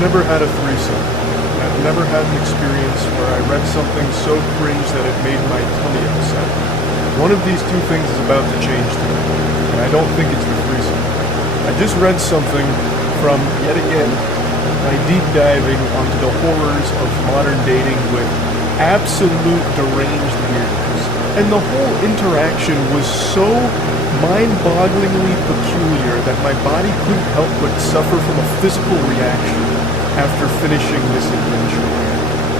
never had a threesome. I've never had an experience where I read something so cringe that it made my tummy upset. One of these two things is about to change tonight, and I don't think it's the threesome. I just read something from, yet again, my deep diving onto the horrors of modern dating with absolute deranged weirdos. And the whole interaction was so mind-bogglingly peculiar that my body couldn't help but suffer from a physical reaction after finishing this adventure.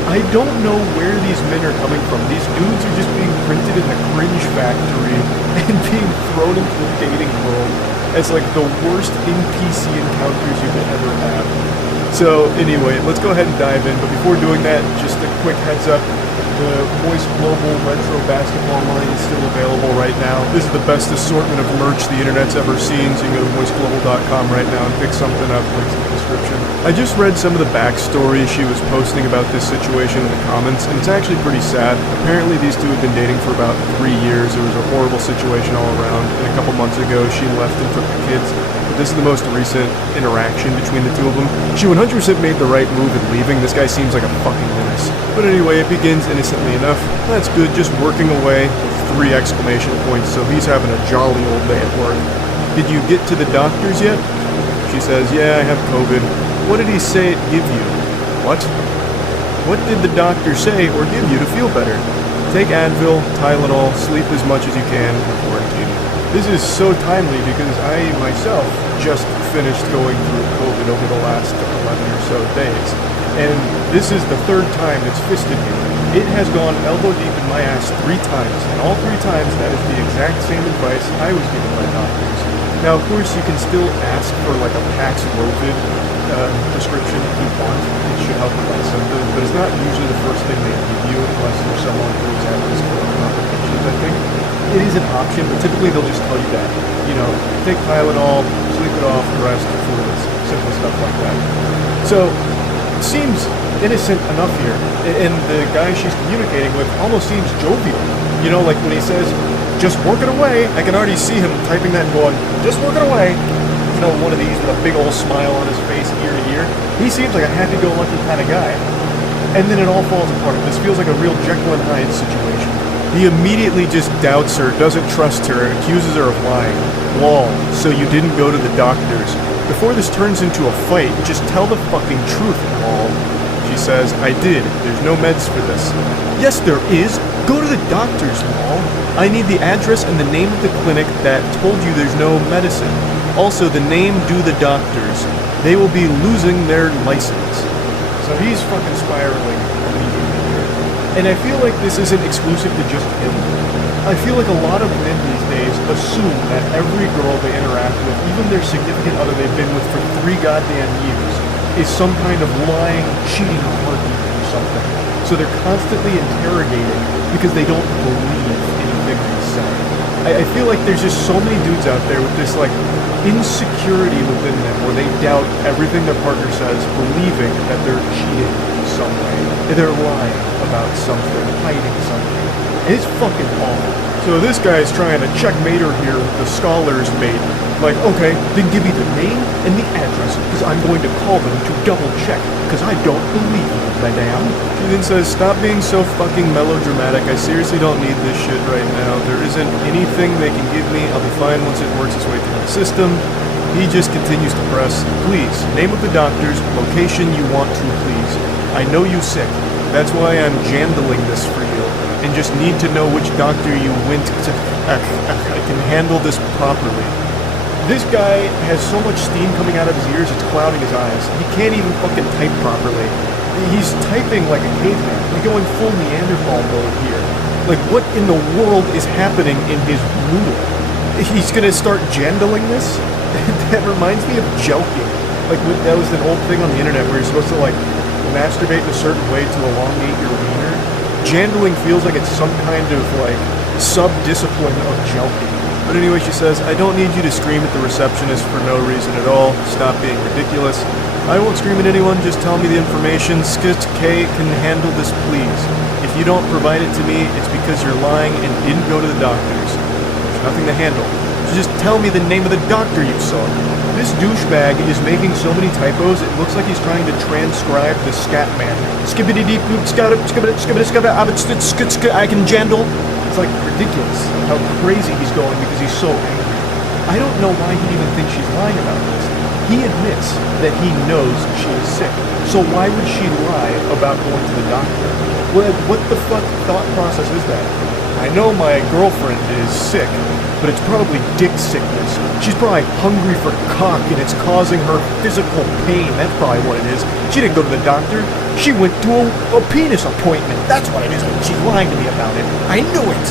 I don't know where these men are coming from. These dudes are just being printed in the cringe factory and being thrown into the dating world as like the worst NPC encounters you could ever have. So anyway, let's go ahead and dive in, but before doing that, just a quick heads up. The Moist Global Retro Basketball line is still available right now. This is the best assortment of merch the internet's ever seen, so you can go to moistglobal.com right now and pick something up, links in the description. I just read some of the backstory she was posting about this situation in the comments, and it's actually pretty sad. Apparently these two had been dating for about 3 years. It was a horrible situation all around, and a couple months ago she left and took the kids. But this is the most recent interaction between the two of them. She 100% made the right move in leaving. This guy seems like a fucking menace. But anyway, it begins innocently enough. That's good, just working away with 3 exclamation points, so he's having a jolly old day at work. Did you get to the doctors yet? She says, yeah, I have COVID. What did he say it give you? What? What did the doctor say or give you to feel better? Take Advil, Tylenol, sleep as much as you can, and quarantine. This is so timely because I myself just finished going through COVID over the last 11 or so days. And this is the 3rd time it's fisted me. It has gone elbow deep in my ass 3 times, and all 3 times that is the exact same advice I was given by doctors. Now, of course, you can still ask for like a Paxlovid prescription if you want. It should help with my symptoms, but it's not usually the first thing they give you unless you're someone who is at risk for complications, I think. It is an option, but typically they'll just tell you that. You know, take Tylenol, sleep it off, rest, fluids, simple stuff like that. So, it seems innocent enough here, and the guy she's communicating with almost seems jovial. You know, like when he says, just work it away, I can already see him typing that and going, just work it away. You know, one of these with a big old smile on his face ear to ear. He seems like a happy-go-lucky kind of guy. And then it all falls apart. This feels like a real Jekyll and Hyde situation. He immediately just doubts her, doesn't trust her, accuses her of lying. Lol, so you didn't go to the doctors. Before this turns into a fight, just tell the fucking truth, lol. She says, I did. There's no meds for this. Yes, there is. Go to the doctors, lol. I need the address and the name of the clinic that told you there's no medicine. Also, the name do the doctors. They will be losing their license. So he's fucking spiraling immediately here. And I feel like this isn't exclusive to just him. I feel like a lot of men these days assume that every girl they interact with, even their significant other they've been with for 3 goddamn years, is some kind of lying, cheating partner or something. So they're constantly interrogating because they don't believe anything they say. I feel like there's just so many dudes out there with this like insecurity within them where they doubt everything their partner says, believing that they're cheating in some way. They're lying about something, hiding something. And it's fucking awful. So this guy is trying to checkmate her here with the scholar's mate. Like, okay, then give me the name and the address, because I'm going to call them to double check, because I don't believe you, madame. She then says, stop being so fucking melodramatic. I seriously don't need this shit right now. There isn't anything they can give me. I'll be fine once it works its way through the system. He just continues to press, please, name of the doctors, location you want to, please. I know you sick. That's why I'm jandling this for you, and just need to know which doctor you went to. I can handle this properly. This guy has so much steam coming out of his ears, it's clouding his eyes. He can't even fucking type properly. He's typing like a caveman. He's going full Neanderthal mode here. Like, what in the world is happening in his noodle? He's gonna start jandling this? That reminds me of joking. Like, that was an old thing on the internet where you're supposed to, like, masturbate in a certain way to elongate your wiener. Jandling feels like it's some kind of, like, sub-discipline of joking. But anyway, she says, I don't need you to scream at the receptionist for no reason at all. Stop being ridiculous. I won't scream at anyone, just tell me the information. Skit K can handle this, please. If you don't provide it to me, it's because you're lying and didn't go to the doctors. There's nothing to handle. So just tell me the name of the doctor you saw. This douchebag is making so many typos, it looks like he's trying to transcribe the scat man. Skibbity deep boop skibbity I can jandle. It's like ridiculous how crazy he's going because he's so angry. I don't know why he even thinks she's lying about this. He admits that he knows she is sick. So why would she lie about going to the doctor? What the fuck thought process is that? I know my girlfriend is sick, but it's probably dick sickness. She's probably hungry for cock and it's causing her physical pain. That's probably what it is. She didn't go to the doctor. She went to a penis appointment. That's what it is. She's lying to me about it. I knew it.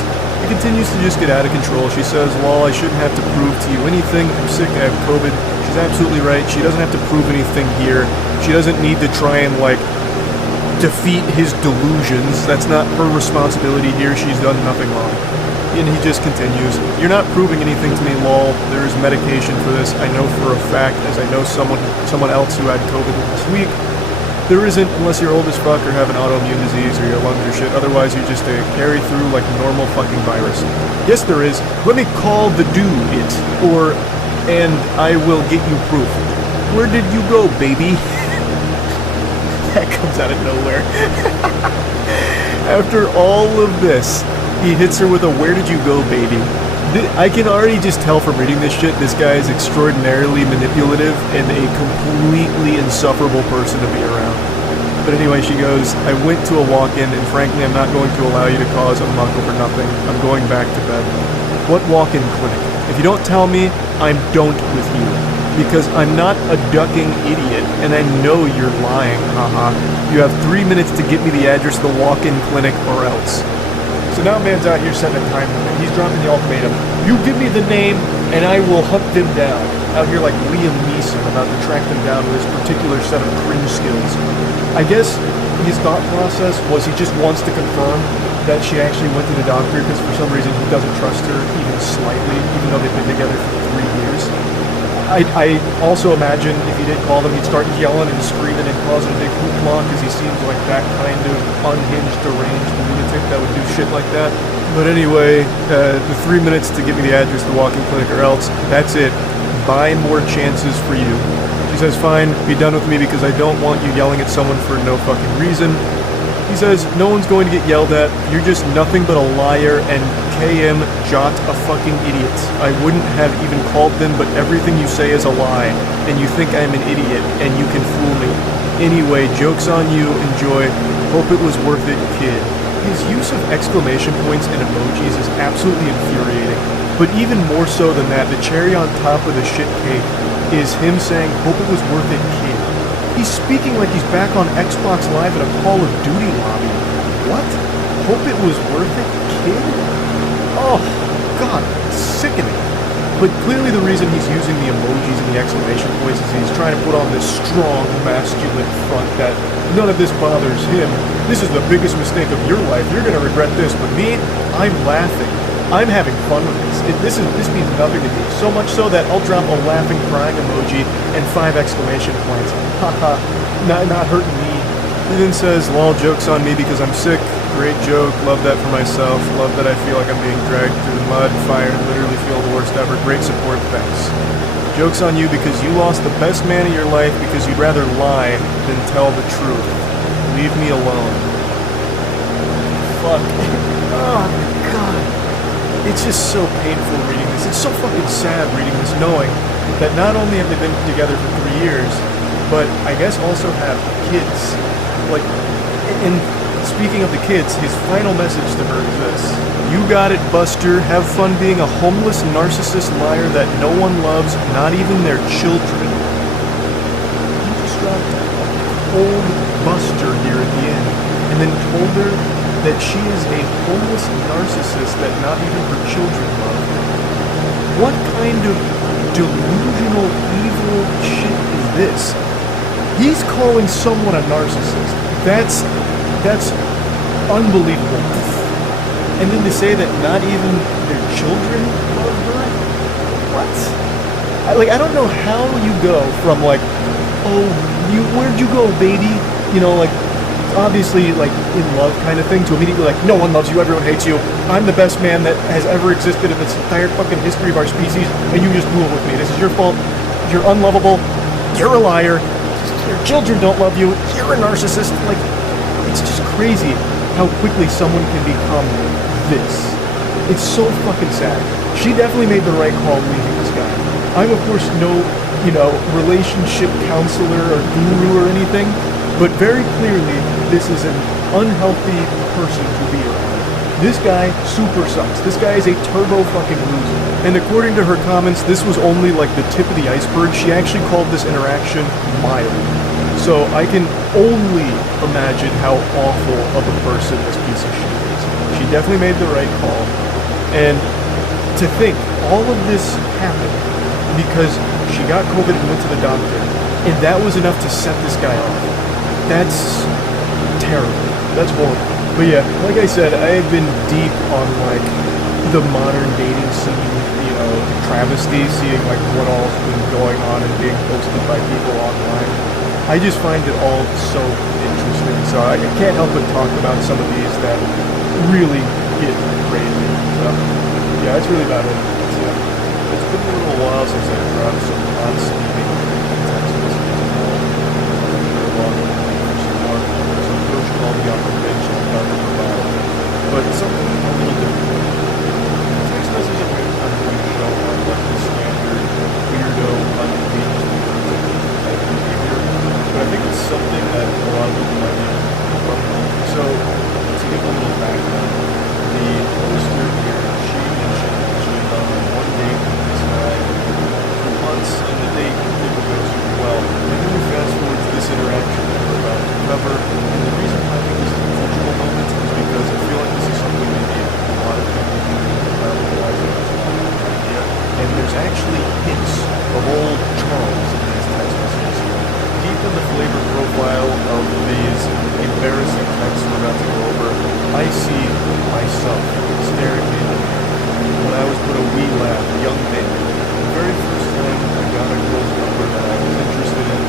It continues to just get out of control. She says, lol, I shouldn't have to prove to you anything. I'm sick, I have COVID. She's absolutely right. She doesn't have to prove anything here. She doesn't need to try and, defeat his delusions. That's not her responsibility here. She's done nothing wrong. And he just continues, you're not proving anything to me, lol. There is medication for this. I know for a fact, as I know someone else who had COVID last week. There isn't, unless you're old as fuck or have an autoimmune disease or your lungs are shit. Otherwise, you're just a carry through like a normal fucking virus. Yes, there is. Let me call the dude it. And I will get you proof. Where did you go, baby? That comes out of nowhere. After all of this, he hits her with a where did you go, baby? I can already just tell from reading this shit, this guy is extraordinarily manipulative and a completely insufferable person to be around. But anyway, she goes, I went to a walk-in and frankly I'm not going to allow you to cause a muck over nothing. I'm going back to bed. What walk-in clinic? If you don't tell me, I'm don't with you. Because I'm not a ducking idiot and I know you're lying, haha. You have 3 minutes to get me the address of the walk-in clinic or else. So now man's out here setting a time limit. He's dropping the ultimatum. You give me the name, and I will hunt them down. Out here like Liam Neeson, about to track them down with his particular set of cringe skills. I guess his thought process was he just wants to confirm that she actually went to the doctor, because for some reason he doesn't trust her even slightly, even though they've been together for 3 years. I also imagine if he did call them, he'd start yelling and screaming and causing a big hoopla because he seems like that kind of unhinged, deranged lunatic that would do shit like that. But anyway, the 3 minutes to give me the address of the walk-in clinic or else, that's it. Buy more chances for you. She says, fine, be done with me because I don't want you yelling at someone for no fucking reason. He says, no one's going to get yelled at, you're just nothing but a liar and KM Jot a fucking idiot. I wouldn't have even called them, but everything you say is a lie, and you think I'm an idiot, and you can fool me. Anyway, joke's on you, enjoy, hope it was worth it, kid. His use of exclamation points and emojis is absolutely infuriating, but even more so than that, the cherry on top of the shit cake is him saying, hope it was worth it, kid. He's speaking like he's back on Xbox Live at a Call of Duty lobby. What? Hope it was worth it, kid? Oh, God, sickening. But clearly the reason he's using the emojis and the exclamation points is he's trying to put on this strong, masculine front that none of this bothers him. This is the biggest mistake of your life. You're going to regret this. But me, I'm laughing. I'm having fun with this. This means nothing to me. So much so that I'll drop a laughing, crying emoji and 5 exclamation points. Haha, not hurting me. He then says, lol, joke's on me because I'm sick. Great joke. Love that for myself. Love that I feel like I'm being dragged through the mud, fire, and literally feel the worst ever. Great support. Thanks. Joke's on you because you lost the best man in your life because you'd rather lie than tell the truth. Leave me alone. Fuck. Oh, my God. It's just so painful reading this. It's so fucking sad reading this, knowing that not only have they been together for 3 years, but I guess also have kids. And speaking of the kids, his final message to her is this. You got it, Buster. Have fun being a homeless narcissist liar that no one loves, not even their children. He just dropped a cold Buster here at the end, and then told her that she is a homeless narcissist that not even her children love. What kind of delusional, evil shit is this? He's calling someone a narcissist. That's unbelievable. And then to say that not even their children love her? What? I don't know how you go from oh, where'd you go, baby? obviously like in love kind of thing to immediately like, no one loves you, everyone hates you, I'm the best man that has ever existed in this entire fucking history of our species, and you just blew it with me. This is your fault. You're unlovable. You're a liar. Your children don't love you. You're a narcissist. Like, it's just crazy how quickly someone can become this. It's so fucking sad. She definitely made the right call leaving this guy. I'm of course no, relationship counselor or guru or anything, but very clearly this is an unhealthy person to be around. This guy super sucks. This guy is a turbo fucking loser. And according to her comments, this was only like the tip of the iceberg. She actually called this interaction mild. So I can only imagine how awful of a person this piece of shit is. She definitely made the right call. And to think all of this happened because she got COVID and went to the doctor, and that was enough to set this guy off. That's terrible. That's horrible. But yeah, like I said, I have been deep on like the modern dating scene, travesty, seeing like what all's been going on and being posted by people online. I just find it all so interesting. So I can't help but talk about some of these that really get crazy. So yeah, that's really about it. It's been a little while since I dropped some non-steaming text messages and all. So Coach called me off the bench and I thought for a while. But something a little different. Text messages I'm going to show are like the standard weirdo, unhinged type behavior. But I think it's something that a lot of people might be from. So to give a little background, the poster here, she mentioned that she had gone on one date with this guy for months and the date didn't go super well. And then we fast forward to this interaction that we're about to cover. And the reason why I think this is a teachable moment is because I feel like this is something maybe a lot of people do about their lives and have a lot of idea. And there's actually hints of old Charles in these text messages here. Deep in the flavor profile of these embarrassing texts we're about to go over, I see myself staring me in the mirror. When I was but a wee lad, a young man, the very first time I got a girl's number that I was interested in,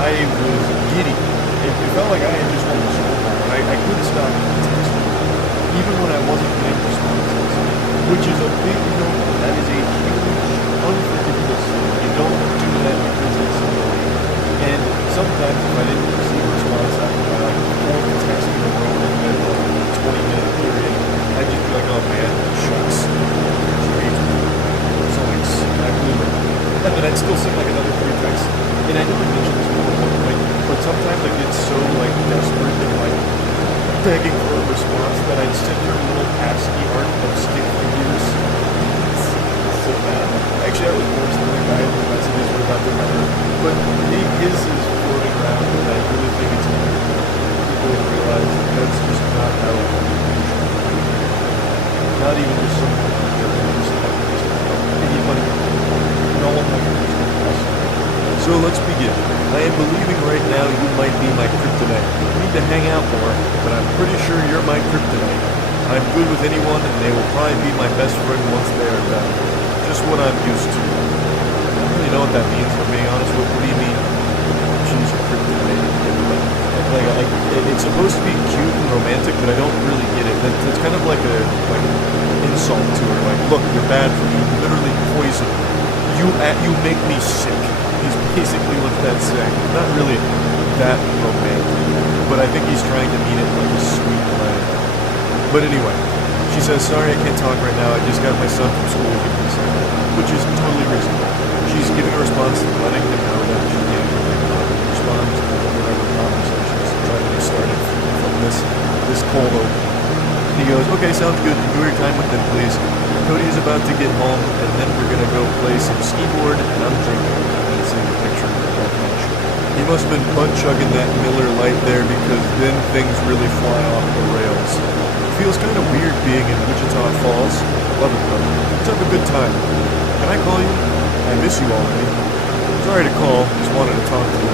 I was giddy. It felt like I had just won the school now, and I couldn't stop texting, even when I wasn't getting responses, which is a big no. That is a huge, unforgivable sin. You don't do that because it's annoying. And sometimes if I didn't receive a response after my fourth text in a row in a 20-minute period, I'd just be like, oh man, shucks. Great. So I blew it. And then I'd still send like another 3 texts. And I know I mentioned this before at one point, but sometimes I get so like desperate and like begging for a response that I'd send her a little ASCII art of stick figures. It's so bad. Actually, I was worse than the guy whose messages were about to cover. But his is floating around, and I really think it's important people to realize that that's just not how it should be. Not even just someone you're interested in. Anybody. No one like it. So let's begin. I am believing right now you might be my kryptonite. We need to hang out more, but I'm pretty sure you're my kryptonite. I'm good with anyone, and they will probably be my best friend once they are done. Just what I'm used to. I don't really know what that means, if I'm being honest. What do you mean? She's a kryptonite. It's supposed to be cute and romantic, but I don't really get it. It's kind of like an insult to her. Like, look, you're bad for me. You literally poison me. You make me sick. He's basically what that's saying. Not really that romantic, but I think he's trying to mean it like a sweet way. But anyway, she says, sorry I can't talk right now. I just got my son from school, which is totally reasonable. She's giving a response and letting him know that she can't really respond to whatever conversations trying to get started from this cold open. He goes, okay, sounds good. Enjoy your time with them, please. Cody is about to get home, and then we're going to go play some ski-board, and I'm drinking. And seeing a picture of that much. He must have been butt-chugging that Miller Lite there, because then things really fly off the rails. It feels kind of weird being in Wichita Falls. Love it, though. Let's have a good time. Can I call you? I miss you already. Sorry to call. Just wanted to talk to you.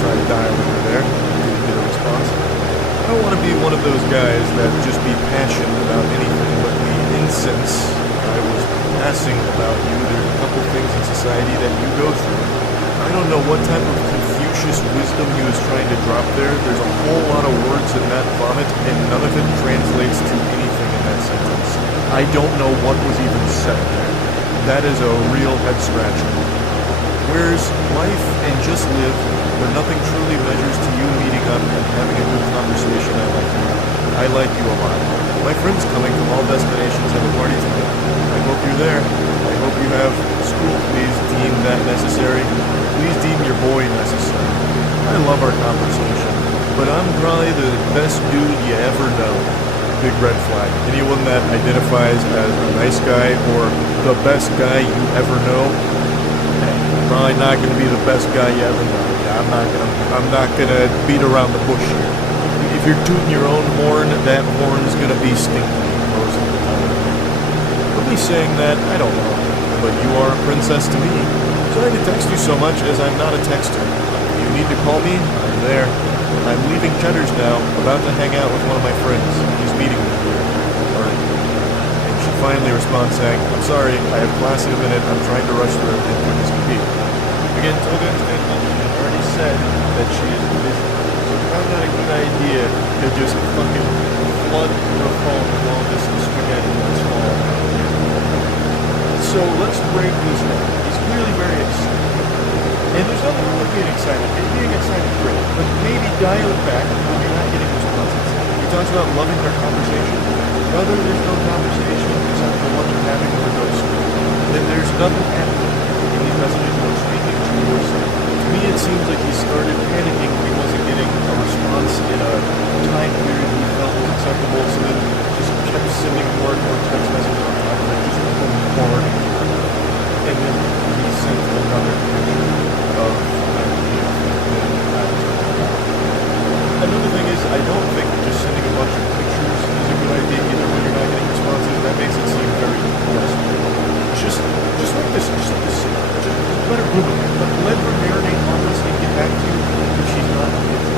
Try to dial over there. Didn't get a response. I don't want to be one of those guys that just be passionate about anything but the incense I was passing about you. There's a couple things in society that you go through. I don't know what type of confusion obnoxious wisdom he was trying to drop there. There's a whole lot of words in that vomit, and none of it translates to anything in that sentence. I don't know what was even said there. That is a real head scratcher. Where's life and just live, where nothing truly measures to you meeting up and having a good conversation. I like you a lot. My friend's coming from all destinations have a party tonight. I hope you're there. I hope you have school. Please deem that necessary. Please deem your boy necessary. I love our conversation, but I'm probably the best dude you ever know. Big red flag. Anyone that identifies as a nice guy or the best guy you ever know, probably not going to be the best guy you ever know. Yeah, I'm not gonna beat around the bush here. If you're tooting your own horn, that horn's gonna be stinky most of the time. Who be saying that? I don't know. But you are a princess to me. Sorry to text you so much as I'm not a texter. If you need to call me, I'm there. I'm leaving Cheddar's now, about to hang out with one of my friends. He's meeting me here. Alright. And she finally responds saying, I'm sorry, I have class in a minute. I'm trying to rush through and quick as can be. Again, told incident, she has already said that she is busy. So it's probably not a good idea to just fucking flood her phone with all this spaghetti that's falling out here. So let's break this down. He's clearly very excited. And there's nothing wrong with being excited. Being excited is great. But maybe dial it back when you're not getting responses. He talks about loving their conversation. Whether there's no conversation except the one you're having with a ghost, then there's nothing happening in these messages or speaking to yourself. To me, it seems like he started panicking when he wasn't getting a response in a time period he felt was acceptable, so then just kept sending more and more text messages on top of it, just bombarding. And then he sent another picture of Another thing is, I don't think just sending a bunch of pictures is a good idea either when you're not getting responses. That makes it seem very desperate. Just like this, just let her Google it. Let her marinate on this and get back to you if she's not busy.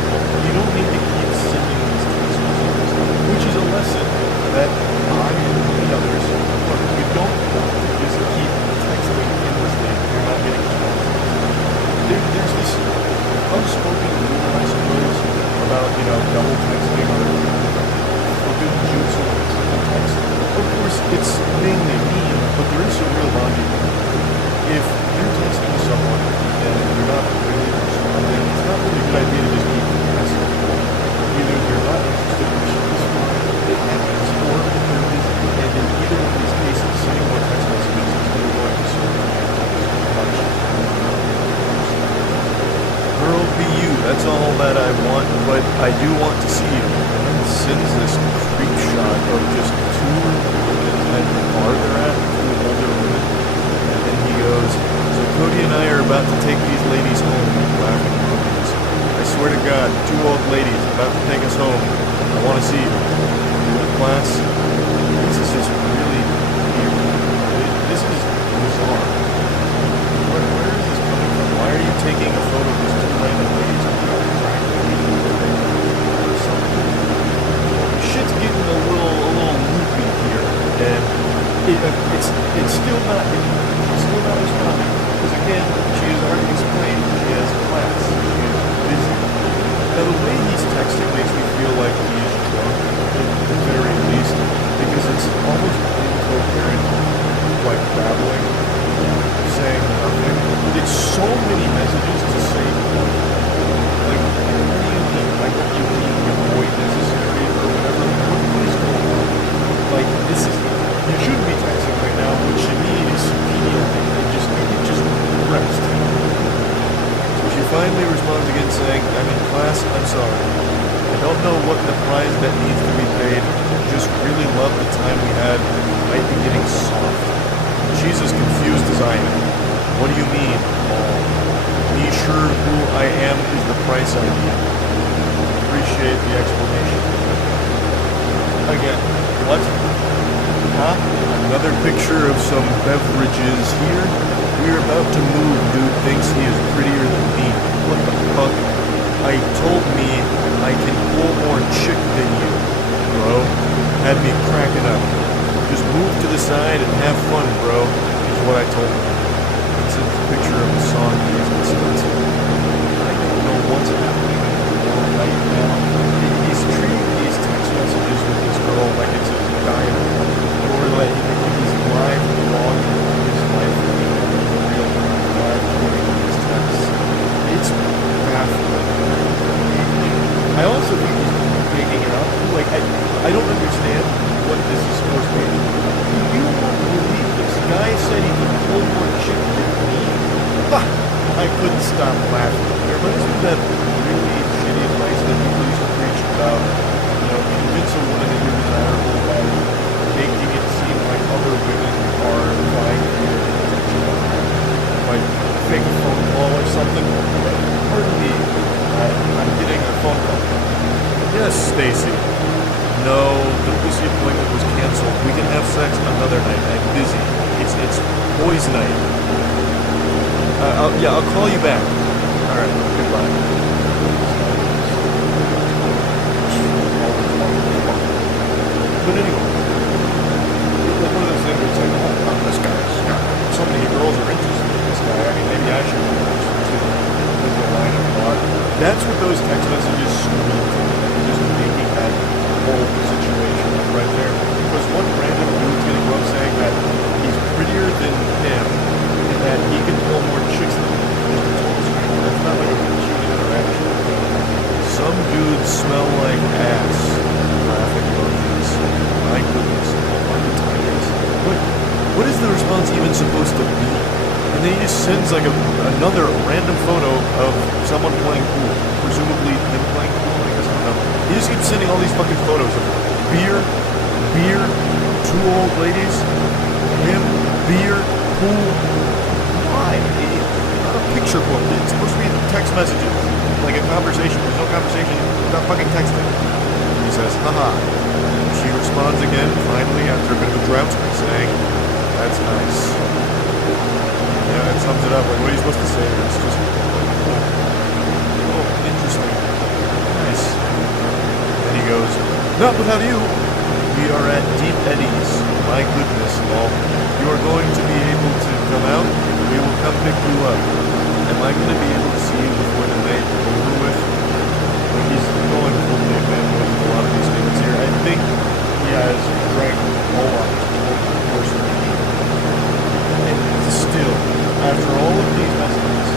You don't need to keep sending these text messages, which is a lesson that I and others learn. You don't want to just keep texting endlessly if you're not getting responses. There's this unspoken rule, I suppose, about, double texting or forbidden jutsu or triple text. Of course, it's mainly mean, but there is some real logic. If you're texting someone and you're not really responding, it's not really a good idea to just keep texting. Either you're not interested, which is fine, it happens, or you're busy. And in either of these cases, sending more text messages is really going to serve much. Girl, be you. That's all that I want, but I do want to see you. And then sends this creep shot of just two women at the bar they're at, two older women. And then he goes, so Cody and I are about to take these ladies home, laughing monkeys. I swear to God, two old ladies about to take us home. I want to see you. Do it, class. This is just really weird. This is bizarre. Where is this coming from? Why are you taking a photo of these two random ladies? Shit's getting a little loopy here, and it's still not responding. Because again, she has already explained she has class. She is busy. Now the way he's texting makes me feel like he is drunk, at the very least, because it's almost incoherent, like babbling, saying nothing. It's so many messages to say nothing. Like, what do you mean? Like, what you mean your boy necessary or whatever? What is going on? Like, this is, you shouldn't be texting right now. What you need is some Pedialyte and just rest. So she finally responds again saying, I'm in class, I'm sorry. I don't know what the price that needs to be paid. Just really love the time we had. Might be getting soft. She's as confused as I am. What do you mean? Be sure who I am is the price I need. Appreciate the explanation. Again, what? Huh? Another picture of some beverages here. We're about to move. Dude thinks he is prettier than me. What the fuck? I told me I can pull more chick than you, bro. Had me cracking up. Just move to the side and have fun, bro, is what I told him. It's a picture of the song he is listening to. I don't know happening all night now. He's treating these text messages with this girl like it's a diner, or like he's live logging his life in real time, live recording his texts. It's baffling. I also think he's making it up. Like, I don't understand what this is supposed to be. You won't believe this. Guy said he could pull more chicken than me. I couldn't stop laughing. There reminds me of that really shitty advice that people used to preach about, convince a woman that you're desirable by making it seem like other women are vying for your attention. Like, fake a phone call or something. Pardon me, I'm getting a phone call. Yes, Stacy. No, the pussy appointment was canceled. We can have sex another night. I'm busy. It's boys' night. I'll call you back. All right, goodbye. But anyway, like one of those things where it's like, oh, this guy's got so many girls are interested in this guy. I mean, maybe I should be interested in the line of thought. That's what those text messages scream to me. Just making that whole situation right there. Because one random dude's gonna go up saying that he's prettier than him and that he can pull more chicks than him. That's not like a cute interaction. Some dudes smell like ass. Laughing emojis. My goodness. What is the response even supposed to be? And then he just sends like another random photo of someone playing pool. Presumably him playing pool, I guess, I don't know. He just keeps sending all these fucking photos of beer, two old ladies, him, beer, pool. Why? Not a picture book. It's supposed to be text messages. Like a conversation. There's no conversation without fucking texting. He says, haha. She responds again, finally, after a bit of a drought, saying, that's nice. Yeah, that sums it up. Like, what are you supposed to say? It's just, oh, interesting. Nice. And he goes, not without you. We are at deep eddies. My goodness, lol. You are going to be able to come out. We will come pick you up. Am I going to be able to see you before the night is over with? Like he's going full dick man with a lot of these statements here. I think he has drank all of the course of the game. And still, after all of these messages,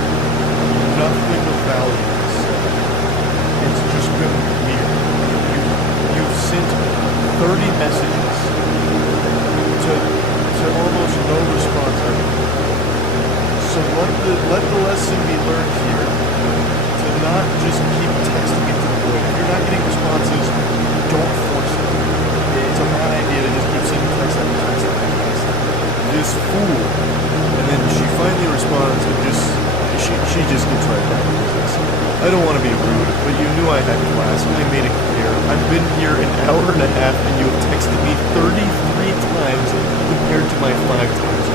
nothing of value is said. It's just been weird. You've sent 30 messages to almost no response ever. So let the lesson be learned here to not just keep texting it to the void. If you're not getting responses, don't force it. It's a bad idea to just keep sending text after text after text. This fool. And then she finally responds and she just gets right back to business. I don't want to be rude, but you knew I had class and I made it clear. I've been here an hour and a half and you have texted me 33 times compared to my 5 times.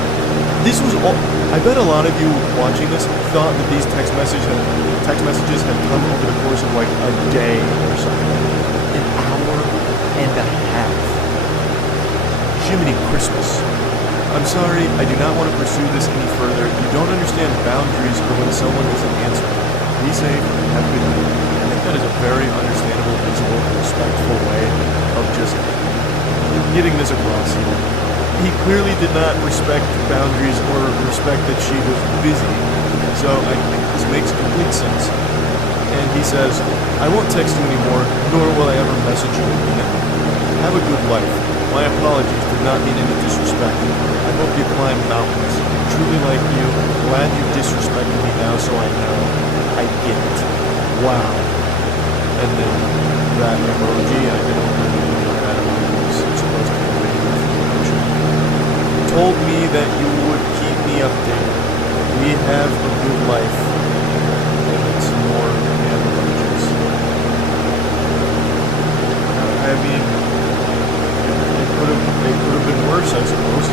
This was all. I bet a lot of you watching this thought that these text messages had come over the course of like a day or something. An hour and a half. Jiminy Christmas. I'm sorry, I do not want to pursue this any further. You don't understand boundaries or when someone isn't answering. Be safe and have a good night. I think that is a very understandable, reasonable, and respectful way of just getting this across here. He clearly did not respect boundaries or respect that she was busy. So I think this makes complete sense. And he says, I won't text you anymore, nor will I ever message you again. Have a good life. My apologies did not mean any disrespect. I hope you climb mountains. Truly like you. Glad you disrespected me now so I know. I get it. Wow. And then that emoji, I can only believe that emoji was supposed to be told me that you would keep me updated. We have a good life. And it's more and emojis. I mean, it could have been worse, I suppose.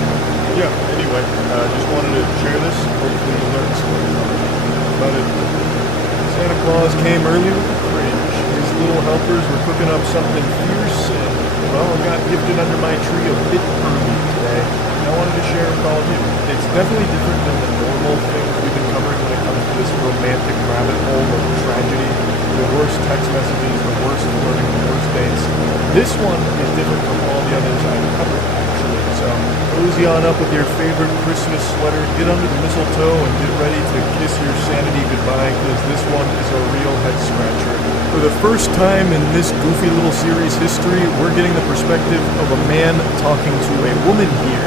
Yeah, anyway, just wanted to share this. Hopefully you learned something about it. Santa Claus came early with the fridge. His little helpers were cooking up something fierce and, well, got gifted under my tree a bit early today. I wanted to share with all of you. It's definitely different than the normal things we've been covering when it comes to this romantic rabbit hole of tragedy. the worst text messages, the worst flirting, the worst dates. This one is different from all the others I've covered, actually. So cozy on up with your favorite Christmas sweater, get under the mistletoe, and get ready to kiss your sanity goodbye, because this one is a real head scratcher. For the first time in this goofy little series history, we're getting the perspective of a man talking to a woman here.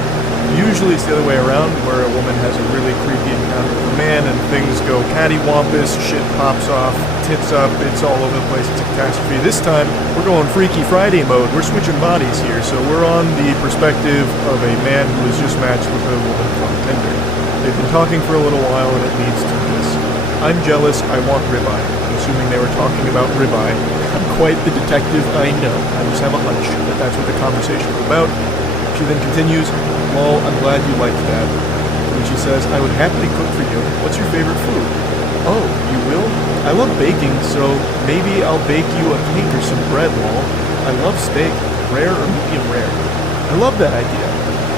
Usually it's the other way around, where a woman has a really creepy encounter with a man and things go cattywampus, shit pops off, tits up, it's all over the place, it's a catastrophe. This time, we're going Freaky Friday mode, we're switching bodies here, so we're on the perspective of a man who has just matched with a woman from Tinder. They've been talking for a little while and it leads to this. I'm jealous, I want ribeye. I'm assuming they were talking about ribeye. I'm quite the detective, I know. I just have a hunch that that's what the conversation was about. She then continues, "Lol, I'm glad you liked that." And she says, "I would happily cook for you. What's your favorite food?" "Oh, you will? I love baking, so maybe I'll bake you a cake or some bread, lol. I love steak, rare or medium rare." I love that idea.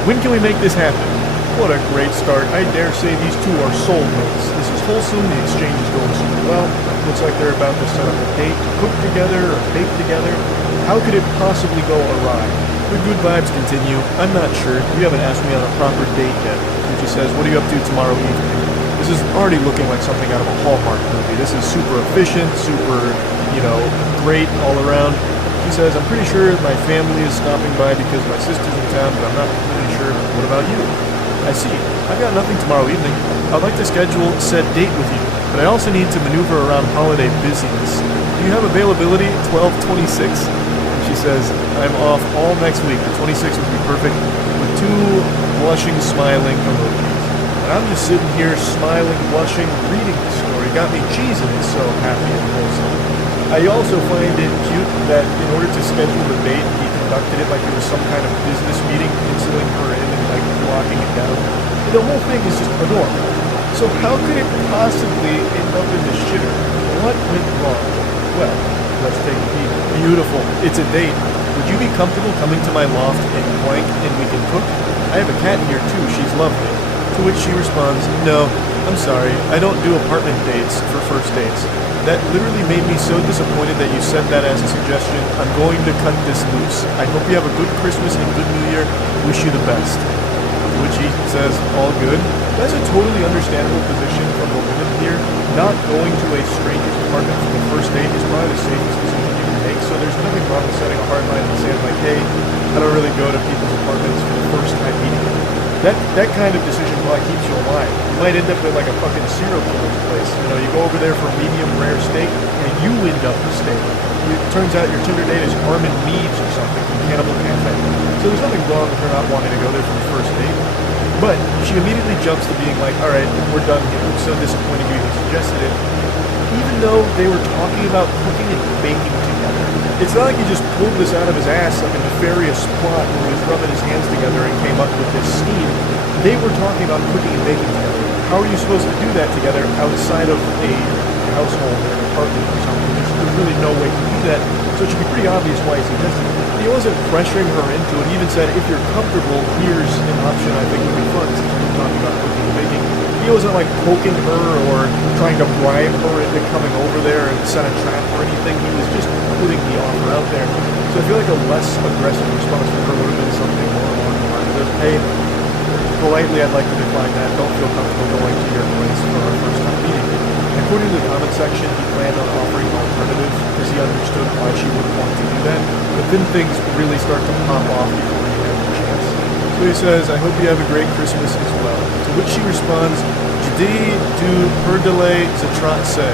When can we make this happen? What a great start. I dare say these two are soulmates. This is wholesome, the exchange is going super well. Looks like they're about to set up a date, cook together or bake together. How could it possibly go awry? The good vibes continue. I'm not sure. You haven't asked me on a proper date yet. And she says, "What are you up to tomorrow evening?" This is already looking like something out of a Hallmark movie. This is super efficient, super, great all around. She says, "I'm pretty sure my family is stopping by because my sister's in town, but I'm not completely sure. What about you?" "I see. I've got nothing tomorrow evening. I'd like to schedule said date with you, but I also need to maneuver around holiday busyness. Do you have availability 12/26? She says, "I'm off all next week. The 26th would be perfect," with two blushing, smiling emojis. And I'm just sitting here, smiling, blushing, reading the story. Got me cheesing it, so happy and wholesome. I also find it cute that in order to schedule the date, he conducted it like it was some kind of business meeting, penciling her in and blocking it down. And the whole thing is just adorable. So how could it possibly end up in the shitter? What went wrong? Well, let's take a peek. Beautiful. It's a date. Would you be comfortable coming to my loft and blank and we can cook? I have a cat here too. She's lovely. To which she responds, "No, I'm sorry. I don't do apartment dates for first dates. That literally made me so disappointed that you said that as a suggestion. I'm going to cut this loose. I hope you have a good Christmas and good New Year. Wish you the best." To which he says, "All good." That's a totally understandable position from the woman here. Not going to a stranger's apartment for the first date is probably the safest decision you can make, so there's nothing wrong with setting a hard line and saying like, "Hey, I don't really go to people's apartments for the first time meeting them." That kind of decision probably keeps you alive. You might end up at like a fucking serial killer's place. You go over there for a medium rare steak, and you end up the steak. It turns out your Tinder date is Armin Meads or something from Cannibal Cafe. So there's nothing wrong with her not wanting to go there for the first date. But she immediately jumps to being like, "Alright, we're done here. I'm so disappointed you even suggested it." Even though they were talking about cooking and baking together. It's not like he just pulled this out of his ass like a nefarious plot where he was rubbing his hands together and came up with this scheme. They were talking about cooking and baking together. How are you supposed to do that together outside of a household or an apartment or something? There's really no way to do that, so it should be pretty obvious why he suggested it. He wasn't pressuring her into it. He even said, "If you're comfortable, here's an option I think would be fun," since we're talking about cooking and baking. He wasn't like poking her or trying to bribe her into coming over there and set a trap or anything. He was just putting the offer out there. So I feel like a less aggressive response from her would have been something more along the lines of, "Hey, politely I'd like to decline that. Don't feel comfortable going to your place for our first time meeting." According to the comment section, he planned on offering an alternative because he understood why she wouldn't want to do that. But then things really start to pop off before he had the chance. So he says, "I hope you have a great Christmas as well." To which she responds, "Jdi du perdele zatratse."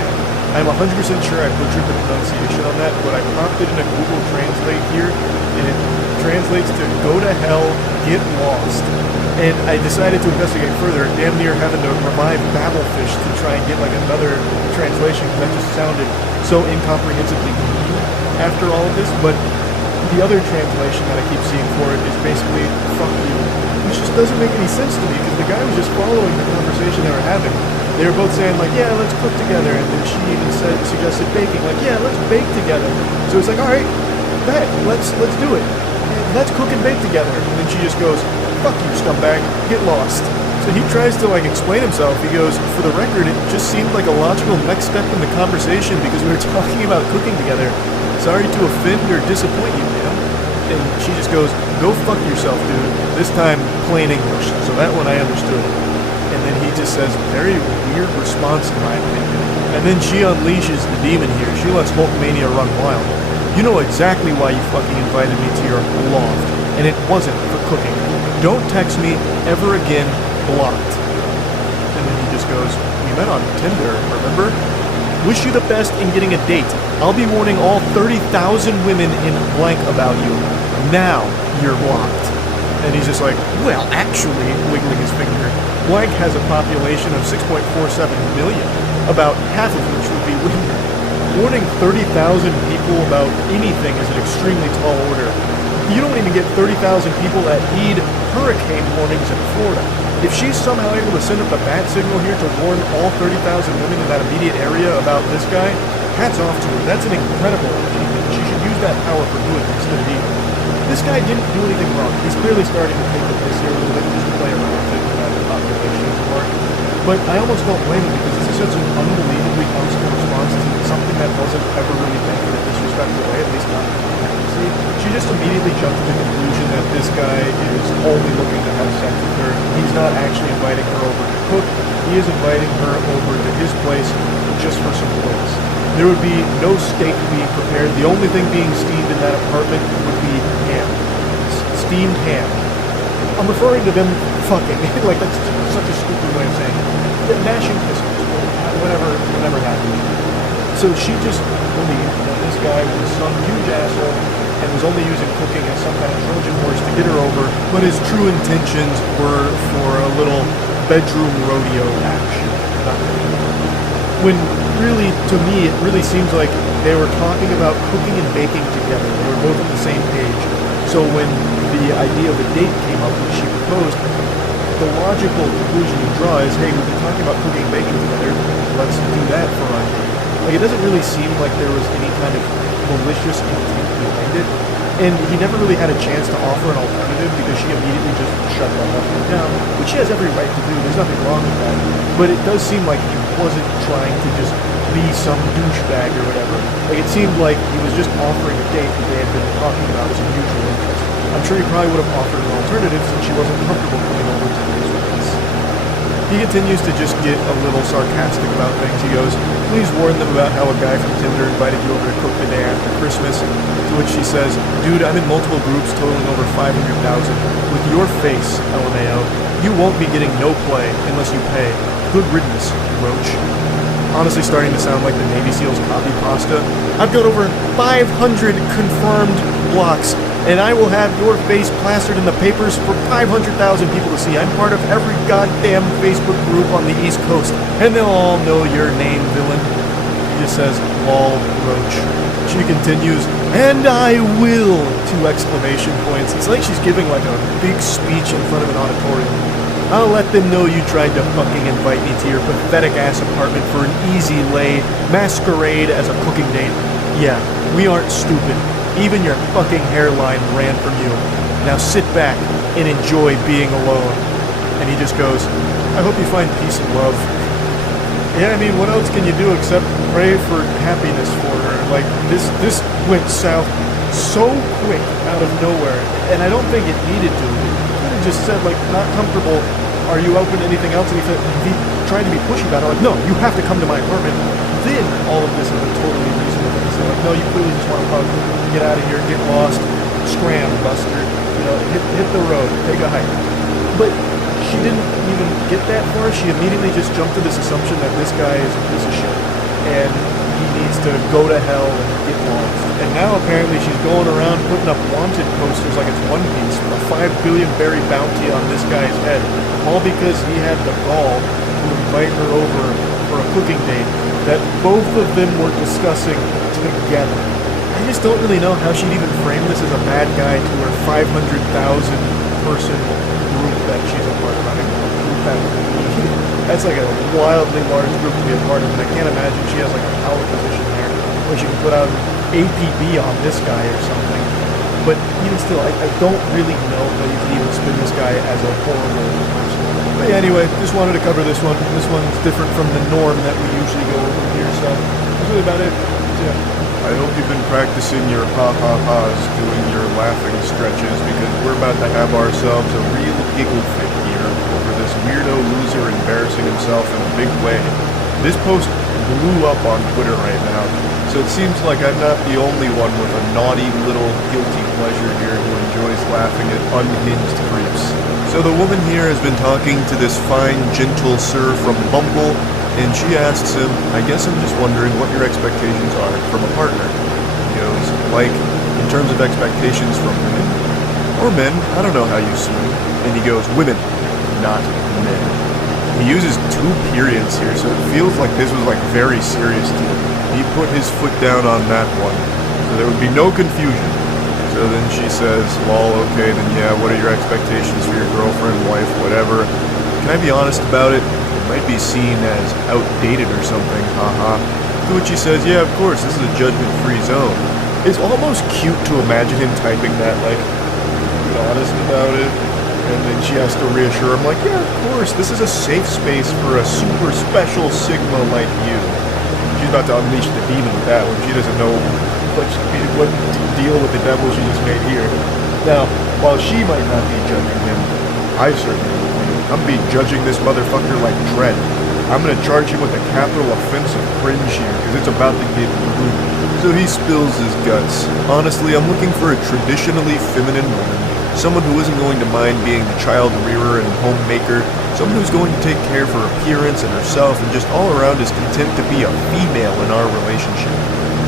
I'm 100% sure I butchered the pronunciation on that, but I popped it in a Google Translate here, and it translates to "go to hell, get lost." And I decided to investigate further, damn near having to revive Babelfish to try and get like another translation, because that just sounded so incomprehensibly mean after all of this. But the other translation that I keep seeing for it is basically "fuck you," which just doesn't make any sense to me, because the guy was just following the conversation they were having. They were both saying like, "Yeah, let's cook together," and then she even suggested baking, like, "Yeah, let's bake together." So it's like, "All right, bet, let's do it. Let's cook and bake together." And then she just goes, "Fuck you, scumbag, get lost." So So he tries to like explain himself. He goes, for the record, it just seemed like a logical next step in the conversation because we were talking about cooking together. Sorry to offend or disappoint you, ma'am. And she just goes, go fuck yourself, dude. This time, plain English. So that one I understood. And then he just says, very weird response in my opinion. And then she unleashes the demon here. She lets Hulkmania run wild. You know exactly why you fucking invited me to your loft. And it wasn't for cooking. Don't text me ever again. Blocked. And then he just goes, we met on Tinder, remember? Wish you the best in getting a date. I'll be warning all 30,000 women in blank about you. Now you're blocked. And he's just like, well, actually, wiggling his finger, blank has a population of 6.47 million, about half of which would be women. Warning 30,000 people about anything is an extremely tall order. You don't even get 30,000 people that heed hurricane warnings in Florida. If she's somehow able to send up the bat signal here to warn all 30,000 women in that immediate area about this guy, hats off to her. That's an incredible achievement. She should use that power for good instead of evil. This guy didn't do anything wrong. He's clearly starting to take the piss here a little bit and just play around with it without the population part. But I almost don't blame him because this is such an unbelievably consummate response to something that wasn't ever really meant in a disrespectful way, at least not in the pregnancy. She just immediately jumped to the conclusion that this guy is only looking to have sex with her. He's not actually inviting her over to cook. He is inviting her over to his place just for some clothes. There would be no steak being prepared. The only thing being steamed in that apartment would be ham. Steamed ham. I'm referring to them fucking. Like, that's such a stupid way of saying it. They're mashing pistols. Whatever happened. So she just believed that this guy was some huge asshole and was only using cooking as some kind of Trojan horse to get her over, but his true intentions were for a little bedroom rodeo action. When really, to me, it really seems like they were talking about cooking and baking together. They were both on the same page. So when the idea of a date came up, which she proposed, the logical conclusion you draw is, hey, we've been talking about cooking and baking together, let's do that for our date. Like, it doesn't really seem like there was any kind of malicious intent behind it. And he never really had a chance to offer an alternative because she immediately just shut that up and down, which she has every right to do. There's nothing wrong with that. But it does seem like he wasn't trying to just be some douchebag or whatever. Like, it seemed like he was just offering a date that they had been talking about as a mutual interest. I'm sure he probably would have offered an alternative since she wasn't comfortable coming over to his place. He continues to just get a little sarcastic about things. He goes, please warn them about how a guy from Tinder invited you over to cook the day after Christmas. To which she says, dude, I'm in multiple groups totaling over 500,000. With your face, LMAO, you won't be getting no play unless you pay. Good riddance, Roach. Honestly starting to sound like the Navy SEALs copy pasta. I've got over 500 confirmed blocks, and I will have your face plastered in the papers for 500,000 people to see. I'm part of every goddamn Facebook group on the East Coast, and they'll all know your name, villain. He just says, lol, Roach. She continues, and I will, 2 exclamation points. It's like she's giving like a big speech in front of an auditorium. I'll let them know you tried to fucking invite me to your pathetic-ass apartment for an easy lay masquerade as a cooking date. Yeah, we aren't stupid. Even your fucking hairline ran from you. Now sit back and enjoy being alone. And he just goes, I hope you find peace and love. Yeah, I mean, what else can you do except pray for happiness for her? Like, this went south so quick out of nowhere, and I don't think it needed to. It just said, like, not comfortable, are you open to anything else? And he tried to be pushy about it, like, no, you have to come to my apartment. Then all of this is a totally reasonable thing. So, like, no, you clearly just want to hug, get out of here, get lost, scram, Buster, you know, hit the road, take a hike. But she didn't even get that far. She immediately just jumped to this assumption that this guy is a piece of shit, and he needs to go to hell and get lost. And now apparently she's going around putting up wanted posters like it's One Piece with a 5 billion berry bounty on this guy's head, all because he had the gall to invite her over for a cooking date that both of them were discussing together. I just don't really know how she'd even frame this as a bad guy to her 500,000 person group that she's a part of. I mean, that's like a wildly large group to be a part of, and I can't imagine she has like a power position there where she can put out APB on this guy or something. But even still, I don't really know that you can even spin this guy as a horrible person. Anyway, just wanted to cover this one. This one's different from the norm that we usually go over here, so that's really about it. Yeah. I hope you've been practicing your ha-ha-has, doing your laughing stretches, because we're about to have ourselves a real giggle fit here over this weirdo loser embarrassing himself in a big way. This post blew up on Twitter right now, so it seems like I'm not the only one with a naughty little guilty pleasure here who enjoys laughing at unhinged creeps. So the woman here has been talking to this fine, gentle sir from Bumble, and she asks him, I guess I'm just wondering what your expectations are from a partner. He goes, like, in terms of expectations from women? Or men, I don't know how you see it. And he goes, women, not men. He uses 2 periods here, so it feels like this was like very serious to him. He put his foot down on that one, so there would be no confusion. So then she says, well, okay, then yeah, what are your expectations for your girlfriend, wife, whatever? Can I be honest about it? It might be seen as outdated or something, haha. To which he says, yeah, of course, this is a judgment-free zone. It's almost cute to imagine him typing that, like, be honest about it. And then she has to reassure him, like, yeah, of course, this is a safe space for a super special Sigma like you. She's about to unleash the demon with that one. She doesn't know what deal with the devil she just made here. Now, while she might not be judging him, I certainly would be. I'm be judging this motherfucker like dread. I'm gonna charge him with a capital offense of cringe here, because it's about to get brutal. So he spills his guts. Honestly, I'm looking for a traditionally feminine woman. Someone who isn't going to mind being the child rearer and homemaker. Someone who's going to take care of her appearance and herself and just all around is content to be a female in our relationship.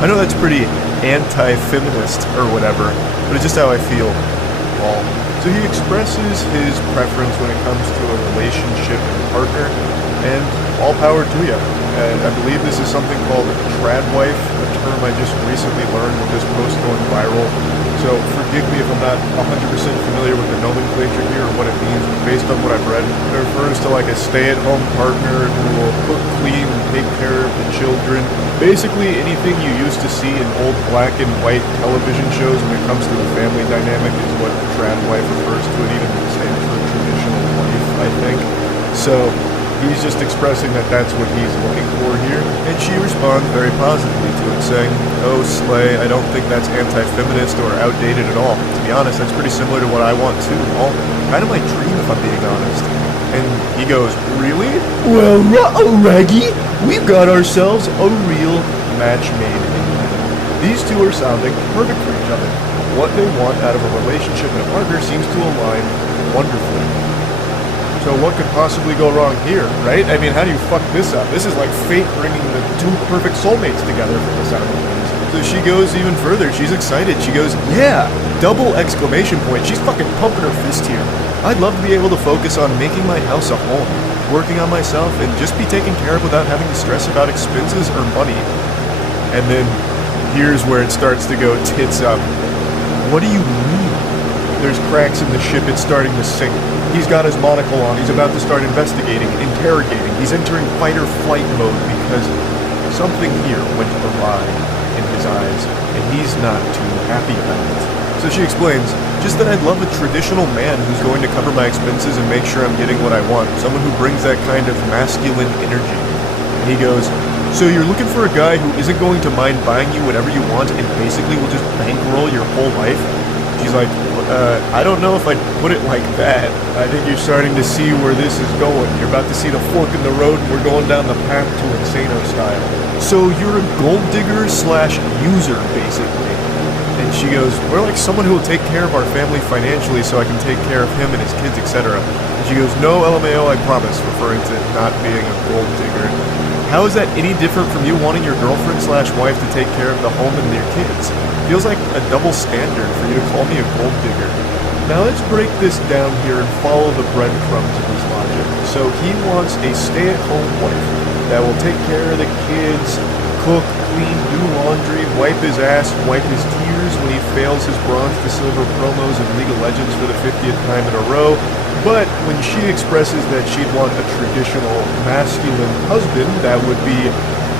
I know that's pretty anti-feminist or whatever, but it's just how I feel. Paul. So he expresses his preference when it comes to a relationship and partner, and all power to you. And I believe this is something called trad wife, a term I just recently learned with this post going viral. So forgive me if I'm not 100% familiar with the nomenclature here or what it means, but based on what I've read, it refers to like a stay-at-home partner who will cook, clean, and take care of the children. Basically anything you used to see in old black and white television shows when it comes to the family dynamic is what trad wife refers to. It even stands for traditional wife, I think. So he's just expressing that that's what he's looking for here, and she responds very positively to it, saying, oh, slay, I don't think that's anti-feminist or outdated at all. To be honest, that's pretty similar to what I want too. All kind of my dream, if I'm being honest. And he goes, really? Well, Raggy, we've got ourselves a real match made in heaven. These two are sounding perfect for each other. What they want out of a relationship and a partner seems to align wonderfully. So what could possibly go wrong here, right? I mean, how do you fuck this up? This is like fate bringing the 2 perfect soulmates together for the sound of things. So she goes even further. She's excited. She goes, yeah, double exclamation point. She's fucking pumping her fist here. I'd love to be able to focus on making my house a home, working on myself, and just be taken care of without having to stress about expenses or money. And then here's where it starts to go tits up. What do you mean? There's cracks in the ship, it's starting to sink. He's got his monocle on, he's about to start investigating, interrogating. He's entering fight or flight mode because something here went awry in his eyes, and he's not too happy about it. So she explains, just that I'd love a traditional man who's going to cover my expenses and make sure I'm getting what I want. Someone who brings that kind of masculine energy. And he goes, so you're looking for a guy who isn't going to mind buying you whatever you want and basically will just bankroll your whole life? She's like, I don't know if I'd put it like that. I think you're starting to see where this is going. You're about to see the fork in the road, and we're going down the path to Insano style. So you're a gold digger slash user, basically. And she goes, we're like someone who will take care of our family financially so I can take care of him and his kids, etc. And she goes, no, LMAO, I promise, referring to not being a gold digger. How is that any different from you wanting your girlfriend slash wife to take care of the home and your kids? Feels like a double standard for you to call me a gold digger. Now let's break this down here and follow the breadcrumbs of his logic. So he wants a stay-at-home wife that will take care of the kids, cook, clean, do laundry, wipe his ass, wipe his tears when he fails his bronze to silver promos in League of Legends for the 50th time in a row. But when she expresses that she'd want a traditional masculine husband that would be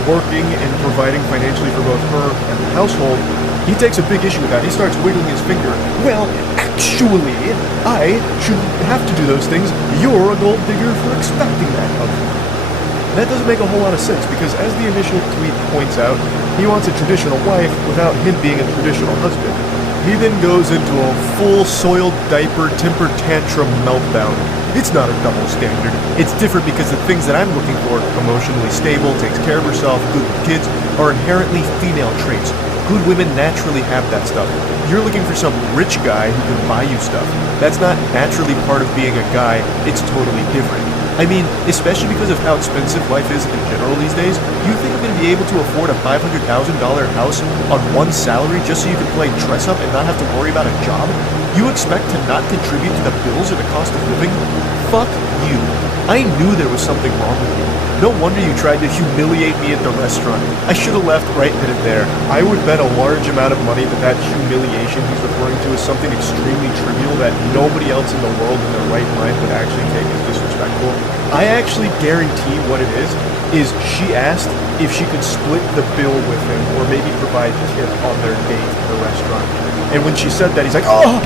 working and providing financially for both her and the household, he takes a big issue with that. He starts wiggling his finger. Well, Actually, I shouldn't have to do those things. You're a gold digger for expecting that of me. That doesn't make a whole lot of sense, because as the initial tweet points out, he wants a traditional wife without him being a traditional husband. He then goes into a full soiled diaper temper tantrum meltdown. It's not a double standard. It's different because the things that I'm looking for, emotionally stable, takes care of herself, good with kids, are inherently female traits. Good women naturally have that stuff. You're looking for some rich guy who can buy you stuff. That's not naturally part of being a guy. It's totally different. I mean, especially because of how expensive life is in general these days, you think I'm going to be able to afford a $500,000 house on one salary just so you can play dress up and not have to worry about a job? You expect to not contribute to the bills or the cost of living? Fuck you. I knew there was something wrong with you. No wonder you tried to humiliate me at the restaurant. I should have left right then and there. I would bet a large amount of money that humiliation he's referring to is something extremely trivial that nobody else in the world in their right mind would actually take as disrespectful. I actually guarantee what it is she asked if she could split the bill with him or maybe provide tip on their date at the restaurant. And when she said that, he's like, "Oh,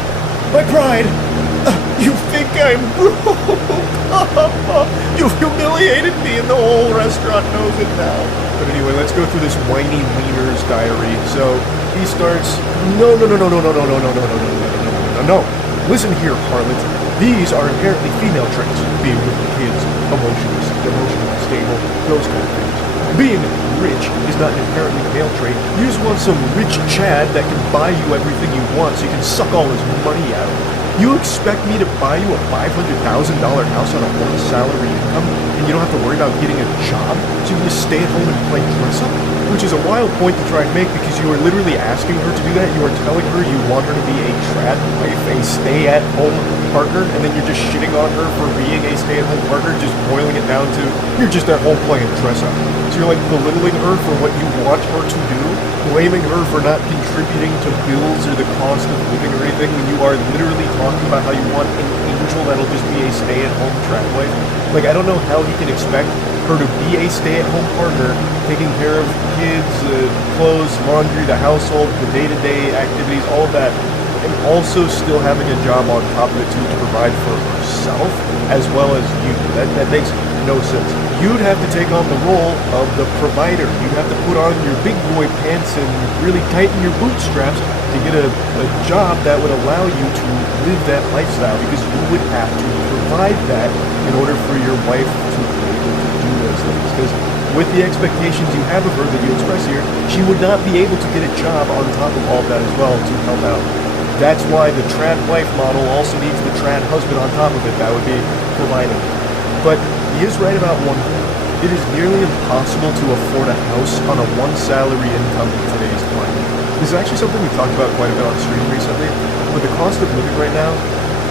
my pride! You think I'm broke? You've humiliated me and the whole restaurant knows it now." But anyway, let's go through this whiny wiener's diary. So he starts, no. Listen here, harlot. These are inherently female traits. Being with the kids, emotionally stable, those kind of things. Being rich is not an inherently male trait. You just want some rich Chad that can buy you everything you want so you can suck all his money out. You expect me to buy you a $500,000 house on a one-salary income and you don't have to worry about getting a job so you can just stay at home and play dress-up? Which is a wild point to try and make because you are literally asking her to do that. You are telling her you want her to be a trad wife, a stay-at-home partner, and then you're just shitting on her for being a stay-at-home partner, just boiling it down to you're just at home playing dress-up. So you're like belittling her for what you want her to do, blaming her for not contributing to bills or the cost of living or anything when you are literally talking about how you want an angel that'll just be a stay-at-home trad wife. Like, I don't know how he can expect her to be a stay-at-home partner, taking care of kids, clothes, laundry, the household, the day-to-day activities, all of that, and also still having a job on top of it too to provide for herself as well as you. That makes no sense. You'd have to take on the role of the provider. You'd have to put on your big boy pants and really tighten your bootstraps to get a job that would allow you to live that lifestyle, because you would have to provide that in order for your wife to be able to do those things. Because with the expectations you have of her that you express here, she would not be able to get a job on top of all of that as well to help out. That's why the trad wife model also needs the trad husband on top of it. That would be providing. But he is right about one thing. It is nearly impossible to afford a house on a one-salary income in today's climate. This is actually something we talked about quite a bit on stream recently, but the cost of living right now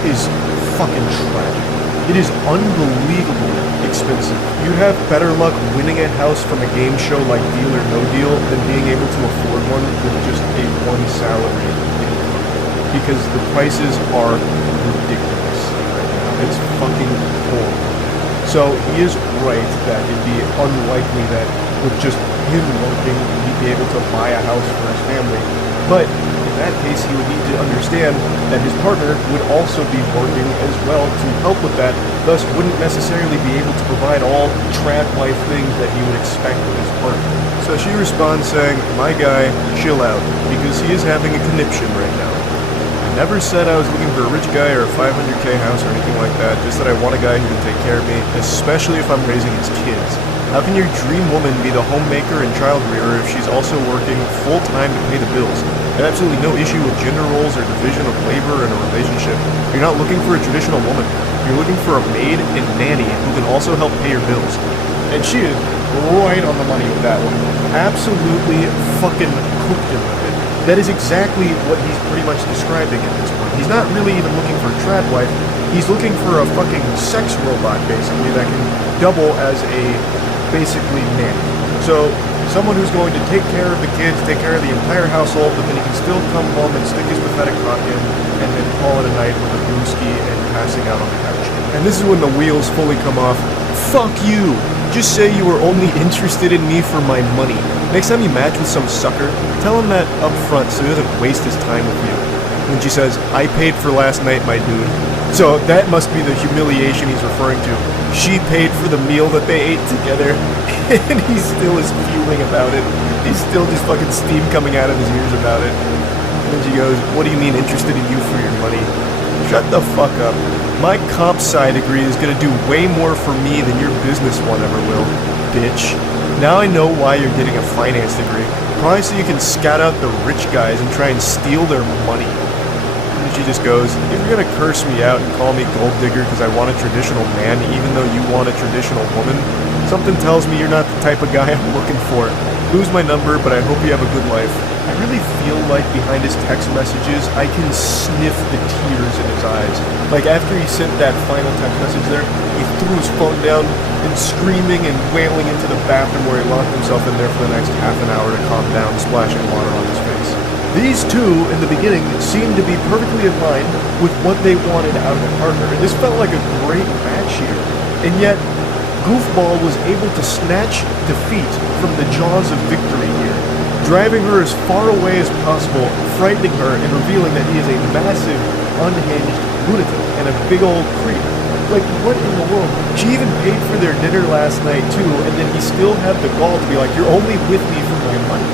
is fucking tragic. It is unbelievably expensive. You'd have better luck winning a house from a game show like Deal or No Deal than being able to afford one with just a one-salary income, because the prices are ridiculous right now. It's fucking horrible. So he is right that it'd be unlikely that with just him working, he'd be able to buy a house for his family. But in that case, he would need to understand that his partner would also be working as well to help with that, thus wouldn't necessarily be able to provide all the trad life things that he would expect with his partner. So she responds saying, "My guy, chill out, because he is having a conniption right now. Never said I was looking for a rich guy or a 500K house or anything like that, just that I want a guy who can take care of me, especially if I'm raising his kids. How can your dream woman be the homemaker and child rearer if she's also working full-time to pay the bills? I have absolutely no issue with gender roles or division of labor in a relationship. You're not looking for a traditional woman. You're looking for a maid and nanny who can also help pay your bills." And she is right on the money with that one. Absolutely fucking cooked him with it. That is exactly what he's pretty much describing at this point. He's not really even looking for a trad wife. He's looking for a fucking sex robot, basically, that can double as a, basically, nanny. So, someone who's going to take care of the kids, take care of the entire household, but then he can still come home and stick his pathetic cock in, and then call it a night with a brewski and passing out on the couch. And this is when the wheels fully come off. Fuck you! Just say you were only interested in me for my money. Next time you match with some sucker, tell him that up front so he doesn't waste his time with you. And she says, I paid for last night, my dude. So that must be the humiliation he's referring to. She paid for the meal that they ate together, and he still is fuming about it. He's still just fucking steam coming out of his ears about it. And she goes, what do you mean interested in you for your money? Shut the fuck up. My comp sci degree is gonna do way more for me than your business one ever will, bitch. Now I know why you're getting a finance degree. Probably so you can scout out the rich guys and try and steal their money. And she just goes, if you're gonna curse me out and call me gold digger because I want a traditional man even though you want a traditional woman, something tells me you're not the type of guy I'm looking for. Lose my number, but I hope you have a good life. I really feel like behind his text messages, I can sniff the tears in his eyes. Like after he sent that final text message there, he threw his phone down and screaming and wailing into the bathroom where he locked himself in there for the next half an hour to calm down, splashing water on his face. These two, in the beginning, seemed to be perfectly in line with what they wanted out of a partner. And this felt like a great match here. And yet, Goofball was able to snatch defeat from the jaws of victory here, driving her as far away as possible, frightening her, and revealing that he is a massive, unhinged lunatic and a big old creep. Like, what in the world? She even paid for their dinner last night, too, and then he still had the gall to be like, you're only with me for my money.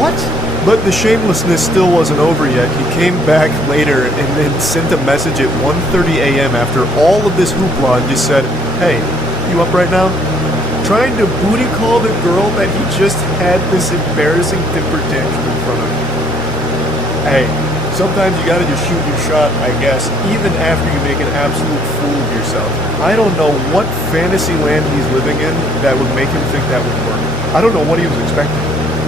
What? But the shamelessness still wasn't over yet. He came back later and then sent a message at 1:30 a.m. after all of this hoopla and just said, hey, you up right now? Trying to booty call the girl that he just had this embarrassing temper tantrum in front of. Hey, sometimes you gotta just shoot your shot, I guess, even after you make an absolute fool of yourself. I don't know what fantasy land he's living in that would make him think that would work. I don't know what he was expecting.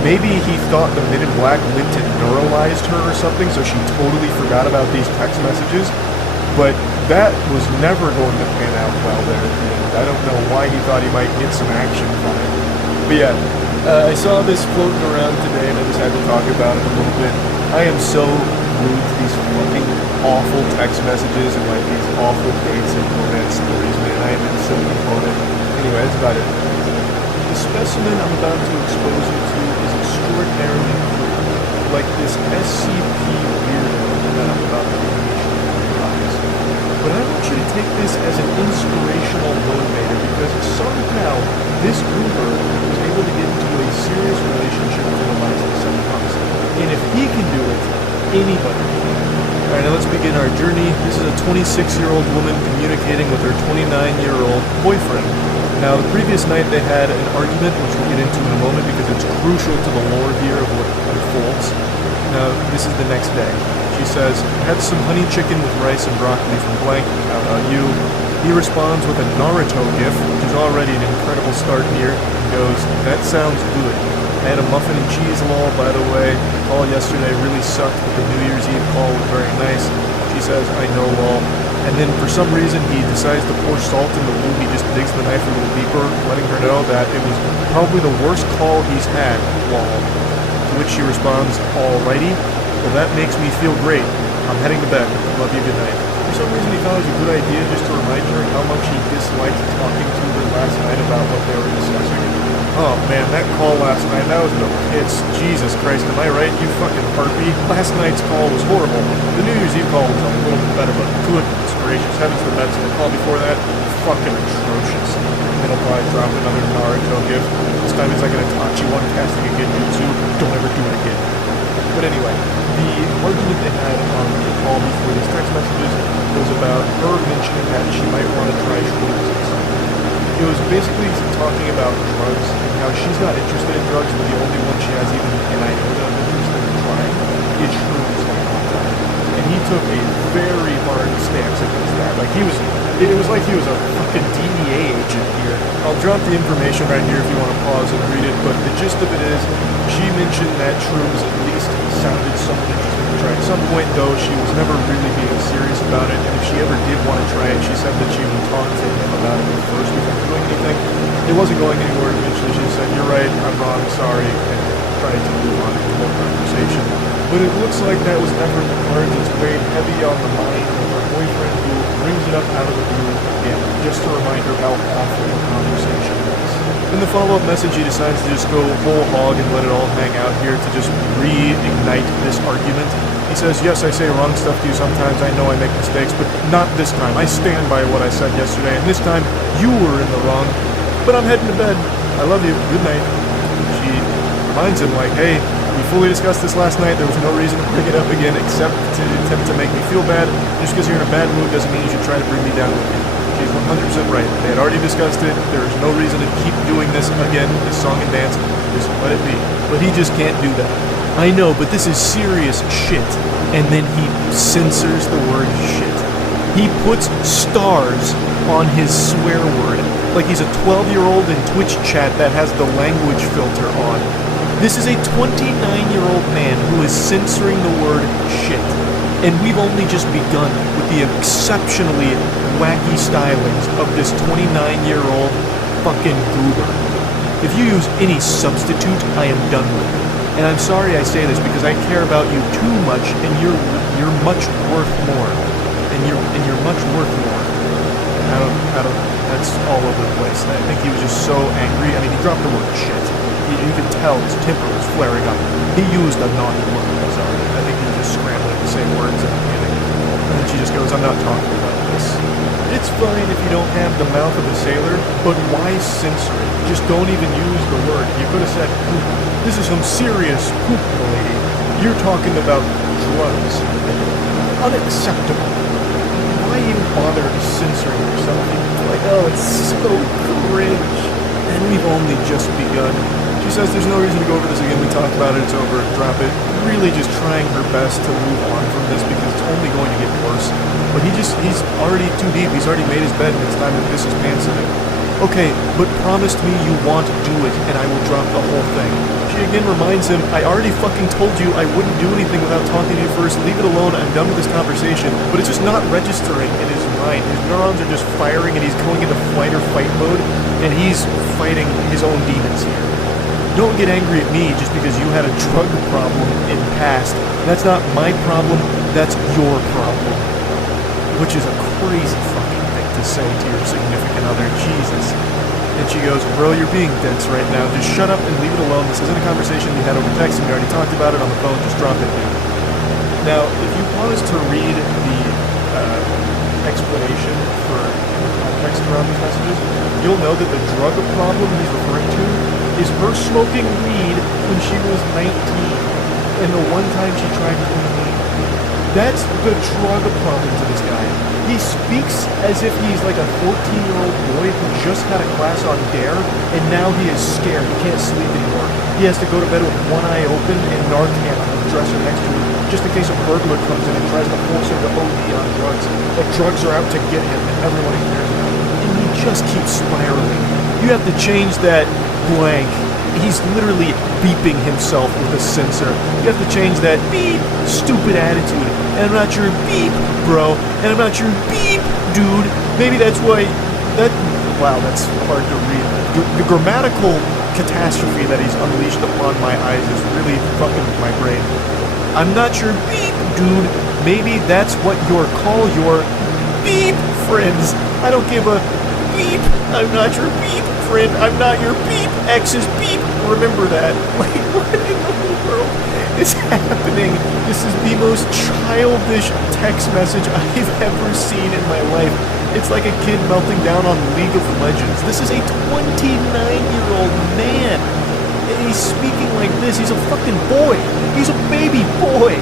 Maybe he thought the Men in Black went and neuralized her or something, so she totally forgot about these text messages. But that was never going to pan out well there at the end. I don't know why he thought he might get some action from it. But yeah, I saw this floating around today and I just had to talk about it a little bit. I am so glued to these fucking awful text messages and like these awful dates and romance stories, man. I am in so deep on it. Anyway, that's about it. The specimen I'm about to expose you to is extraordinarily cool. Like this SCP weirdo that I'm about to unleash on your eyes. But I want you to take this as an inspirational motivator because somehow this goober was able to get into a serious relationship with Eliza 7 months. And if he can do it, anybody can. Alright, now let's begin our journey. This is a 26-year-old woman communicating with her 29-year-old boyfriend. Now, the previous night they had an argument, which we'll get into in a moment because it's crucial to the lore here of what unfolds. Now, this is the next day. She says, had some honey chicken with rice and broccoli from blank, how about you? He responds with a Naruto gif, which is already an incredible start here, and goes, that sounds good. I had a muffin and cheese lol, by the way. The call yesterday really sucked, but the New Year's Eve call was very nice. She says, I know lol. And then for some reason he decides to pour salt in the wound. He just digs the knife a little deeper, letting her know that it was probably the worst call he's had, lol. To which she responds, alrighty. Well, that makes me feel great. I'm heading to bed. Love you, good night. For some reason he thought it was a good idea just to remind her how much he disliked talking to her last night about what they were discussing. Oh man, that call last night, that was the pits. Jesus Christ, am I right, you fucking harpy? Last night's call was horrible. The New Year's Eve call was a little bit better, but goodness gracious, heavens to beds. The call before that, fucking atrocious. And it'll probably drop another Naruto gift. This time it's like an Itachi one casting a Genjutsu. Don't ever do it again. But anyway, the argument they had on the call before these text messages was about her mentioning that she might want to try shrooms at some point. It was basically talking about drugs and how she's not interested in drugs, but the only one she has even an iota of interest in trying is shrooms at one time. And he took a very hard stance against that. Like it was like he was a fucking DEA agent here. I'll drop the information right here if you want to pause and read it, but the gist of it is, she mentioned that shrooms at least sounded somewhat interesting to try. At some point, though, she was never really being serious about it, and if she ever did want to try it, she said that she would talk to him about it first before doing anything. It wasn't going anywhere. Eventually, she said, you're right, I'm wrong, sorry, and tried to move on to the whole conversation. But it looks like that was never in the cards. It's weighed heavy on the mind of her boyfriend, who brings it up out of the blue again, just to remind her how awful the conversation was. In the follow-up message, he decides to just go whole hog and let it all hang out here to just reignite this argument. He says, yes, I say wrong stuff to you sometimes. I know I make mistakes, but not this time. I stand by what I said yesterday, and this time you were in the wrong. But I'm heading to bed. I love you. Good night. She reminds him, like, hey, we fully discussed this last night. There was no reason to bring it up again except to attempt to make me feel bad. Just because you're in a bad mood doesn't mean you should try to bring me down with you. She's 100% right. They had already discussed it. There is no reason to keep doing this again, this song and dance. Just let it be. But he just can't do that. I know, but this is serious shit. And then he censors the word shit. He puts stars on his swear word, like he's a 12-year-old in Twitch chat that has the language filter on. This is a 29-year-old man who is censoring the word shit. And we've only just begun with the exceptionally wacky stylings of this 29-year-old fucking goober. If you use any substitute, I am done with it. And I'm sorry I say this because I care about you too much, and you're much worth more. And you're much worth more. I don't, that's all over the place. I think he was just so angry. I mean, he dropped the word shit. You can tell his temper was flaring up. He used a naughty word. I'm sorry. I think he was just scrambling to say words and panic. And then she just goes, I'm not talking about this. It's fine if you don't have the mouth of a sailor, but why censor it? Just don't even use the word. You could have said poop. This is some serious poop, lady. You're talking about drugs. Unacceptable. Why even bother censoring yourself? Like, oh, it's so cringe. And we've only just begun. She says there's no reason to go over this again. We talked about it. It's over. Drop it. Really just trying her best to move on from this because it's only going to get worse. But he's already too deep. He's already made his bed and it's time to piss his pants in it. Okay, but promise me you want to do it and I will drop the whole thing. She again reminds him, I already fucking told you I wouldn't do anything without talking to you first. Leave it alone. I'm done with this conversation. But it's just not registering in his mind. His neurons are just firing and he's going into flight or fight mode and he's fighting his own demons here. Don't get angry at me just because you had a drug problem in past. That's not my problem, that's your problem. Which is a crazy fucking thing to say to your significant other. Jesus. And she goes, bro, you're being dense right now. Just shut up and leave it alone. This isn't a conversation we had over text and we already talked about it on the phone. Just drop it, dude. Now, if you pause to read the explanation for context around these messages, you'll know that the drug problem he's referring to is her smoking weed when she was 19 and the one time she tried cocaine. That's the drug problem to this guy. He speaks as if he's like a 14-year-old boy who just had a class on DARE and now he is scared. He can't sleep anymore. He has to go to bed with one eye open and Narcan on the dresser next to him just in case a burglar comes in and tries to force him to OD on drugs. Like drugs are out to get him and everyone he cares about. And he just keeps spiraling. You have to change that blank. He's literally beeping himself with a sensor. You have to change that beep, stupid attitude. And I'm not your beep, bro. And I'm not your beep, dude. Maybe that's why wow, that's hard to read. The grammatical catastrophe that he's unleashed upon my eyes is really fucking with my brain. I'm not your beep, dude. Maybe that's what you'll call your beep friends. I don't give a beep. I'm not your beep friend. I'm not your beep. X is beep. Remember that. Like, what in the world is happening? This is the most childish text message I've ever seen in my life. It's like a kid melting down on League of Legends. This is a 29-year-old man. And he's speaking like this. He's a fucking boy. He's a baby boy.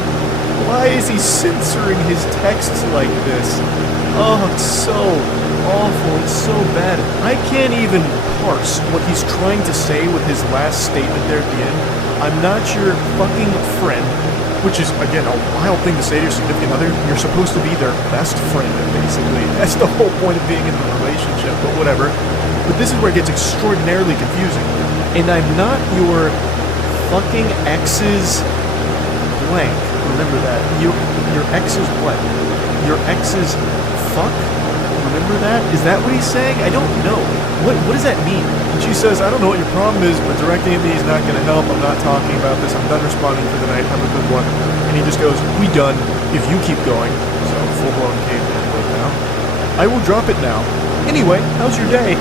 Why is he censoring his texts like this? Oh, it's so awful. It's so bad. I can't even parse what he's trying to say with his last statement there at the end. I'm not your fucking friend, which is, again, a wild thing to say to your significant other. You're supposed to be their best friend, basically. That's the whole point of being in a relationship, but whatever. But this is where it gets extraordinarily confusing. And I'm not your fucking ex's blank. Remember that. Your ex's what? Your ex's fuck? Remember that? Is that what he's saying? I don't know. What does that mean? And she says, I don't know what your problem is, but directing at me is not going to help. I'm not talking about this. I'm done responding for the night. Have a good one. And he just goes, we done if you keep going. So full-blown caveman right now. I will drop it now. Anyway, how's your day?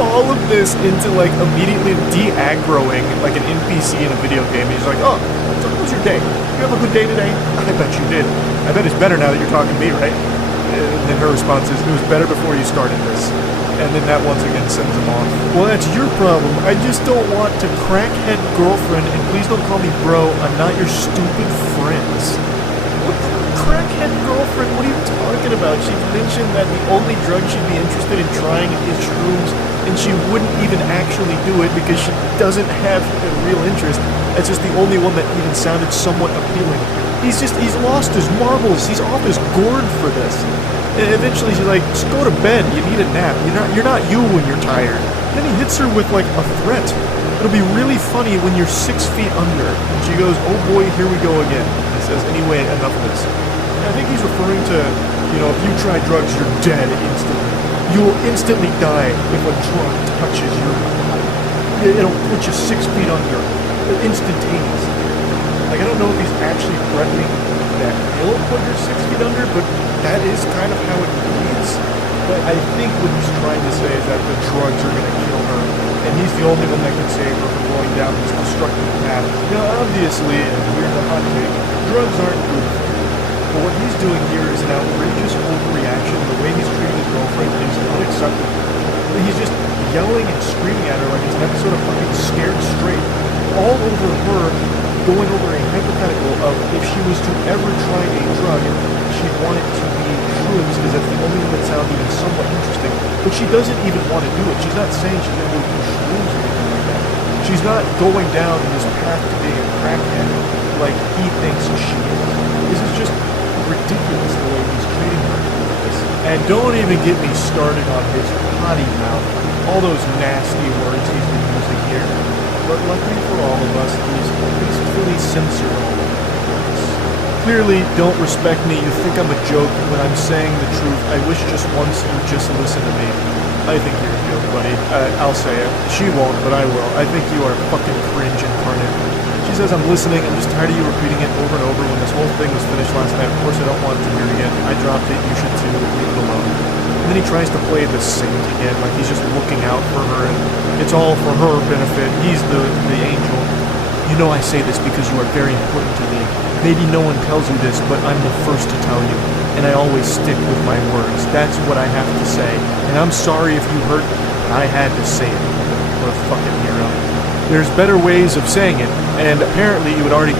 all of this into like immediately de-aggroing like an NPC in a video game. He's like, oh, so how was your day? You have a good day today? I bet you did. I bet it's better now that you're talking to me, right? And then her response is, it was better before you started this. And then that once again sends him off. Well, that's your problem. I just don't want to crackhead girlfriend, and please don't call me bro. I'm not your stupid friends. What crackhead girlfriend? What are you talking about? She mentioned that the only drug she'd be interested in trying is shrooms, and she wouldn't even actually do it because she doesn't have a real interest. That's just the only one that even sounded somewhat appealing. He's lost his marbles. He's off his gourd for this. And eventually she's like, just go to bed. You need a nap. You're not you when you're tired. Then he hits her with like a threat. It'll be really funny when you're 6 feet under. And she goes, oh boy, here we go again. He says, anyway, enough of this. And I think he's referring to, if you try drugs, you're dead instantly. You'll instantly die if a drug touches your body. It'll put you 6 feet under. Instantaneously. Like, I don't know if he's actually threatening that he'll put her 6 feet under, but that is kind of how it reads. But I think what he's trying to say is that the drugs are going to kill her, and he's the only one that can save her from going down this destructive path. Obviously, and here's a hot take, drugs aren't good for you. But what he's doing here is an outrageous overreaction. The way he's treating his girlfriend is unacceptable. He's just yelling and screaming at her like it's an episode of fucking Scared Straight, all over her, going over a hypothetical of if she was to ever try a drug, she'd want it to be shrooms because that's the only one that sounds even somewhat interesting. But she doesn't even want to do it. She's not saying she's going to go do shrooms or anything like that. She's not going down this path to being a crackhead like he thinks she is. This is just ridiculous the way he's treating her. And don't even get me started on his potty mouth, all those nasty words he's been using here. But luckily for all of us, he's peacefully censored all of this. Clearly don't respect me. You think I'm a joke when I'm saying the truth. I wish just once you'd just listen to me. I think you're a joke, buddy. I'll say it. She won't, but I will. I think you are fucking cringe incarnate. She says, I'm listening. I'm just tired of you repeating it over and over when this whole thing was finished last night. Of course I don't want to hear it again. I dropped it. You should too. Leave it alone. And then he tries to play the saint again, like he's just looking out for her, and it's all for her benefit. He's the angel. You know I say this because you are very important to me. Maybe no one tells you this, but I'm the first to tell you. And I always stick with my words. That's what I have to say. And I'm sorry if you hurt me. I had to say it. What a fucking hero. There's better ways of saying it, and apparently you'd already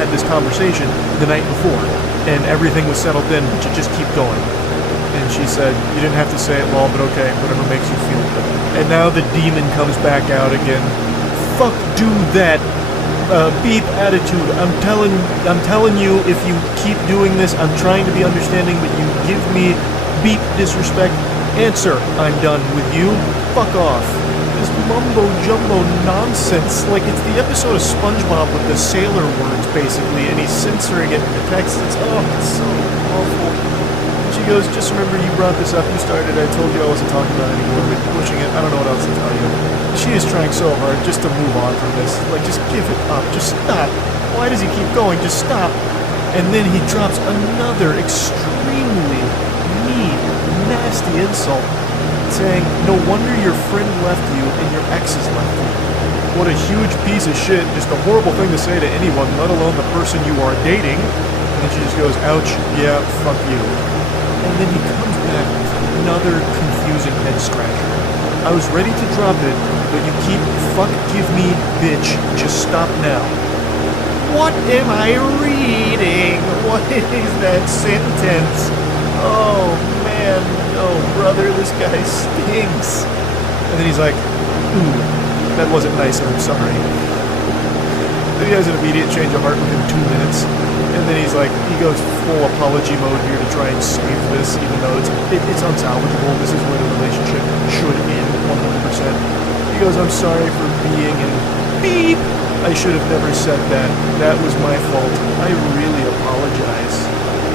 had this conversation the night before, and everything was settled in, but you just keep going. And she said, you didn't have to say it, lol, but okay, whatever makes you feel good. And now the demon comes back out again. Fuck do that, beep attitude. I'm telling you, if you keep doing this, I'm trying to be understanding, but you give me beep disrespect. Answer, I'm done with you. Fuck off. This mumbo-jumbo nonsense, like it's the episode of SpongeBob with the sailor words, basically, and he's censoring it in the text. It's so awful. She goes, just remember you brought this up, you started, I told you I wasn't talking about it anymore, but pushing it, I don't know what else to tell you. She is trying so hard just to move on from this, like just give it up, just stop. Why does he keep going? Just stop. And then he drops another extremely mean, nasty insult, saying, no wonder your friend left you and your exes left you. What a huge piece of shit, just a horrible thing to say to anyone, let alone the person you are dating. And then she just goes, ouch, yeah, fuck you. And then he comes back with another confusing head scratcher. I was ready to drop it, but you keep fuck give me bitch, just stop now. What am I reading? What is that sentence? Oh man, no brother, this guy stinks. And then he's like, ooh, that wasn't nice and I'm sorry. Then he has an immediate change of heart within 2 minutes. And then he's like, he goes full apology mode here to try and save this, even though it's unsalvageable. This is where the relationship should end 100%. He goes, I'm sorry for being and beep. I should have never said that. That was my fault. I really apologize.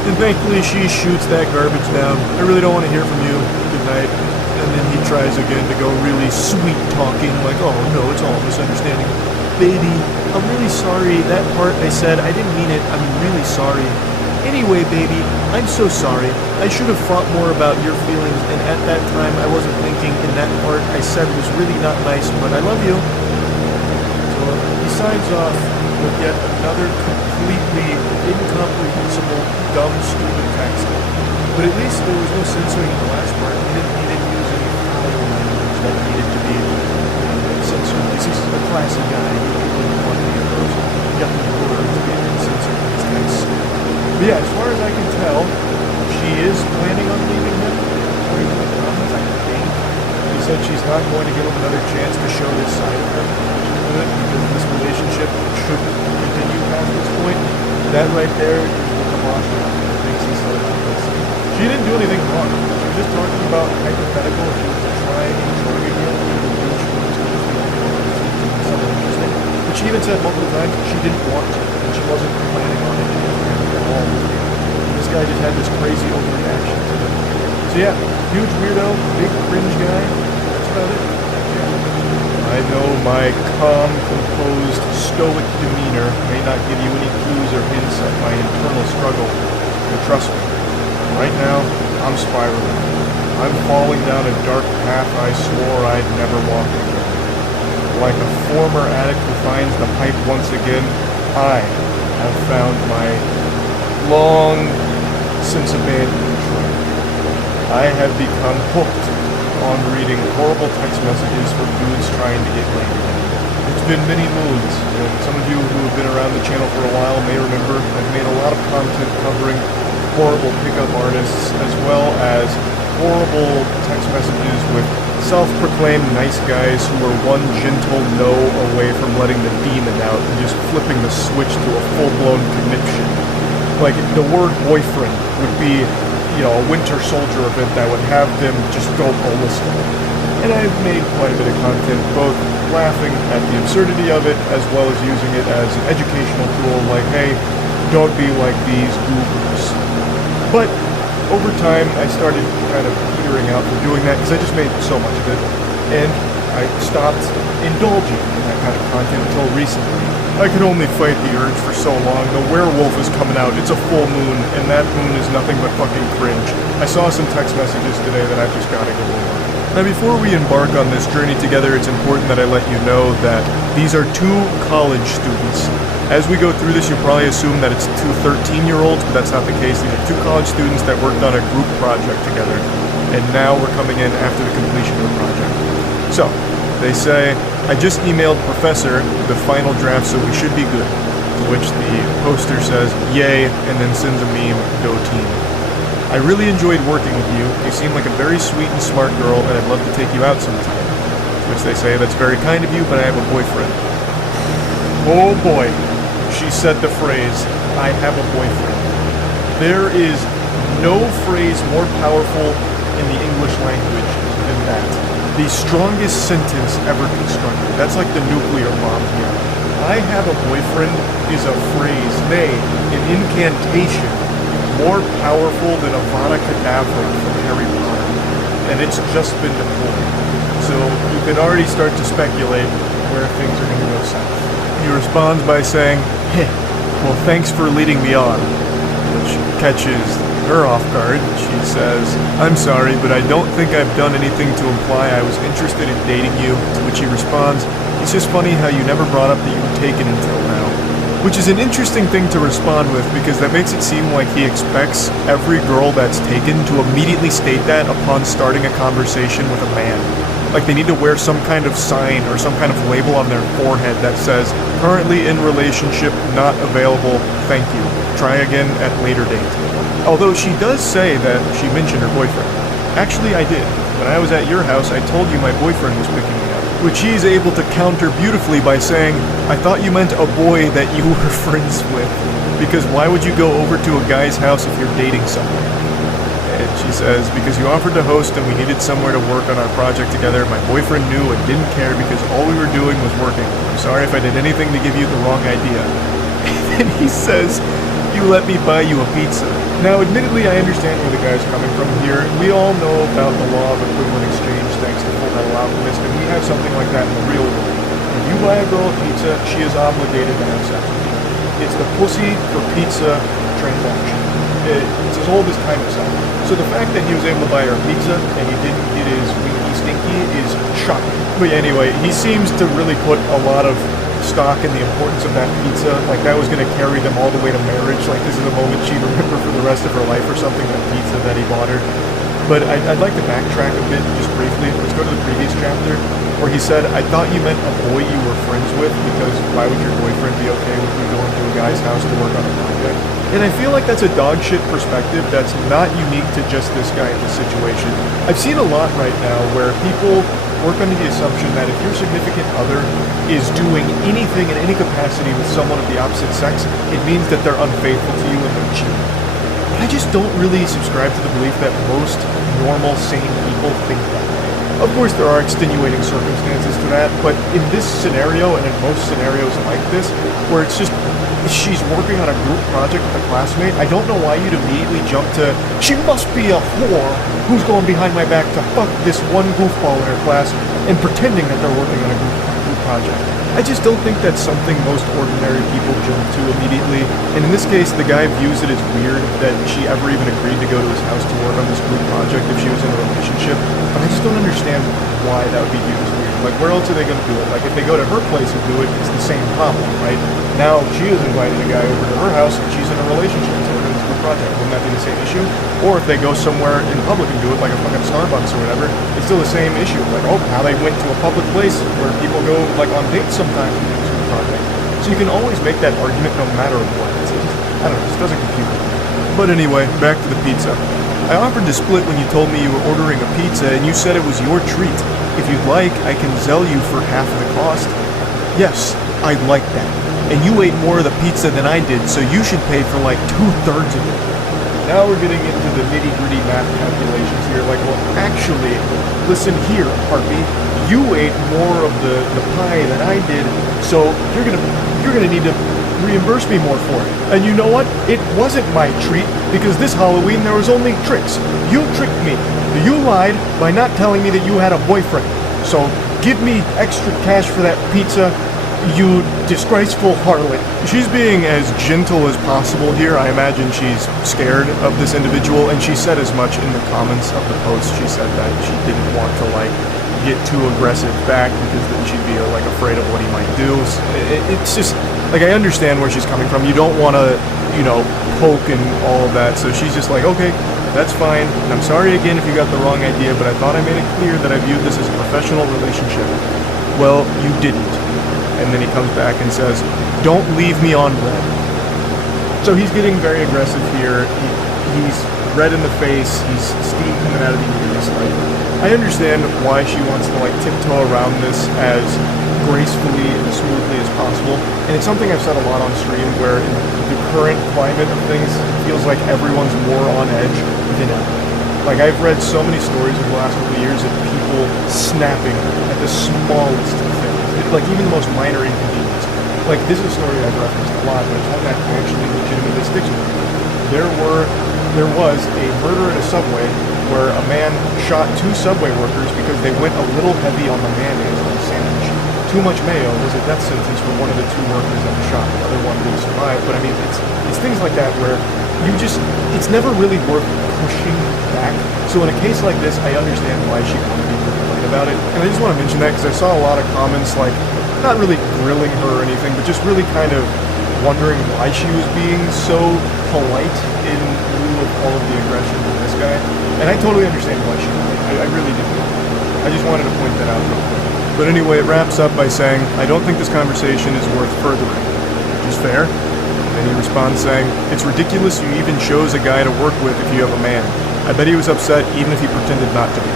And thankfully she shoots that garbage down. I really don't want to hear from you. Good night. And then he tries again to go really sweet talking, like, oh no, it's all a misunderstanding. Baby, I'm really sorry. That part I said, I didn't mean it. I'm really sorry. Anyway, baby, I'm so sorry. I should have thought more about your feelings, and at that time I wasn't thinking, and that part I said was really not nice, but I love you. So he signs off with yet another completely incomprehensible, dumb, stupid text. But at least there was no censoring in the last part. He didn't use any foul language that needed to be censored. This is a classy guy. He wouldn't want any of those yucky words being censored in his text. But yeah, as far as I can tell, she is planning on leaving him. I think. He said she's not going to give him another chance to show this side of her, because this relationship should continue past this point. That right there is the kibosh on the things he said about this. She didn't do anything wrong. She was just talking about hypothetical if she was to try and drug again, something interesting. But she even said multiple times she didn't want to, and she wasn't planning on it at all. This guy just had this crazy overreaction to it. So yeah, huge weirdo, big cringe guy. That's about it. Yeah. I know my calm, composed, stoic demeanor may not give you any clues or hints at my internal struggle, but trust me, right now, I'm spiraling. I'm falling down a dark path I swore I'd never walk again. Like a former addict who finds the pipe once again, I have found my long since abandoned trail. I have become hooked on reading horrible text messages from dudes trying to get laid again. It's been many moons, and some of you who have been around the channel for a while may remember I've made a lot of content covering horrible pickup artists, as well as horrible text messages with self-proclaimed nice guys who are one gentle no away from letting the demon out and just flipping the switch to a full-blown conniption. Like, the word boyfriend would be, a Winter Soldier event that would have them just go ballistic. And I've made quite a bit of content, both laughing at the absurdity of it, as well as using it as an educational tool, like, hey, don't be like these goobers. But over time, I started kind of petering out from doing that because I just made so much of it, and I stopped indulging in that kind of content until recently. I could only fight the urge for so long. The werewolf is coming out. It's a full moon, and that moon is nothing but fucking cringe. I saw some text messages today that I've just got to go over. Now, before we embark on this journey together, it's important that I let you know that these are two college students. As we go through this, you'll probably assume that it's two 13-year-olds, but that's not the case. These are two college students that worked on a group project together, and now we're coming in after the completion of the project. So, they say, I just emailed Professor the final draft, so we should be good. To which the poster says, yay, and then sends a meme, go team. I really enjoyed working with you. You seem like a very sweet and smart girl, and I'd love to take you out sometime. To which they say, that's very kind of you, but I have a boyfriend. Oh boy, she said the phrase, I have a boyfriend. There is no phrase more powerful in the English language than that. The strongest sentence ever constructed. That's like the nuclear bomb here. I have a boyfriend is a phrase, nay, an incantation, more powerful than Avada Kedavra from Harry Potter. And it's just been deployed. So you can already start to speculate where things are going to go south. He responds by saying, heh, well, thanks for leading me on, which catches her off guard. She says, I'm sorry, but I don't think I've done anything to imply I was interested in dating you, to which he responds, it's just funny how you never brought up that you were taken until now. Which is an interesting thing to respond with, because that makes it seem like he expects every girl that's taken to immediately state that upon starting a conversation with a man. Like they need to wear some kind of sign or some kind of label on their forehead that says, currently in relationship, not available, thank you. Try again at later date. Although she does say that she mentioned her boyfriend. Actually, I did. When I was at your house, I told you my boyfriend was picking me up. Which he's able to counter beautifully by saying, I thought you meant a boy that you were friends with. Because why would you go over to a guy's house if you're dating someone? And she says, because you offered to host and we needed somewhere to work on our project together, my boyfriend knew and didn't care because all we were doing was working. I'm sorry if I did anything to give you the wrong idea. And then he says, you let me buy you a pizza. Now, admittedly, I understand where the guy's coming from here. We all know about the law of equivalent exchange thanks to Full Metal Alchemist, and we have something like that in the real world. If you buy a girl a pizza, she is obligated to have sex with you. It's the pussy for pizza transaction. it's as old as time itself. So the fact that he was able to buy her pizza and he didn't get his winky stinky is shocking. But anyway, he seems to really put a lot of stock in the importance of that pizza. Like that was going to carry them all the way to marriage. Like this is a moment she'd remember for the rest of her life or something, that pizza that he bought her. But I'd like to backtrack a bit, just briefly. Let's go to the previous chapter, where he said, I thought you meant a boy you were friends with, because why would your boyfriend be okay with you going to a guy's house to work on a project? And I feel like that's a dog shit perspective that's not unique to just this guy in this situation. I've seen a lot right now where people work under the assumption that if your significant other is doing anything in any capacity with someone of the opposite sex, it means that they're unfaithful to you and they're cheating. I just don't really subscribe to the belief that most normal, sane people think that way. Of course, there are extenuating circumstances to that, but in this scenario, and in most scenarios like this, where it's just she's working on a group project with a classmate, I don't know why you'd immediately jump to, she must be a whore who's going behind my back to fuck this one goofball in her class and pretending that they're working on a group project. I just don't think that's something most ordinary people jump to immediately. And in this case, the guy views it as weird that she ever even agreed to go to his house to work on this group project if she was in a relationship. But I just don't understand why that would be viewed as weird. Like, where else are they going to do it? Like, if they go to her place and do it, it's the same problem, right? Now, she has invited a guy over to her house and she's in a relationship to work on this group project. Wouldn't that be the same issue? Or if they go somewhere in public and do it, like a fucking Starbucks or whatever, it's still the same issue. Like, oh, now they went to a public place where people go, like, on dates sometimes in this group project. So you can always make that argument no matter what. I don't know, it just doesn't compute. But anyway, back to the pizza. I offered to split when you told me you were ordering a pizza and you said it was your treat. If you'd like, I can sell you for half the cost. Yes, I'd like that. And you ate more of the pizza than I did, so you should pay for like 2/3 of it. Now we're getting into the nitty-gritty math calculations here. Like, well, actually, listen here, Harvey. You ate more of the pie than I did, so you're gonna need to reimburse me more for it. And you know what? It wasn't my treat, because this Halloween there was only tricks. You tricked me. You lied by not telling me that you had a boyfriend. So give me extra cash for that pizza, you disgraceful harlot. She's being as gentle as possible here. I imagine she's scared of this individual, and she said as much in the comments of the post. She said that she didn't want to, like, get too aggressive back because then she'd be, like, afraid of what he might do. It's just, like, I understand where she's coming from. You don't want to, you know, poke and all of that. So she's just like, okay, that's fine. And I'm sorry again if you got the wrong idea, but I thought I made it clear that I viewed this as a professional relationship. Well, you didn't. And then he comes back and says, don't leave me on red. So he's getting very aggressive here. He's red in the face. He's steam coming out of the ears. Like, I understand why she wants to, like, tiptoe around this as gracefully and as smoothly as possible. And it's something I've said a lot on stream, where in the current climate of things, it feels like everyone's more on edge than ever. Like, I've read so many stories over the last couple of years of people snapping at the smallest of things. Like, even the most minor inconvenience. Like, this is a story I've referenced a lot, but it's one that actually legitimately sticks with me. There was a murder at a Subway where a man shot 2 Subway workers because they went a little heavy on the mayonnaise on the sandwich. Too much mayo was a death sentence for one of the 2 workers that was shot. The other one didn't survive. But I mean, it's things like that where it's never really worth pushing back. So in a case like this, I understand why she wanted to be polite about it. And I just want to mention that because I saw a lot of comments, like, not really grilling her or anything, but just really kind of wondering why she was being so polite in lieu of all of the aggression from this guy. And I totally understand why she was. I really do. I just wanted to point that out real quick. But anyway, it wraps up by saying, I don't think this conversation is worth furthering. Which is fair. And then he responds saying, it's ridiculous you even chose a guy to work with if you have a man. I bet he was upset even if he pretended not to be.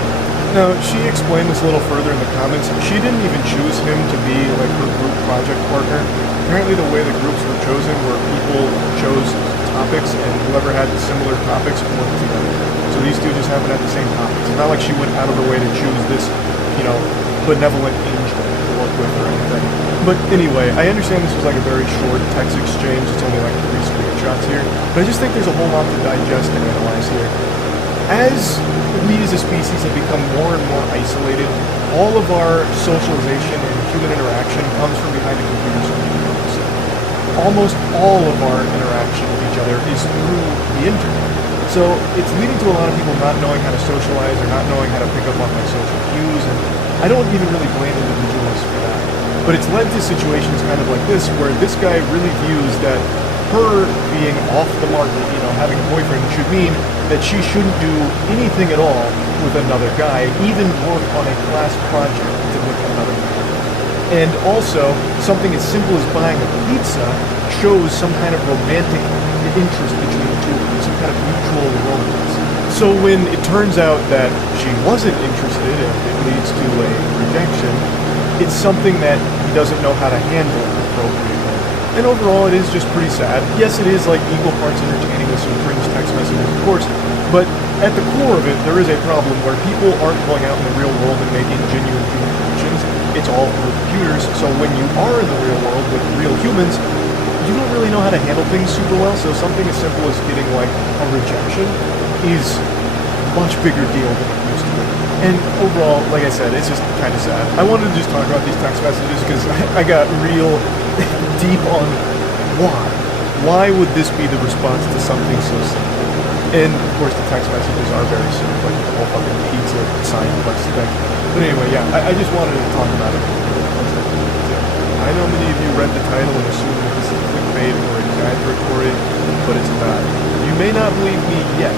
Now, she explained this a little further in the comments. She didn't even choose him to be, like, her group project partner. Apparently the way the groups were chosen were people chose topics, and whoever had similar topics worked together. So these two just happened to have the same topics. It's not like she went out of her way to choose this, you know, benevolent angel to work with or anything. But anyway, I understand this was like a very short text exchange. It's only like 3 screenshots here. But I just think there's a whole lot to digest and analyze here. As we as a species have become more and more isolated, all of our socialization and human interaction comes from behind a computer screen. almost all of our interaction with each other is through the internet. So it's leading to a lot of people not knowing how to socialize or not knowing how to pick up on my social cues, and I don't even really blame individuals for that. But it's led to situations kind of like this, where this guy really views that her being off the market, having a boyfriend, should mean that she shouldn't do anything at all with another guy, even work on a class project with another guy. And also, something as simple as buying a pizza shows some kind of romantic interest between the two of them, some kind of mutual romance. So when it turns out that she wasn't interested and it leads to a rejection, it's something that he doesn't know how to handle appropriately. And overall, it is just pretty sad. Yes, it is like equal parts entertaining with some cringe text messages, of course, but at the core of it, there is a problem where people aren't going out in the real world and making genuine human connections. It's all through computers, so when you are in the real world with real humans, you don't really know how to handle things super well, so something as simple as getting like a rejection is a much bigger deal than it used to be. And overall, like I said, it's just kind of sad. I wanted to just talk about these text messages because I got real deep on why. Why would this be the response to something so simple? And of course the text messages are very simple, like the whole fucking pizza sign quest thing. But anyway, yeah, I just wanted to talk about it. I know many of you read the title and assume that this is clickbait or exaggeratory, but it's not. You may not believe me yet.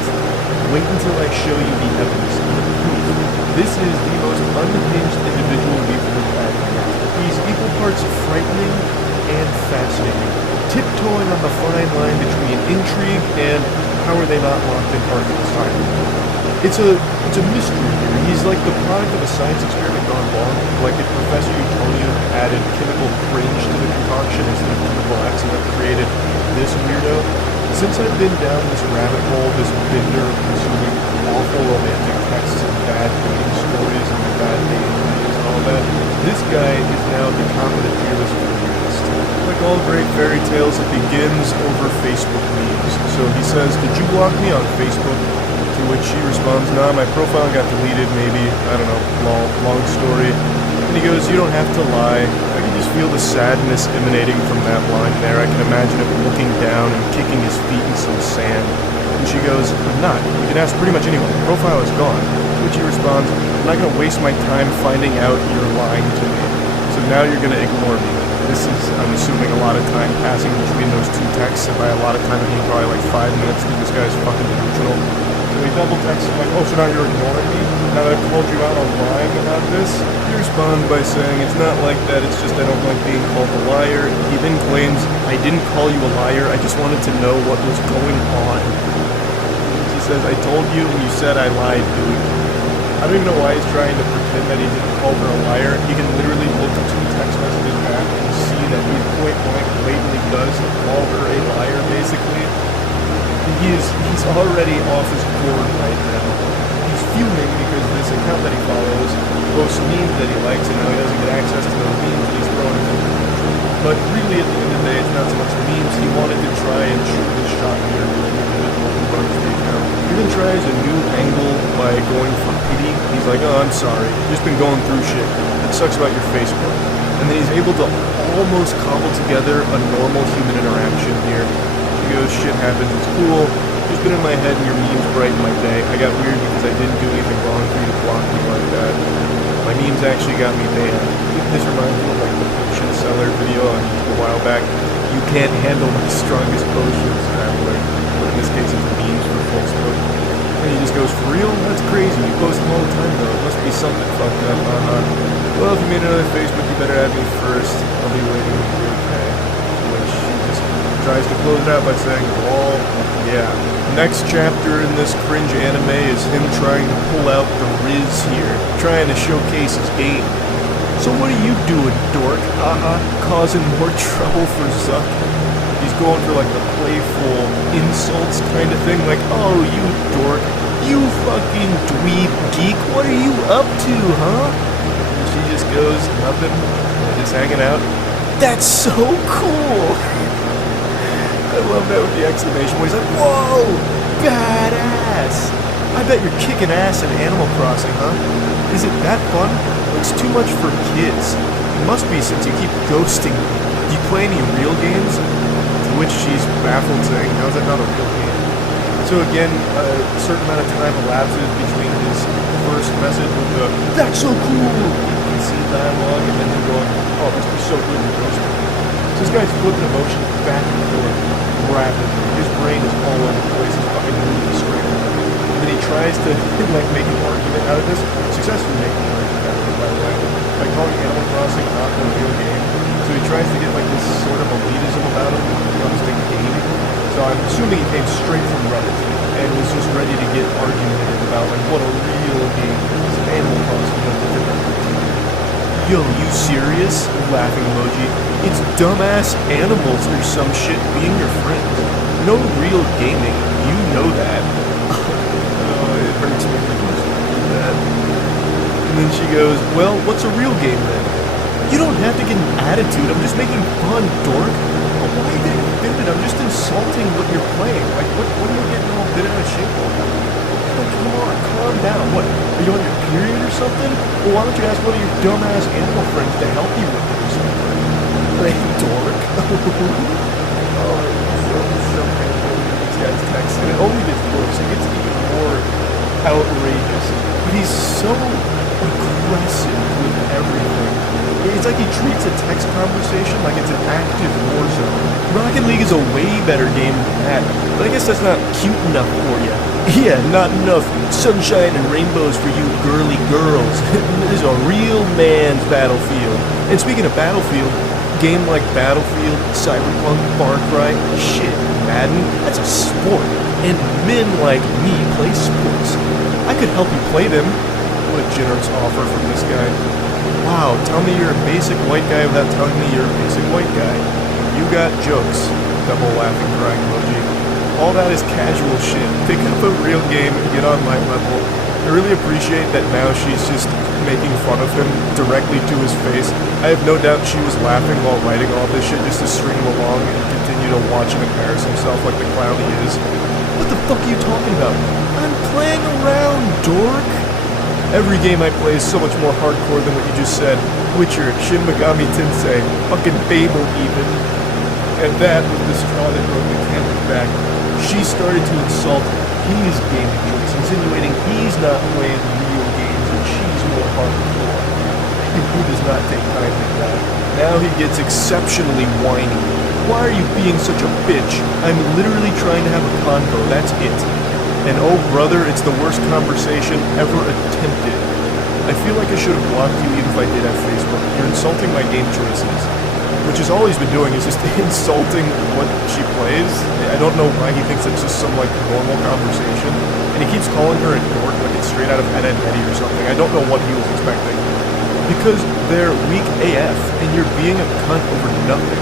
Wait until I show you the evidence and the proof. This is the most unhinged individual we've looked at yet. He's equal parts frightening and fascinating, tiptoeing on the fine line between intrigue and how are they not locked in Arkham Asylum. It's a mystery here. He's like the product of a science experiment gone wrong, like if Professor Utonium added chemical cringe to the concoction instead of chemical X and that created this weirdo. Since I've been down this rabbit hole, this bender consuming awful romantic texts and bad dating stories and bad dating videos and all that, this guy is now the competent fearless feminist. Like all great fairy tales, it begins over Facebook memes. So he says, "Did you block me on Facebook?" To which she responds, "Nah, my profile got deleted, maybe, I don't know, long story." And he goes, "You don't have to lie." I can just feel the sadness emanating from that line there. I can imagine him looking down and kicking his feet in some sand. And she goes, "I'm not. You can ask pretty much anyone. The profile is gone." To which he responds, "I'm not going to waste my time finding out you're lying to me. So now you're going to ignore me." This is, I'm assuming, a lot of time passing between those two texts. And by a lot of time, I mean probably like 5 minutes, because this guy's fucking delusional. So he double texts him like, "Oh, so now you're ignoring me? Now that I've called you out on lying about this?" He responds by saying, "It's not like that, it's just I don't like being called a liar." He then claims, "I didn't call you a liar, I just wanted to know what was going on." She says, "I told you and you said I lied, dude." I don't even know why he's trying to pretend that he didn't call her a liar. He can literally look at 2 text messages back and see that he point blank blatantly does call her a liar, basically. He's already off his board right now. He's fuming because this account that he follows posts memes that he likes, and now he doesn't get access to those memes that he's throwing into the country. But really, at the end of the day, it's not so much the memes. He wanted to try and shoot his shot here with the individual who runs the account. He then tries a new angle by going for pity. He's like, "Oh, I'm sorry. You've just been going through shit. That sucks about your Facebook." And then he's able to almost cobble together a normal human interaction here. He goes, "Shit happens, it's cool. Just been in my head and your memes brighten my day. I got weird because I didn't do anything wrong for you to block me like that. My memes actually got me banned." This reminds me of like the potion seller video on YouTube a while back. "You can't handle my strongest potions," traveler. But in this case, it's memes for Facebook. And he just goes, "For real? That's crazy. You post them all the time though. It must be something fucked up, Well, if you made another Facebook, you better add me first. I'll be waiting for your pay." Which he just tries to close it out by saying, "Lol, yeah." Next chapter in this cringe anime is him trying to pull out the Riz here, trying to showcase his game. "So what are you doing, dork? Causing more trouble for Zuck." He's going for like the playful insults kind of thing, like, "Oh, you dork, you fucking dweeb geek, what are you up to, huh?" And she just goes, "Nothing, we're just hanging out." That's so cool! I love that with the exclamation point. He's like, "Whoa, badass! I bet you're kicking ass in Animal Crossing, huh? Is it that fun? It's too much for kids. It must be since you keep ghosting me. Do you play any real games? which she's baffled saying, how's that not a real game? So again, a certain amount of time elapses between his first message with the, that's so cool, you see dialogue, and then him going, oh, this was so good, and roasting. So this guy's flipping emotions back and forth rapidly. His brain is all over the place, he's fucking moving straight. And then he tries to like make an argument out of this, successfully making an argument out of it, by the way, by calling Animal Crossing not a real game. So he tries to get like this sort of elitism about him when it comes to gaming. So I'm assuming he came straight from Reddit and was just ready to get argumentative about like what a real game is. Animal Crossing. Yo, you serious? Laughing emoji. It's dumbass animals or some shit being your friends. No real gaming. You know that. It hurts me to do that. And then she goes, well, what's a real game then? You don't have to get an attitude. I'm just making fun, dork. But why are you getting offended? I'm just insulting what you're playing. Like, what are you getting all bent out of shape over? Like, come on, calm down. What, are you on your period or something? Well, why don't you ask one of your dumbass animal friends to help you with it or something? Like, dork. Oh, it's so painful when these guys text. And it only gets worse. It gets even more outrageous. But he's so aggressive with everything. It's like he treats a text conversation like it's an active war zone. Rocket League is a way better game than that, but I guess that's not cute enough for you. Yeah, not enough sunshine and rainbows for you girly girls. This is a real man's Battlefield. And speaking of Battlefield, game like Battlefield, Cyberpunk, Far Cry, shit, Madden, that's a sport. And men like me play sports. I could help you play them. What a generous offer from this guy. Wow, tell me you're a basic white guy without telling me you're a basic white guy. You got jokes. Double laughing crying emoji. All that is casual shit. Pick up a real game and get on my level. I really appreciate that now she's just making fun of him directly to his face. I have no doubt she was laughing while writing all this shit just to string him along and continue to watch him embarrass himself like the clown he is. What the fuck are you talking about? I'm playing around, dork. Every game I play is so much more hardcore than what you just said. Witcher, Shin Megami Tensei, fucking Fable even. And that was the straw that broke the camel's back. She started to insult his gaming choice, insinuating he's not playing real games and she's more hardcore. He does not take kindly to that. Now he gets exceptionally whiny. Why are you being such a bitch? I'm literally trying to have a convo, that's it. And oh brother, it's the worst conversation ever attempted. I feel like I should have blocked you even if I did have Facebook. You're insulting my game choices. Which is all he's been doing is just insulting what she plays. I don't know why he thinks it's just some like normal conversation. And he keeps calling her a dork like it's straight out of Ed, Edd n Eddy or something. I don't know what he was expecting. Because they're weak AF and you're being a cunt over nothing.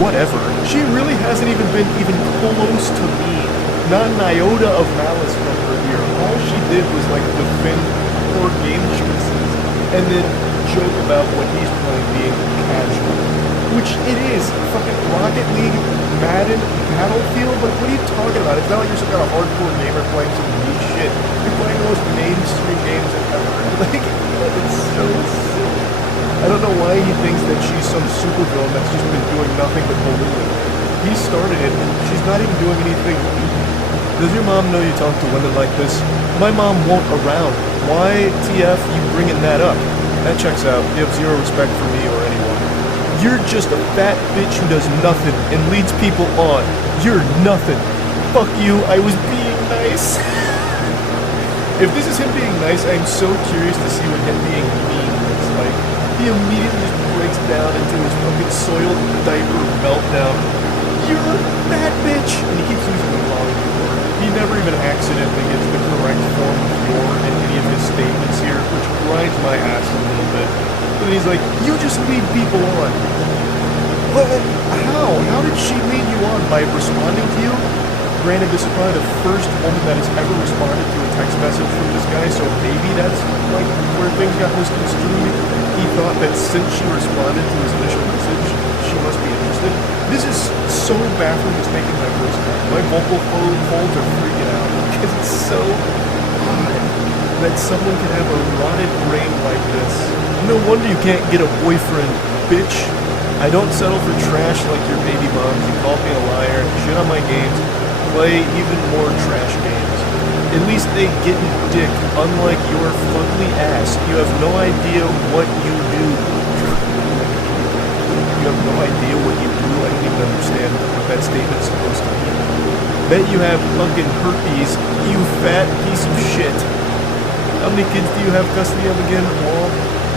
Whatever. She really hasn't even been even close to me. Not an iota of malice from her here. All she did was like defend poor game choices and then joke about what he's playing being casual. Which it is. Fucking Rocket League, Madden, Battlefield, like what are you talking about? It's not like you're some kind of hardcore gamer playing some niche shit. You're playing the most mainstream games ever. Like, it's so sick. I don't know why he thinks that she's some supervillain that's just been doing nothing but belittling. He started it and she's not even doing anything. Does your mom know you talk to women like this? My mom won't around. Why, TF, you bringing that up? That checks out. You have zero respect for me or anyone. You're just a fat bitch who does nothing and leads people on. You're nothing. Fuck you, I was being nice. If this is him being nice, I'm so curious to see what him being mean looks like. He immediately just breaks down into his fucking soiled diaper meltdown. You're a fat bitch! And he keeps using the wrong word. He never even accidentally gets the correct form of your in any of his statements here, which grinds my ass a little bit. But then he's like, you just lead people on. Well, how? How did she lead you on? By responding to you? Granted, this is probably the first woman that has ever responded to a text message from this guy, so maybe that's like where things got misconstrued. He thought that since she responded to his initial message, she must be interested. This is so baffling, it's making my voice crack. My vocal folds are freaking out because it's so odd that someone can have a rotted brain like this. No wonder you can't get a boyfriend, bitch. I don't settle for trash like your baby moms. You called me a liar, shit on my games, play even more trash games. At least they get dick, unlike your fugly ass. You have no idea what you do. You have no idea what you do? I don't even understand what that statement's supposed to mean. Bet you have fucking herpes, you fat piece of shit. How many kids do you have custody of again, Wall?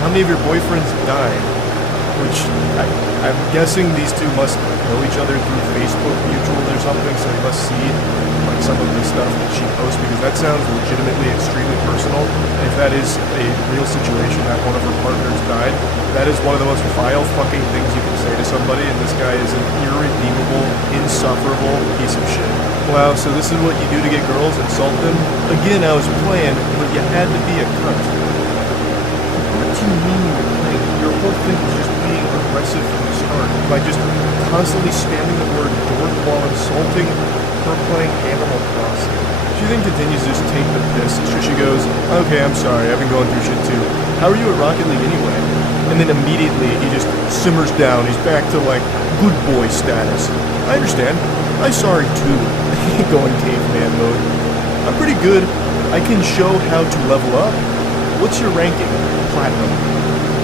How many of your boyfriends died? Which, I'm guessing these two must know each other through Facebook mutuals or something, so they must see like some of the stuff that she posts, because that sounds legitimately extremely personal. And if that is a real situation that one of her partners died, that is one of the most vile fucking things you can say to somebody, and this guy is an irredeemable, insufferable piece of shit. Wow, so this is what you do to get girls, insult them? Again, I was playing, but you had to be a cunt. What do you mean you were playing? Your whole thing was just being aggressive from the start by just constantly spamming the word dork while insulting her playing Animal Crossing. She then continues to just take the piss. So she goes, okay, I'm sorry, I've been going through shit too. How are you at Rocket League anyway? And then immediately he just simmers down. He's back to like good boy status. I understand. I'm sorry too. Going caveman mode. I'm pretty good. I can show how to level up. What's your ranking? Platinum.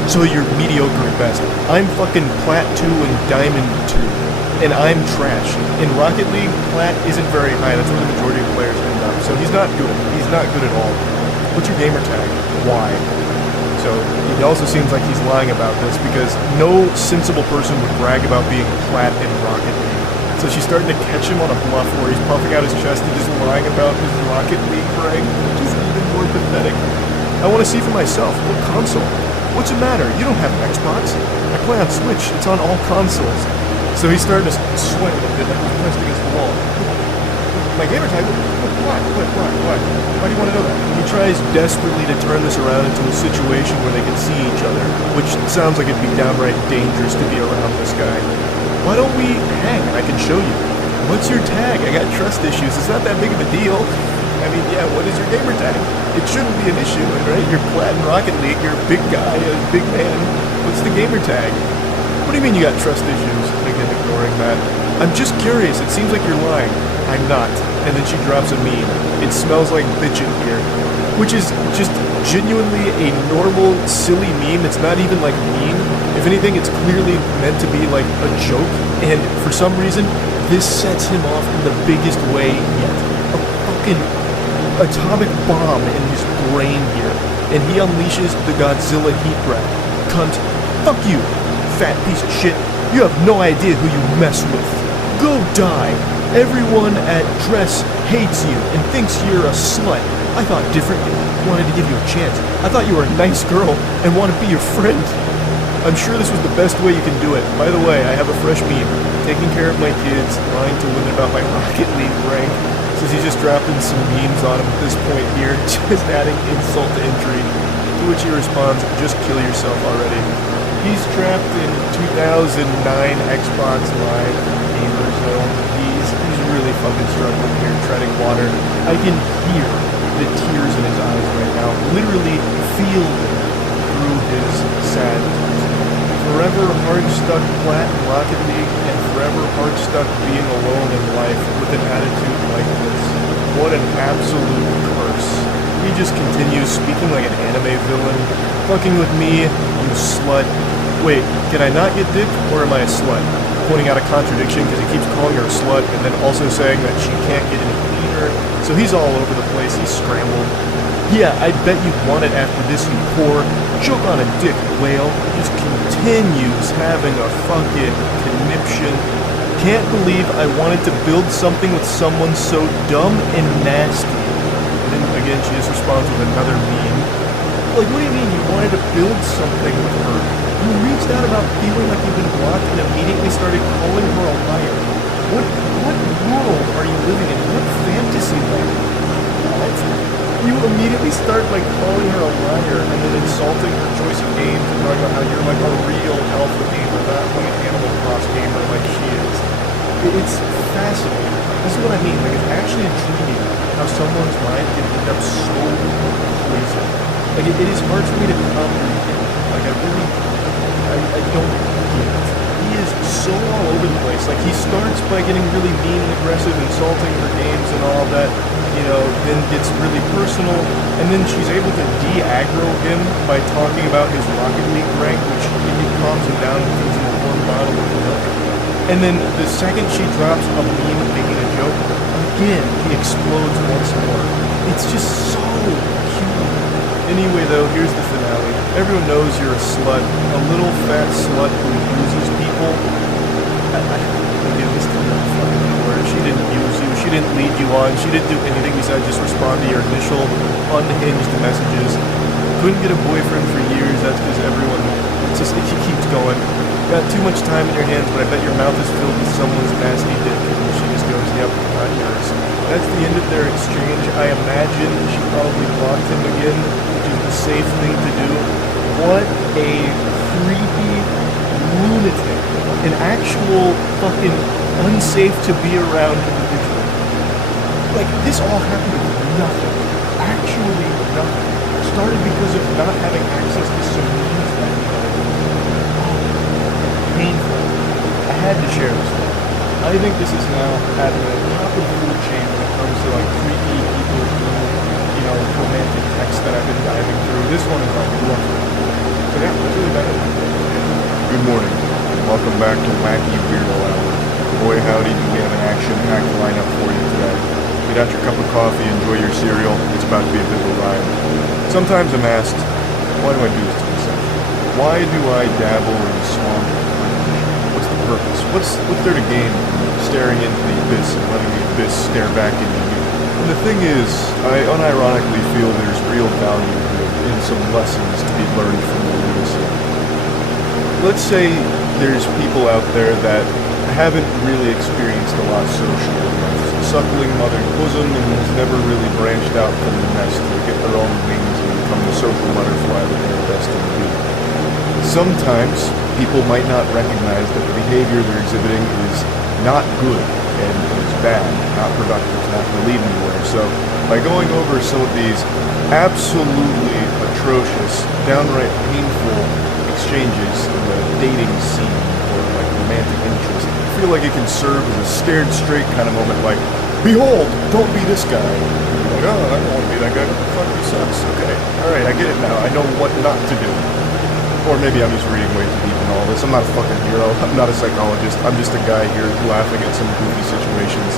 So you're mediocre at best. I'm fucking Plat 2 and Diamond 2. And I'm trash. In Rocket League, Plat isn't very high. That's where the majority of players end up. So he's not good. He's not good at all. What's your gamer tag? Why? So it also seems like he's lying about this, because no sensible person would brag about being Plat in Rocket League. So she's starting to catch him on a bluff where he's puffing out his chest and just lying about his Rocket League rank, which is even more pathetic. I want to see for myself. What console? What's the matter? You don't have an Xbox. I play on Switch. It's on all consoles. So he's starting to sweat a little bit, like he's pressed against the wall. My gamer tag? Why? Why do you want to know that? He tries desperately to turn this around into a situation where they can see each other, which sounds like it'd be downright dangerous to be around this guy. Why don't we hang? I can show you. What's your tag? I got trust issues. It's not that big of a deal. I mean, yeah, what is your gamer tag? It shouldn't be an issue, right? You're Plat in Rocket League, you're a big guy, a big man. What's the gamer tag? What do you mean you got trust issues? Again, ignoring that. I'm just curious. It seems like you're lying. I'm not. And then she drops a meme. It smells like bitch in here. Which is just genuinely a normal, silly meme. It's not even like mean. If anything, it's clearly meant to be like a joke. And for some reason, this sets him off in the biggest way yet. A fucking atomic bomb in his brain here. And he unleashes the Godzilla heat breath. Cunt. Fuck you, fat piece of shit. You have no idea who you mess with. Go die. Everyone at Dress hates you and thinks you're a slut. I thought differently. Wanted to give you a chance. I thought you were a nice girl and want to be your friend. I'm sure this was the best way you can do it. By the way, I have a fresh meme. Taking care of my kids, lying to women about my Rocket League rank. So he's just dropping some memes on him at this point here, just adding insult to injury. To which he responds, just kill yourself already. He's trapped in 2009 Xbox Live Gamer Zone. He's really fucking struggling here, treading water. I can hear the tears in his eyes right now. Literally feel through his sad tears. Forever hard-stuck Plat in Rocket League, and forever hard-stuck being alone in life with an attitude like this. What an absolute curse. He just continues speaking like an anime villain. Fucking with me, you slut. Wait, can I not get dick, or am I a slut? Pointing out a contradiction because he keeps calling her a slut and then also saying that she can't get any cleaner. So he's all over the place. He's scrambled. Yeah, I bet you want it after this, you whore. Choke on a dick, whale. Just continues having a fucking conniption. Can't believe I wanted to build something with someone so dumb and nasty. And then again, she just responds with another meme. Like, what do you mean you wanted to build something with her? You reached out about feeling like you've been blocked and immediately started calling her a liar. What world are you living in? What fantasy land? What? You immediately start like calling her a liar and then insulting her choice of games and talking about how you're like a real alpha gamer, not like an Animal Cross gamer like she is. It's fascinating. This is what I mean. Like, it's actually intriguing how someone's mind can end up so crazy. Like, it is hard for me to comprehend. Like, I don't get it. is so all over the place. Like, he starts by getting really mean and aggressive, insulting her games and all that, you know, then gets really personal, and then she's able to de-aggro him by talking about his Rocket League rank, which it calms him down and feeds him a warm bottle of milk. And then the second she drops a meme making a joke, again, he explodes once more. It's just so cute. Anyway, though, here's the finale. Everyone knows you're a slut, a little fat slut who uses people. Again, this didn't fucking work. She didn't use you. She didn't lead you on. She didn't do anything besides just respond to your initial unhinged messages. Couldn't get a boyfriend for years. That's because everyone, it keeps going. Got too much time in your hands, but I bet your mouth is filled with someone's nasty dick. And she just goes, yep, not yours. That's the end of their exchange. I imagine she probably blocked him again, which is the safe thing to do. What a creepy lunatic. An actual fucking unsafe to be around individual. Like, this all happened with nothing. Actually nothing. Started because of not having access to some means that painful. I had to share this one. I think this is now at the top of the food chain when it comes to like creepy people who, you know, romantic texts that I've been diving through. This one is like rough. So yeah, that's really bad. Good morning. Welcome back to Wacky Weirdo Hour. Boy howdy, do we have an action-packed lineup for you today. Get out your cup of coffee, enjoy your cereal. It's about to be a bit of a ride. Sometimes I'm asked, why do I do this to myself? Why do I dabble in the swamp? What's the purpose? What's there to gain staring into the abyss and letting the abyss stare back into you? And the thing is, I unironically feel there's real value in some lessons to be learned from the lunacy. Let's say there's people out there that haven't really experienced a lot socially. Suckling mother's bosom and has never really branched out from the nest to get their own wings and become the social butterfly that they're destined to be. Sometimes people might not recognize that the behavior they're exhibiting is not good and is bad, not productive, not going to lead anywhere. So by going over some of these absolutely atrocious, downright painful exchanges in the dating scene or like romantic interest, I feel like it can serve as a scared straight kind of moment, like, behold, don't be this guy. Like, oh, I don't want to be that guy. Fuck, he sucks. Okay, alright, I get it now. I know what not to do. Or maybe I'm just reading way too deep in all this. I'm not a fucking hero. I'm not a psychologist. I'm just a guy here laughing at some goofy situations.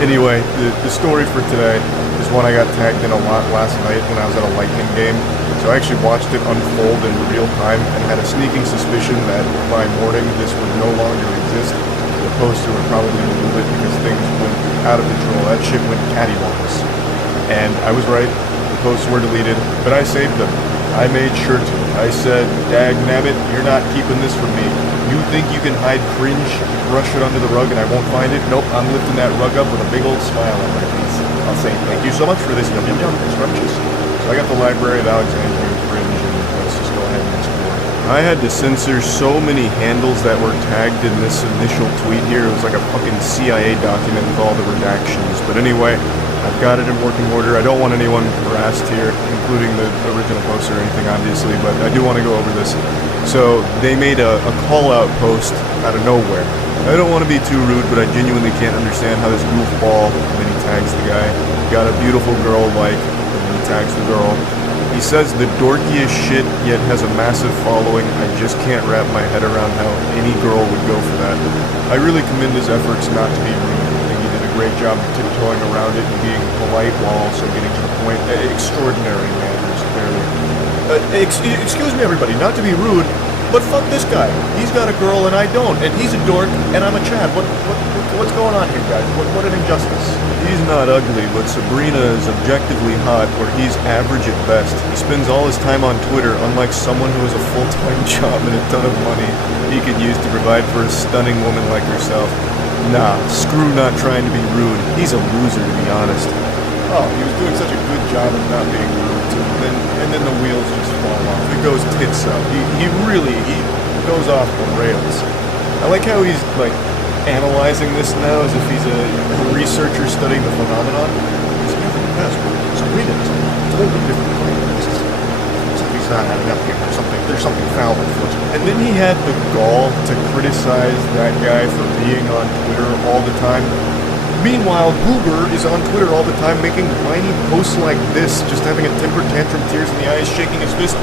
Anyway, the story for today is one I got tagged in a lot last night when I was at a Lightning game. So I actually watched it unfold in real time and had a sneaking suspicion that by morning this would no longer exist. The poster would probably remove it because things went out of control. That shit went cattywampus. And I was right. The posts were deleted, but I saved them. I made sure to. I said, dag nabbit, you're not keeping this from me. You think you can hide cringe, brush it under the rug, and I won't find it? Nope, I'm lifting that rug up with a big old smile on my face. I'll say, thank you so much for this yum yum yum, it's scrumptious. So I got the Library of Alexandria cringe, and let's just go ahead and explore. I had to censor so many handles that were tagged in this initial tweet here. It was like a fucking CIA document with all the redactions. But anyway, I've got it in working order. I don't want anyone harassed here, including the original post or anything, obviously, but I do want to go over this. So they made a call-out post out of nowhere. I don't want to be too rude, but I genuinely can't understand how this goofball, and then he tags the guy, got a beautiful girl like, and then he tags the girl. He says the dorkiest shit, yet has a massive following. I just can't wrap my head around how any girl would go for that. I really commend his efforts not to be rude. Great job tiptoeing around it and being polite while also getting to the point. Extraordinary manners, clearly. Excuse me, everybody, not to be rude, but fuck this guy. He's got a girl and I don't, and he's a dork and I'm a Chad. What's going on here, guys? What an injustice. He's not ugly, but Sabrina is objectively hot, where he's average at best. He spends all his time on Twitter, unlike someone who has a full-time job and a ton of money he could use to provide for a stunning woman like herself. Nah, screw not trying to be rude. He's a loser, to be honest. Oh, he was doing such a good job of not being rude, too. And then the wheels just fall off. It goes tits up. He goes off the rails. I like how he's, like, analyzing this now as if he's a researcher studying the phenomenon. It's a different password. So read it. It's a totally different thing. It's if he's not adding up here. There's something foul afoot. And then he had the gall to criticize that guy for being on Twitter all the time. Meanwhile, Goober is on Twitter all the time making whiny posts like this, just having a temper tantrum, tears in the eyes, shaking his fist.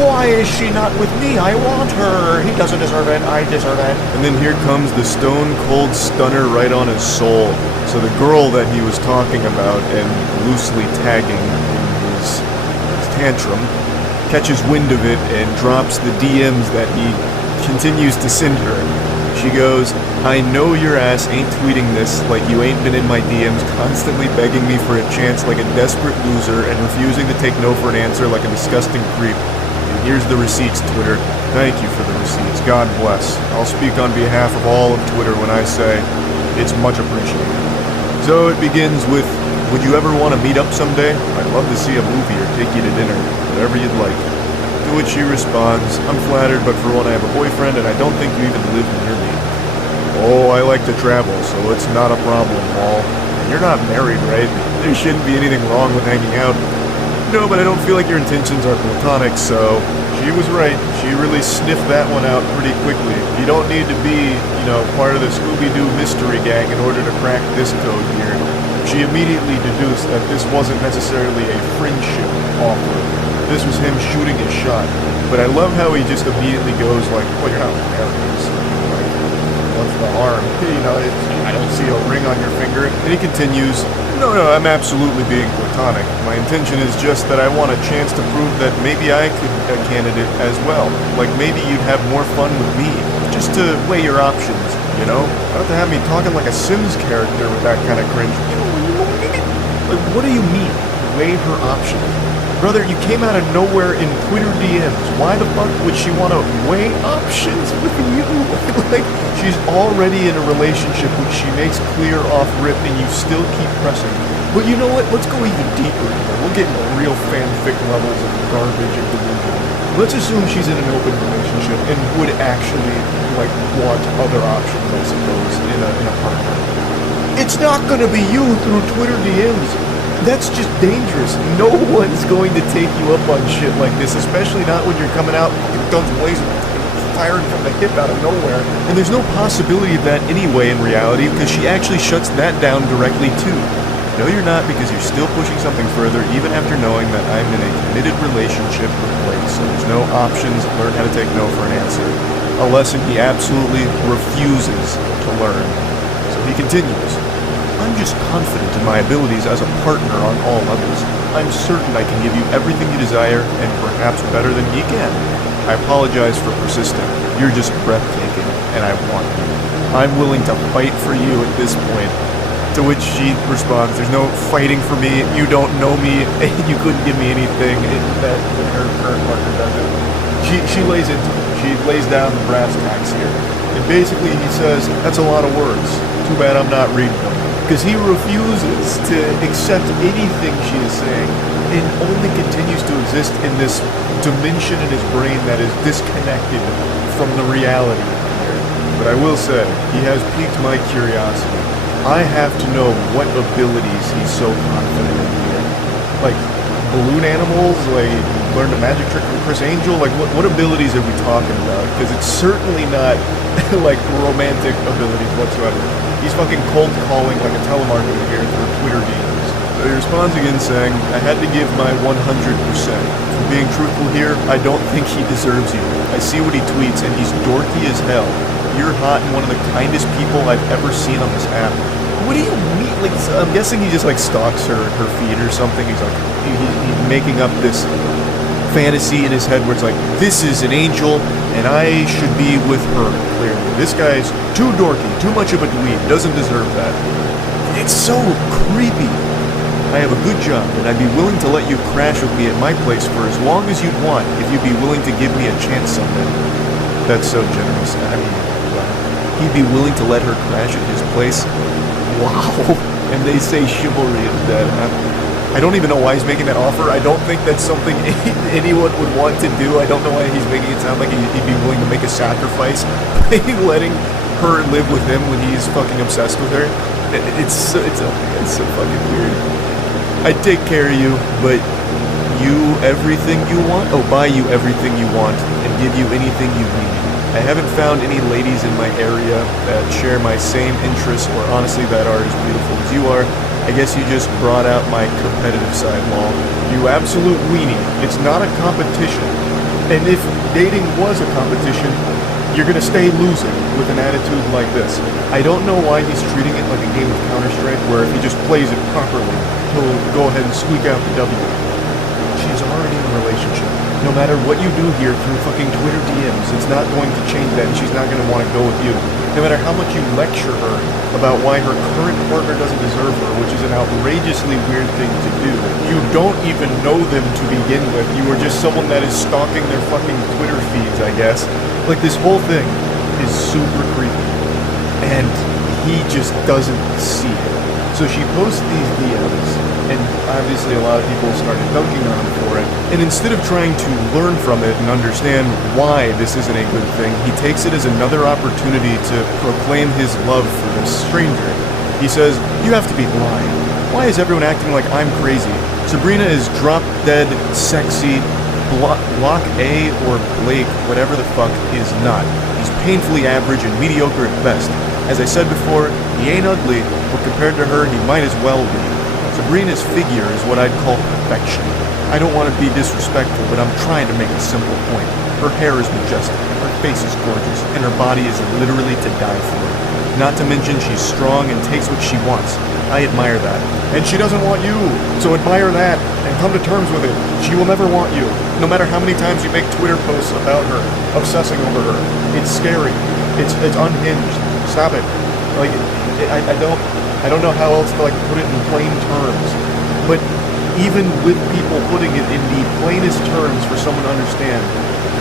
Why is she not with me? I want her. He doesn't deserve it. I deserve it. And then here comes the stone cold stunner right on his soul. So the girl that he was talking about and loosely tagging in his tantrum catches wind of it and drops the DMs that he continues to send her. She goes, I know your ass ain't tweeting this like you ain't been in my DMs constantly begging me for a chance like a desperate loser and refusing to take no for an answer like a disgusting creep. And here's the receipts, Twitter. Thank you for the receipts. God bless. I'll speak on behalf of all of Twitter when I say it's much appreciated. So it begins with, would you ever want to meet up someday? I'd love to see a movie or take you to dinner. Whatever you'd like. To which she responds, I'm flattered, but for one, I have a boyfriend, and I don't think you even live near me. Oh, I like to travel, so it's not a problem, Paul. And you're not married, right? There shouldn't be anything wrong with hanging out. No, but I don't feel like your intentions are platonic, so... She was right. She really sniffed that one out pretty quickly. You don't need to be, part of the Scooby-Doo mystery gang in order to crack this code here. She immediately deduced that this wasn't necessarily a friendship offer. This was him shooting his shot. But I love how he just immediately goes like, well, you're not married, so like, what's the harm? I don't see a ring on your finger. And he continues, no, I'm absolutely being platonic. My intention is just that I want a chance to prove that maybe I could be a candidate as well. Like maybe you'd have more fun with me. Just to weigh your options, Not to have me talking like a Sims character with that kind of cringe. Like, what do you mean? Weigh her options? Brother, you came out of nowhere in Twitter DMs. Why the fuck would she want to weigh options with you? Like, she's already in a relationship which she makes clear off rip and you still keep pressing. But you know what? Let's go even deeper here. We'll get into real fanfic levels of garbage and delusion. Let's assume she's in an open relationship and would actually, want other options, I suppose, in a partner. It's not gonna be you through Twitter DMs. That's just dangerous. No one's going to take you up on shit like this, especially not when you're coming out guns blazing, firing from the hip out of nowhere. And there's no possibility of that anyway in reality, because she actually shuts that down directly too. No, you're not, because you're still pushing something further, even after knowing that I'm in a committed relationship with Blake, so there's no options. Learn how to take no for an answer. A lesson he absolutely refuses to learn. So he continues. I'm just confident in my abilities as a partner on all levels. I'm certain I can give you everything you desire, and perhaps better than he can. I apologize for persisting. You're just breathtaking, and I want you. I'm willing to fight for you at this point. To which she responds, there's no fighting for me, you don't know me, and you couldn't give me anything. That her current partner doesn't. She lays into it. She lays down the brass tacks here. And basically he says, that's a lot of words. Too bad I'm not reading them. Because he refuses to accept anything she is saying and only continues to exist in this dimension in his brain that is disconnected from the reality here. But I will say, he has piqued my curiosity. I have to know what abilities he's so confident in here. Like, balloon animals? Like, learned a magic trick from Chris Angel? Like, what abilities are we talking about? Because it's certainly not, romantic abilities whatsoever. He's fucking cold calling like a telemarketer here through Twitter DMs. So he responds again saying, I had to give my 100%. For being truthful here, I don't think he deserves you. I see what he tweets and he's dorky as hell. You're hot and one of the kindest people I've ever seen on this app. What do you mean? I'm guessing he just stalks her feed or something. He's he's making up this fantasy in his head where it's like, this is an angel and I should be with her, clearly. This guy's too dorky, too much of a dweeb, doesn't deserve that. It's so creepy. I have a good job and I'd be willing to let you crash with me at my place for as long as you'd want if you'd be willing to give me a chance someday. That's so generous. I mean, he'd be willing to let her crash at his place? Wow. And they say chivalry is dead. I don't even know why he's making that offer. I don't think that's something anyone would want to do. I don't know why he's making it sound like he'd be willing to make a sacrifice by letting her live with him when he's fucking obsessed with her. It's so fucking weird. I'd take care of you, but you everything you want? Oh, buy you everything you want and give you anything you need. I haven't found any ladies in my area that share my same interests or honestly that are as beautiful as you are. I guess you just brought out my competitive side, Lol. You absolute weenie. It's not a competition. And if dating was a competition, you're gonna stay losing with an attitude like this. I don't know why he's treating it like a game of Counter-Strike where if he just plays it properly, he'll go ahead and squeak out the W. She's already in a relationship. No matter what you do here through fucking Twitter DMs, it's not going to change that and she's not gonna want to go with you. No matter how much you lecture her about why her current partner doesn't deserve her, which is an outrageously weird thing to do. You don't even know them to begin with. You are just someone that is stalking their fucking Twitter feeds, I guess. Like, this whole thing is super creepy. And he just doesn't see it. So she posts these DMs, and obviously a lot of people started dunking on him for it. And instead of trying to learn from it and understand why this isn't a good thing, he takes it as another opportunity to proclaim his love for this stranger. He says, "You have to be blind. Why is everyone acting like I'm crazy? Sabrina is drop-dead, sexy, Block A or Blake, whatever the fuck, is not. He's painfully average and mediocre at best. As I said before, he ain't ugly, but compared to her, he might as well be. Sabrina's figure is what I'd call perfection. I don't want to be disrespectful, but I'm trying to make a simple point. Her hair is majestic, her face is gorgeous, and her body is literally to die for. Not to mention she's strong and takes what she wants. I admire that. And she doesn't want you, so admire that and come to terms with it. She will never want you, no matter how many times you make Twitter posts about her, obsessing over her. It's scary. It's unhinged. Stop it. Like, I don't know how else to like put it in plain terms. But even with people putting it in the plainest terms for someone to understand,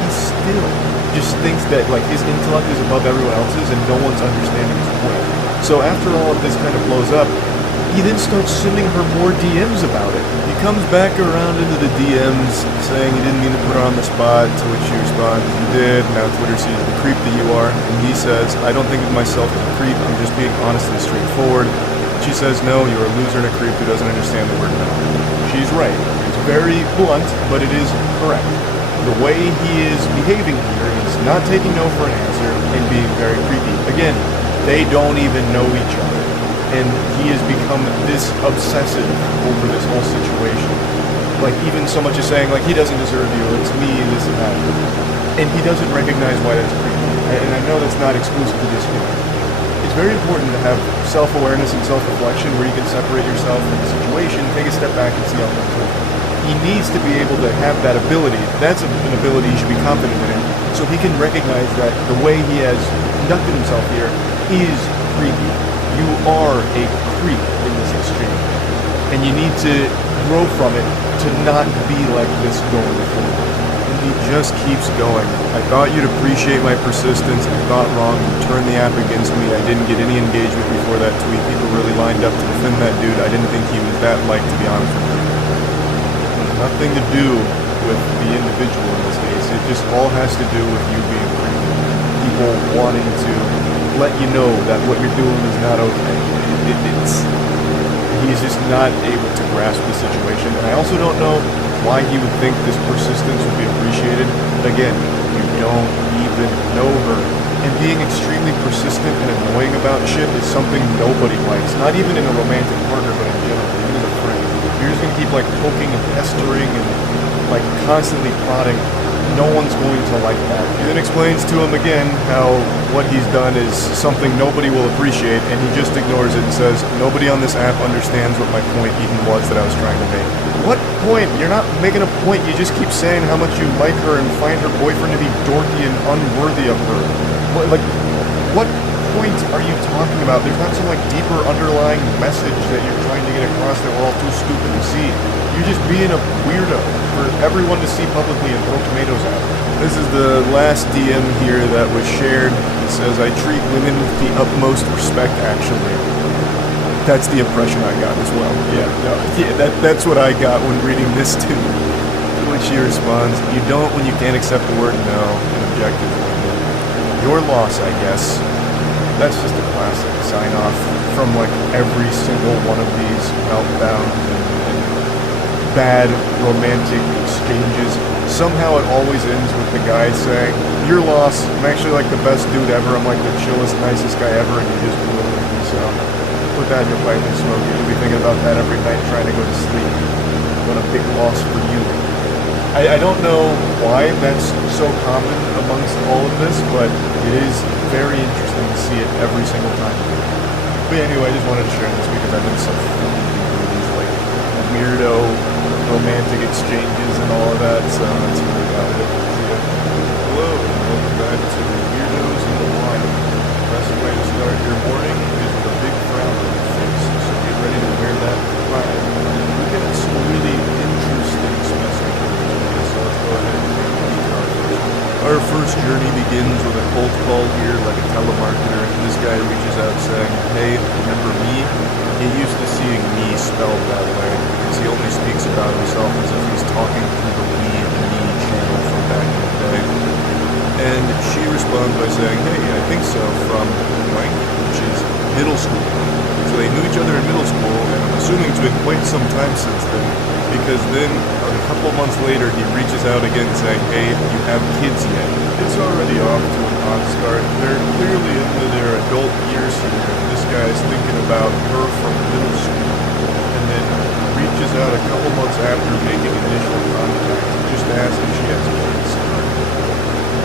he still just thinks that like his intellect is above everyone else's and no one's understanding his point. So after all of this kind of blows up, he then starts sending her more DMs about it. He comes back around into the DMs saying he didn't mean to put her on the spot, to which she responds, "You did, now Twitter sees the creep that you are." And he says, "I don't think of myself as a creep, I'm just being honest and straightforward." She says, "No, you're a loser and a creep who doesn't understand the word no." She's right. It's very blunt, but it is correct. The way he is behaving here is not taking no for an answer and being very creepy. Again, they don't even know each other. And he has become this obsessive over this whole situation. Like, even so much as saying, like, he doesn't deserve you, it's me, this and that. And he doesn't recognize why that's creepy. And I know that's not exclusive to this him. It's very important to have self-awareness and self-reflection where you can separate yourself from the situation, take a step back and see how things work. He needs to be able to have that ability. That's an ability he should be confident in, so he can recognize that the way he has conducted himself here is creepy. You are a creep in this exchange, and you need to grow from it to not be like this going forward. And he just keeps going. I thought you'd appreciate my persistence. I thought wrong. You turned the app against me. I didn't get any engagement before that tweet. People really lined up to defend that dude. I didn't think he was that liked, to be honest with you. Nothing to do with the individual in this case. It just all has to do with you being creepy. People wanting to let you know that what you're doing is not okay. He's just not able to grasp the situation. And I also don't know why he would think this persistence would be appreciated. Again, you don't even know her. And being extremely persistent and annoying about shit is something nobody likes. Not even in a romantic partner, but in general, even as a friend. You're just gonna keep like poking and pestering and like constantly prodding. No one's going to like that. He then explains to him again how what he's done is something nobody will appreciate, and he just ignores it and says, "Nobody on this app understands what my point even was that I was trying to make." What point? You're not making a point. You just keep saying how much you like her and find her boyfriend to be dorky and unworthy of her. What point are you talking about? There's not some like deeper underlying message that you're trying to get across that we're all too stupid to see. You're just being a weirdo for everyone to see publicly and throw tomatoes at. This is the last DM here that was shared. It says, "I treat women with the utmost respect," actually. That's the impression I got as well. That's what I got when reading this too. To which she responds, "You don't when you can't accept the word no and objectively. Your loss, I guess." That's just a classic sign-off from like every single one of these meltdowns and bad romantic exchanges, somehow it always ends with the guy saying, "Your loss, I'm actually like the best dude ever, I'm like the chillest, nicest guy ever, and you just blew it." So, put that in your pipe and smoke it. You'll be thinking about that every night trying to go to sleep. What a big loss for you. I don't know why that's so common amongst all of this, but it is very interesting to see it every single time. But anyway, I just wanted to share this because I've been so these like weirdo romantic exchanges and all of that, so that's really about it. Hello, and welcome back to Weirdos in the Wild. The best way to start your morning is with a big frown on your face, so get ready to wear that pride. Look at some really interesting specimens. So let's go ahead and take the car first. Our first journey begins with a cold call here, like a telemarketer. This guy reaches out saying, "Hey, remember me?" Get used to seeing me spelled that way, because he only speaks about himself as if he's talking through the me channel from back in the day. And she responds by saying, "Hey, I think so, from blank," which is middle school. So they knew each other in middle school, and I'm assuming it's been quite some time since then, because then a couple months later he reaches out again saying, "Hey, you have kids yet?" It's already off to a hot start. They're clearly into their adult years here. This guy's thinking about her from middle school, and then reaches out a couple months after making initial contact to just ask if she has kids.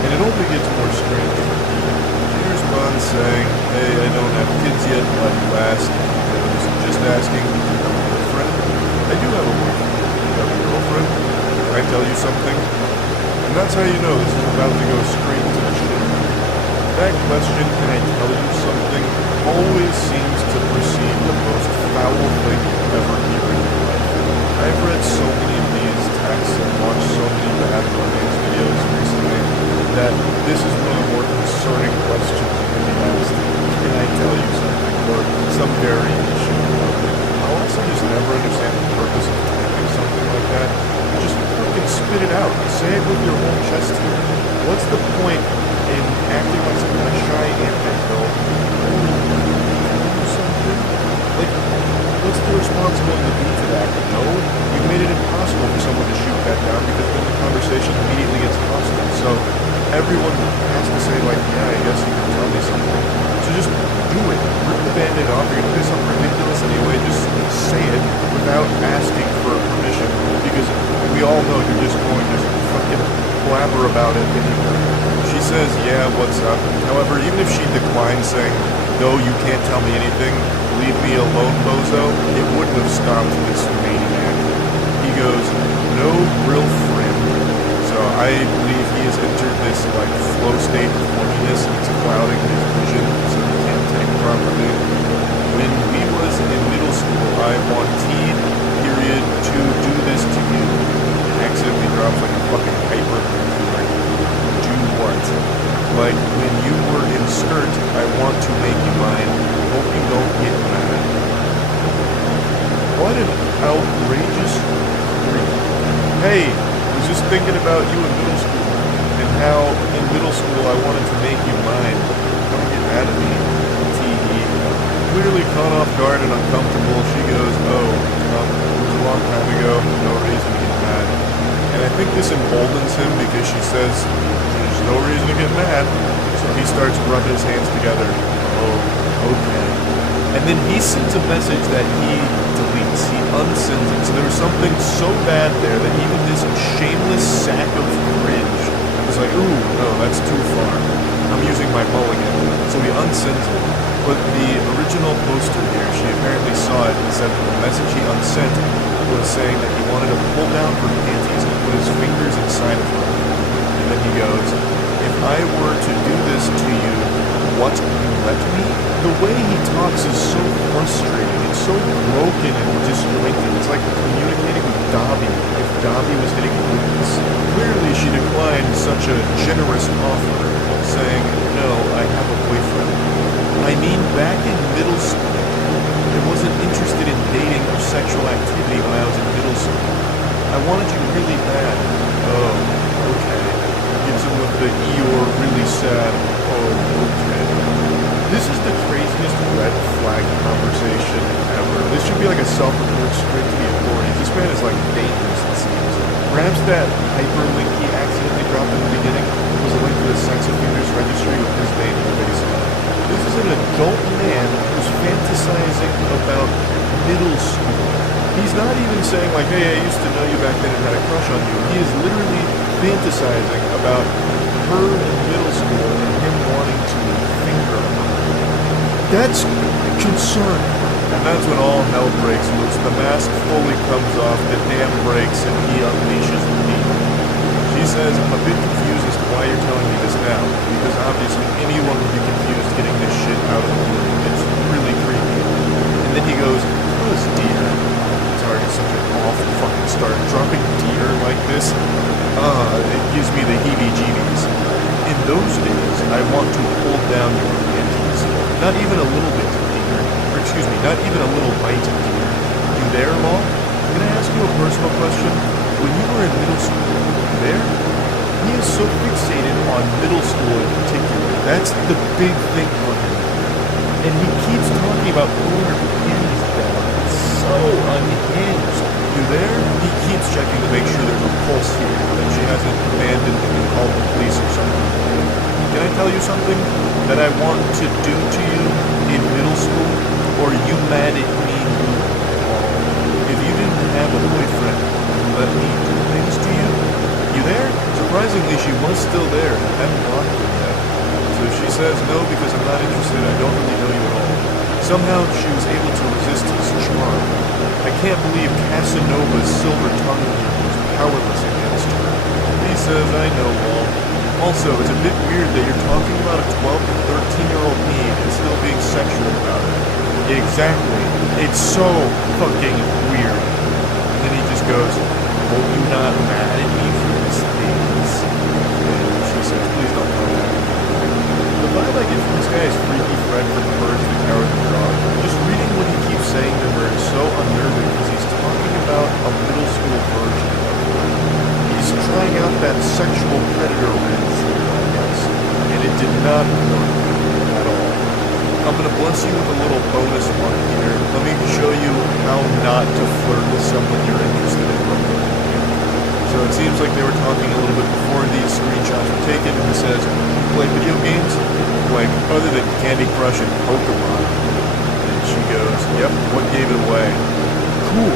And it only gets more strange from here. She responds saying, "Hey, I don't have kids yet, but you asked." I was just asking, "Do you have a boyfriend?" "I do have a boyfriend." "Do you have a girlfriend?" "Can I tell you something?" And that's how you know this is about to go straight to the shit. That question, "can I tell you something?" always seems to precede the most foul thing you'll ever hear in your life. I've read so many of these texts and watched so many bad romance videos recently that this is one of the more concerning questions you can be asked. "Can I tell you something?" or some variation of it. I'll also just never understand the purpose of typing something like that. Just fucking spit it out. Say it with your whole chest here. What's the point in acting like some kind of shy infant though? Something? Like, what's the response going to be to that? No? You've made it impossible for someone to shoot that down because then the conversation immediately gets hostile. So everyone has to say like, "Yeah, I guess you can tell me something." So just do it. Rip the band-aid off. You're gonna do something ridiculous anyway. Just say it without asking for permission, because we all know you're just going to fucking blabber about it anyway. She says, "Yeah, what's up?" However, even if she declines saying, "No, you can't tell me anything, leave me alone, bozo," it wouldn't have stopped this maniac. He goes, "No real friend." So I believe he has entered this like flow state of horniness, and it's clouding his vision, so he can't think properly. "When we was in middle school, I wanted, period, to do this to you." Accidentally drops like a fucking hyper. Do what? Like, "When you were in skirt, I want to make you mine. Hope you don't get mad." What an outrageous freak. Hey, I was just thinking about you in middle school, and how in middle school I wanted to make you mine. Don't get mad at me. Tee. Clearly caught off guard and uncomfortable, she goes, "Oh, it was a long time ago, no reason to get mad." And I think this emboldens him because she says, "There's no reason to get mad." So he starts rubbing his hands together. Oh, okay. And then he sends a message that he deletes. He unsends it. So there was something so bad there that even this shameless sack of cringe was like, "Ooh, no, that's too far. I'm using my mulligan." So he unsends it. But the original poster here, she apparently saw it and said that the message he unsent was saying that he wanted to pull down her panties and put his fingers inside of her. And then he goes, "If I were to do this to you, what, you let me?" The way he talks is so frustrating. It's so broken and disjointed. It's like communicating with Dobby if Dobby was hitting boots. Clearly she declined such a generous offer, saying, "No, I have a boyfriend." I mean, back in middle school, I wasn't interested in dating or sexual activity when I was in middle school. I wanted you really bad. Oh, okay. Gives him with the Eeyore really sad. Oh, okay. This is the craziest red flag conversation ever. This should be like a self-report straight to the authorities. This man is like dating Perhaps that hyperlink he accidentally dropped in the beginning was a link to the sex offenders registry with his name in the base. This is an adult man who's fantasizing about middle school. He's not even saying like, hey, I used to know you back then and had a crush on you. He is literally fantasizing about her in middle school and him wanting to finger her. That's concerning. And that's when all hell breaks loose. The mask fully comes off, the dam breaks, and he unleashes the demon. She says, I'm a bit confused as to why you're telling me this now, because obviously anyone would be confused getting this shit out of the blue. It's really creepy. And then he goes, "Cause deer." It's already such an awful fucking start. Dropping deer like this, it gives me the heebie-jeebies. In those days, I want to hold down your panties. Not even a little bit, deer. Or excuse me, not even a little bite, deer. You there, Law? Can I ask you a personal question? When you were in middle school, you there? He is so fixated on middle school in particular. That's the big thing for him. And he keeps talking about pulling her panties down. It's so unhinged. You there? He keeps checking to make sure there's a pulse here, that she hasn't abandoned him and called the police or something. Can I tell you something that I want to do to you in middle school? Or are you mad at me? If you didn't have a boyfriend who let me do things to you? You there? Surprisingly, she was still there. I haven't blocked her yet. So she says no because I'm not interested. I don't really know you at all. Somehow she was able to resist his charm. I can't believe Casanova's silver tongue was powerless against her. He says, I know, Walt. Also, it's a bit weird that you're talking about a 12 to 13-year-old me and still being sexual about it. Exactly. It's so fucking weird. And then he just goes, hope you're not mad at me for these things. And she says, please don't come back. The vibe I get from this guy is Freaky Fred from Courage the Cowardly Dog. Just reading what he keeps saying to her is so unnerving because he's talking about a middle school version of her. He's trying out that sexual predator lens, I guess, and it did not work at all. I'm going to bless you with a little bonus one here. Let me show you how not to flirt with someone you're interested in. So it seems like they were talking a little bit before these screenshots were taken, and it says, you play video games? Like, other than Candy Crush and Pokemon. And she goes, yep, what gave it away? Cool.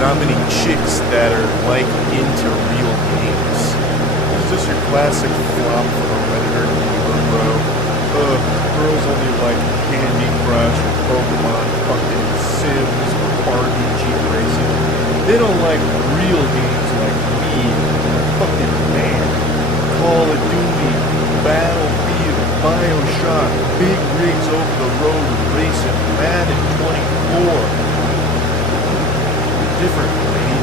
Not many chicks that are, like, into real games. It's just your classic flop from a Redditor bro. Girls only like Candy Crush or Pokemon, fucking Sims, or RPG racing. They don't like real games like me, fucking man. Call of Duty, Battlefield, Bioshock, big rigs over the road racing, Madden 24. Different, lady.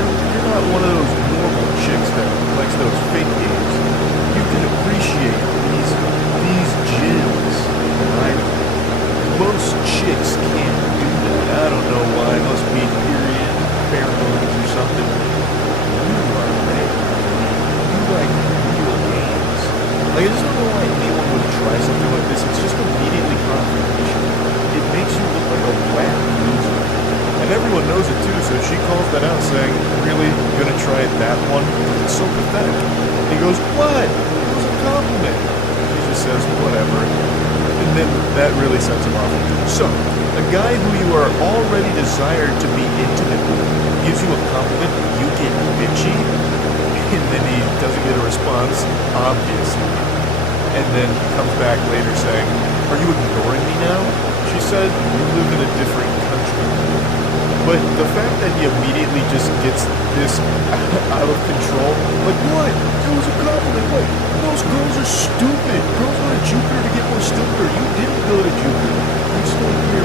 You're not one of those normal chicks that likes those fake games. You can appreciate these gems. Most chicks can't do that. I don't know why. Must be period pheromones or something. You are right. You like real games. Like, I just don't know why anyone would try something like this. It's just immediately confrontational. It makes you look like a whack loser. And everyone knows it too, so she calls that out saying, really, gonna try that one? It's so pathetic. And he goes, what? It was a compliment. She just says, whatever. And then that really sets him off. So, a guy who you are already desired to be intimate with gives you a compliment, you get bitchy, and then he doesn't get a response, obviously. And then comes back later saying, are you ignoring me now? She said, you live in a different country. But the fact that he immediately just gets this out of control, like what? It was a compliment. What? Most girls are stupid. Girls go to Jupiter to get more stupider. You didn't go to Jupiter. You're still here.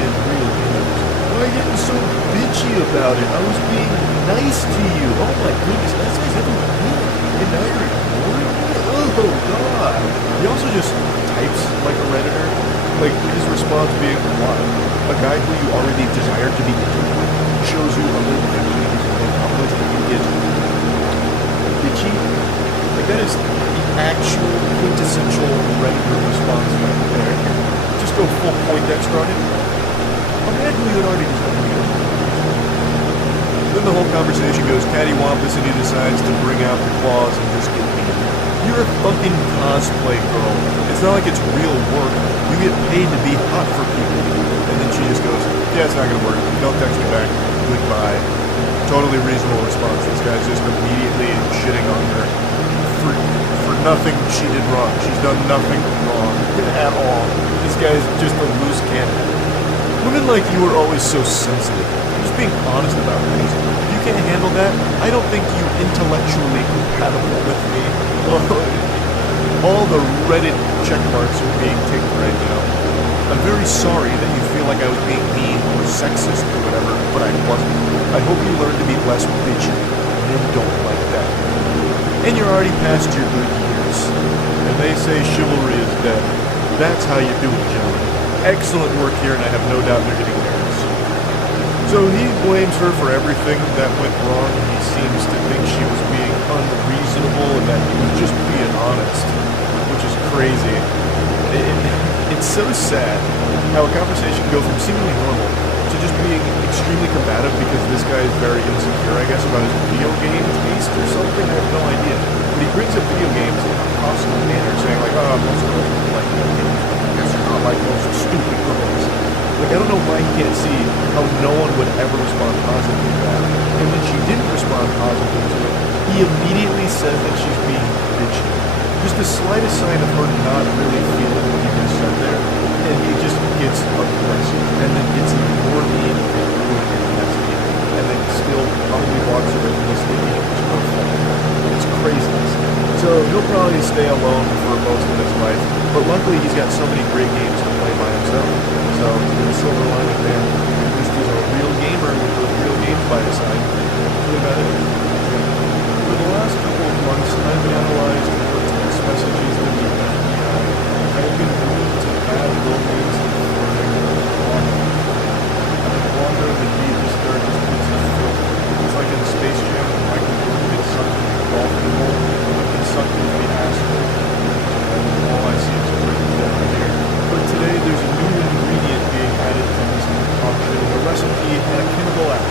And real games. Why are you getting so bitchy about it? I was being nice to you. Oh my goodness, that's nice ever been. And now you're ignoring me? Oh god. He also just types like a Redditor. Like his response being, why? A guy who you already desired to be intimate with shows you a little bit of conflict and you get bitchy. Like that is the actual quintessential Redditor response right there. Just go full Poindexter on it. A man who you had already desired to be intimate with. Then the whole conversation goes cattywampus and he decides to bring out the claws and just get mean. You're a fucking cosplay girl. It's not like it's real work. You get paid to be hot for people. And then she just goes, yeah, it's not gonna work. Don't text me back. Goodbye. Totally reasonable response. This guy's just immediately shitting on her for nothing she did wrong. She's done nothing wrong at all. This guy's just a loose cannon. Women like you are always so sensitive. Just being honest about things. If you can't handle that, I don't think you intellectually compatible with me. All the Reddit check marks are being ticked right now. I'm very sorry that you feel like I was being mean or sexist or whatever, but I wasn't. I hope you learn to be less bitchy. Men don't like that. And you're already past your good years. And they say chivalry is dead. That's how you do it, gentlemen. Excellent work here, and I have no doubt they're getting nervous. So he blames her for everything that went wrong. He seems to think she was being unreasonable and that he was just being honest, which is crazy. It's so sad how a conversation can go from seemingly normal to just being extremely combative because this guy is very insecure, I guess, about his video game taste or something. I have no idea. But he brings up video games in a hostile manner, saying like, oh, most girls don't like video games. I guess you're not like those stupid girls. Like, I don't know why he can't see how no one would ever respond positively to that. And when she didn't respond positively to it, he immediately says that she's being bitchy. Just the slightest sign of her not really feeling what he just said there, and he just gets aggressive, and then gets even more mean and rude and nasty, and then still probably walks away from this lady and just goes home. It's craziness. So he'll probably stay alone for most of his life, but luckily he's got so many great games to play by himself. So the silver lining there, at least he's a real gamer with those real games by his side. That's really about it. For the last couple of months, I've analyzed what text messages that the FBI have been doing to bad romance and flirting on. Wanda the deepest, darkest pits of filth. It's like in Space Jam when Michael Jordan gets sucked into the golfing hole, but gets sucked into the asshole. And all I see is breaking down here. But today there's a new ingredient being added to this concoction, a recipe and a chemical X.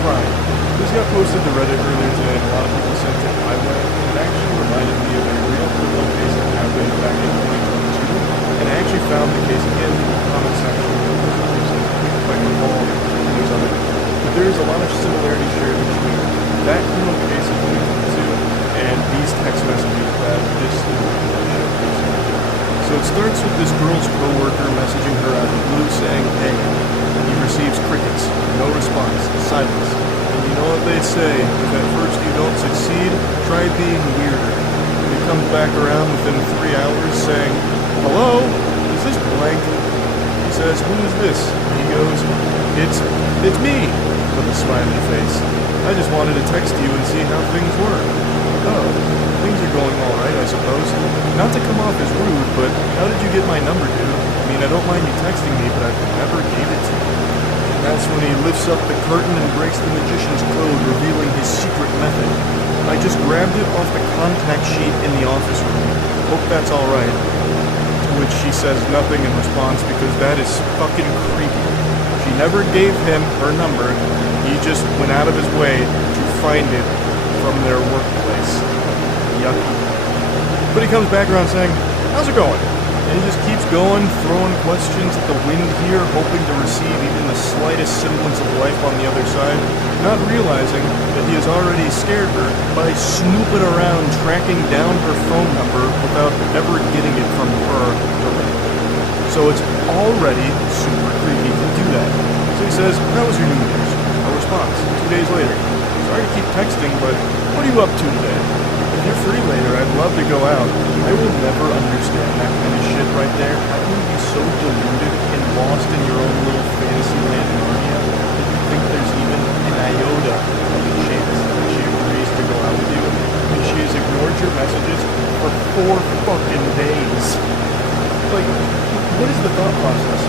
Crime. This got posted to Reddit earlier today, and a lot of people sent it my way, and it actually reminded me of a real criminal case that happened back in 2022, and I actually found the case again in the comment section of the presentation, if I recall, and there's other. But there is a lot of similarity shared between that criminal case in 2022 and these text messages that this individual shared recently. So it starts with this girl's coworker messaging her out of the blue saying, hey, he receives crickets, no response, silence. And you know what they say, if at first you don't succeed, try being weirder. He comes back around within 3 hours saying, hello, is this blank? He says, who is this? And he goes, it's me, with a smiley face. I just wanted to text you and see how things were. Oh, things are going alright, I suppose. Not to come off as rude, but how did you get my number, dude? I mean, I don't mind you texting me, but I never gave it to you. And that's when he lifts up the curtain and breaks the magician's code, revealing his secret method. I just grabbed it off the contact sheet in the office room. Hope that's alright. To which she says nothing in response because that is fucking creepy. She never gave him her number. He just went out of his way to find it from their workplace. Yucky. But he comes back around saying, how's it going? And he just keeps going, throwing questions at the wind here, hoping to receive even the slightest semblance of life on the other side, not realizing that he has already scared her by snooping around, tracking down her phone number without ever getting it from her directly. So it's already super creepy to do that. So he says, how was your New Year's? No response. 2 days later. Sorry to keep texting, but what are you up to today? If you're free later, I'd love to go out. I will never understand that kind of shit right there. How can you be so deluded and lost in your own little fantasy land in Narnia that you think there's even an iota of a chance that she agrees to go out with you when she has ignored your messages for 4 fucking days? Like, what is the thought process?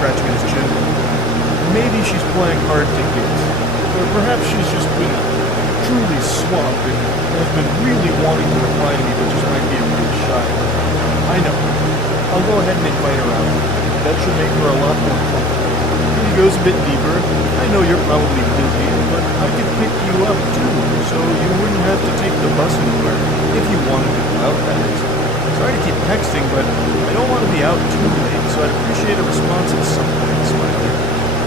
Scratching his chin. Maybe she's playing hard to get. Or perhaps she's just been truly swamped and has been really wanting to reply to me but just might be a bit shy. I know. I'll go ahead and invite her out. That should make her a lot more comfortable. Please goes a bit deeper. I know you're probably busy, but I could pick you up too, so you wouldn't have to take the bus anywhere. If you wanted to go out, that is. Sorry to keep texting, but I don't want to be out too late, so I'd appreciate a response at some point, Smiley.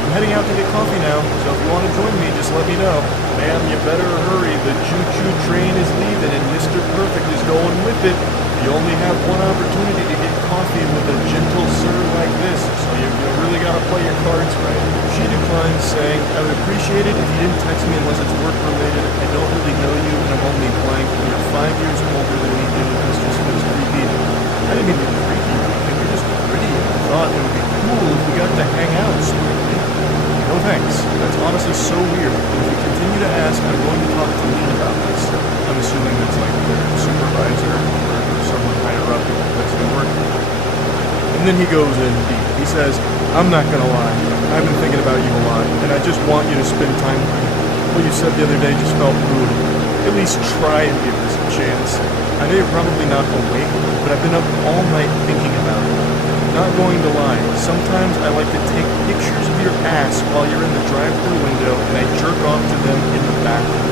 I'm heading out to get coffee now, so if you want to join me, just let me know. Ma'am, you better hurry. The choo-choo train is leaving and Mr. Perfect is going with it. You only have one opportunity to get coffee with a gentle sir like this, so you really gotta play your cards right. She declined, saying, I would appreciate it if you didn't text me unless it's work-related. I don't really know you, and I'm only blank. You're 5 years older than me, and this just feels creepy. I didn't mean to be creepy or anything. You're just pretty. I thought it would be cool if we got to hang out, Smiley. No thanks. That's honestly so weird. And if you continue to ask, I'm going to talk to Lean about this. I'm assuming that's like their supervisor or someone higher up that's been working. And then he goes in deep. He says, I'm not gonna lie. I've been thinking about you a lot, and I just want you to spend time with me. What you said the other day just felt rude. At least try and give this a chance. I know you're probably not awake, but I've been up all night thinking about it. Not going to lie, sometimes I like to take pictures of your ass while you're in the drive-thru window, and I jerk off to them in the bathroom.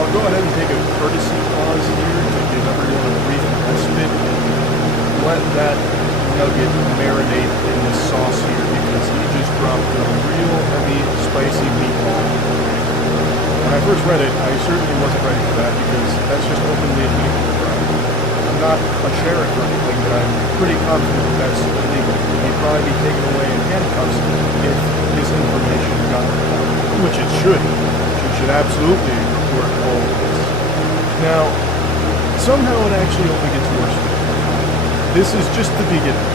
I'll go ahead and take a courtesy pause here to give everyone a brief respite and let that nugget marinate in the sauce here, because he just dropped a real heavy, spicy meatball. When I first read it, I certainly wasn't ready for that, because that's just openly admitting to the crime. I'm not a sheriff or anything, but I'm pretty confident that that's illegal. He'd probably be taken away in handcuffs if this information got out, which it should. She should absolutely report all of this. Now, somehow it actually only gets worse. This is just the beginning.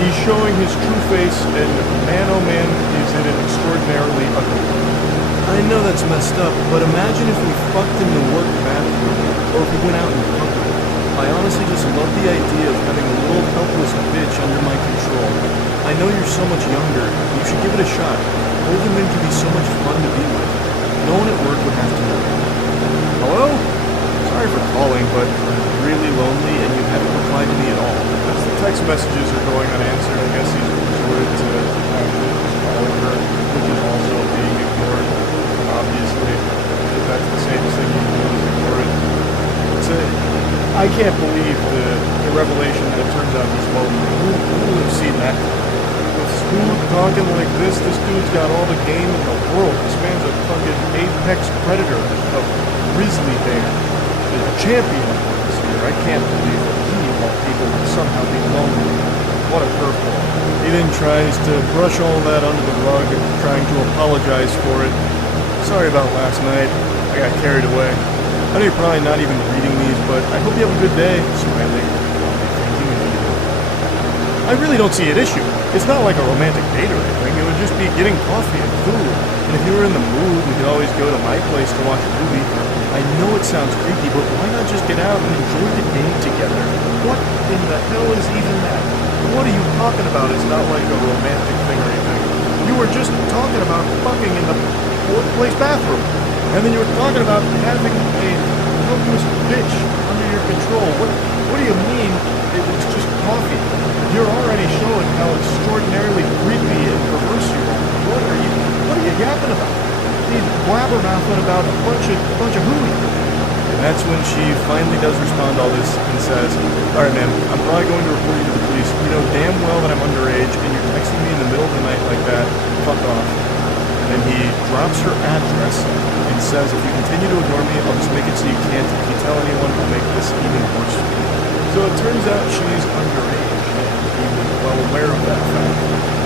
He's showing his true face, and man oh man, is it an extraordinarily ugly one. I know that's messed up, but imagine if we fucked in the work bathroom, or if we went out in public. I honestly just love the idea of having a little helpless bitch under my control. I know you're so much younger. You should give it a shot. Older men can be so much fun to be with. No one at work would have to know. Hello? Sorry for calling, but I'm really lonely and you haven't replied to me at all. As the text messages are going unanswered, I guess he's resorted to actually just calling her, which is also being ignored. Obviously, if that's the safest thing you can do is ignore it. I can't believe the revelation that it turns out he's lonely. Who would have seen that? With Scoot talking like this dude's got all the game in the world. This man's a fucking apex predator, a grizzly bear, the champion of this year. I can't believe that he, of all people, would somehow be lonely. What a curveball. He then tries to brush all that under the rug, trying to apologize for it. Sorry about last night. I got carried away. I know you're probably not even reading these, but I hope you have a good day. Smiley. I really don't see an issue. It's not like a romantic date or anything. It would just be getting coffee and food. And if you were in the mood, we could always go to my place to watch a movie. I know it sounds creepy, but why not just get out and enjoy the day together? What in the hell is even that? What are you talking about? It's not like a romantic thing or anything. You were just talking about fucking in the workplace bathroom. And then you were talking about having a helpless bitch under your control. What do you mean it's just coffee? You're already showing how extraordinarily creepy and perverse you are. What are you yapping about? He's blabbermouthing about a bunch of hooey. And that's when she finally does respond to all this and says, alright man, I'm probably going to report you to the police. You know damn well that I'm underage and you're texting me in the middle of the night like that. Fuck off. And he drops her address and says, if you continue to ignore me, I'll just make it so you can't. If you tell anyone, I'll make this even worse for you. So it turns out she's underage, and he was well aware of that fact.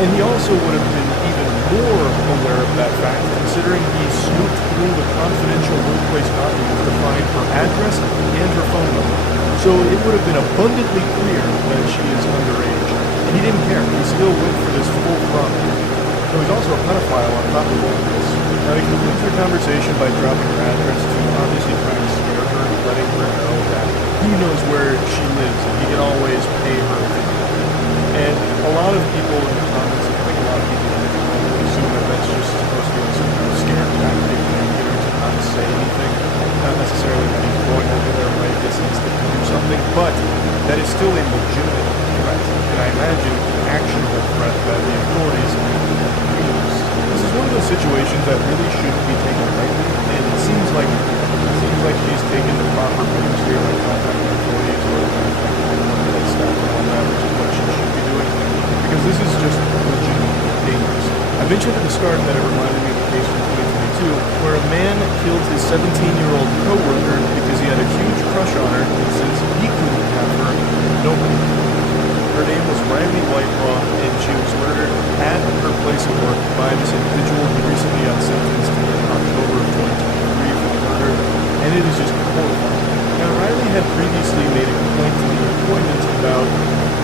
And he also would have been even more aware of that fact, considering he snooped through the confidential workplace documents to find her address and her phone number. So it would have been abundantly clear that she is underage. And he didn't care. He still went for this full throttle. So he's also a pedophile on top of all of this. Now he concludes their conversation by dropping her address to obviously try to scare her, letting her know that he knows where she lives and he can always pay her a visit. And a lot of people in the comments, I think a lot of people in the comments assume that that's just supposed to be like some kind of scare tactic and get her to not say anything. Not necessarily that he's going over there right this instant to do something, but that is still a legitimate threat. And I imagine an actionable threat that the authorities can use. of situations that really shouldn't be taken lightly, and it seems like she's taken the proper moves here, like contacting authorities or like staff and all that, which is what she should be doing, because this is just legitimately dangerous. I mentioned at the start that it reminded me of the case from 2022, where a man killed his 17-year-old co-worker because he had a huge crush on her, and since he couldn't have her, nobody could. Her name was Riley Whitelaw, and she was murdered at her place of work by this individual who recently got sentenced in October of 2023 for murder, and it is just horrifying. Now, Riley had previously made a complaint to the employment about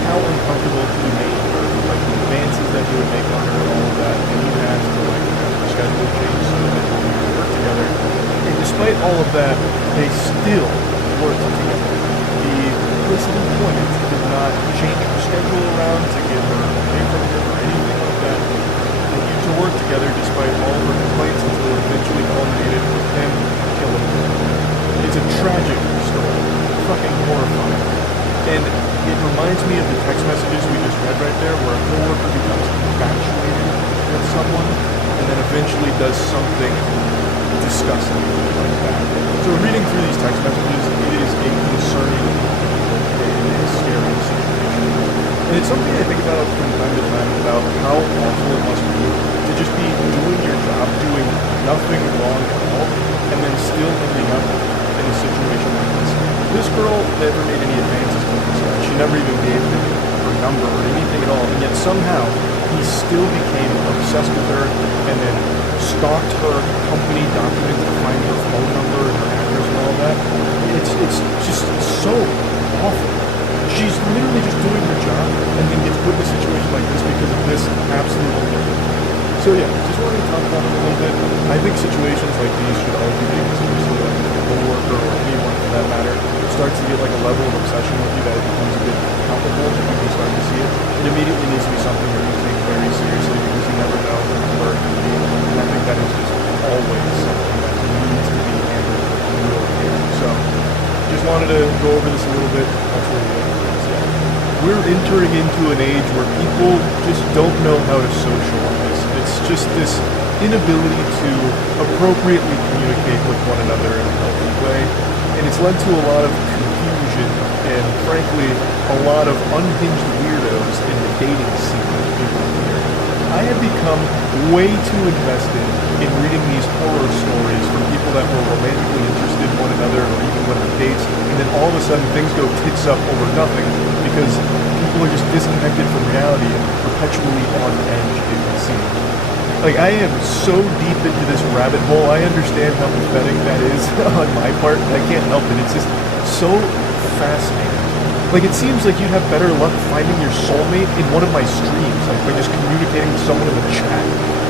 how uncomfortable he made her, like the advances that he would make on her and all of that, and he asked to like have the schedule change so that they could work together. And despite all of that, they still worked together. The place of employment did not change her schedule around to get her away from him or anything like that. They used to work together despite all of her complaints until it eventually culminated with him killing her. It's a tragic story. Fucking horrifying. And it reminds me of the text messages we just read right there, where a coworker becomes infatuated with someone and then eventually does something disgusting like that. So reading through these text messages, it is a concerning and a scary situation. And it's something I think about from time to time about how awful it must be to just be doing your job, doing nothing wrong at all, and then still ending up in a situation like this. This girl never made any advances to this guy. She never even gave him her number or anything at all, and yet somehow he still became obsessed with her and then stalked her company documents to find her phone number and her address and all that. It's just so awful. She's literally just doing her job and then gets put in a situation like this because of this absolute ridiculous. So yeah, just wanted to talk about it a little bit. I think situations like these should always be taken seriously, like a coworker or anyone for that matter. It starts to get like a level of obsession with you that it becomes a bit palpable and you can start to see it. It immediately needs to be something that you take very seriously because you never know where it can be. And I think that is just always something that needs to be handled with real care. So just wanted to go over this a little bit. That's really it. We're entering into an age where people just don't know how to socialize. It's just this inability to appropriately communicate with one another in a healthy way, and it's led to a lot of confusion and, frankly, a lot of unhinged weirdos in the dating scene here. I have become way too invested in reading these horror stories from people that were romantically interested in one another or even went on dates, and then all of a sudden things go tits up over nothing because people are just disconnected from reality and perpetually on edge, it would seem. Like, I am so deep into this rabbit hole, I understand how pathetic that is on my part, I can't help it, it's just so fascinating. Like, it seems like you'd have better luck finding your soulmate in one of my streams, like by just communicating with someone in the chat.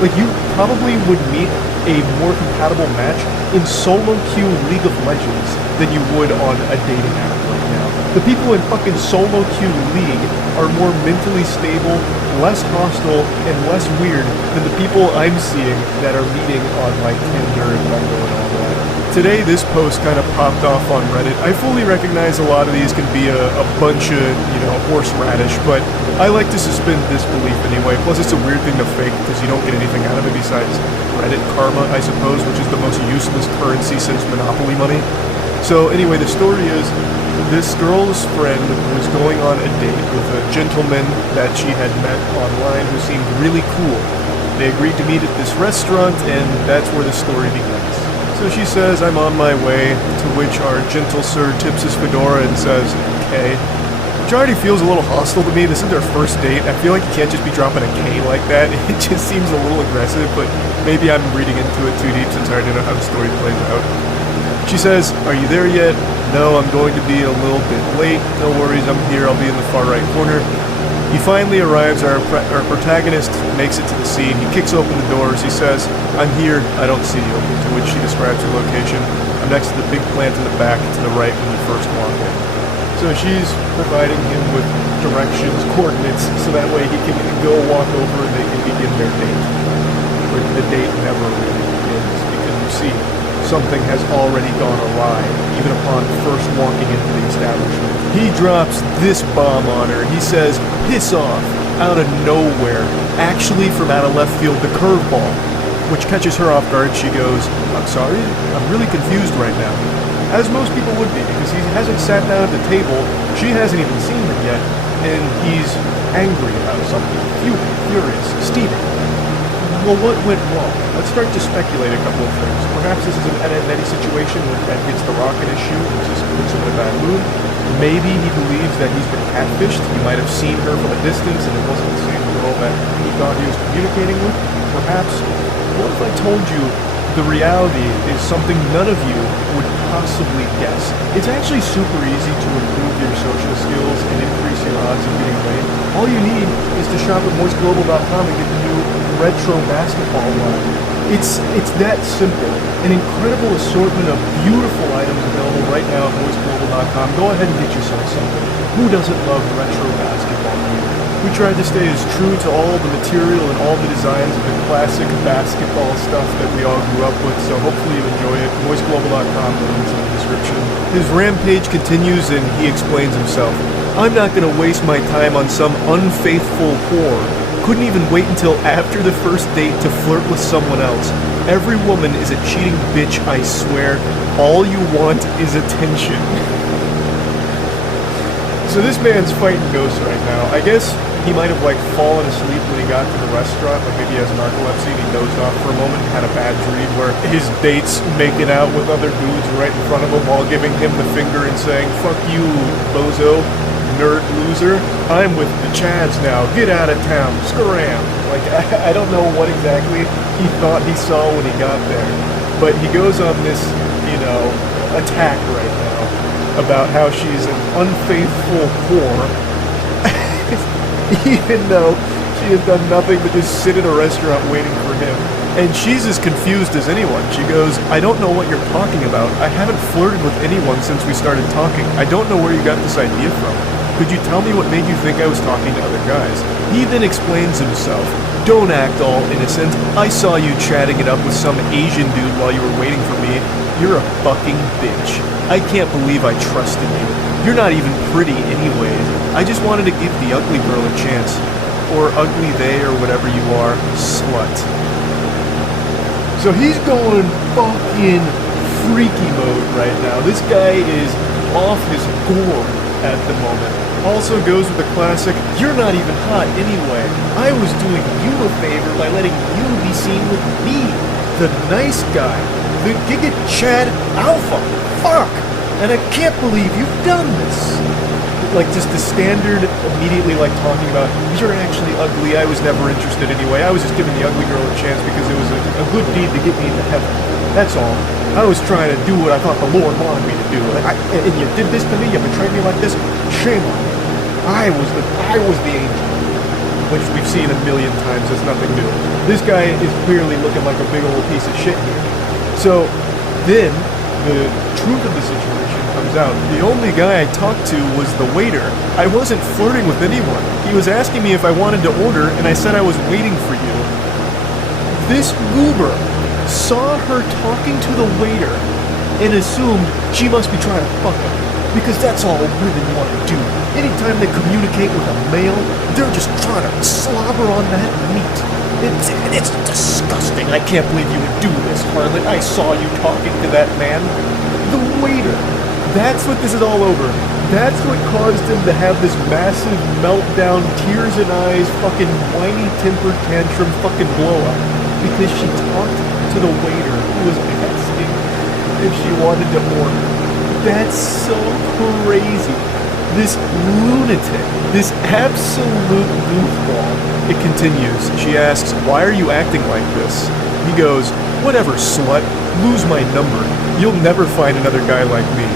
Like, you probably would meet a more compatible match in solo queue League of Legends than you would on a dating app right now. The people in fucking solo queue League are more mentally stable, less hostile, and less weird than the people I'm seeing that are meeting on like Tinder and Bumble and all that. Today, this post kind of popped off on Reddit. I fully recognize a lot of these can be a bunch of, horseradish, but I like to suspend disbelief anyway. Plus, it's a weird thing to fake because you don't get anything out of it besides Reddit karma, I suppose, which is the most useless currency since Monopoly money. So anyway, the story is this girl's friend was going on a date with a gentleman that she had met online who seemed really cool. They agreed to meet at this restaurant, and that's where the story begins. So she says, "I'm on my way," to which our gentle sir tips his fedora and says, "Okay." Which already feels a little hostile to me. This is their first date. I feel like you can't just be dropping a K like that. It just seems a little aggressive, but maybe I'm reading into it too deep since I already know how the story plays out. She says, "Are you there yet?" "No, I'm going to be a little bit late." "No worries, I'm here. I'll be in the far right corner." He finally arrives. Our protagonist makes it to the scene. He kicks open the doors. He says, "I'm here. I don't see you." To which she describes her location. "I'm next to the big plant in the back to the right when you first walk in." So she's providing him with directions, coordinates, so that way he can go walk over and they can begin their date. But the date never really begins because you see, something has already gone awry, even upon first walking into the establishment. He drops this bomb on her. He says, "Piss off," out of nowhere. Actually, from out of left field, the curveball. which catches her off guard. She goes, "I'm sorry? I'm really confused right now." As most people would be, because he hasn't sat down at the table, she hasn't even seen him yet, and he's angry about something, furious, steaming. Well, what went wrong? Let's start to speculate a couple of things. Perhaps this is an Ed, Edd n Eddy situation where Ed hits the rock in his shoe and just puts him in a bad mood. Maybe he believes that he's been catfished. He might have seen her from a distance and it wasn't the same girl that he thought he was communicating with. Perhaps, what if I told you the reality is something none of you would possibly guess? It's actually super easy to improve your social skills and increase your odds of getting laid. All you need is to shop at moistglobal.com and get the new retro basketball line. It's that simple. An incredible assortment of beautiful items available right now at moistglobal.com. Go ahead and get yourself something. Who doesn't love retro basketball gear? We tried to stay as true to all the material and all the designs of the classic basketball stuff that we all grew up with, so hopefully you enjoy it. moistglobal.com, links in the description. His rampage continues and he explains himself. "I'm not gonna waste my time on some unfaithful whore. Couldn't even wait until after the first date to flirt with someone else. Every woman is a cheating bitch, I swear. All you want is attention." So this man's fighting ghosts right now. I guess he might have fallen asleep when he got to the restaurant, maybe he has narcolepsy and he dozed off for a moment and had a bad dream where his date's making out with other dudes right in front of him while giving him the finger and saying, "Fuck you, bozo, nerd loser. I'm with the Chads now. Get out of town. Scram." I don't know what exactly he thought he saw when he got there, but he goes on this, attack right now about how she's an unfaithful whore, even though she has done nothing but just sit in a restaurant waiting for him. And she's as confused as anyone. She goes, "I don't know what you're talking about. I haven't flirted with anyone since we started talking. I don't know where you got this idea from. Could you tell me what made you think I was talking to other guys?" He then explains himself. "Don't act all innocent. I saw you chatting it up with some Asian dude while you were waiting for me. You're a fucking bitch. I can't believe I trusted you. You're not even pretty anyways. I just wanted to give the ugly girl a chance. Or ugly they or whatever you are, slut." So he's going fucking freaky mode right now. This guy is off his gourd at the moment. Also goes with the classic, "You're not even hot anyway. I was doing you a favor by letting you be seen with me, the nice guy, the Giga Chad Alpha. Fuck! And I can't believe you've done this." Just the standard, immediately talking about, "You're actually ugly, I was never interested anyway, I was just giving the ugly girl a chance because it was a good deed to get me into heaven. That's all. I was trying to do what I thought the Lord wanted me to do, and you did this to me, you betrayed me like this, shame on you. I was the angel." Which we've seen a million times, it's nothing new. This guy is clearly looking like a big old piece of shit here. So, then, the truth of the situation comes out. The only guy I talked to was the waiter. I wasn't flirting with anyone. He was asking me if I wanted to order, and I said I was waiting for you. This goober saw her talking to the waiter and assumed she must be trying to fuck him, because that's all women want to do. Anytime they communicate with a male, they're just trying to slobber on that meat. It's disgusting. I can't believe you would do this, harlot. I saw you talking to that man. The waiter. That's what this is all over. That's what caused him to have this massive meltdown, tears in eyes, fucking whiny temper tantrum fucking blow up. Because she talked to the waiter who was asking if she wanted to order. That's so crazy. This lunatic, this absolute goofball. It continues. She asks, "Why are you acting like this?" He goes, "Whatever, slut. Lose my number. You'll never find another guy like me."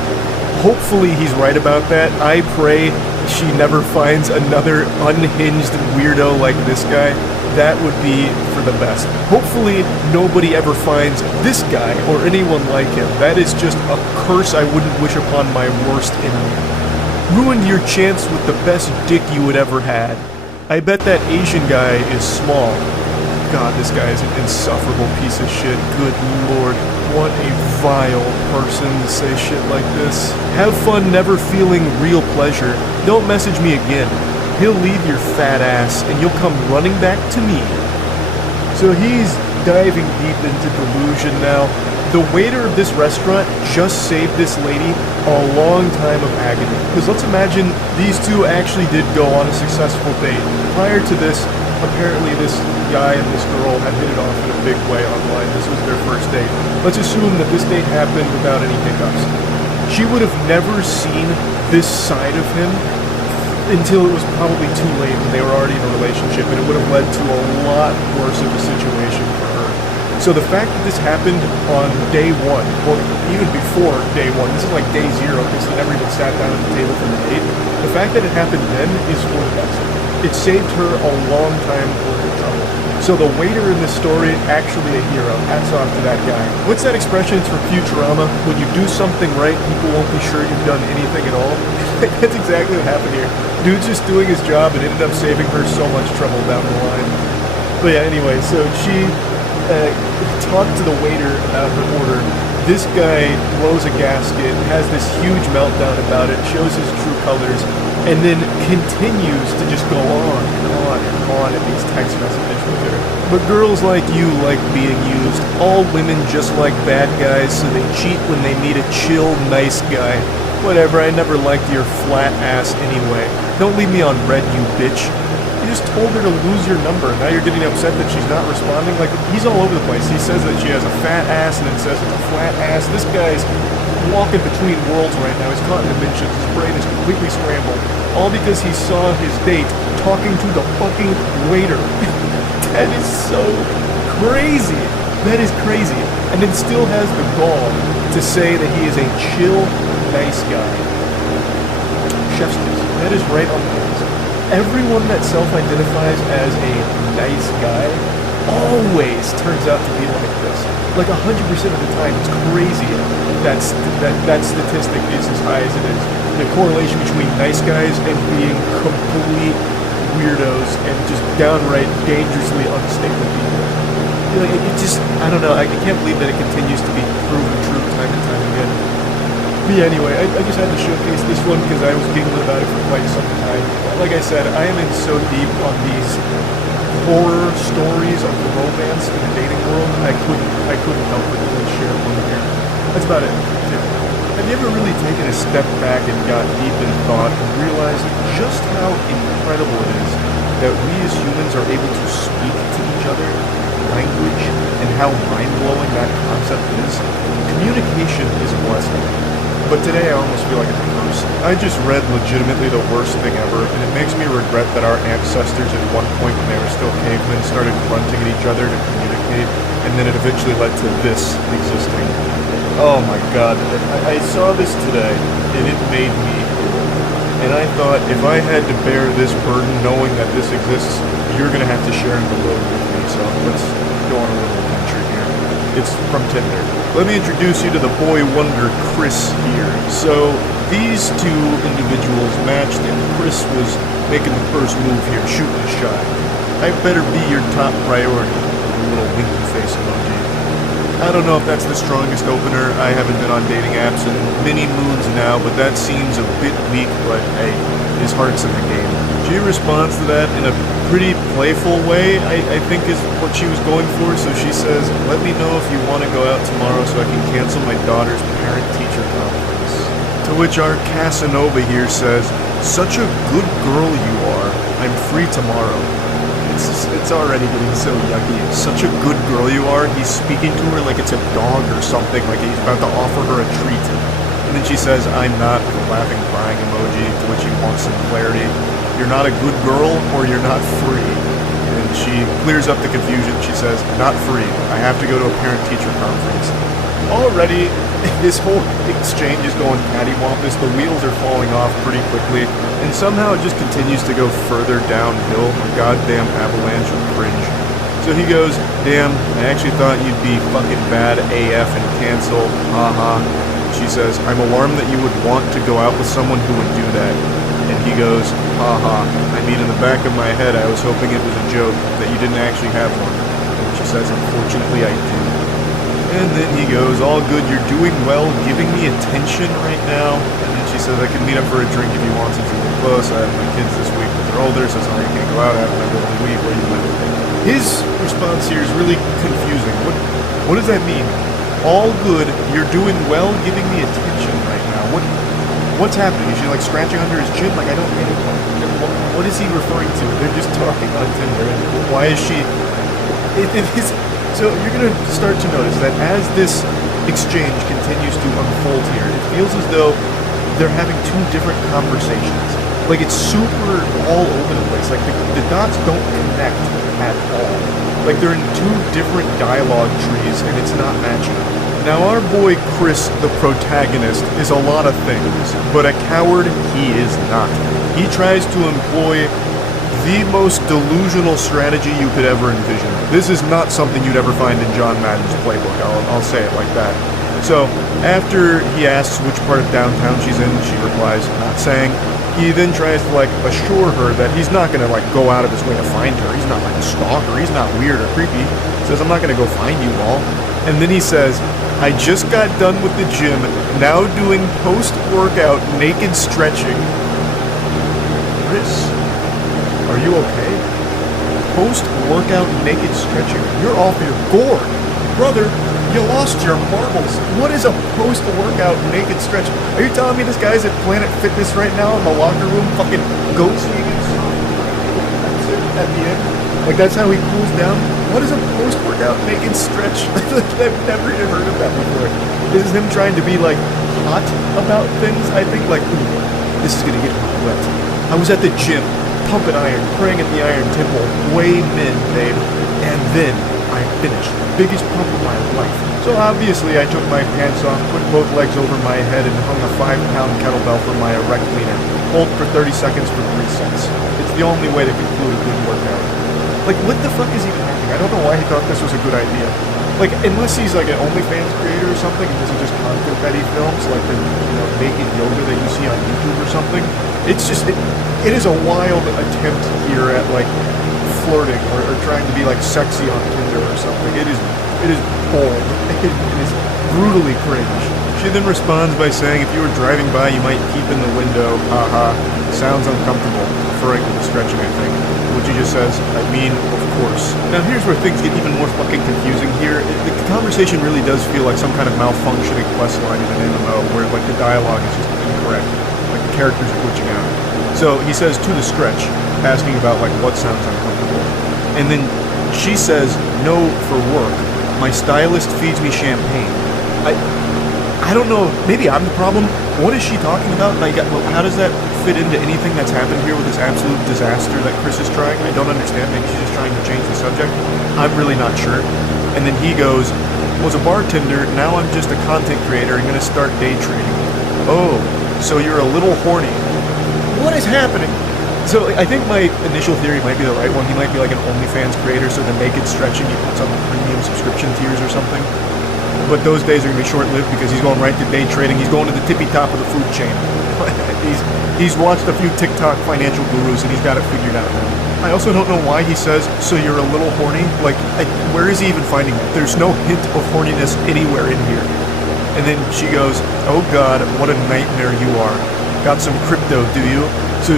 Hopefully he's right about that. I pray she never finds another unhinged weirdo like this guy. That would be for the best. Hopefully nobody ever finds this guy or anyone like him. That is just a curse I wouldn't wish upon my worst enemy. Ruined your chance with the best dick you had ever had. I bet that Asian guy is small. God, this guy is an insufferable piece of shit. Good lord. What a vile person to say shit like this. Have fun never feeling real pleasure. Don't message me again. He'll leave your fat ass and you'll come running back to me. So he's diving deep into delusion now. The waiter of this restaurant just saved this lady a long time of agony. Because let's imagine these two actually did go on a successful date. Prior to this, apparently this guy and this girl had hit it off in a big way online. This was their first date. Let's assume that this date happened without any hiccups. She would have never seen this side of him until it was probably too late when they were already in a relationship, and it would have led to a lot worse of a situation for her. So the fact that this happened on day one, or even before day one, this is like day zero because they never even sat down at the table for the date. The fact that it happened then is for the best. It saved her a long time worth of trouble. So the waiter in this story, actually a hero. Hats off to that guy. What's that expression? It's from Futurama. When you do something right, people won't be sure you've done anything at all. That's exactly what happened here. Dude's just doing his job and ended up saving her so much trouble down the line. But yeah, anyway, so she talked to the waiter about her order. This guy blows a gasket, has this huge meltdown about it, shows his true colors, and then continues to just go on and on and on in these text messages with her. But girls like you like being used. All women just like bad guys, so they cheat when they meet a chill, nice guy. Whatever, I never liked your flat ass anyway. Don't leave me on red, you bitch. You just told her to lose your number. Now you're getting upset that she's not responding. Like, he's all over the place. He says that she has a fat ass and then says it's a flat ass. This guy's walking between worlds right now. He's caught in dimensions. His brain is completely scrambled. All because he saw his date talking to the fucking waiter. That is so crazy. That is crazy. And then still has the gall to say that he is a chill, nice guy. Chef's kiss. That is right on the nose. Everyone that self-identifies as a nice guy always turns out to be like this. Like 100% of the time, it's crazy that statistic is as high as it is. The correlation between nice guys and being complete weirdos and just downright dangerously unstable people. Like, it just, I don't know, I can't believe that it continues to be proven true time and time again. But yeah, anyway, I just had to showcase this one because I was giggling about it for quite some time. Like I said, I am in so deep on these horror stories of the romance in the dating world, I couldn't help but really share one here. That's about it. Yeah. Have you ever really taken a step back and got deep in thought and realized just how incredible it is that we as humans are able to speak to each other, language, and how mind-blowing that concept is? Communication is a blessing. But today I almost feel like it's a curse. I just read legitimately the worst thing ever, and it makes me regret that our ancestors at one point when they were still cavemen started grunting at each other to communicate, and then it eventually led to this existing. Oh my god, I saw this today, and it made me ill. And I thought, if I had to bear this burden knowing that this exists, you're gonna have to share in the load with me, so let's go on a little adventure here. It's from Tinder. Let me introduce you to the boy wonder, Chris, here. So, these two individuals matched, and Chris was making the first move here, shooting the shot. I better be your top priority. A little winky face emoji. I don't know if that's the strongest opener. I haven't been on dating apps in many moons now, but that seems a bit weak, but hey, his heart's in the game. She responds to that in a pretty playful way, I think is what she was going for. So she says, let me know if you want to go out tomorrow so I can cancel my daughter's parent-teacher conference. To which our Casanova here says, such a good girl you are. I'm free tomorrow. It's already getting so yucky. Such a good girl you are. He's speaking to her like it's a dog or something, like he's about to offer her a treat. And then she says, I'm not, with a laughing, crying emoji, to which he wants some clarity. You're not a good girl, or you're not free. And she clears up the confusion. She says, not free. I have to go to a parent-teacher conference. Already, this whole exchange is going cattywampus. The wheels are falling off pretty quickly. And somehow it just continues to go further downhill. A goddamn avalanche of cringe. So he goes, damn, I actually thought you'd be fucking bad AF and cancel. Haha. She says, I'm alarmed that you would want to go out with someone who would do that. And he goes, haha, I mean, in the back of my head, I was hoping it was a joke, that you didn't actually have one. And she says, unfortunately, I do. And then he goes, all good, you're doing well, giving me attention right now. And then she says, I can meet up for a drink if you want, since you're close. I have my kids this week, but they're older, so sorry, you can't go out. I have my little week where you live. his response here is really confusing. What does that mean? All good, you're doing well, giving me attention right now. What's happening? Is she like scratching under his chin? Like, I don't get it. What is he referring to? They're just talking on Tinder. And why is she? It is. So you're gonna start to notice that as this exchange continues to unfold here, it feels as though they're having two different conversations. Like, it's super all over the place. Like, the dots don't connect at all. Like, they're in two different dialogue trees, and it's not matching. Now, our boy Chris, the protagonist, is a lot of things, but a coward he is not. He tries to employ the most delusional strategy you could ever envision. This is not something you'd ever find in John Madden's playbook, I'll say it like that. So, after he asks which part of downtown she's in, she replies, not saying. He then tries to, like, assure her that he's not gonna, like, go out of his way to find her. He's not, like, a stalker. He's not weird or creepy. He says, I'm not gonna go find you all. And then he says, I just got done with the gym, now doing post-workout naked stretching. Chris, are you okay? Post-workout naked stretching. You're off your gourd. Brother, you lost your marbles. What is a post-workout naked stretch? Are you telling me this guy's at Planet Fitness right now in the locker room fucking goats vegan at the end? Like, that's how he cools down? What is a post-workout naked stretch? I've never even heard of that before. This is him trying to be, like, hot about things, I think. Like, ooh, this is gonna get wet. I was at the gym, pumping iron, praying at the iron temple, way min, babe. And then I finished. Biggest pump of my life. So obviously I took my pants off, put both legs over my head, and hung a 5-pound kettlebell from my erect cleaner. Hold for 30 seconds for 3 cents. It's the only way to conclude a good workout. Like, what the fuck is even happening? I don't know why he thought this was a good idea. Like, unless he's like an OnlyFans creator or something, and this is just content that he films, like the, naked yoga that you see on YouTube or something. It's just, it is a wild attempt here at, like, flirting or trying to be, like, sexy on Tinder or something. It is bold. It is brutally cringe. She then responds by saying, if you were driving by, you might peep in the window. Haha. Sounds uncomfortable. Referring to the stretching, I think. Which he just says, I mean, of course. Now here's where things get even more fucking confusing here. The conversation really does feel like some kind of malfunctioning quest line in an MMO where, like, the dialogue is just incorrect. Like, the characters are glitching out. So he says to the stretch, asking about, like, what sounds uncomfortable. And then she says, no, for work. My stylist feeds me champagne. I don't know, maybe I'm the problem. What is she talking about? Like, how does that fit into anything that's happened here with this absolute disaster that Chris is trying? I don't understand. Maybe she's just trying to change the subject. I'm really not sure. And then he goes, was a bartender, now I'm just a content creator and gonna start day trading. Oh, so you're a little horny. What is happening? So I think my initial theory might be the right one. He might be like an OnlyFans creator, so the naked stretching he puts on the premium subscription tiers or something. But those days are going to be short-lived because he's going right to day trading. He's going to the tippy top of the food chain. He's watched a few TikTok financial gurus and he's got it figured out now. I also don't know why he says, so you're a little horny? Like, where is he even finding that? There's no hint of horniness anywhere in here. And then she goes, oh god, what a nightmare you are. Got some crypto, do you? So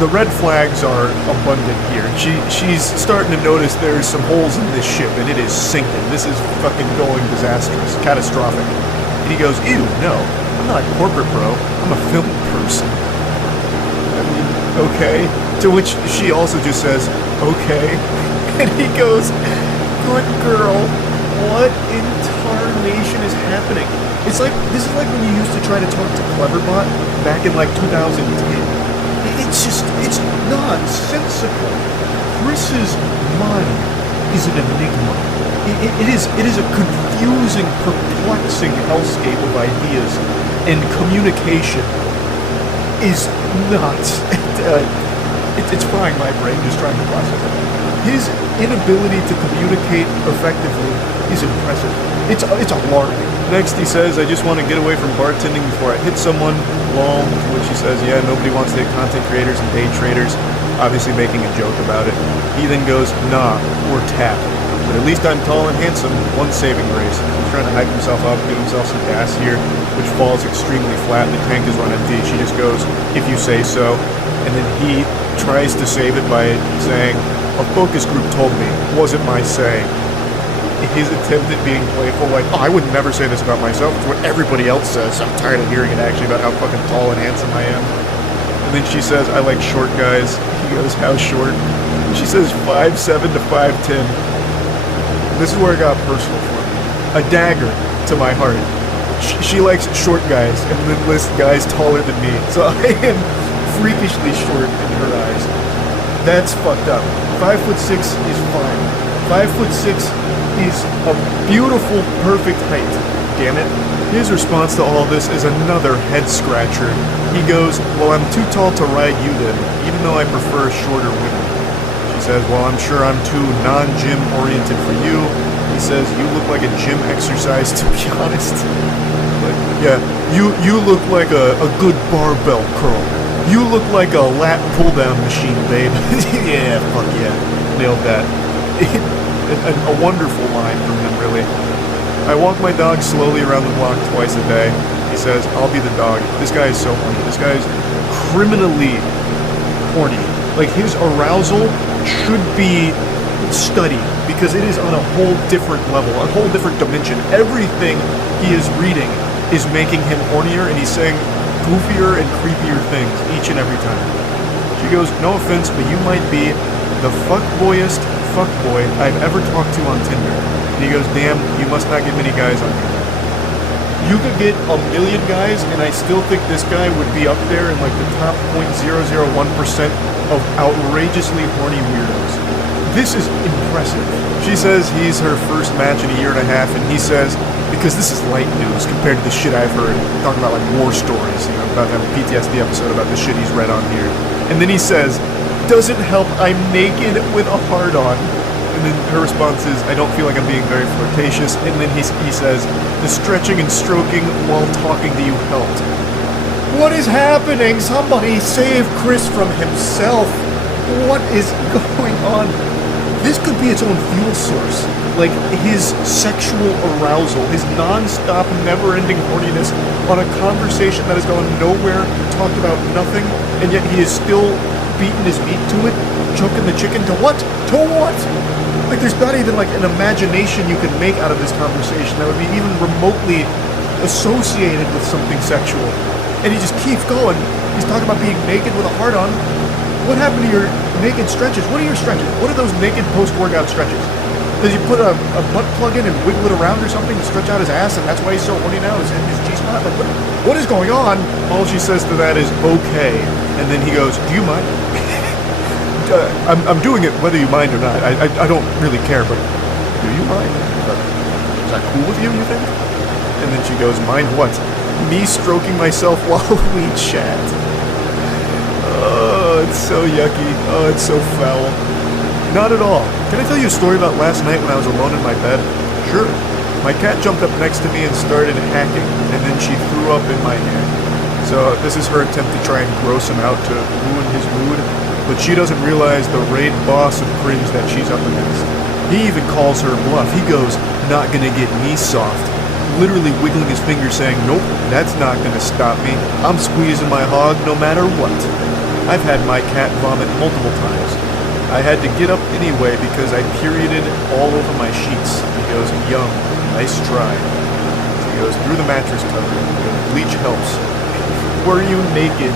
the red flags are abundant here. She's starting to notice there's some holes in this ship, and it is sinking. This is fucking going disastrous, catastrophic. And he goes, ew, no, I'm not a corporate bro. I'm a film person. I mean, okay. To which she also just says, okay. And he goes, good girl. What in tarnation is happening? It's like, this is like when you used to try to talk to Cleverbot back in like 2010. It's nonsensical. Chris's mind is an enigma. It is a confusing, perplexing hellscape of ideas, and communication is nuts. It's frying my brain just trying to process it. His inability to communicate effectively is impressive. It's alarming. Next he says, I just want to get away from bartending before I hit someone. Lol. To which he says, yeah, nobody wants to hit content creators and day traders. Obviously making a joke about it. He then goes, nah, or tap. But at least I'm tall and handsome. One saving grace. He's trying to hype himself up, give himself some gas here, which falls extremely flat. The tank is run empty. She just goes, if you say so. And then he tries to save it by saying, a focus group told me wasn't my say. His attempt at being playful, like, oh, I would never say this about myself. It's what everybody else says. I'm tired of hearing it actually about how fucking tall and handsome I am. And then she says, I like short guys. He goes, how short? And she says 5'7" to 5'10". This is where it got personal for me. A dagger to my heart. She likes short guys and then lists guys taller than me. So I am freakishly short in her eyes. That's fucked up. 5'6" is fine. 5'6" is a beautiful, perfect height. Damn it. His response to all this is another head scratcher. He goes, well, I'm too tall to ride you then, even though I prefer shorter women. She says, well, I'm sure I'm too non-gym oriented for you. He says, you look like a gym exercise, to be honest. But yeah, you look like a good barbell curl. You look like a lat pull-down machine, babe. Yeah, fuck yeah. Nailed that. A wonderful line from him, really. I walk my dog slowly around the block twice a day. He says, I'll be the dog. This guy is so horny. This guy is criminally horny. Like, his arousal should be studied, because it is on a whole different level, a whole different dimension. Everything he is reading is making him hornier, and he's saying goofier and creepier things each and every time. She goes, no offense, but you might be the fuckboyest fuckboy I've ever talked to on Tinder. And he goes, damn, you must not get many guys on here. You could get a million guys, and I still think this guy would be up there in like the top 0.001% of outrageously horny weirdos. This is impressive. She says he's her first match in a year and a half, and he says, because this is light news compared to the shit I've heard, talking about like war stories, you know, about having a PTSD episode about the shit he's read on here. And then he says, doesn't help, I'm naked with a hard-on. And then her response is, I don't feel like I'm being very flirtatious. And then he says, the stretching and stroking while talking to you helped. What is happening? Somebody save Chris from himself. What is going on? This could be its own fuel source. Like, his sexual arousal, his non-stop, never-ending horniness on a conversation that has gone nowhere, talked about nothing, and yet he is still beating his meat to it, choking the chicken to what? To what? Like, there's not even, like, an imagination you can make out of this conversation that would be even remotely associated with something sexual. And he just keeps going. He's talking about being naked with a hard-on. What happened to your naked stretches? What are your stretches? What are those naked post-workout stretches? Does he put a butt plug in and wiggle it around or something to stretch out his ass, and that's why he's so horny now? Is it his G-spot? Like, what is going on? All she says to that is, okay. And then he goes, do you mind? I'm doing it whether you mind or not. I don't really care, but do you mind? Is that cool with you, you think? And then she goes, mind what? Me stroking myself while we chat. Oh, it's so yucky. Oh, it's so foul. Not at all. Can I tell you a story about last night when I was alone in my bed? Sure. My cat jumped up next to me and started hacking, and then she threw up in my hand. So this is her attempt to try and gross him out to ruin his mood, but she doesn't realize the raid boss of cringe that she's up against. He even calls her bluff. He goes, not gonna get me soft. Literally wiggling his finger saying, nope, that's not gonna stop me. I'm squeezing my hog no matter what. I've had my cat vomit multiple times. I had to get up anyway because I perioded all over my sheets. He goes, yum, nice try. He goes, through the mattress cover. Bleach helps. Were you naked?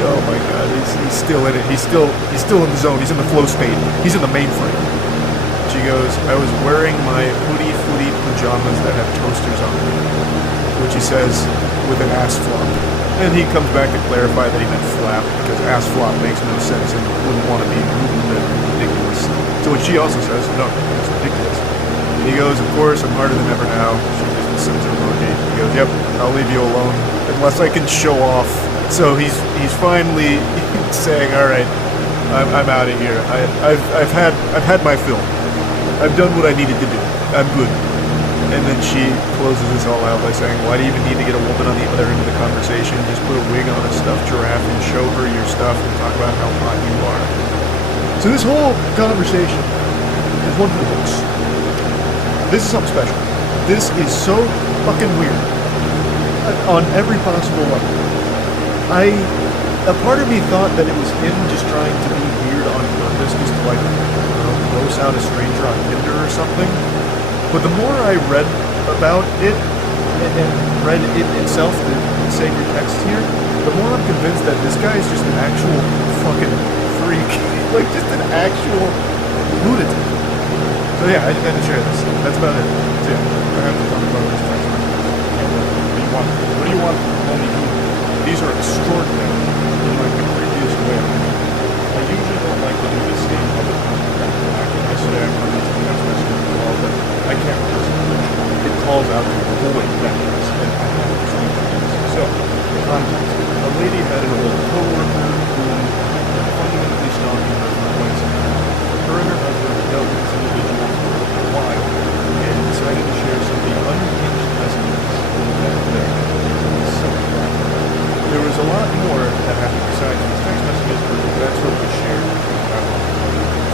Oh my god, he's still in it. He's still in the zone. He's in the flow state. He's in the mainframe. She goes, I was wearing my hoodie footy pajamas that have toasters on them. Which he says with an ass flop. And he comes back to clarify that he meant flap, because ass flop makes no sense and wouldn't want to be rude and ridiculous. So when she also says, no, that's ridiculous. And he goes, of course, I'm harder than ever now. She just sends her emoji. He goes, yep, I'll leave you alone, unless I can show off. So he's finally saying, all right, I'm out of here. I've had my fill. I've done what I needed to do. I'm good. And then she closes this all out by saying, why do you even need to get a woman on the other end of the conversation? Just put a wig on a stuffed giraffe and show her your stuff and talk about how hot you are. So this whole conversation is one for the books. This is something special. This is so fucking weird. On every possible level. a part of me thought that it was him just trying to be weird on purpose, just to like, I don't know, gross out a stranger on Tinder or something. But the more I read about it and read it itself, the sacred text here, the more I'm convinced that this guy is just an actual fucking freak, like just an actual lunatic. So yeah, I just had to share this. That's about it. So yeah, I have to talk about this text message. What do you want? What do you want? Only you. These are extraordinary in like the creepiest way. I usually don't like to do this same other yesterday I heard this text message as well, but I can't resist it. It calls out to the whole way back and I have to say this. So, context. A lady had an old co-worker who had fundamentally stalking her for quite some time. Her and her husband had dealt with this individual for a while and decided to share some of the unhinged messages that there was a lot more that happened besides these text messages, but that's what was shared.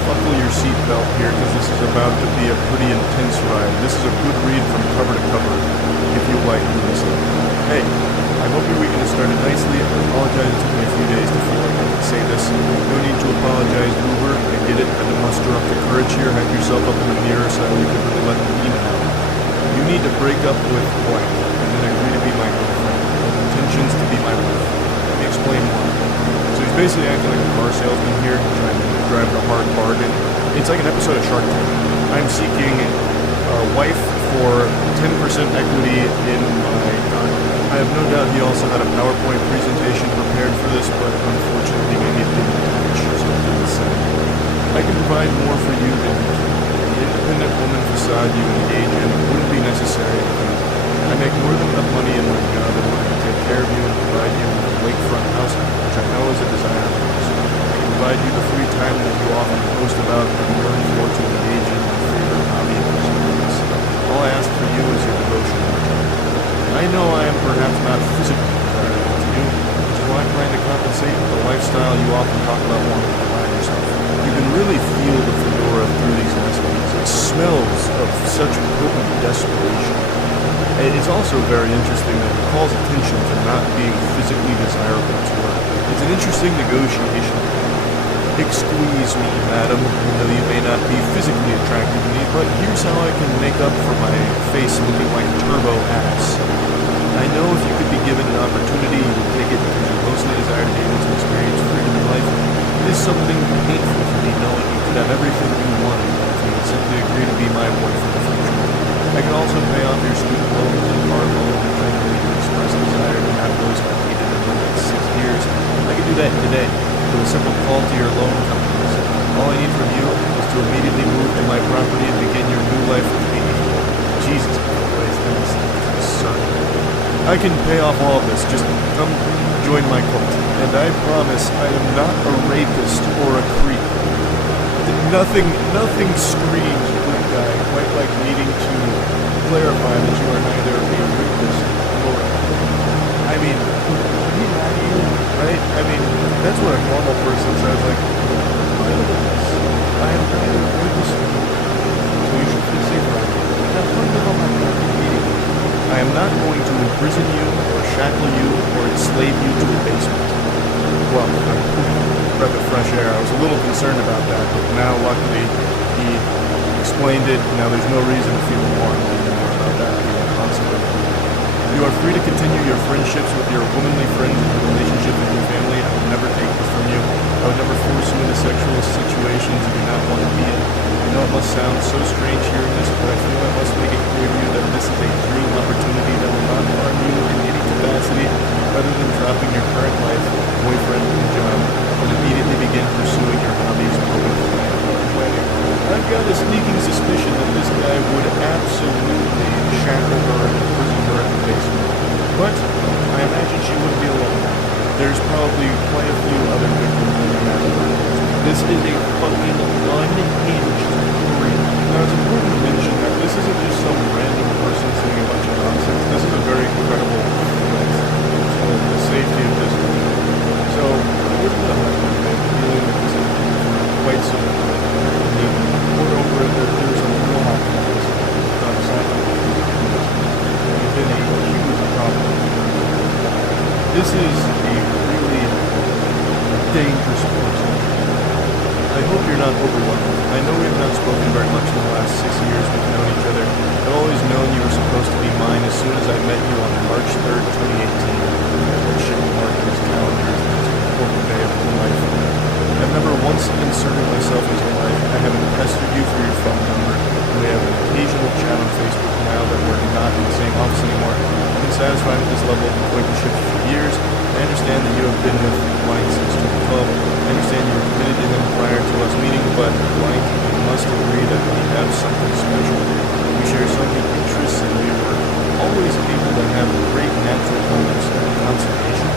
Buckle your seatbelt here because this is about to be a pretty intense ride. This is a good read from cover to cover if you like to listen. Hey, I hope your weekend has started nicely. I apologize it took me a few days to feel like I could say this. No need to apologize, Uber. I get it. Had to muster up the courage here. Hype yourself up in the mirror so that you can really let the demon out. You need to break up with blank and then agree to be my girlfriend. With intentions to be my wife. Let me explain why. So he's basically acting like a car salesman here, trying to drive the hard bargain. It's like an episode of Shark Tank. I'm seeking a wife for 10% equity in my company. I have no doubt he also had a PowerPoint presentation prepared for this, but unfortunately maybe it didn't match, so it didn't say. I can provide more for you than the independent woman facade you engage in wouldn't be necessary. I make more than enough money in my job in order to take care of you and provide you with a lakefront house, which I know is a desire of yours. I can provide you the free time that you often post about and yearn for to engage in your favorite hobby and experience. All I ask for you is your devotion. I know I am perhaps not physically desirable to you, which is why I'm trying to compensate for the lifestyle you often talk about wanting to provide yourself. You can really feel the fedora through these messages. It smells of such potent desperation. It's also very interesting that he calls attention to not being physically desirable to her. It's an interesting negotiation. Excuse me, madam. I know you may not be physically attracted to me, but here's how I can make up for my face looking like turbo ass. I know if you could be given an opportunity, you would take it because you mostly desire to be able to experience freedom in life. It is something painful for me knowing you could have everything you wanted if you would simply agree to be my wife in the future. I can also pay off your student loans and car loan and try to make you express a desire to have those completed in the next 6 years. I can do that today with a simple call to your loan companies. All I need from you is to immediately move to my property and begin your new life with me. Jesus Christ, that is absurd. I can pay off all of this. Just come join my cult. And I promise I am not a rapist or a creep. Nothing screams good guy quite like needing to clarify that you are neither a rapist nor a creep. I mean, can he lie to you, right? I mean, that's what a normal person says, like, I am neither a rapist nor a creep. So you should feel safe around me. Now come live on my property immediately. I am not going to imprison you or shackle you or enslave you to a basement. Well, breath of fresh air. I was a little concerned about that, but now luckily he explained it. Now there's no reason to feel alarmed anymore about that being a possibility. You are free to continue your friendships with your womanly friends and your relationship with your family. I would never take this from you. I would never force you into sexual situations you do not want to be in. I know it must sound so strange hearing this, but I feel I must make it clear to you that this is a dream opportunity that will not harm you in any capacity other than dropping your current life, boyfriend, and job, and immediately begin pursuing your hobbies or wedding. I've got a sneaking suspicion that this guy would absolutely shackle her and imprison her in the basement. But I imagine she wouldn't be alone. There's probably quite a few other victims in that. This is a fucking unhinged story. Now it's important to mention that this isn't just some random person saying a bunch of nonsense. This is a very credible place. The safety of this country. So, with the husband dealing with this quite some moreover, there's a lot of this on the side of it's been a huge problem. This is a really dangerous person. I hope you're not overwhelmed. I know we've not spoken very much in the last 6 years we've known each other. I've always known you were supposed to be mine as soon as I met you on March 3rd, 2018. That shit marked in his calendar as the most important day of his life. I've never once inserted myself into your life. I haven't pestered you for your phone number. We have an occasional chat on Facebook now that we're not in the same office anymore. I've been satisfied with this level of acquaintanceship for years. I understand that you have been with Blank since 2012. I understand you were committed to him prior to us meeting, but Blank, you must agree that we have something special. We share so many interests and we were always able to have great natural moments of consultation.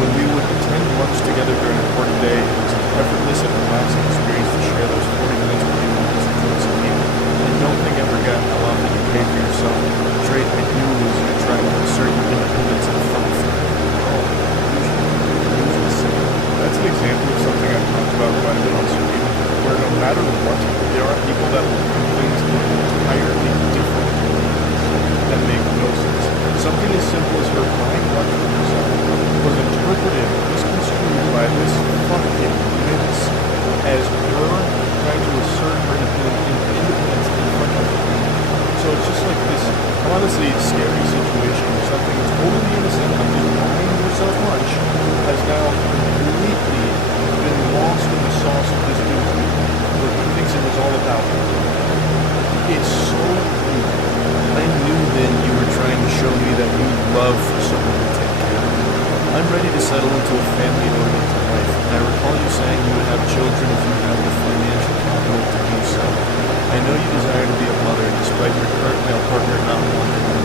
When we would attend lunch together during a important day, it was an effortless and relaxing experience to share those 40 minutes with you and listen to us speak. I don't think I forgot how often you paid for yourself. The trait I knew was you trying to assert your independence and thought. That's an example of something I've talked about quite a bit on stream, where no matter what, there are people that will do things in entirely different ways that make no sense. Something as simple as her buying lunch for herself was interpreted, misconstrued by this fucking minx as her trying to assert her independence in front of her. So it's just like this, honestly, scary situation where something totally innocent of just buying yourself lunch has now completely been lost in the sauce of this dude where he thinks it was all about him. It's so weird. I knew then you were trying to show me that you love for someone to take care of. I'm ready to settle into a family-oriented life, and I recall you saying you would have children if you have the financial capital to do so. I know you desire to be a mother despite your current male partner not wanting you.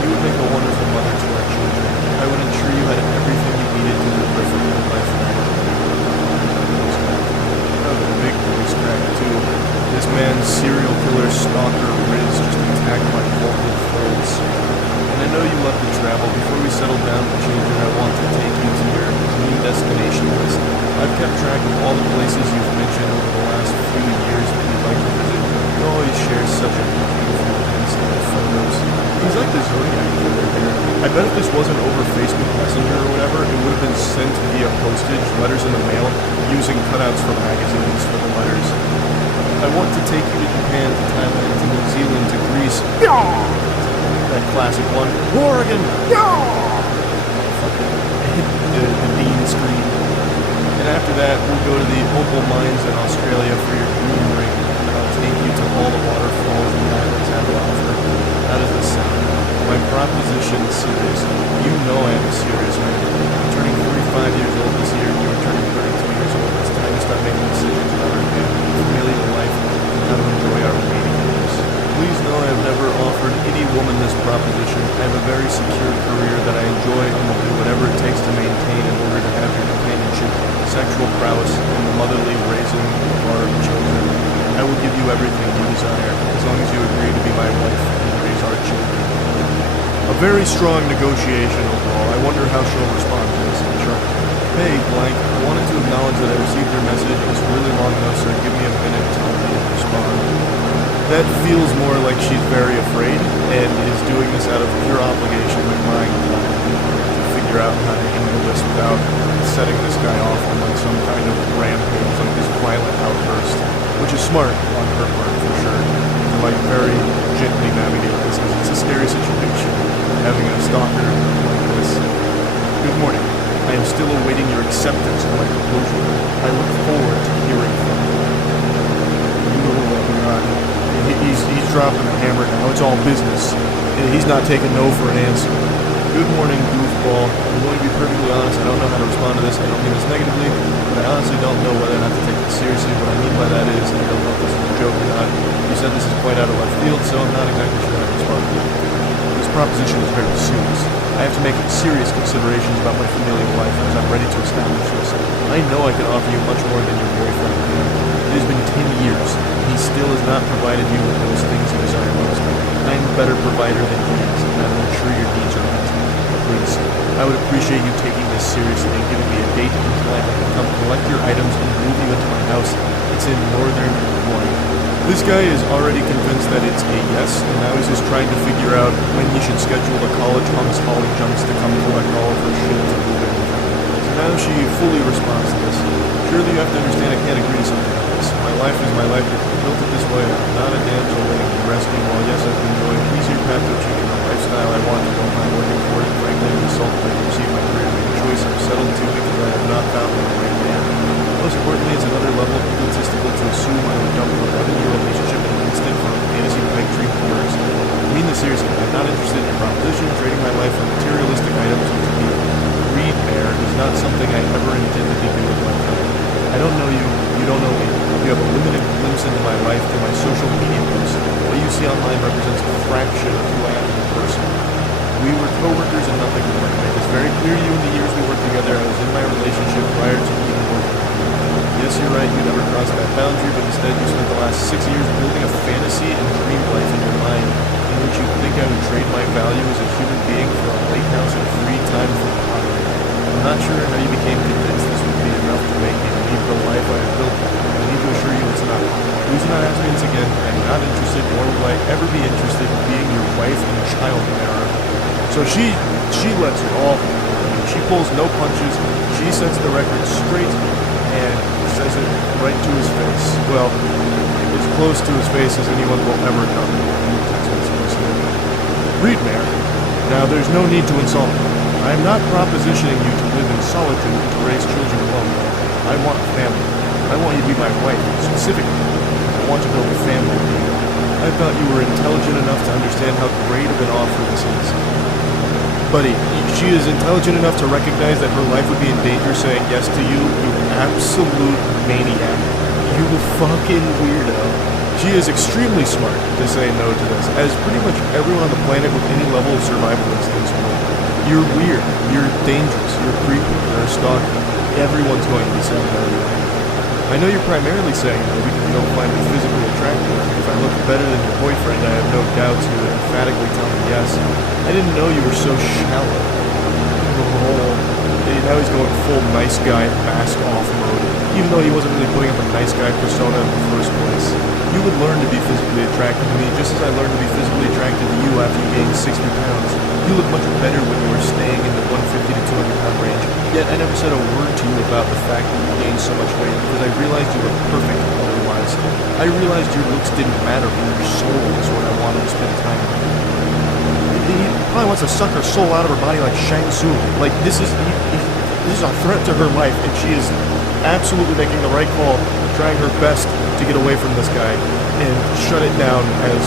You would make a wonderful mother to our children. I would ensure you had everything you needed to live a fulfilling life for you. That was a big voice crack too. This man's serial killer stalker Riz just attacked my vocal folds. And I know you love to travel. Before we settle down with children, I want to take you to your dream destination list. I've kept track of all the places you've mentioned over the last few years that you'd like to visit. You always share such a beautiful instant photos. He's like the Zodiac killer here. I bet if this wasn't over Facebook Messenger or whatever, it would have been sent via postage, letters in the mail, using cutouts from magazines for the letters. I want to take you to Japan, to Thailand, to New Zealand, to Greece. That classic one. Oregon! The Dean screen. And after that, we'll go to the opal mines in Australia for your green ring. And I'll take you to all the waterfalls the islands have to offer. How does this sound? My proposition is serious. You know I am a serious man. I'm turning 45 years old this year, and you're turning 32 years old. It's time to start making decisions about our family, familial life, and how to enjoy our remaining years. Please know I have never offered any woman this proposition. I have a very secure career that I enjoy and will do whatever it takes to maintain in order to have your companionship, sexual prowess, and the motherly raising of our children. I will give you everything you desire, as long as you agree to be my wife and raise our children. A very strong negotiation overall. I wonder how she'll respond to this. Sure. Hey, Blank, I wanted to acknowledge that I received your message. It's really long though, so give me a minute to respond. That feels more like she's very afraid and is doing this out of pure obligation, like buying time to figure out how to handle this without setting this guy off on like some kind of rampage, like this violent outburst, which is smart on her part for sure. To like very gently navigate this because it's a scary situation having a stalker like this. Good morning. I am still awaiting your acceptance of my proposal. I look forward to hearing from you. He's dropping the hammer now. It's all business. He's not taking no for an answer. Good morning, goofball. I'm going to be perfectly honest. I don't know how to respond to this. I don't mean this negatively, but I honestly don't know whether or not to take this seriously. What I mean by that is, I don't know if this is a joke or not. You said this is quite out of left field, so I'm not exactly sure how to respond to it. This proposition is very serious. I have to make serious considerations about my familial life as I'm ready to establish this. I know I can offer you much more than your boyfriend can. It has been 10 years, and he still has not provided you with those things you desire most. I am a better provider than he is, and I will ensure your needs are met. Please, I would appreciate you taking this seriously and giving me a date until I can come collect your items and move you into my house. It's in northern Hawaii. This guy is already convinced that it's a yes, and now he's just trying to figure out when he should schedule the college hunks, Holly Junks to come collect all of her shit to move in with him. Now she fully responds to this. Surely you have to understand I can't agree to something like this. My life is my life. It's built it this way. I'm not a damsel waiting to be rescued. While yes, I've been enjoying an easier path to achieving the lifestyle I want, I don't mind working for it. Frankly, I'm insulted that I received my career made choice. I've settled too because I have not found the right man. Most importantly, it's another level of egotistical to assume I would dump an 11-year relationship in an instant for a fantasy pipe dream of yours. I mean this seriously. I'm not interested in your proposition. Trading my life for materialistic items to be greed bear is not something I ever intended to do with my time. I don't know you. You don't know me. You have a limited glimpse into my life through my social media posts. What you see online represents a fraction of who I am in person. We were co-workers and nothing more. I made this very clear to you in the years we worked together. I was in my relationship prior to even working. Yes, you're right. You never crossed that boundary, but instead you spent the last 6 years building a fantasy and dream life in your mind in which you think I would trade my value as a human being for a lake house and free time for pottery. I'm not sure how you became convinced this would be enough to make me leave the life I have built. I need to assure you it's not. Please do not ask me this again. I'm not interested, nor will I ever be interested in being your wife and child bearer. So she lets it all. She pulls no punches. She sets the record straight and says it right to his face. Well, as close to his face as anyone will ever come. Read, Mayor. Now, there's no need to insult me. I am not propositioning you to live in solitude and to raise children alone. I want a family. I want you to be my wife, specifically. I want to build a family with you. I thought you were intelligent enough to understand how great of an offer this is. Buddy, she is intelligent enough to recognize that her life would be in danger saying yes to you, you absolute maniac. You fucking weirdo. She is extremely smart to say no to this, as pretty much everyone on the planet with any level of survival instincts will. You're weird, you're dangerous, you're creepy, you're a stalker. Everyone's going to be saying no to you. I know you're primarily saying no because you don't find me physically attractive. If I look better than your boyfriend, I have no doubts you would emphatically tell me yes. I didn't know you were so shallow. Now he's going full nice guy mask off mode, even though he wasn't really putting up a nice guy persona in the first place. You would learn to be physically attracted to me just as I learned to be physically attracted to you after you gained 60 pounds. You look much better when you were staying in the 150 to 200 pound range, yet I never said a word to you about the fact that you gained so much weight because I realized you were perfect otherwise. I realized your looks didn't matter, but your soul is what I wanted to spend time with. He probably wants to suck her soul out of her body like Shang Tsung. Like, this is a threat to her life, and she is absolutely making the right call, trying her best to get away from this guy and shut it down as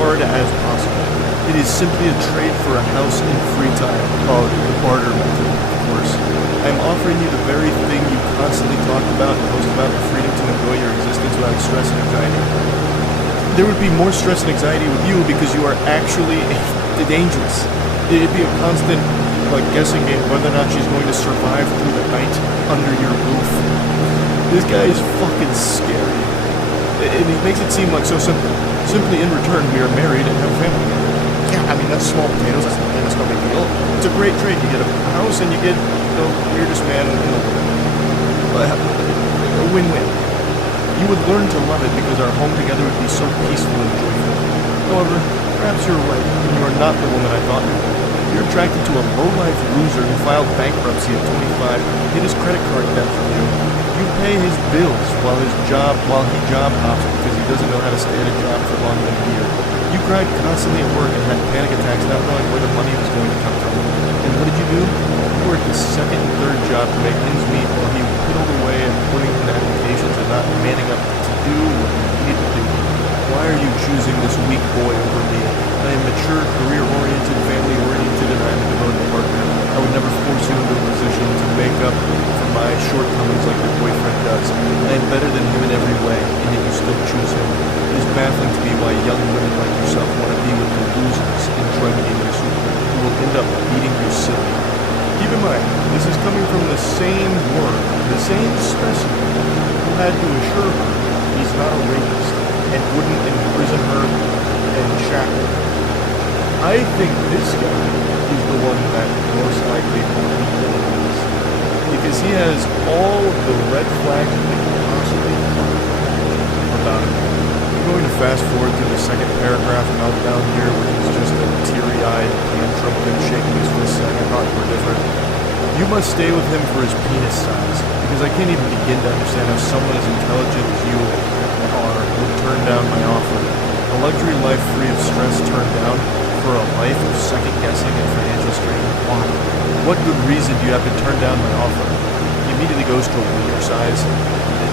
hard as possible. It is simply a trade for a house and free time. Oh, the barter method, of course. I'm offering you the very thing you constantly talk about and post about, the freedom to enjoy your existence without stress and anxiety. There would be more stress and anxiety with you because you are actually dangerous. It'd be a constant, guessing game whether or not she's going to survive through the night under your roof. This guy is fucking scary. And he makes it seem like so simple. Simply in return, we are married and have a family together. Yeah, I mean, that's small potatoes. That's no big deal. It's a great trade. You get a house and you get the weirdest man in the world. A win-win. You would learn to love it because our home together would be so peaceful and joyful. However, perhaps you're right, and you are not the woman I thought you were. You're attracted to a low-life loser who filed bankruptcy at 25, get his credit card debt from you. You pay his bills while he job hops because he doesn't know how to stay at a job for longer than a year. You cried constantly at work and had panic attacks not knowing where the money was going to come from. And what did you do? You worked his second and third job to make ends meet while he piddled away and putting in applications and not manning up to do what he needed to do. Why are you choosing this weak boy over me? I am mature, career-oriented, family-oriented, and I am a devoted partner. I would never force you into a position to make up for my shortcomings like your boyfriend does. I am better than him in every way, and yet you still choose him. It is baffling to me why young women like yourself want to be with the losers and drug dealers who will end up beating you silly. Keep in mind, this is coming from the same word, the same specimen who had to assure her he's not a rapist and wouldn't imprison her and shackle her. I think this guy is the one that most likely will be doing this, because he has all of the red flags that they can possibly find about him. I'm going to fast forward through the second paragraph meltdown here, which is just a teary-eyed tantrum with him shaking his fist saying, I thought you were different. He You must stay with him for his penis size, because I can't even begin to understand how someone as intelligent as you are would turn down my offer. A luxury life free of stress turned down for a life of second guessing and financial strain. Why? What good reason do you have to turn down my offer? He immediately goes to a wiener size.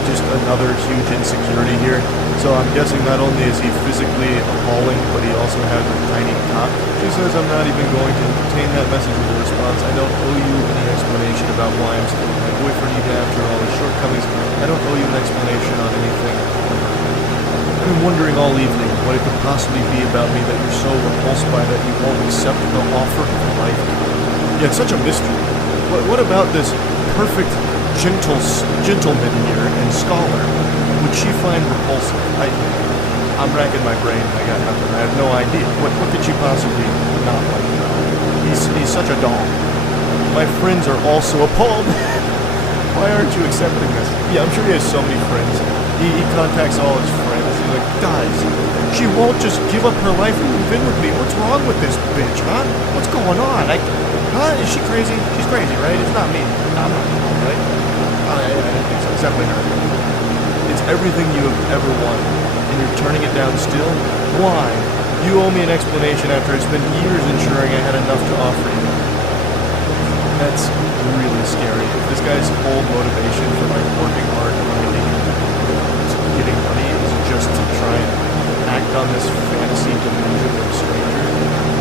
Just another huge insecurity here. So I'm guessing not only is he physically appalling, but he also has a tiny cock. She says I'm not even going to entertain that message with a response. I don't owe you any explanation about why I'm still my boyfriend even after all his shortcomings. I don't owe you an explanation on anything. I've been wondering all evening what it could possibly be about me that you're so repulsed by that you won't accept the offer of life. Yeah, it's such a mystery. What about this perfect gentleman here and scholar would she find repulsive? I'm racking my brain. I got nothing. I have no idea. What could she possibly not like about him? He's such a doll. My friends are also appalled. Why aren't you accepting this? Yeah, I'm sure he has so many friends. He contacts all his friends. He's like, guys, she won't just give up her life and move in with me. What's wrong with this bitch, huh? What's going on? Is she crazy? She's crazy, right? It's not me. I'm not wrong, right? I didn't think so. It's definitely her. It's everything you have ever wanted, and you're turning it down still? Why? You owe me an explanation after I spent years ensuring I had enough to offer you. That's really scary. If this guy's whole motivation for working hard, grinding, getting money is just to try and act on this fantasy delusion of a stranger,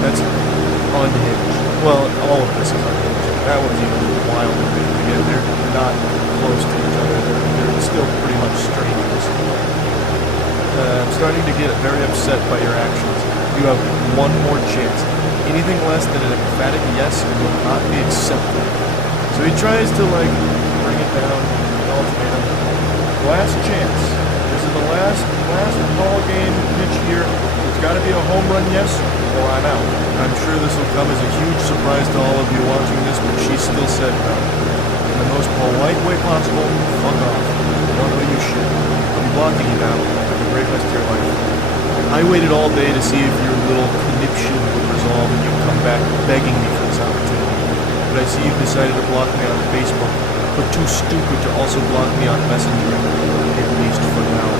that's unhinged. Well, all of this is unhinged. That was even wilder to get. They're not close to each other. They're still pretty much strangers. I'm starting to get very upset by your actions. You have one more chance. Anything less than an emphatic yes will not be accepted. So he tries to bring it down, an ultimatum. Last chance. This is the last ball game pitch here. It's got to be a home run yes, or I'm out. I'm sure this will come as a huge surprise to all of you watching this, but she still said no. In the most polite way possible, fuck off. I don't know you shit. I'm blocking you now. Have a great rest of your life. I waited all day to see if your little conniption would resolve and you'd come back begging me for this opportunity. But I see you've decided to block me on Facebook, but too stupid to also block me on Messenger, at least for now.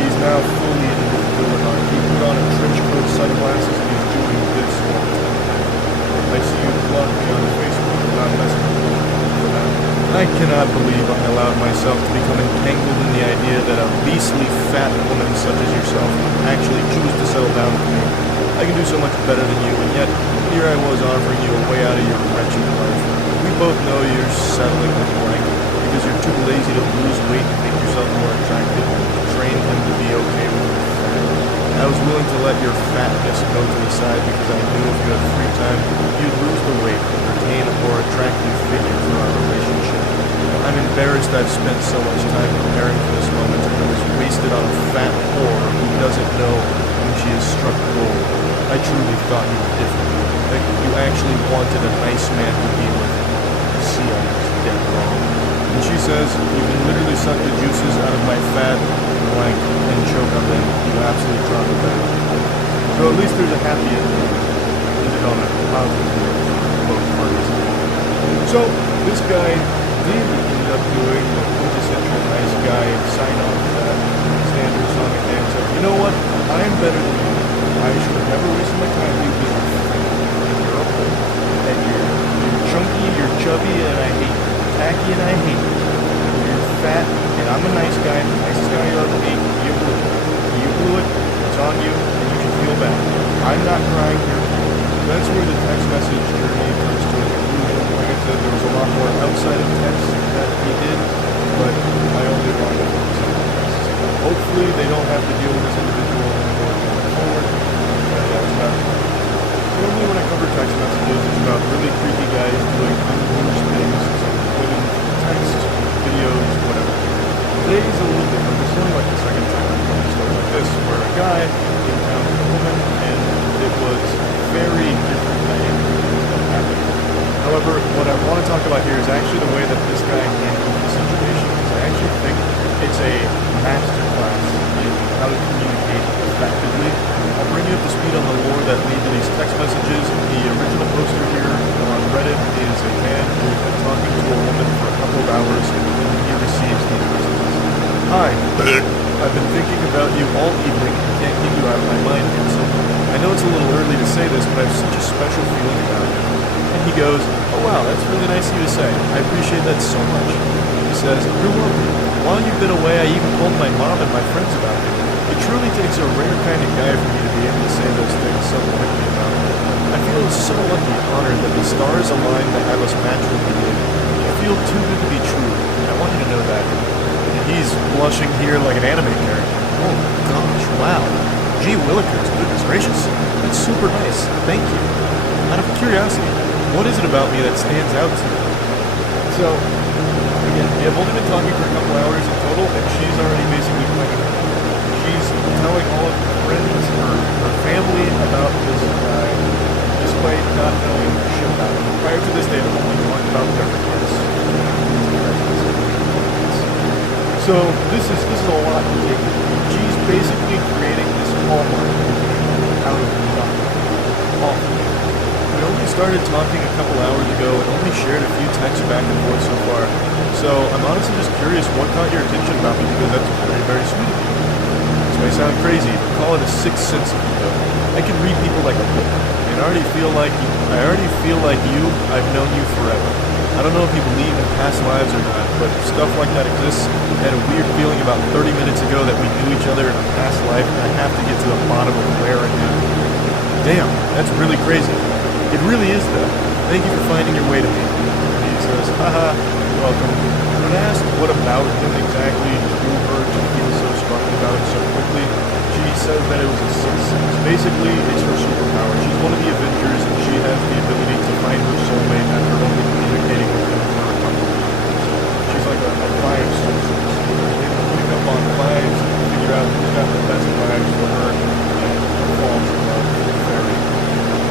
He's now fully into his villain. He put on a trench coat, sunglasses, and he's doing this all the time. I see you block me on Facebook, but not Messenger. For now. I cannot believe I allowed myself to become entangled in the idea that a beastly fat woman such as yourself actually choose to settle down with me. I can do so much better than you, and yet here I was offering you a way out of your wretched life. We both know you're settling with blank because you're too lazy to lose weight and make yourself more attractive and train him to be okay with your fat. I was willing to let your fatness go to the side because I knew if you had free time, you'd lose the weight and retain a more attractive figure for our relationship. I'm embarrassed I've spent so much time preparing for this moment and it was wasted on a fat whore who doesn't know when she has struck gold. I truly thought you were different. That you actually wanted a nice man to be with. See, I was dead wrong. And she says, you can literally suck the juices out of my fat blank and choke on them. You absolute troubleback. So at least there's a happy ending. Ended on a positive note for both parties. So this guy did end up doing the quintessential nice guy sign on to that standard song and dance. So, you know what? I'm better than you. I should have never wasted my time with you because you're a fool. And you're chunky, you're chubby, and I hate you. Tacky, and I hate you. You're fat, and I'm a nice guy. The nicest guy you'll ever meet. You blew it. You blew it. It's on you, and you should feel bad. I'm not crying here. That's where the text message journey comes to a conclusion. Like I said, there was a lot more outside of text that he did, but I only wanted to focus on the text. Hopefully, they don't have to deal with this individual anymore going forward. Normally when I cover text messages, it's about really creepy guys doing unhinged things, including text, videos, whatever. Today is a little different. This is only the second time I've done a story like this, where a guy encountered a woman, and it was very different dynamics that happened. However, what I want to talk about here is actually the way that this guy handled the situation, because I actually think it's a masterclass in how to communicate Hi. I've been thinking about you all evening and can't keep you out of my mind, Hansel. I know it's a little early to say this, but I have such a special feeling about you. And he goes, oh wow, that's really nice of you to say. I appreciate that so much. He says, you're welcome. While you've been away, I even told my mom and my friends about you. It truly takes a rare kind of guy for me to be able to say those things so quickly about you. I feel so lucky and honored that the stars aligned to have us match when we did. I feel too good to be true, and I want you to know that. And he's blushing here like an anime character. Oh gosh, wow. Gee willikers, goodness gracious. That's super nice. Thank you. Out of curiosity, what is it about me that stands out to you? So, again, we have only been talking for a couple hours in total, and she's already basically claiming it. She's telling all of her friends, her family about this guy, despite not knowing shit about him. Prior to this day, they've only talked about their friends. So this is a lot to take. She's basically creating this hallmark out of nothing. Awful. We only started talking a couple hours ago and only shared a few texts back and forth so far. So I'm honestly just curious what caught your attention about me, because that's very, very sweet of you. This may sound crazy, but call it a sixth sense of me though. I can read people like a book, and I already feel like you, I've known you forever. I don't know if you believe in past lives or not, but stuff like that exists. I had a weird feeling about 30 minutes ago that we knew each other in a past life, and I have to get to the bottom of where and how. Damn, that's really crazy. It really is though. Thank you for finding your way to me. And he says, haha, you're welcome. When asked what about him exactly drew her to feel so strongly about him so quickly, she says that it was a sixth sense. Basically, it's her superpower. She's one of the Avengers, and she has the ability to find her soulmate after only communicating with him for a couple of years. She's like a vibe sorceress. She's able to pick up on vibes and figure out who's got the best vibes for her and fall in love with the fairy.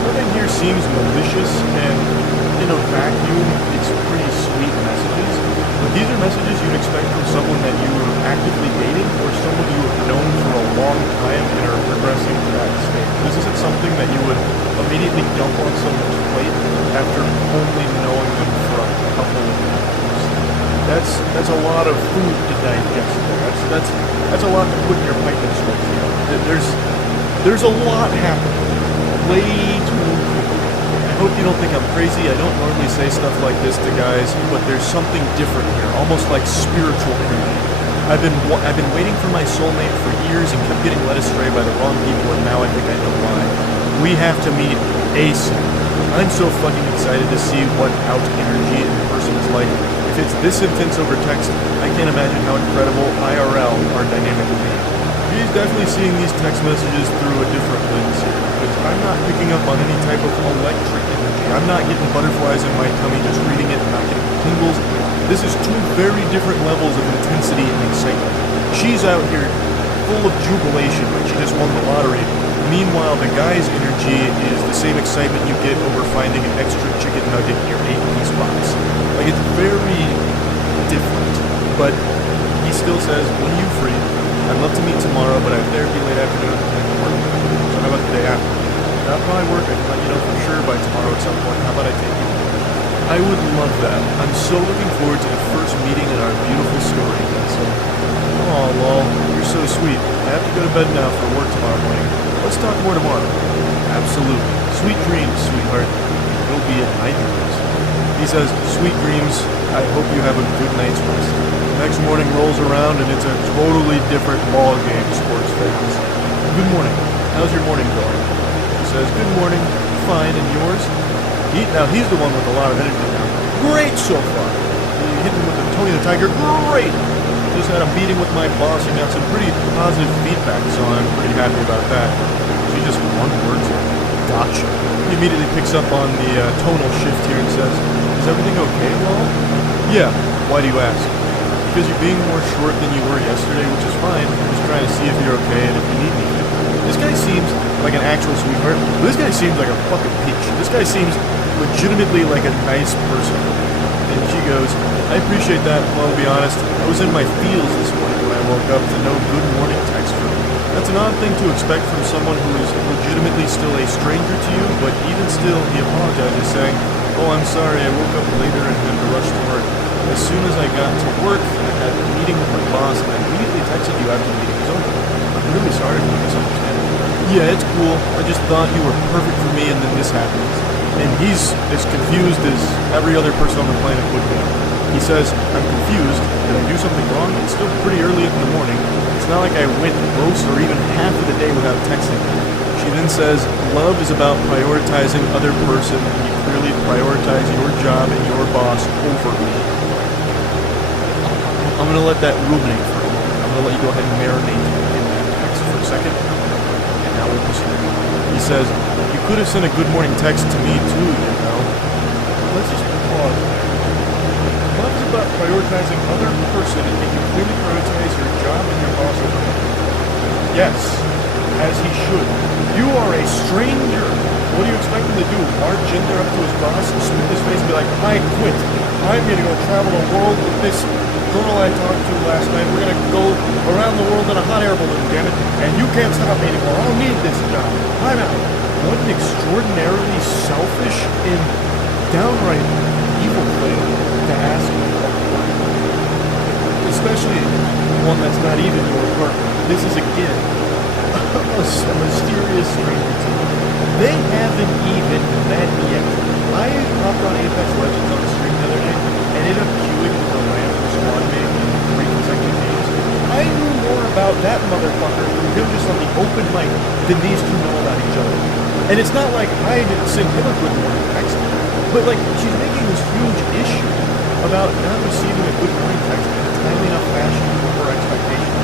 Nothing here seems malicious, and in a vacuum, it's pretty sweet messages. But these are messages you'd expect from someone that you are actively dating or someone you have known for a long time and are progressing to that state. This isn't something that you would immediately dump on someone's plate after only knowing them for a couple of years. That's a lot of food to digest. That's a lot to put in your pipe and smoke. You know? There's a lot happening. Way too quickly. I hope you don't think I'm crazy. I don't normally say stuff like this to guys, but there's something different here, almost like spiritual energy. I've been waiting for my soulmate for years and kept getting led astray by the wrong people, and now I think I know why. We have to meet ASAP. I'm so fucking excited to see what out energy in person is like. If it's this intense over text, I can't imagine how incredible IRL our dynamic will be. He's definitely seeing these text messages through a different lens here, because I'm not picking up on any type of electric energy. I'm not getting butterflies in my tummy just reading it and not getting tingles. This is two very different levels of intensity and excitement. She's out here full of jubilation like she just won the lottery. Meanwhile, the guy's energy is the same excitement you get over finding an extra chicken nugget in your 8-piece box. Like, it's very different, but he still says, when are you free? I'd love to meet tomorrow, but I have therapy late afternoon and work. So how about the day after? That'll probably work. I can let you know for sure by tomorrow at some point. How about I take you? I would love that. I'm so looking forward to the first meeting in our beautiful story. So, aw, lol, you're so sweet. I have to go to bed now for work tomorrow morning. Let's talk more tomorrow. Absolutely. Sweet dreams, sweetheart. You'll be in my dreams. He says, sweet dreams. I hope you have a good night's rest. Next morning rolls around and it's a totally different ball game, sports fans. Good morning. How's your morning going? He says, good morning. Fine, and yours? Now he's the one with a lot of energy now. Great so far. You hit him with the Tony the Tiger. Great. Just had a meeting with my boss and got some pretty positive feedback, so I'm pretty happy about that. She just one word. Gotcha. He immediately picks up on the tonal shift here and says, is everything okay, Lol? Yeah. Why do you ask? Because you're being more short than you were yesterday, which is fine. I'm just trying to see if you're okay and if you need anything. This guy seems like an actual sweetheart, but this guy seems like a fucking peach. This guy seems legitimately like a nice person. And she goes, I appreciate that. Well, to be honest, I was in my feels this morning when I woke up to no good morning text from you. That's an odd thing to expect from someone who is legitimately still a stranger to you, but even still, he apologizes, saying, oh, I'm sorry, I woke up later and had to rush to work. As soon as I got to work, I had a meeting with my boss, and I immediately texted you after the meeting was over. I'm really sorry for the misunderstanding. Yeah, it's cool. I just thought you were perfect for me, and then this happens. And he's as confused as every other person on the planet would be. He says, I'm confused. Did I do something wrong? It's still pretty early in the morning. It's not like I went most or even half of the day without texting her. She then says, love is about prioritizing other person, and you clearly prioritize your job and your boss over me. I'm going to let that ruminate for a moment. I'm going to let you go ahead and marinate in that text for a second. And now we'll proceed. He says, you could have sent a good morning text to me too, you know. Let's just pause. Love is about prioritizing other person, and you clearly prioritize your job and your boss over him. Yes, as he should. You are a stranger. What do you expect him to do? March in there up to his boss, smooth his face, and be like, I quit. I'm going to go travel the world with this girl I talked to last night. We're going to go around the world in a hot air balloon, damn it. And you can't stop me anymore. I don't need this job. I'm out. What an extraordinarily selfish and downright evil thing to ask for. Especially one that's not even your partner. This is, again, a mysterious stranger to me. They haven't even met yet. I hopped on Apex Legends on the stream the other day and ended up queuing with the random squad mate in 3 consecutive games. I knew more about that motherfucker through him just on the open mic than these two know about each other. And it's not like I didn't send him a good morning text, but like she's making this huge issue about not receiving a good morning text in a timely enough fashion for her expectations.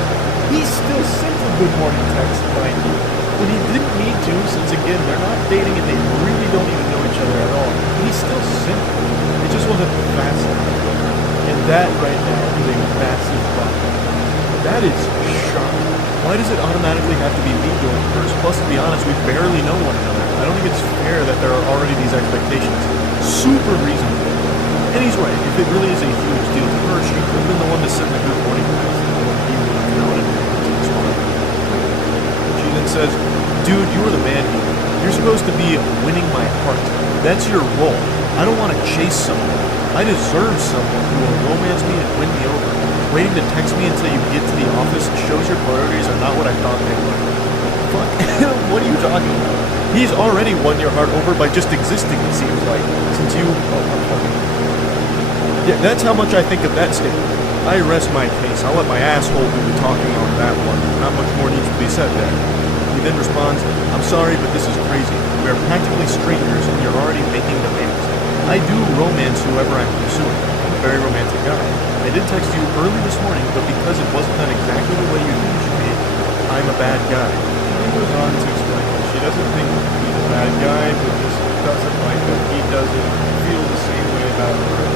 He still sent a good morning text, mind you, when he didn't need to, since again, they're not dating and they really don't even know each other at all. He still sent it. It just wasn't fast enough. And that right now is a massive problem. That is shocking. Why does it automatically have to be me going first? Plus, to be honest, we barely know one another. I don't think it's fair that there are already these expectations. Super reasonable. And he's right. If it really is a huge deal to her, she could have been the one to send the good morning text. He would have known it. She then says, dude, you are the man here. You're supposed to be winning my heart. That's your role. I don't want to chase someone. I deserve someone who will romance me and win me over. Waiting to text me until you get to the office shows your priorities are not what I thought they were. Fuck, what are you talking about? He's already won your heart over by just existing, it seems like. Since you... Yeah, that's how much I think of that statement. I rest my case. I'll let my asshole do the talking on that one. Not much more needs to be said there. He then responds, I'm sorry, but this is crazy. We are practically strangers and you're already making demands. I do romance whoever I'm pursuing. I'm a very romantic guy. I did text you early this morning, but because it wasn't done exactly the way you think it should be, I'm a bad guy. She goes on to explain that she doesn't think he's a bad guy, but just doesn't like that he doesn't feel the same way about her.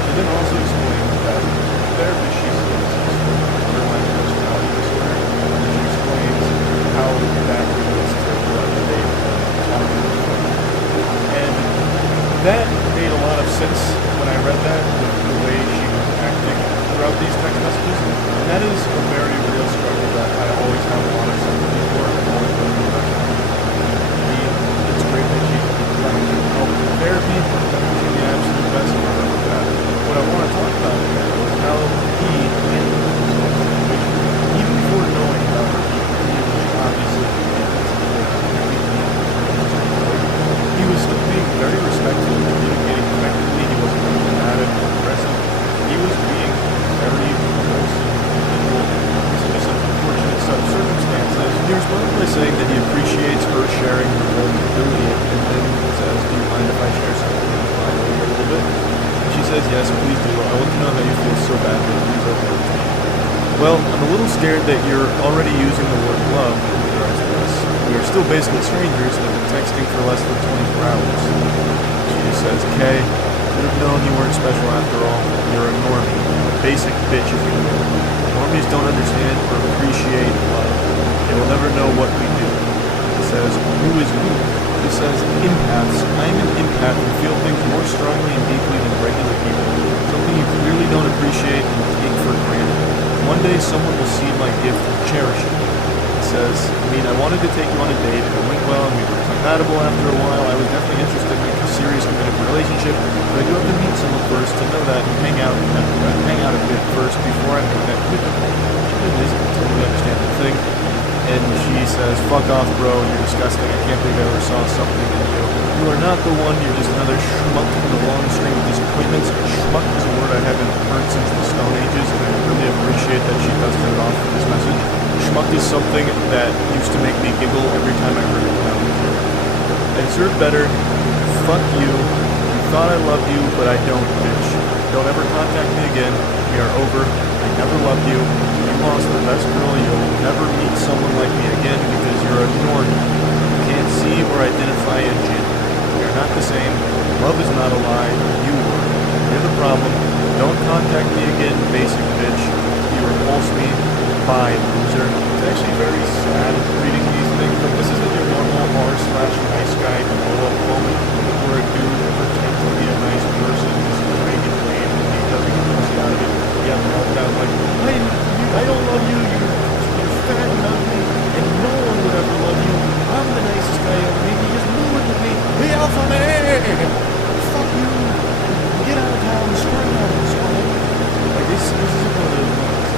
She then also explains that therapist she sees is borderline personality disorder, and she explains how that relates to what they talk about. And that made a lot of sense when I read that, with the way she was acting throughout these text messages. And that is a very real struggle that I always have a lot of sympathy for. I'm always looking for that. It's great that she's trying to help with therapy. I'm wishing the absolute best for her with that. What I want to talk about is how he handled the situation. Even before knowing about her being obviously he was still being very respectful and communicating effectively. He wasn't being dramatic or aggressive. He was being very wholesome and equal. This is just an unfortunate set of circumstances. He responds by saying that he appreciates her sharing her vulnerability and then says, do you mind if I share something with my lady a little bit? And she says, yes, please do. I want to know how you feel so badly. Please open up to me. Well, I'm a little scared that you're already using the word love in regards to this. We are still basically strangers and have been texting for less than 24 hours. She just says, Kay, could have known you weren't special after all. You're a normie, a basic bitch if you will. Normies don't understand or appreciate love. They will never know what we do. It says, who is we? It says, empaths. I'm an empath who feel things more strongly and deeply than regular people. Something you clearly don't appreciate and take for granted. One day someone will see my gift and cherish it. It says, I wanted to take you on a date and it went well and we were compatible after a while. I was definitely interested in a serious committed relationship, but I do have to meet someone first to know that and hang out a bit first before I make that commitment. She says, "Fuck off, bro, you're disgusting, I can't believe I ever saw something in you. You are not the one, you're just another schmuck in the long string of disappointments." Schmuck is a word I haven't heard since the Stone Ages, and I really appreciate that she dusted it off for this message. Schmuck is something that used to make me giggle every time I heard it when I was a kid. I deserve better. Fuck you. You thought I loved you, but I don't, bitch. Don't ever contact me again. We are over. I never loved you. You lost the best girl. You'll never meet someone like me again because you're a normal. You can't see or identify a gender. We are not the same. Love is not a lie. You were. You're the problem. Don't contact me again, basic bitch. You repulse me. Bye, loser. It's actually very sad reading these things. Like, this isn't your normal r/nice guy blow-up moment where a dude pretends to be a nice person just to make it plain and he doesn't get pussy out of it. Yeah, meltdown like, I don't love you, you're fat and ugly, and no one would ever love you. I'm the nicest guy ever. Maybe just move it with me. The alpha man! Fuck you! Get out of town, straight out of school. Like, this is one of those ones.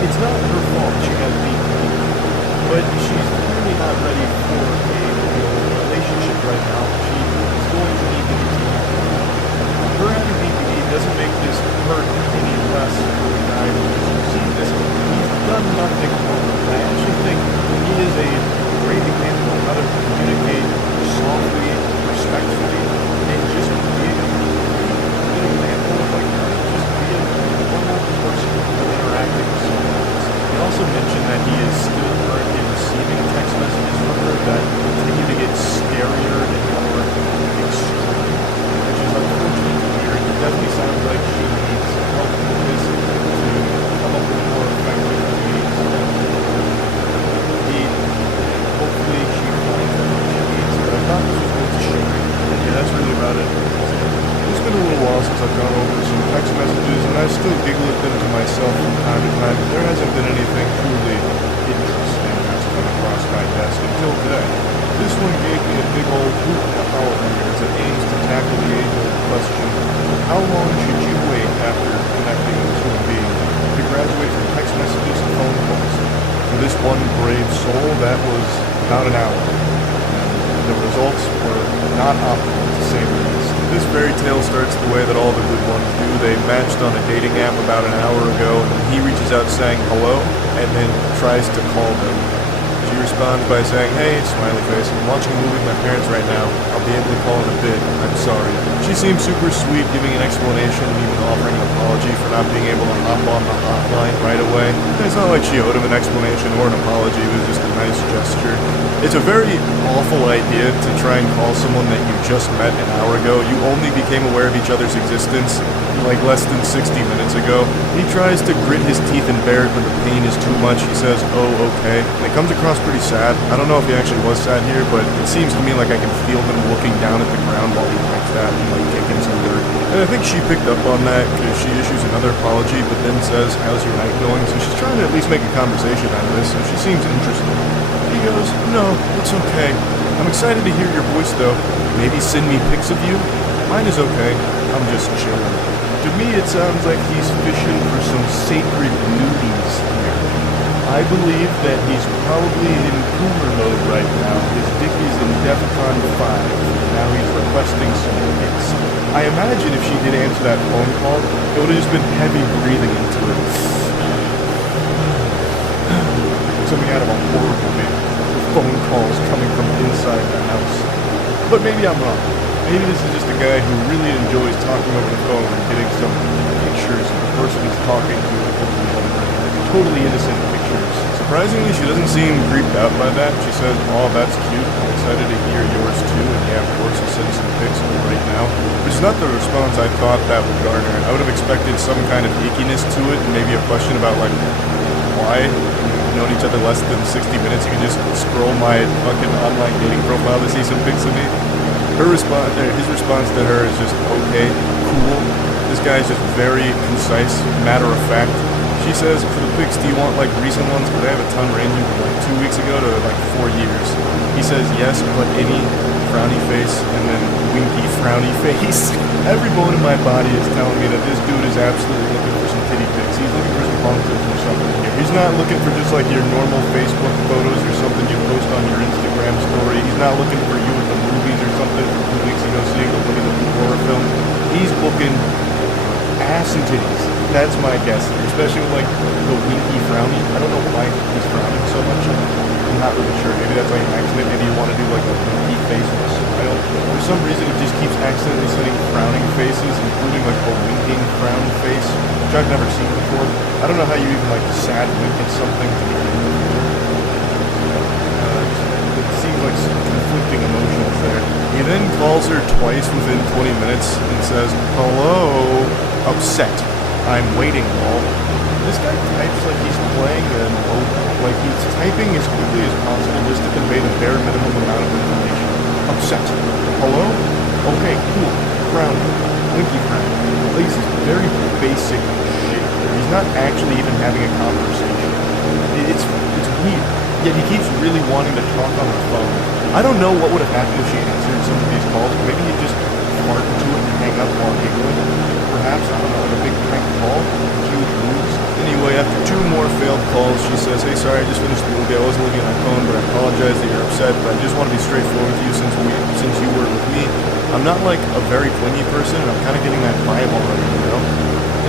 It's not her fault she has BPD, but she's clearly not ready for a relationship right now. She is going to need to continue. Her having BPD doesn't make this hurt any less for the guy who's seen this. He's done nothing wrong. I actually think he is a great example of how to communicate softly, respectfully, and just be a good example of like how to just be a normal person interacting with someone else. He also mentioned that he is still currently receiving text messages from her that continue to get scarier and more extreme, which is unfortunate to hear. It definitely sounds like she needs help with this to come up with more effective ways. Hopefully she finds out what she needs, but I thought this was worth sharing. And yeah, that's really about it. It's been a little while since I've gone over some text messages, and I still giggle at them to myself from time to time, but there hasn't been anything truly interesting that's come across my desk until today. This one gave me a big old hoop to howl here as it aims to tackle the age-old question, how long should you wait after connecting with a human being to graduate from text messages to phone calls? For this one brave soul, that was about an hour. The results were not optimal, to say the least. This fairy tale starts the way that all the good ones do. They matched on a dating app about an hour ago, and then he reaches out saying hello, and then tries to call them. She responds by saying, "Hey, smiley face, I'm watching a movie with my parents right now. I'll be able to call in a bit. I'm sorry." She seems super sweet, giving an explanation and even offering an apology for not being able to hop on the hotline right away. It's not like she owed him an explanation or an apology. It was just a nice gesture. It's a very awful idea to try and call someone that you just met an hour ago. You only became aware of each other's existence like less than 60 minutes ago. He tries to grit his teeth and bear it when the pain is too much. He says, "Oh, okay." And it comes across pretty sad. I don't know if he actually was sad here, but it seems to me like I can feel him looking down at the ground while he writes that and like kicking some dirt. And I think she picked up on that because she issues another apology, but then says, "How's your night going?" So she's trying to at least make a conversation out of this, so she seems interested. He goes, "No, it's okay. I'm excited to hear your voice though. Maybe send me pics of you? Mine is okay. I'm just chilling." To me, it sounds like he's fishing for some sacred nudies here. I believe that he's probably in cooler mode right now. His dick is in DEFCON 5, and now he's requesting some pics. I imagine if she did answer that phone call, it would have just been heavy breathing into it. Something out of a horror movie. Phone calls coming from inside the house. But maybe I'm wrong. Maybe this is just a guy who really enjoys talking over the phone and getting some pictures of the person he's talking to. Totally innocent pictures. Surprisingly, she doesn't seem creeped out by that. She says, "Oh, that's cute. I'm excited to hear yours too. And yeah, of course, I'll send some pics right now." Which is not the response I thought that would garner. I would have expected some kind of ickiness to it and maybe a question about like, why? We've known each other less than 60 minutes. You can just scroll my fucking online dating profile to see some pics of me. His response to her is just, "Okay, cool." This guy's just very concise, matter of fact. She says, "For the pics, do you want like recent ones? Because I have a ton ranging from like 2 weeks ago to like 4 years." He says, "Yes, but any," frowny face, and then winky frowny face. Every bone in my body is telling me that this dude is absolutely looking for some titty pics. He's looking for some bunkers or something here. He's not looking for just like your normal Facebook photos or something you post on your Instagram story. He's not looking for you at the movies or something 2 weeks ago seeing a Winnie the Pooh horror film. He's looking ass and titties. That's my guess, especially with like the winky frowny. I don't know why he's frowning so much. I'm not really sure. Maybe that's like an accident. Maybe you want to do like a winky face with a smile. For some reason, it just keeps accidentally sending frowning faces, including like a winking frown face, which I've never seen before. I don't know how you even like sad wink at something to begin with. It seems like some conflicting emotions there. He then calls her twice within 20 minutes and says, "Hello, upset. I'm waiting, lol." This guy types like he's playing an mobile, like he's typing as quickly as possible just to convey the bare minimum amount of information. Upset. Hello? Okay, cool. Frown. Winky frown. Like this is very basic shit. He's not actually even having a conversation. It's weird. Yet he keeps really wanting to talk on the phone. I don't know what would have happened if she answered some of these calls. Maybe he'd just fart into it and hang up while giggling. Perhaps, I don't know, like a big prank call. Huge moves. Anyway, after 2 more failed calls, she says, "Hey, sorry, I just finished the movie. I wasn't looking at my phone, but I apologize that you're upset. But I just want to be straightforward with you since you were with me. I'm not like a very clingy person, and I'm kind of getting that vibe already, you know?"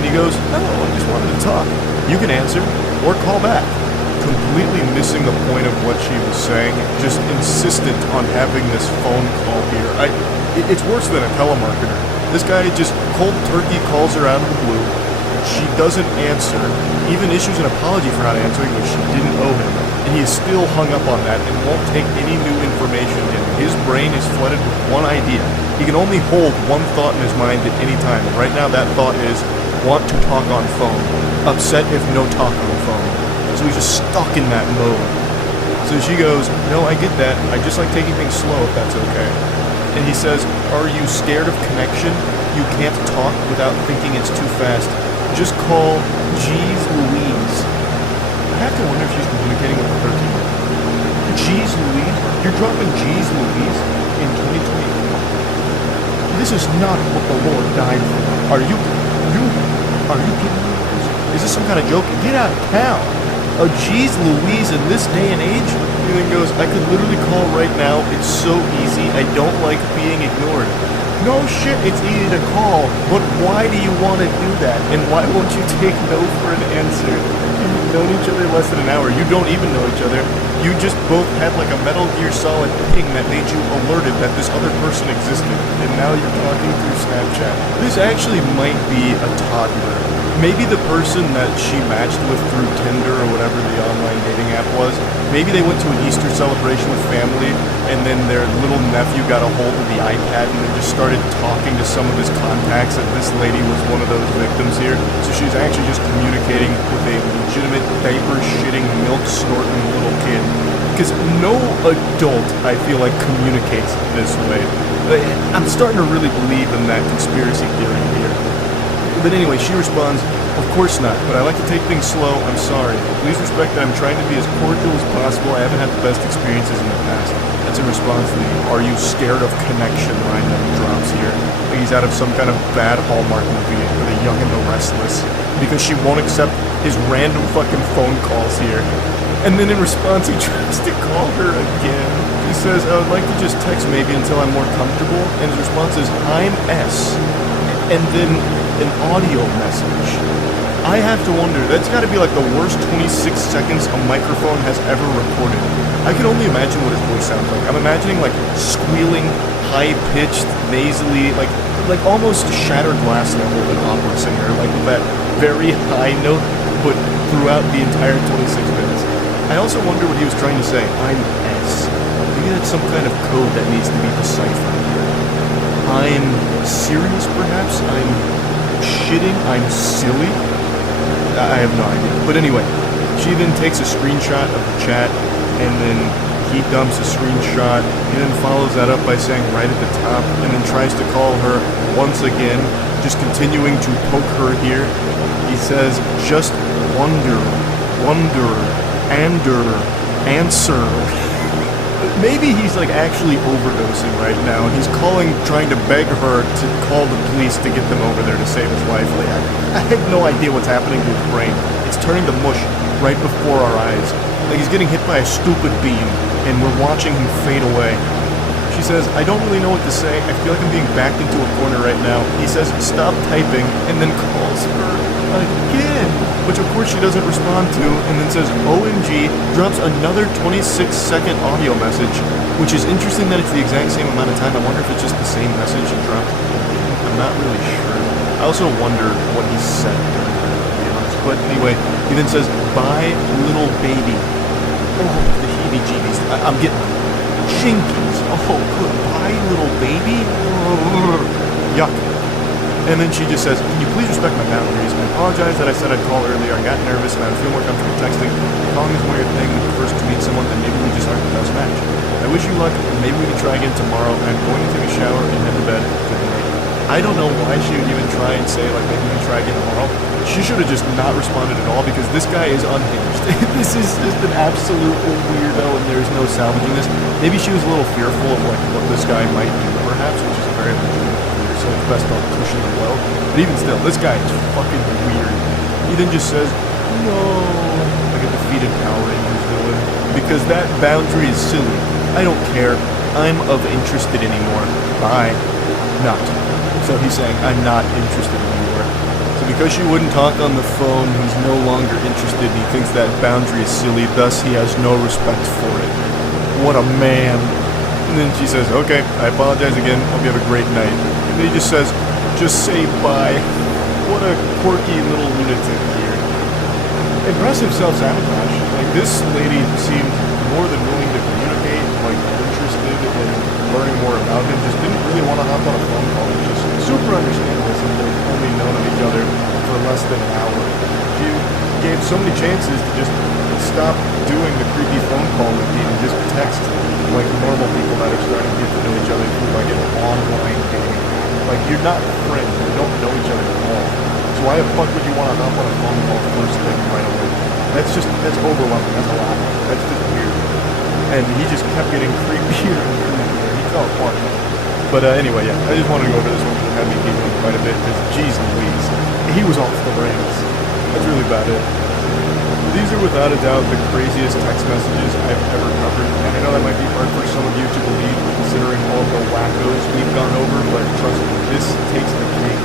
And he goes, "No, I just wanted to talk. You can answer or call back." Completely missing the point of what she was saying, just insistent on having this phone call here. It's worse than a telemarketer. This guy just cold turkey calls her out of the blue. She doesn't answer, even issues an apology for not answering, which she didn't owe him. And he is still hung up on that and won't take any new information in. His brain is flooded with one idea. He can only hold one thought in his mind at any time. And right now that thought is, want to talk on phone. Upset if no talk on phone. So he's just stuck in that mode. So she goes, "No, I get that. I just like taking things slow if that's okay." And he says, "Are you scared of connection? You can't talk without thinking it's too fast. Just call Jeez Louise." I have to wonder if she's communicating with a 13-year-old. Jeez Louise? You're dropping Jeez Louise in 2024? This is not what the Lord died for. Are you kidding me? Is this some kind of joke? Get out of town. A Jeez Louise in this day and age? He then goes, "I could literally call right now. It's so easy. I don't like being ignored." No shit, it's easy to call, but why do you want to do that? And why won't you take no for an answer? You've known each other less than an hour. You don't even know each other. You just both had like a Metal Gear Solid ping that made you alerted that this other person existed, and now you're talking through Snapchat. This actually might be a toddler. Maybe the person that she matched with through Tinder or whatever the online dating app was, maybe they went to an Easter celebration with family, and then their little nephew got a hold of the iPad and then just started talking to some of his contacts, and this lady was one of those victims here. So she's actually just communicating with a legitimate diaper-shitting, milk-snorting little kid. Because no adult, I feel like, communicates this way. I'm starting to really believe in that conspiracy theory here. But anyway, she responds, "Of course not, but I like to take things slow. I'm sorry. Please respect that I'm trying to be as cordial as possible. I haven't had the best experiences in the past." That's in response to the "Are you scared of connection" line that he drops here. Like he's out of some kind of bad Hallmark movie for The Young and the Restless. Because she won't accept his random fucking phone calls here. And then in response, he tries to call her again. He says, "I would like to just text maybe until I'm more comfortable." And his response is, "I'm S." And then an audio message. I have to wonder, that's got to be like the worst 26 seconds a microphone has ever recorded. I can only imagine what his voice sounds like. I'm imagining like squealing, high-pitched, nasally, like almost shattered glass level of an opera singer, like with that very high note, but throughout the entire 26 minutes. I also wonder what he was trying to say. I'm S. Maybe that's some kind of code that needs to be deciphered here. I'm serious, perhaps? I'm shitting? I'm silly? I have no idea. But anyway, she then takes a screenshot of the chat, and then he dumps a screenshot. He then follows that up by saying right at the top, and then tries to call her once again, just continuing to poke her here. He says, "Just wonder, answer." Maybe he's like actually overdosing right now, and he's trying to beg her to call the police to get them over there to save his life. Like, I have no idea what's happening to his brain. It's turning to mush right before our eyes. Like he's getting hit by a stupid beam. and we're watching him fade away. She says, I don't really know what to say. I feel like I'm being backed into a corner right now. He says, stop typing, and then calls her again, which of course she doesn't respond to, and then says, OMG, drops another 26-second audio message, which is interesting that it's the exact same amount of time. I wonder if it's just the same message he dropped. I'm not really sure. I also wonder what he said during that, to be honest. But anyway, he then says, bye, little baby. Oh, the heebie-jeebies. I'm getting jinkies. Oh, goodbye, little baby. Yuck. And then she just says, can you please respect my boundaries? I apologize that I said I'd call earlier. I got nervous and I would feel more comfortable texting. Calling is more your thing when you first meet someone, then maybe we just aren't the best match. I wish you luck, and maybe we can try again tomorrow. I'm going to take a shower and head to bed. Good night. I don't know why she would even try and say, like, maybe we can try again tomorrow. She should have just not responded at all, because this guy is unhinged. This is just an absolute weirdo, and there's no salvaging this. Maybe she was a little fearful of, like, what this guy might do, perhaps, which is a very legitimate fear, so it's best on cushion the blow. But even still, this guy is fucking weird. He then just says, no, like a defeated Power Rangers villain, because that boundary is silly. I don't care. I'm of interested anymore. Bye. Not. So he's saying, I'm not interested anymore. So because she wouldn't talk on the phone, he's no longer interested. He thinks that boundary is silly, thus he has no respect for it. What a man. And then she says, okay, I apologize again. Hope you have a great night. And then he just says, just say bye. What a quirky little lunatic here. Impressive self-sabotage. Like, this lady seemed more than willing to communicate, like, interested in learning more about him, just didn't really want to hop on a phone call, which is super understandable since they've only known of each other for less than an hour. She gave so many chances to just stop doing the creepy phone call routine and just text like normal people that are starting to get to know each other through like an online game. Like, you're not friends, you don't know each other at all. So why the fuck would you want to hop on a phone call first thing right away? That's overwhelming, that's a lot. That's just weird. And he just kept getting creepier and creepier. He fell apart. But anyway, yeah, I just wanted to go over this one because it had me giggling quite a bit, because geez Louise, he was off the rails. That's really about it. These are without a doubt the craziest text messages I've ever covered, and I know that might be hard for some of you to believe considering all the wackos we've gone over, but trust me, this takes the cake.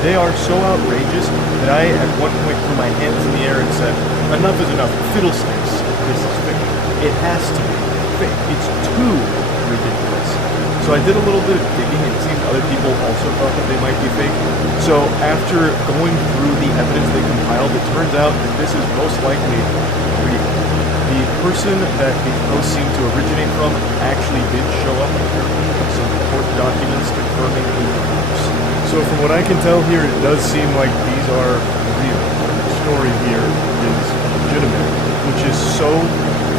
They are so outrageous that I at one point threw my hands in the air and said, enough is enough, fiddlesticks, this is fake. It has to be fake. It's too ridiculous. So I did a little bit of digging, and it seems other people also thought that they might be fake. So after going through the evidence they compiled, it turns out that this is most likely real. The person that the post seemed to originate from actually did show up in some court documents confirming the proofs. So from what I can tell here, it does seem like these are real. The story here is legitimate, which is so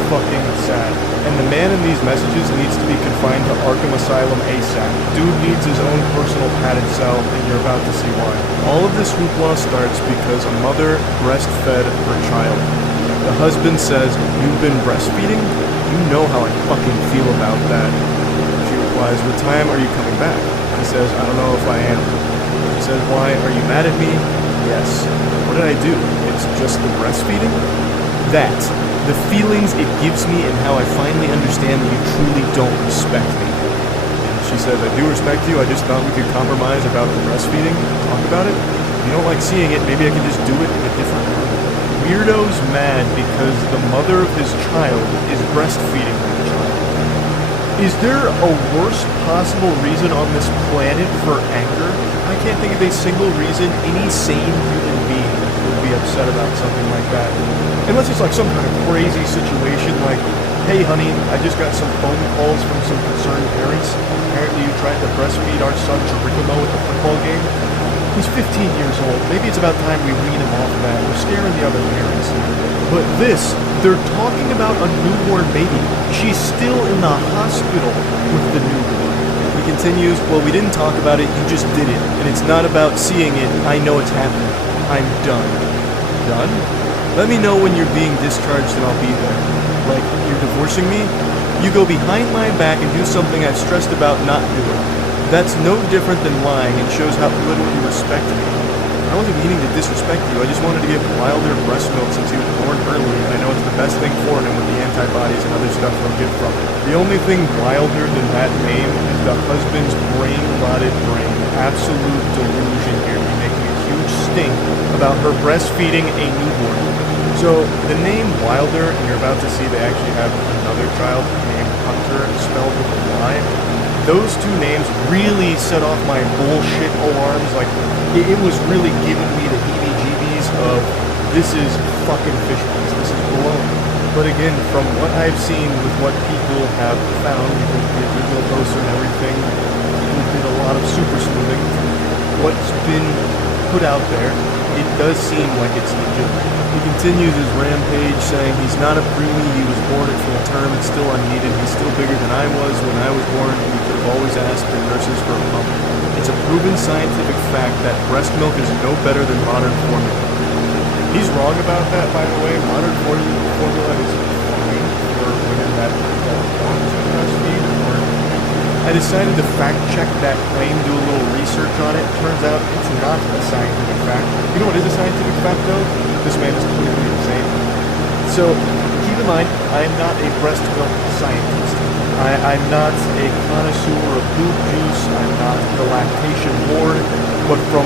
fucking sad. And the man in these messages needs to be confined to Arkham Asylum ASAP. Dude needs his own personal padded cell, and you're about to see why. All of this hoopla starts because a mother breastfed her child. The husband says, you've been breastfeeding? You know how I fucking feel about that. She replies, what time are you coming back? He says, I don't know if I am. She says, why? Are you mad at me? Yes. What did I do? It's just the breastfeeding? That. The feelings it gives me and how I finally understand that you truly don't respect me. And she says, I do respect you, I just thought we could compromise about the breastfeeding, talk about it. If you don't like seeing it, maybe I can just do it in a different way. Weirdo's mad because the mother of his child is breastfeeding the child. Is there a worst possible reason on this planet for anger? I can't think of a single reason any sane human being would be upset about something like that. Unless it's like some kind of crazy situation like, hey honey, I just got some phone calls from some concerned parents. Apparently you tried to breastfeed our son Geronimo at the football game. He's 15 years old. Maybe it's about time we wean him off of that. We're scaring the other parents. But this, they're talking about a newborn baby. She's still in the hospital with the newborn. He continues, well, we didn't talk about it, you just did it. And it's not about seeing it, I know it's happening. I'm done. Done? Let me know when you're being discharged and I'll be there. Like, you're divorcing me? You go behind my back and do something I've stressed about not doing. That's no different than lying and shows how little you respect me. I wasn't meaning to disrespect you. I just wanted to give Wilder breast milk since he was born early, and I know it's the best thing for him with the antibodies and other stuff he'll get from it. The only thing wilder than that name is the husband's brain-rotted brain. Absolute delusion here. You're making a huge stink about her breastfeeding a newborn. So the name Wilder, and you're about to see they actually have another child named Hunter, spelled with a Y. Those two names really set off my bullshit alarms. Like, it was really giving me the heebie-jeebies of, this is fucking fish pies, this is baloney. But again, from what I've seen with what people have found, because the original poster and everything, we did a lot of super sleuthing. What's been put out there, it does seem like it's legitimate. He continues his rampage, saying he's not a preemie, he was born at full term, it's still unneeded, he's still bigger than I was when I was born, and we could have always asked the nurses for a pump. It's a proven scientific fact that breast milk is no better than modern formula. He's wrong about that, by the way. Modern formula is fine for women that don't want to breastfeed. I decided to fact check that claim, do a little research on it. Turns out it's not a scientific fact. You know what is a scientific fact, though? This man is clearly insane. So keep in mind, I'm not a breast milk scientist. I'm not a connoisseur of boob juice. I'm not the lactation lord. But from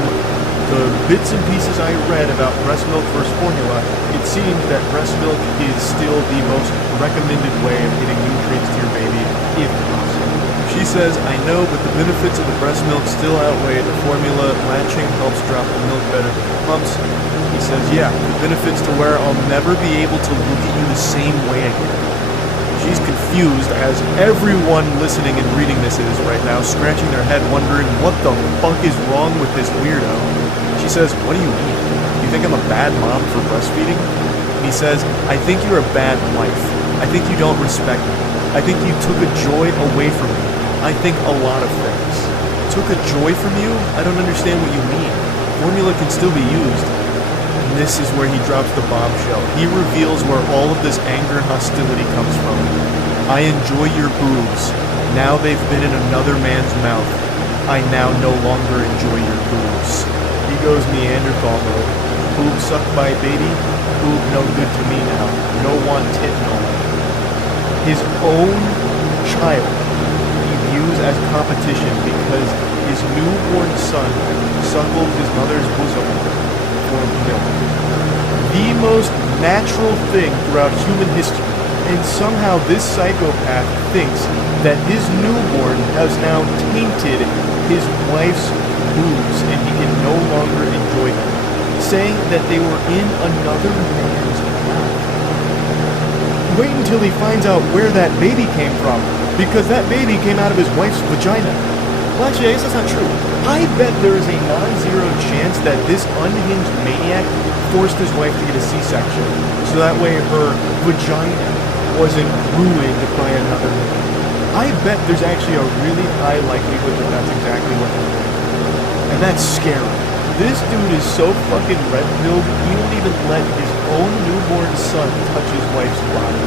the bits and pieces I read about breast milk versus formula, it seems that breast milk is still the most recommended way of getting nutrients to your baby, if possible. She says, I know, but the benefits of the breast milk still outweigh the formula. Latching helps drop the milk better than the pumps. He says, yeah, the benefits to where I'll never be able to look at you the same way again. She's confused, as everyone listening and reading this is right now, scratching their head wondering what the fuck is wrong with this weirdo. She says, what do you mean? You think I'm a bad mom for breastfeeding? He says, I think you're a bad wife. I think you don't respect me. I think you took a joy away from me. I think a lot of things. Took a joy from you? I don't understand what you mean. Formula can still be used. And this is where he drops the bombshell. He reveals where all of this anger and hostility comes from. I enjoy your boobs. Now they've been in another man's mouth. I now no longer enjoy your boobs. He goes Neanderthal mode. Boob sucked by baby, boob no good to me now. No want tit no more. His own child he views as competition because his newborn son suckled his mother's bosom for milk. The most natural thing throughout human history. And somehow this psychopath thinks that his newborn has now tainted his wife's boobs and he can no longer enjoy them, saying that they were in another man's mouth. Wait until he finds out where that baby came from, because that baby came out of his wife's vagina. Well, actually, I guess that's not true. I bet there is a non-zero chance that this unhinged maniac forced his wife to get a C-section, so that way her vagina wasn't ruined by another man. I bet there's actually a really high likelihood that that's exactly what happened. And that's scary. This dude is so fucking red-pilled, he won't even let his own newborn son touch his wife's body.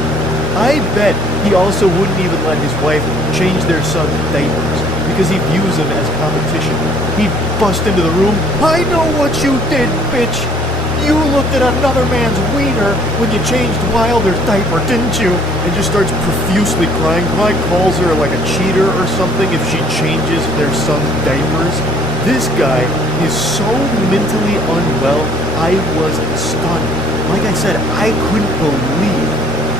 I bet he also wouldn't even let his wife change their son's diapers, because he views them as competition. He'd bust into the room, I know what you did, bitch! You looked at another man's wiener when you changed Wilder's diaper, didn't you? And just starts profusely crying, probably calls her like a cheater or something if she changes their son's diapers. This guy is so mentally unwell, I was stunned. Like I said, I couldn't believe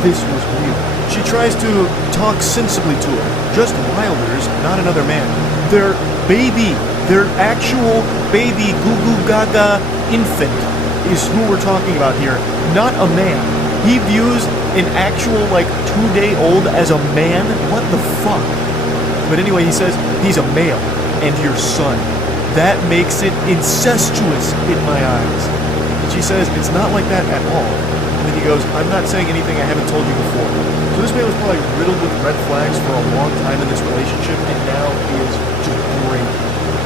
this was real. She tries to talk sensibly to her. Just Wilder's, not another man. Their baby, their actual baby goo-goo gaga infant is who we're talking about here, not a man. He views an actual, 2-day-old as a man? What the fuck? But anyway, he says he's a male, and your son. That makes it incestuous in my eyes. She says it's not like that at all. And then he goes, I'm not saying anything I haven't told you before. So this man was probably riddled with red flags for a long time in this relationship, and now he is just breaking,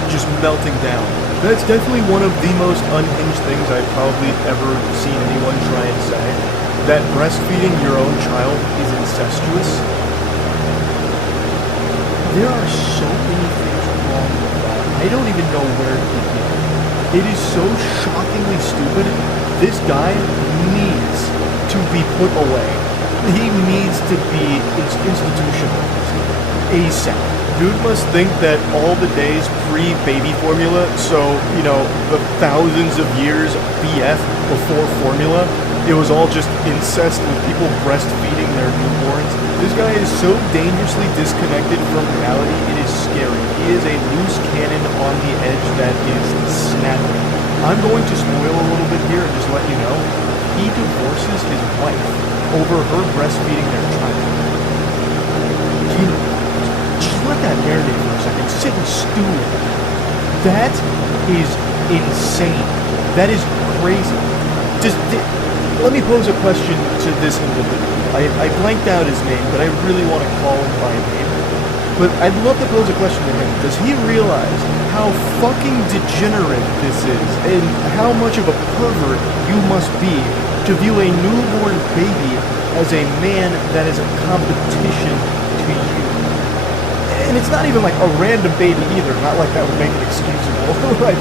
just melting down. That's definitely one of the most unhinged things I've probably ever seen anyone try and say. That breastfeeding your own child is incestuous. There are so many things wrong with that. I don't even know where to begin. It is so shockingly stupid. This guy needs to be put away. He needs to be institutionalized ASAP. Dude must think that all the days pre-baby formula, so, you know, the thousands of years BF before formula, it was all just incest with people breastfeeding their newborns. This guy is so dangerously disconnected from reality, it is scary. He is a loose cannon on the edge that is snapping. I'm going to spoil a little bit here and just let you know, he divorces his wife over her breastfeeding their child. Just let that marinate for a second. Sit and stew in it. That is insane. That is crazy. Let me pose a question to this individual. I blanked out his name, but I really want to call him by name. But I'd love to pose a question to him. Does he realize how fucking degenerate this is and how much of a pervert you must be to view a newborn baby as a man that is a competition to you? And it's not even like a random baby either, not like that would make it excusable. Like,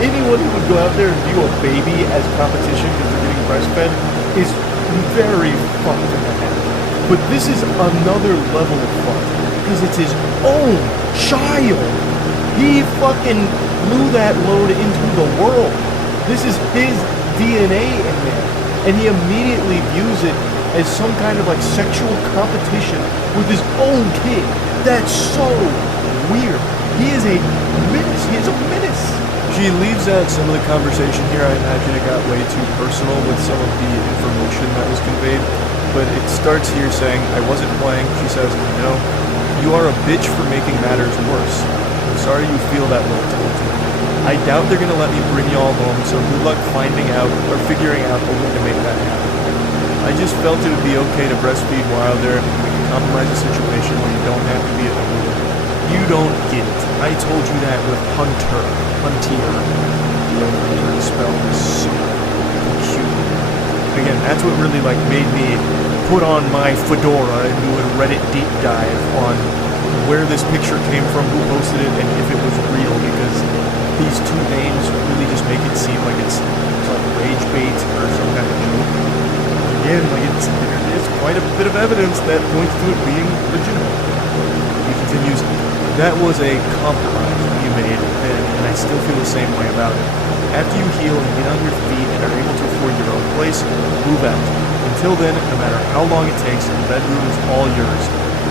anyone who would go out there and view a baby as competition because they're getting breastfed is very fucked in the head. But this is another level of fucked, because it's his own child. He fucking blew that load into the world. This is his DNA in there. And he immediately views it as some kind of like sexual competition with his own kid. That's so weird. He is a menace. He is a menace. She leaves out some of the conversation here. I imagine it got way too personal with some of the information that was conveyed. But it starts here saying, I wasn't playing. She says, no, you are a bitch for making matters worse. I'm sorry you feel that way towards me. I doubt they're going to let me bring y'all home, so good luck finding out or figuring out a way to make that happen. I just felt it would be okay to breastfeed Wilder. We can compromise the situation where you don't have to be a ruler. You don't get it. I told you that with Hunter. The Hunter spell is so cute. Again, that's what really like made me put on my fedora and do a Reddit deep dive on where this picture came from, who posted it, and if it was real, because these two names really just make it seem like it's like rage bait or some kind of joke. Again, like there is quite a bit of evidence that points to it being legitimate. He continues, that was a compromise you made, and I still feel the same way about it. After you heal and get on your feet and are able to afford your own place, move out. Until then, no matter how long it takes, the bedroom is all yours.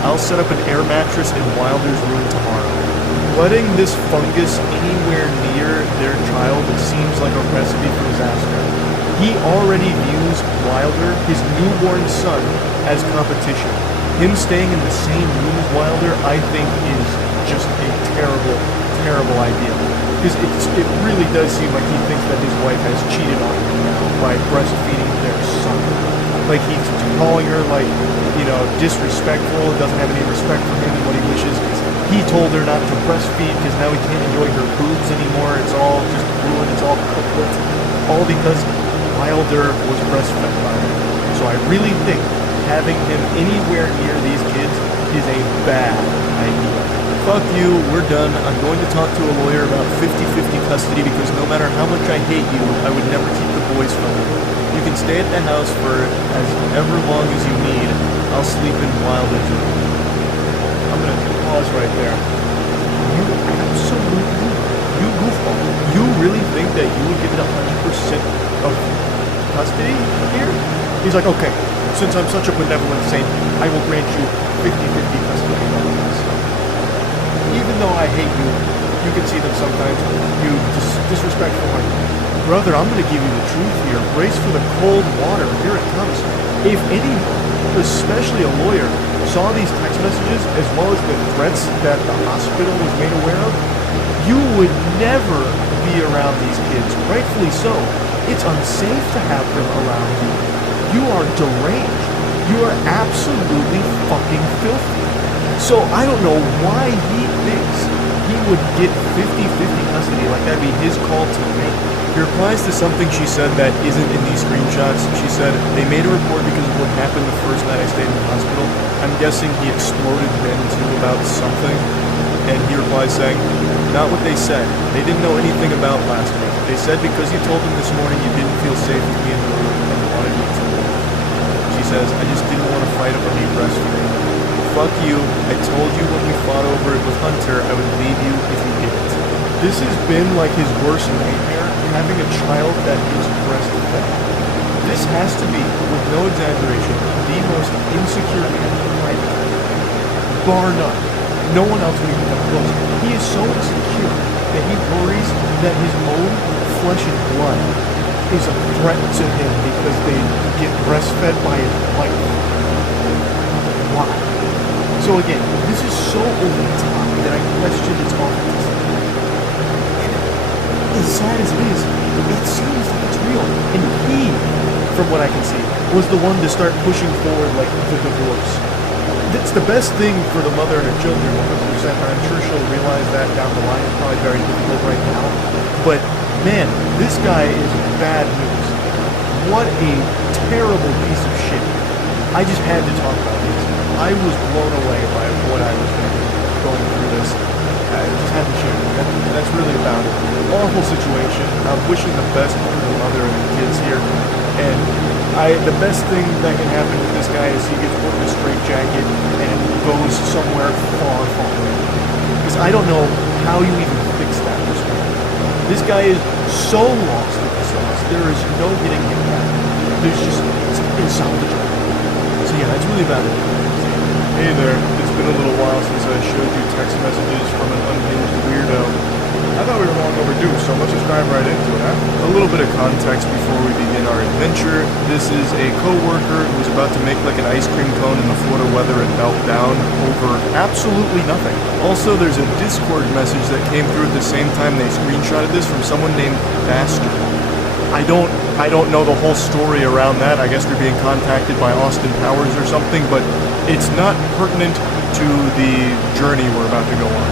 I'll set up an air mattress in Wilder's room tomorrow. Letting this fungus anywhere near their child seems like a recipe for disaster. He already views Wilder, his newborn son, as competition. Him staying in the same room as Wilder, I think, is just a terrible, terrible idea. Because it really does seem like he thinks that his wife has cheated on him now by breastfeeding their son. Like, he's calling her, like, you know, disrespectful, doesn't have any respect for him and what he wishes. He told her not to breastfeed because now he can't enjoy her boobs anymore. It's all just ruined. It's all cooked. All because Wilder was breastfed by her. So I really think having him anywhere near these kids is a bad idea. Fuck you, we're done. I'm going to talk to a lawyer about 50-50 custody because no matter how much I hate you, I would never keep the boys from you. You can stay at the house for as ever long as you need. I'll sleep in Wilder's room. I'm going to pause right there. You absolutely, you goofball. You really think that you would give it 100% of custody here? He's like, okay, since I'm such a benevolent saint, I will grant you 50-50 custody of this. Even though I hate you, you can see them sometimes, you disrespectful like, brother, I'm going to give you the truth here. Brace for the cold water. Here it comes. If anyone, especially a lawyer, saw these text messages as well as the threats that the hospital was made aware of, you would never be around these kids. Rightfully so. It's unsafe to have them around you. You are deranged. You are absolutely fucking filthy. So I don't know why he thinks he would get 50-50 custody, like that'd be his call to make. He replies to something she said that isn't in these screenshots. She said, they made a report because of what happened the first night I stayed in the hospital. I'm guessing he exploded then too about something. And he replies saying, not what they said. They didn't know anything about last week. They said because you told them this morning you didn't feel safe with me in the room and wanted me to leave. She says, I just didn't want to fight over me breastfeeding. Fuck you. I told you when we fought over it with Hunter I would leave you if you didn't. This has been like his worst nightmare, having a child that is breastfed. This has to be, with no exaggeration, the most insecure man right now. Bar none. No one else would even come close. He is so insecure that he worries that his own flesh and blood is a threat to him because they get breastfed by his wife. Why? So again, this is so over the top that I question its authenticity. And as sad as it is, it seems like it's real. And he, from what I can see, was the one to start pushing forward like the divorce. It's the best thing for the mother and her children, 100%, and I'm sure she'll realize that down the line. It's probably very difficult right now. But, man, this guy is bad news. What a terrible piece of shit. I just had to talk about this. I was blown away by what I was going through this. I just had to share it. That's really about it. Awful situation. I'm wishing the best for the mother and the kids here. And the best thing that can happen with this guy is he gets put in a straitjacket and goes somewhere far, far away. Because I don't know how you even fix that perspective. This guy is so lost in the sauce. There is no getting him back. There's just, it's insalvageable. So yeah, that's really about it. Hey there, it's been a little while since I showed you text messages from an unhinged weirdo. I thought we were long overdue, so let's just dive right into it, huh? A little bit of context before we begin our adventure. This is a co-worker who's about to make like an ice cream cone in the Florida weather and melt down over absolutely nothing. Also, there's a Discord message that came through at the same time they screenshotted this from someone named Bastard. I don't know the whole story around that. I guess they're being contacted by Austin Powers or something, but it's not pertinent to the journey we're about to go on.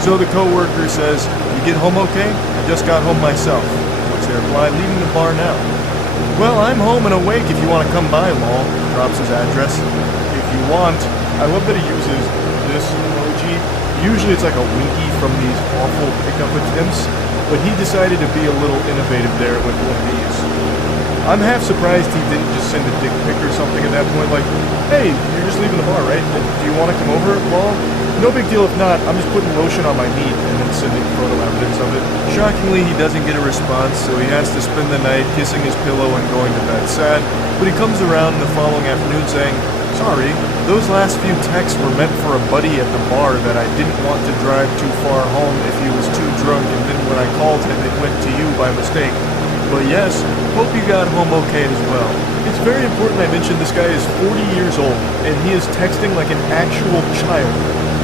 So the co-worker says, you get home okay? I just got home myself. What's their reply? Leaving the bar now. Well, I'm home and awake if you want to come by, lol. Drops his address. If you want. I love that he uses this emoji. Usually it's like a winky from these awful pickup attempts, but he decided to be a little innovative there with one of these. I'm half surprised he didn't just send a dick pic or something at that point, like, hey, you're just leaving the bar, right? Do you want to come over? Well, no big deal if not. I'm just putting lotion on my meat and then sending photo evidence of it. Shockingly, he doesn't get a response, so he has to spend the night kissing his pillow and going to bed sad, but he comes around the following afternoon saying, sorry, those last few texts were meant for a buddy at the bar that I didn't want to drive too far home if he was too drunk, and then when I called him it went to you by mistake. But yes, hope you got home okay as well. It's very important I mention this guy is 40 years old, and he is texting like an actual child.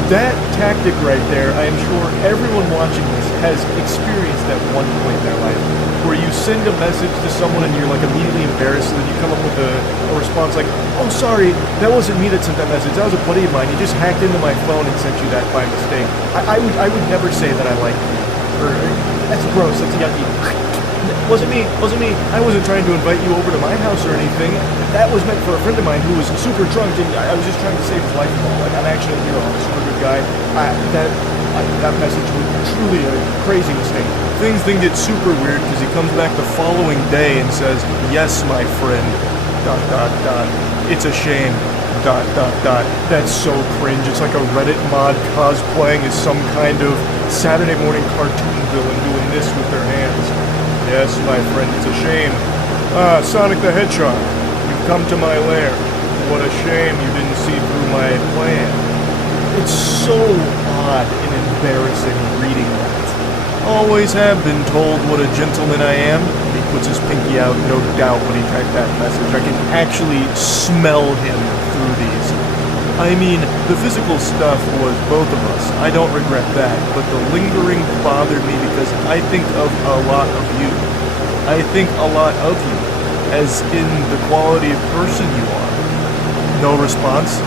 That tactic right there, I am sure everyone watching this has experienced at one point in their life, where you send a message to someone and you're like immediately embarrassed, and then you come up with a response like, oh sorry, that wasn't me that sent that message, that was a buddy of mine, he just hacked into my phone and sent you that by mistake. I would never say that I like you, or that's gross, that's yucky. Wasn't me. I wasn't trying to invite you over to my house or anything. That was meant for a friend of mine who was super drunk, and I was just trying to save his life. Like, I'm actually a hero. I'm a super good guy. That message was truly a crazy mistake. Things then get super weird because he comes back the following day and says, yes, my friend, ... It's a shame, ... That's so cringe. It's like a Reddit mod cosplaying as some kind of Saturday morning cartoon villain doing this with their hands. Yes, my friend, it's a shame. Ah, Sonic the Hedgehog, you've come to my lair. What a shame you didn't see through my plan. It's so odd and embarrassing reading that. Always have been told what a gentleman I am. He puts his pinky out, no doubt, when he typed that message. I can actually smell him through these. I mean, the physical stuff was both of us. I don't regret that, but the lingering bothered me because I think of a lot of you. I think a lot of you, as in the quality of person you are. No response.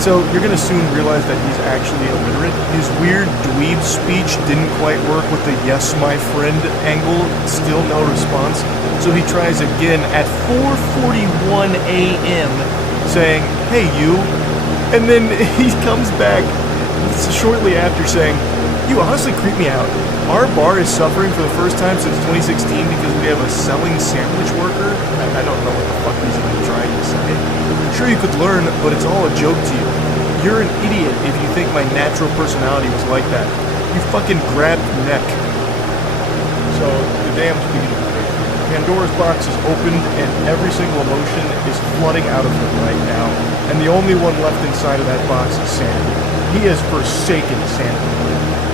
So you're gonna soon realize that he's actually illiterate. His weird dweeb speech didn't quite work with the yes, my friend angle. Still no response. So he tries again at 4:41 a.m. saying, hey you, and then he comes back shortly after saying, "You honestly creep me out. Our bar is suffering for the first time since 2016 because we have a selling sandwich worker." I don't know what the fuck he's even trying to say. Sure, you could learn, but it's all a joke to you. You're an idiot if you think my natural personality was like that. You fucking grabbed neck. So the dam's beginning to break. Pandora's box is opened and every single emotion is flooding out of him right now. And the only one left inside of that box is sanity. He has forsaken sanity.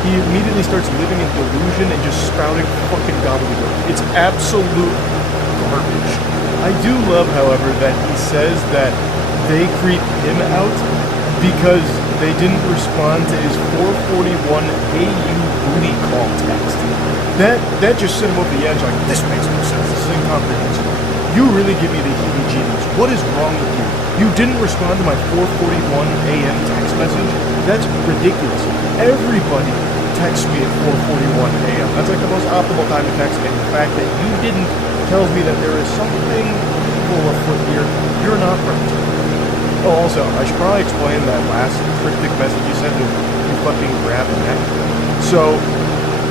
He immediately starts living in delusion and just spouting fucking gobbledygook. It's absolute garbage. I do love, however, that he says that they creep him out because they didn't respond to his 441 AU booty call text. That just sent him over the edge like, this makes no sense, this is incomprehensible. You really give me the heebie-jeebies. What is wrong with you? You didn't respond to my 4:41 a.m. text message? That's ridiculous. Everybody texts me at 4:41 a.m. That's like the most optimal time to text me. And the fact that you didn't tells me that there is something evil afoot here. You're not right. Oh, also, I should probably explain that last cryptic message you sent to you fucking grab the neck. So,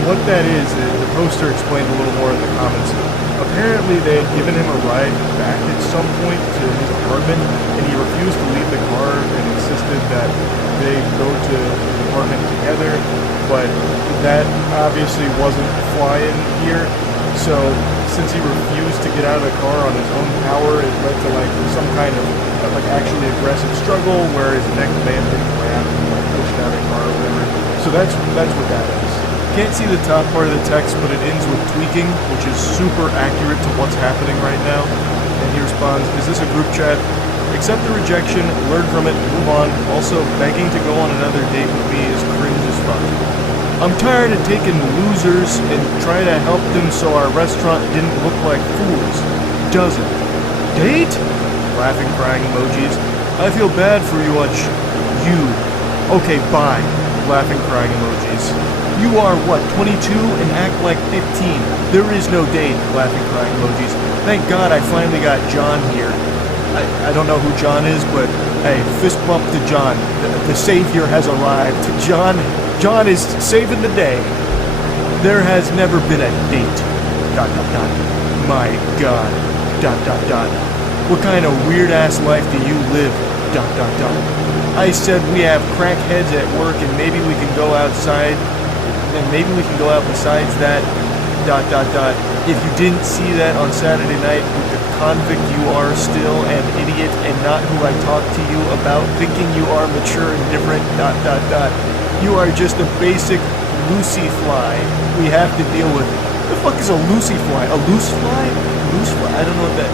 what that is, the poster explained a little more in the comments. Apparently, they had given him a ride back at some point to his apartment, and he refused to leave the car and insisted that they go to his apartment together, but that obviously wasn't flying here. So, since he refused to get out of the car on his own power, it led to like some kind of like actually aggressive struggle where his neck may have been grabbed and like pushed out of the car or whatever. So that's what that is. Can't see the top part of the text, but it ends with tweaking, which is super accurate to what's happening right now. And he responds, "Is this a group chat? Accept the rejection, learn from it, move on. Also, begging to go on another date with me is cringe as fuck. I'm tired of taking losers and try to help them so our restaurant didn't look like fools. Doesn't. Date? Laughing, crying emojis. I feel bad for you, you. Okay, bye. Laughing, crying emojis. You are, what, 22 and act like 15. There is no date. Laughing, crying emojis. Thank God I finally got John here. I don't know who John is, but hey, fist bump to John. The savior has arrived. John is saving the day. There has never been a date. ... My God. ... What kind of weird-ass life do you live? ... I said we have crackheads at work and maybe we can go outside. And maybe we can go out besides that... ... If you didn't see that on Saturday night with the convict, you are still an idiot and not who I talked to you about, thinking you are mature and different... ... You are just a basic Lucy fly we have to deal with. The fuck is a Lucy fly? A loose fly? Loose fly? I don't know what that...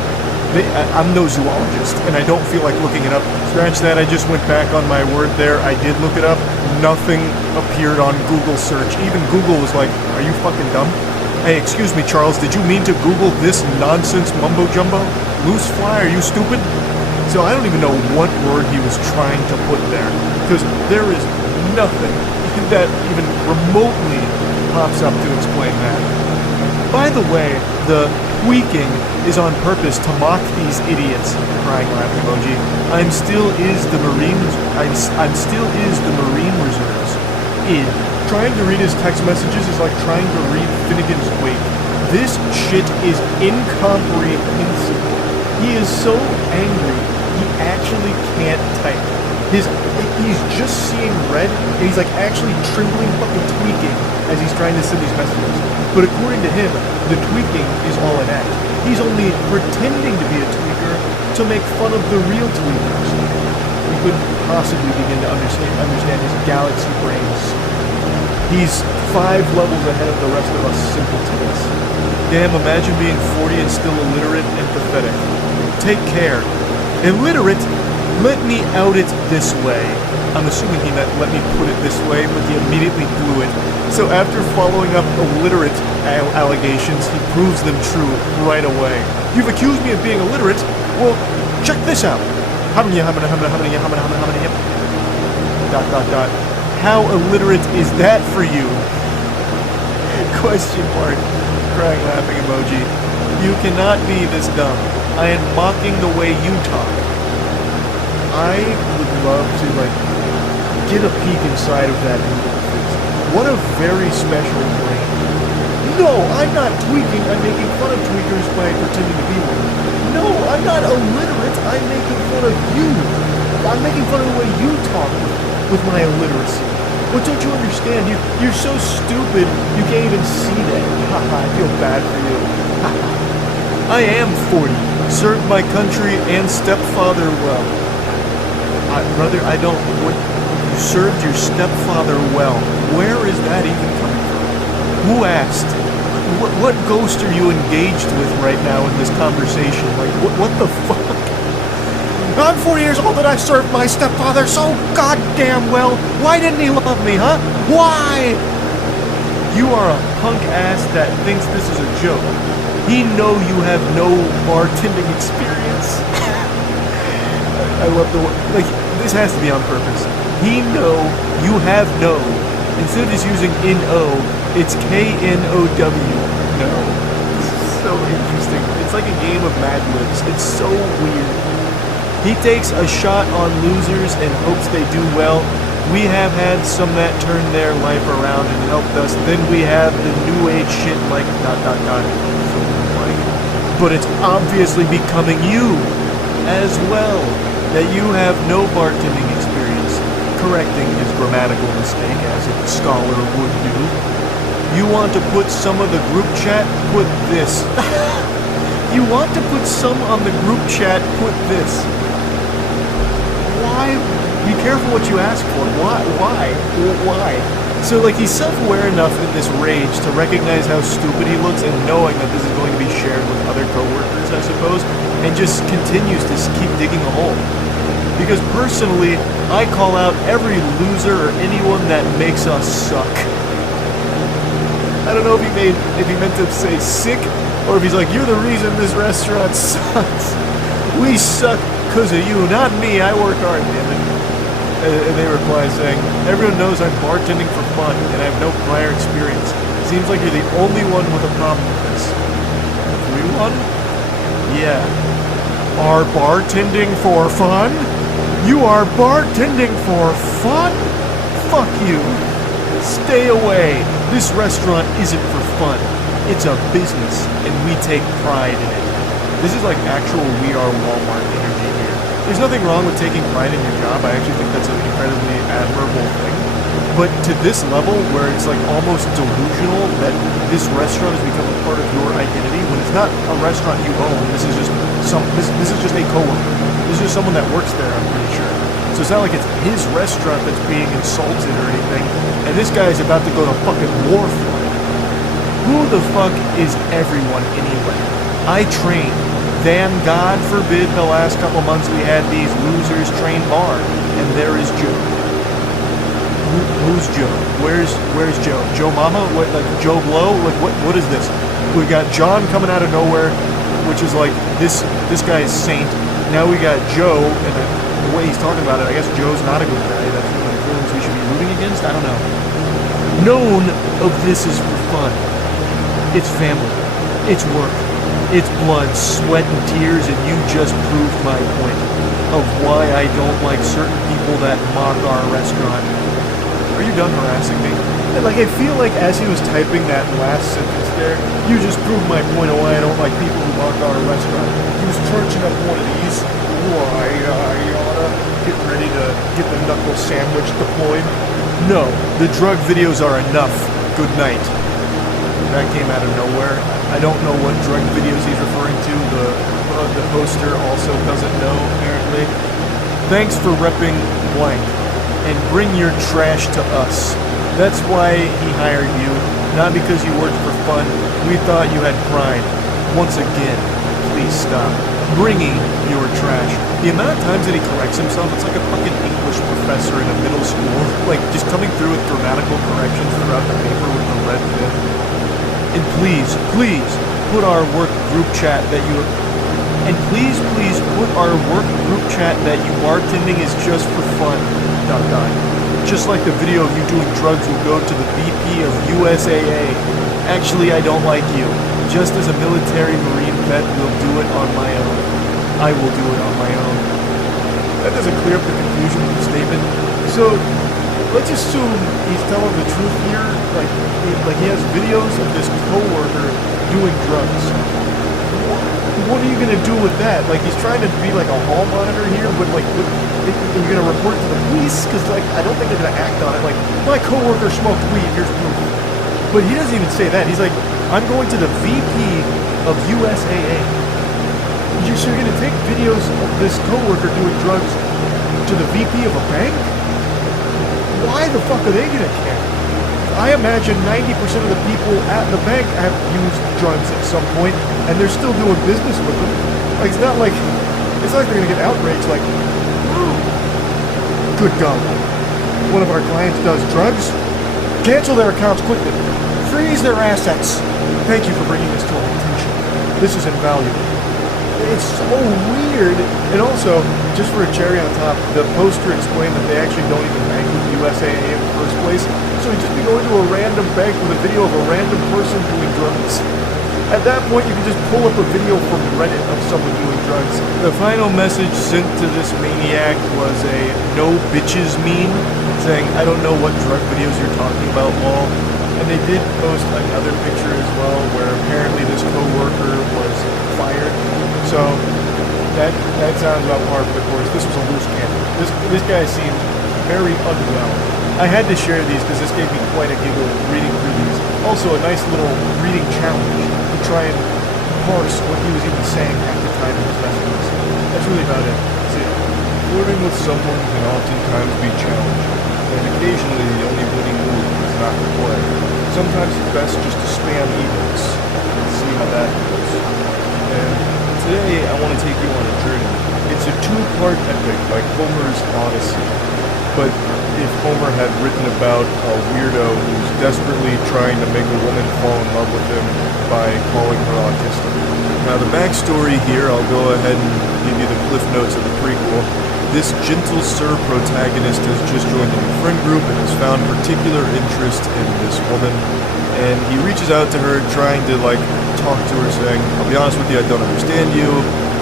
I'm no zoologist, and I don't feel like looking it up. Scratch that, I just went back on my word there. I did look it up. Nothing appeared on Google search. Even Google was like, are you fucking dumb? Hey, excuse me, Charles, did you mean to Google this nonsense mumbo-jumbo? Loose fly, are you stupid? So I don't even know what word he was trying to put there, because there is nothing that even remotely pops up to explain that. By the way, the tweaking is on purpose to mock these idiots. Crying laugh emoji. I'm still is the Marine Reserves. Trying to read his text messages is like trying to read Finnegan's Wake. This shit is incomprehensible. He is so angry, he actually can't type. He's just seeing red, and he's like actually trembling, fucking tweaking as he's trying to send these messages. But according to him, the tweaking is all an act. He's only pretending to be a tweaker to make fun of the real tweakers. We couldn't possibly begin to understand his galaxy brains. He's 5 levels ahead of the rest of us simpletons. Damn, imagine being 40 and still illiterate and pathetic. Take care. Illiterate? Let me out it this way. I'm assuming he meant let me put it this way, but he immediately blew it. So after following up illiterate allegations, he proves them true right away. You've accused me of being illiterate? Well, check this out. How illiterate is that for you? Question mark. Crying laughing emoji. You cannot be this dumb. I am mocking the way you talk. I would love to, like, get a peek inside of that noodle face. What a very special brain. No, I'm not tweaking. I'm making fun of tweakers by pretending to be one. No, I'm not illiterate. I'm making fun of you. I'm making fun of the way you talk with my illiteracy. What don't you understand? You're so stupid, you can't even see that. Haha, I feel bad for you. I am 40, served my country and stepfather well. Brother, I don't... You served your stepfather well. Where is that even coming from? Who asked? What ghost are you engaged with right now in this conversation? Like, what the fuck? I'm 40 years old and I served my stepfather so goddamn well. Why didn't he love me, huh? Why? You are a punk ass that thinks this is a joke. He know you have no bartending experience. I love the like. This has to be on purpose. He know you have no. Instead of just using N-O, it's K-N-O-W. No. This is so interesting. It's like a game of Mad Libs. It's so weird. He takes a shot on losers and hopes they do well. We have had some that turned their life around and helped us. Then we have the new age shit like ... But it's obviously becoming you as well. That you have no bartending experience, correcting his grammatical mistake as a scholar would do. You want to put some of the group chat? Put this. You want to put some on the group chat? Put this. Why? Be careful what you ask for. Why? So, like, he's self-aware enough in this rage to recognize how stupid he looks and knowing that this is going to be shared with other coworkers, I suppose, and just continues to keep digging a hole. Because personally, I call out every loser or anyone that makes us suck. I don't know if he meant to say sick, or if he's like, you're the reason this restaurant sucks. We suck because of you, not me. I work hard, damn it. And they reply saying, everyone knows I'm bartending for fun, and I have no prior experience. Seems like you're the only one with a problem with this. Everyone? Yeah. Are bartending for fun? You are bartending for fun? Fuck you. Stay away. This restaurant isn't for fun. It's a business, and we take pride in it. This is like actual We Are Walmart energy here. There's nothing wrong with taking pride in your job. I actually think that's an incredibly admirable thing. But to this level, where it's like almost delusional that this restaurant has become a part of your identity, when it's not a restaurant you own, this is just a coworker. This is just someone that works there, I'm pretty sure. So it's not like it's his restaurant that's being insulted or anything. And this guy is about to go to fucking war for it. Who the fuck is everyone anyway? I train. Then, God forbid, the last couple months we had these losers train bar, and there is Joe. Who's Joe? Where's Joe? Joe Mama? What, like Joe Blow? Like what is this? We got John coming out of nowhere, which is like this guy is saint. Now we got Joe, and the way he's talking about it, I guess Joe's not a good guy. That's one of the villains we should be rooting against. I don't know. None of this is for fun. It's family. It's work. It's blood, sweat, and tears, and you just proved my point of why I don't like certain people that mock our restaurant. Are you done harassing me? And like, I feel like as he was typing that last sentence there, you just proved my point of why I don't like people who mock our restaurant. He was crunching up one of these. Why, I oughta get ready to get the knuckle sandwich deployed. No, the drug videos are enough. Good night. That came out of nowhere. I don't know what drug videos he's referring to. The poster also doesn't know, apparently. Thanks for repping blank. And bring your trash to us. That's why he hired you, not because you worked for fun. We thought you had pride. Once again, please stop bringing your trash. The amount of times that he corrects himself, it's like a fucking English professor in a middle school. Like, just coming through with grammatical corrections throughout the paper with the red pen. And please put our work group chat that you... And please put our work group chat that you bartending is just for fun. ... Just like the video of you doing drugs will go to the VP of USAA. Actually, I don't like you. Just as a military Marine vet will do it on my own. I will do it on my own. That doesn't clear up the confusion of the statement. So, let's assume he's telling the truth here. Like he has videos of this coworker doing drugs. What are you gonna do with that? Like he's trying to be like a hall monitor here, but like, are you gonna report it to the police? Because like I don't think they're gonna act on it. Like my coworker smoked weed. Here's proof. But he doesn't even say that. He's like, I'm going to the VP of USAA. So you're gonna take videos of this coworker doing drugs to the VP of a bank? Why the fuck are they gonna care? I imagine 90% of the people at the bank have used drugs at some point, and they're still doing business with them. Like it's not like they're gonna get outraged. Like, good God, one of our clients does drugs. Cancel their accounts quickly. Freeze their assets. Thank you for bringing this to our attention. This is invaluable. It's so weird. And also, just for a cherry on top, the poster explained that they actually don't even bank with USAA in the first place. So he'd just be going to a random bank with a video of a random person doing drugs. At that point, you can just pull up a video from Reddit of someone doing drugs. The final message sent to this maniac was a no bitches meme saying, I don't know what drug videos you're talking about, lol. And they did post another picture as well where apparently this coworker was fired. So that sounds about par for the course. This was a loose cannon. This guy seemed very unwell. I had to share these because this gave me quite a giggle reading through these. Also a nice little reading challenge to try and parse what he was even saying at the time of his messages. That's really about it. That's it. Flirting with someone can oftentimes be challenging, and occasionally the only winning move is not to play. Sometimes it's best just to spam emails and see how that goes. And today I want to take you on a journey. It's a two-part epic like Homer's Odyssey. But if Homer had written about a weirdo who's desperately trying to make a woman fall in love with him by calling her autistic. Now the backstory here, I'll go ahead and give you the cliff notes of the prequel. This gentle sir protagonist has just joined a new friend group and has found particular interest in this woman. And he reaches out to her trying to talk to her saying, I'll be honest with you, I don't understand you.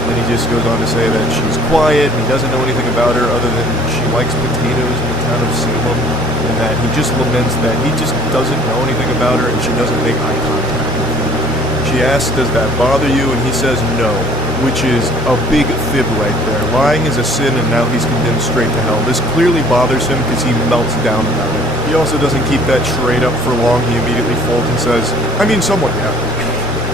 And he just goes on to say that she's quiet and he doesn't know anything about her other than she likes potatoes in the town of Salem, and that he just laments that he just doesn't know anything about her and she doesn't make eye contact with him. She asks, does that bother you? And he says no, which is a big fib right there. Lying is a sin and now he's condemned straight to hell. This clearly bothers him because he melts down about it. He also doesn't keep that charade up for long. He immediately folds and says, I mean somewhat, yeah.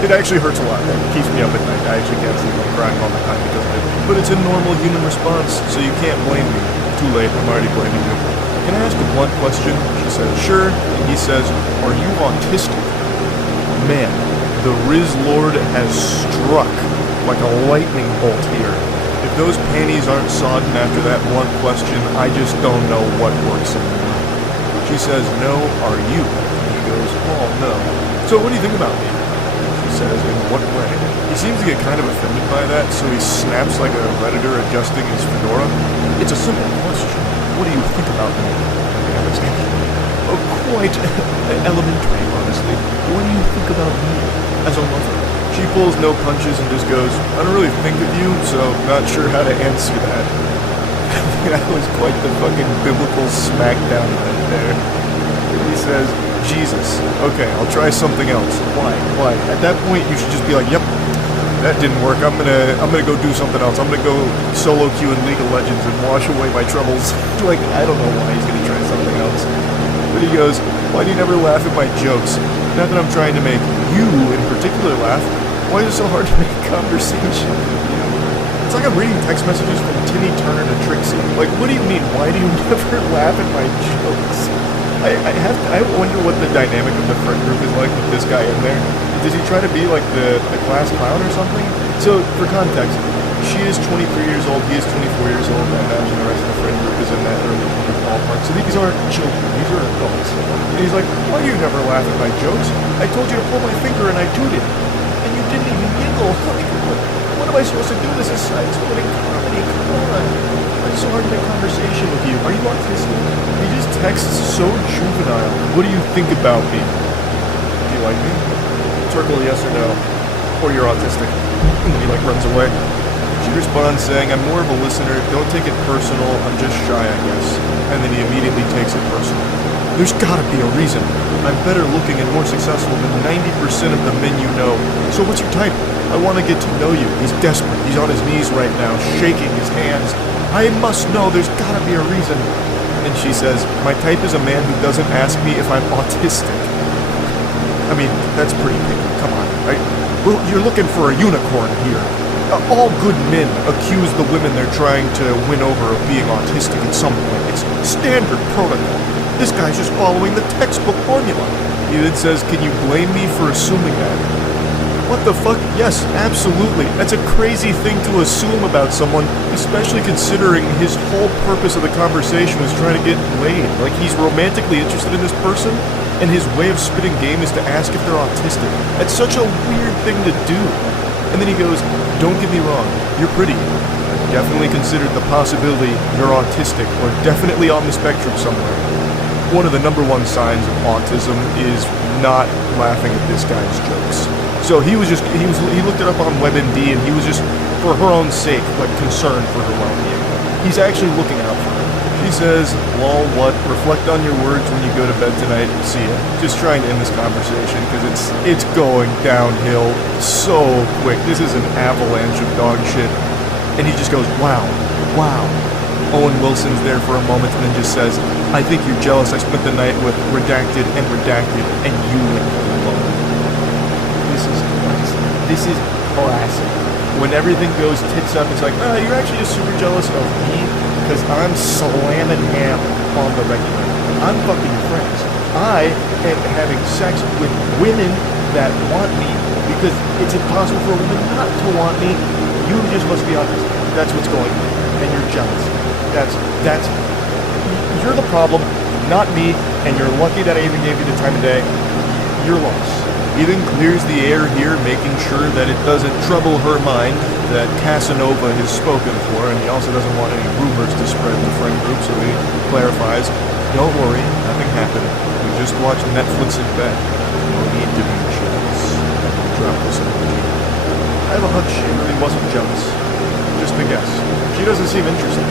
It actually hurts a lot. It keeps me up at night. I actually can't sleep. I'm crying all the time because of it. But it's a normal human response, so you can't blame me. Too late. I'm already blaming you. Can I ask a blunt question? She says, sure. And he says, are you autistic? Man, the Riz Lord has struck like a lightning bolt here. If those panties aren't sodden after that blunt question, I just don't know what works anymore. She says, no, are you? And he goes, oh, no. So what do you think about me? Says, in what way? He seems to get kind of offended by that, so he snaps like a redditor adjusting his fedora. It's a simple question. What do you think about me? Oh, quite elementary, honestly. What do you think about me as a lover? She pulls no punches and just goes, I don't really think of you, so not sure how to answer that. That was quite the fucking biblical smackdown right there. He says, Jesus. Okay, I'll try something else. Why? At that point, you should just be like, yep, that didn't work. I'm gonna go do something else. I'm gonna go solo queue in League of Legends and wash away my troubles. I don't know why he's gonna try something else. But he goes, why do you never laugh at my jokes? Not that I'm trying to make you in particular laugh. Why is it so hard to make conversation? It's like I'm reading text messages from Timmy Turner to Trixie. Like, what do you mean? Why do you never laugh at my jokes? I wonder what the dynamic of the friend group is like with this guy in there. Does he try to be like the class clown or something? So, for context, she is 23 years old, he is 24 years old, I imagine the rest of the friend group is in that early 20s ballpark. So these aren't children, these are adults. And he's like, why do you never laugh at my jokes? I told you to pull my finger and I tooted. And you didn't even giggle. What am I supposed to do? This is side-splitting comedy, come on. It's so hard to make conversation with you. Are you autistic? He just texts so juvenile. What do you think about me? Do you like me? Circle yes or no. Or you're autistic. And he runs away. She He responds saying, I'm more of a listener, don't take it personal, I'm just shy, I guess. And then he immediately takes it personal. There's gotta be a reason. I'm better looking and more successful than 90% of the men you know. So what's your type? I want to get to know you. He's desperate. He's on his knees right now, shaking his hands. I must know, there's gotta be a reason. And she says, my type is a man who doesn't ask me if I'm autistic. I mean, that's pretty picky, come on, right? Well, you're looking for a unicorn here. All good men accuse the women they're trying to win over of being autistic at some point. It's standard protocol. This guy's just following the textbook formula. He then says, can you blame me for assuming that? What the fuck? Yes, absolutely. That's a crazy thing to assume about someone, especially considering his whole purpose of the conversation was trying to get laid. Like, he's romantically interested in this person, and his way of spitting game is to ask if they're autistic. That's such a weird thing to do. And then he goes, don't get me wrong, you're pretty. I've definitely considered the possibility you're autistic or definitely on the spectrum somewhere. One of the number one signs of autism is not laughing at this guy's jokes. So he looked it up on WebMD and he was just, for her own sake, like concerned for her well-being. He's actually looking out for her. She says, lol, what? Reflect on your words when you go to bed tonight. See ya. Just trying to end this conversation because it's going downhill so quick. This is an avalanche of dog shit. And he just goes, wow. Owen Wilson's there for a moment and then just says, I think you're jealous I spent the night with redacted and you went alone. This is classic. When everything goes tits up, it's like, you're actually just super jealous of me because I'm slamming ham on the regular. I'm fucking your friends. I am having sex with women that want me because it's impossible for a woman not to want me. You just must be honest. That's what's going on. And you're jealous. That's you're the problem, not me, and you're lucky that I even gave you the time of day. You're lost. He then clears the air here, making sure that it doesn't trouble her mind that Casanova has spoken for, and he also doesn't want any rumors to spread in the friend group, so he clarifies, don't worry, nothing happened. We just watched Netflix in bed. No need to be jealous. Drop this emoji. I have a hunch she really wasn't jealous. Just a guess. She doesn't seem interested.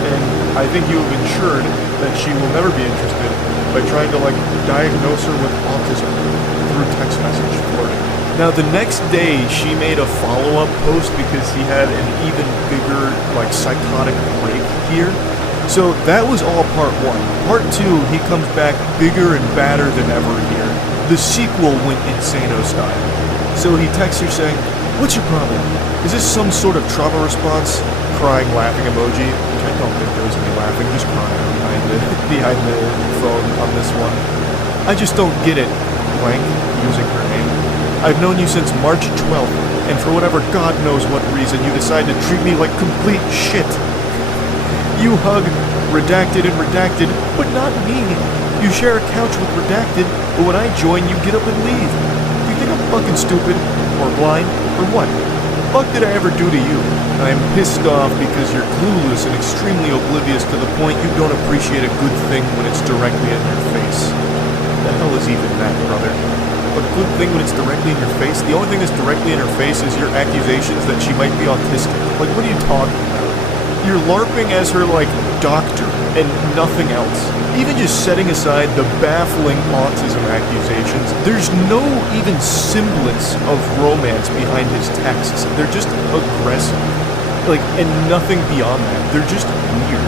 And I think you have ensured that she will never be interested by trying to, diagnose her with autism through text message flirting. Now, the next day, she made a follow-up post because he had an even bigger, psychotic break here. So that was all part one. Part two, he comes back bigger and badder than ever here. The sequel went Insano style. So he texts her saying, what's your problem? Is this some sort of trauma response? Crying, laughing emoji, which I don't think there was any laughing, just crying behind the phone on this one. I just don't get it, blank, using her name. I've known you since March 12th, and for whatever God knows what reason, you decide to treat me like complete shit. You hug redacted and redacted, but not me. You share a couch with redacted, but when I join, you get up and leave. Do you think I'm fucking stupid? Or blind? Or what? Fuck did I ever do to you? I am pissed off because you're clueless and extremely oblivious to the point you don't appreciate a good thing when it's directly in your face. The hell is even that, brother? A good thing when it's directly in your face? The only thing that's directly in her face is your accusations that she might be autistic. What are you talking about? You're LARPing as her, doctor, and nothing else. Even just setting aside the baffling autism accusations, there's no even semblance of romance behind his texts. They're just aggressive. And nothing beyond that. They're just weird.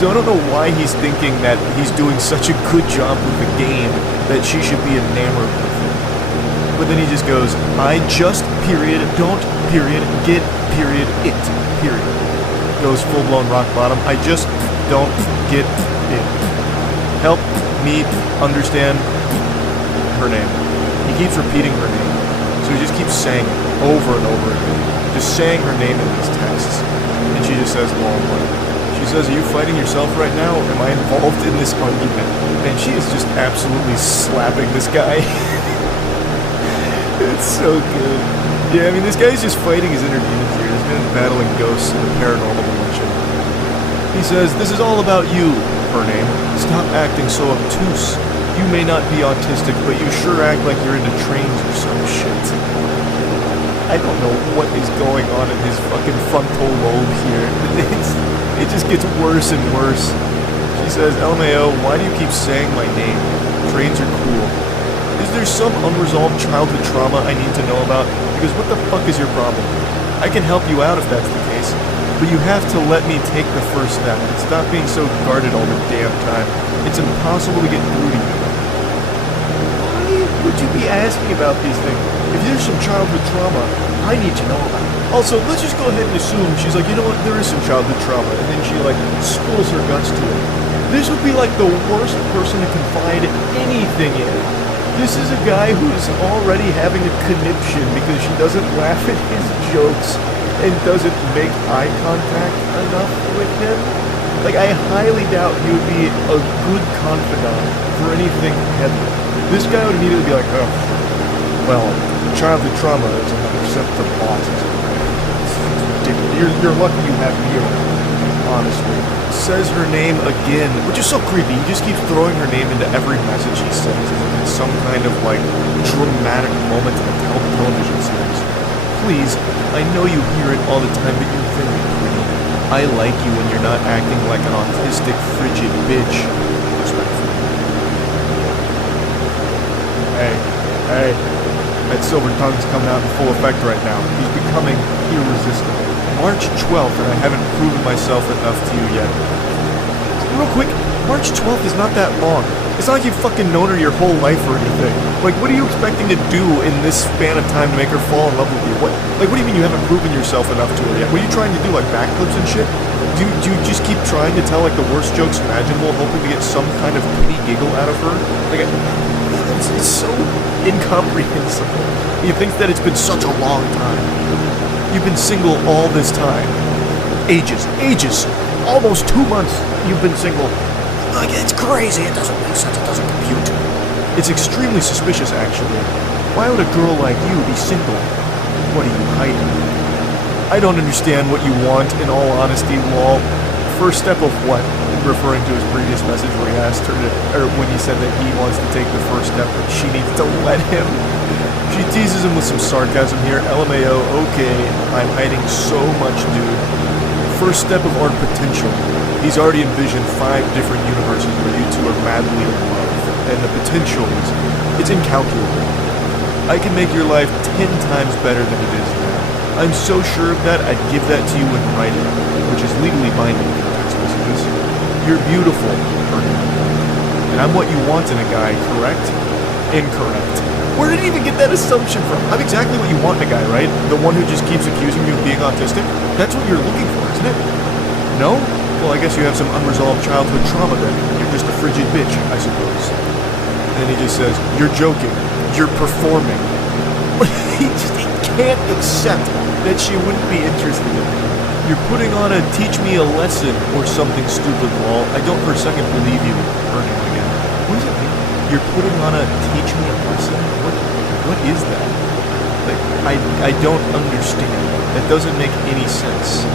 So I don't know why he's thinking that he's doing such a good job with the game that she should be enamored with him. But then he just goes, I just, period, don't, period, get, period, it, period. Goes full-blown rock bottom. I just don't get it. Help me understand her name. He keeps repeating her name. So he just keeps saying it over and over again. Just saying her name in these texts. And she just says, lol, what? She says, are you fighting yourself right now? Am I involved in this argument? And she is just absolutely slapping this guy. It's so good. Yeah, this guy's just fighting his inner demons here. This man's battling ghosts in the paranormal dimension. He says, this is all about you, her name. Stop acting so obtuse. You may not be autistic, but you sure act like you're into trains or some shit. I don't know what is going on in his fucking frontal lobe here. It just gets worse and worse. She says, LMAO, why do you keep saying my name? Trains are cool. Is there some unresolved childhood trauma I need to know about? Because what the fuck is your problem? I can help you out if that's the case, but you have to let me take the first step and stop being so guarded all the damn time. It's impossible to get through to you. Why would you be asking about these things? If there's some childhood trauma, I need to know about it. Also, let's just go ahead and assume she's like, you know what, there is some childhood trauma, and then she like spills her guts to it. This would be like the worst person to confide anything in. This is a guy who's already having a conniption because she doesn't laugh at his jokes and doesn't make eye contact enough with him. Like, I highly doubt he would be a good confidant for anything heavy. This guy would immediately be like, oh, well, childhood trauma is another symptom of autism. This is ridiculous. You're lucky you have me around, honestly. Says her name again, which is so creepy. He just keeps throwing her name into every message he sends as if it's some kind of, like, dramatic moment in a television series. Please, I know you hear it all the time, but you're very pretty. I like you when you're not acting like an autistic, frigid bitch. Respectfully. Hey. That silver tongue's coming out in full effect right now. He's becoming irresistible. March 12th, and I haven't proven myself enough to you yet. Real quick, March 12th is not that long. It's not like you've fucking known her your whole life or anything. Like, what are you expecting to do in this span of time to make her fall in love with you? What do you mean you haven't proven yourself enough to her yet? What are you trying to do, like backflips and shit? Do you just keep trying to tell, like, the worst jokes imaginable, hoping to get some kind of pity giggle out of her? Like, it's so incomprehensible. You think that it's been such a long time. You've been single all this time. Ages. Almost 2 months you've been single. Like, it's crazy. It doesn't make sense. It doesn't compute. It's extremely suspicious, actually. Why would a girl like you be single? What are you hiding? I don't understand what you want, in all honesty, lol. First step of what? Referring to his previous message where he asked her to, or when he said that he wants to take the first step, but she needs to let him. She teases him with some sarcasm here. LMAO, okay, I'm hiding so much, dude. First step of our potential. He's already envisioned 5 different universes where you two are madly in love, and the potential it's incalculable. I can make your life 10 times better than it is now. I'm so sure of that, I'd give that to you in writing, which is legally binding in text messages. You're beautiful, and I'm what you want in a guy, correct? Incorrect. Where did he even get that assumption from? I'm exactly what you want in a guy, right? The one who just keeps accusing you of being autistic? That's what you're looking for, isn't it? No? Well, I guess you have some unresolved childhood trauma then. You're just a frigid bitch, I suppose. And then he just says, you're joking. You're performing. he can't accept that she wouldn't be interested in him. You're putting on a teach me a lesson or something stupid, lol. I don't for a second believe you. Burning again. What does it mean? You're putting on a teach me a lesson? What is that? Like, I don't understand. That doesn't make any sense.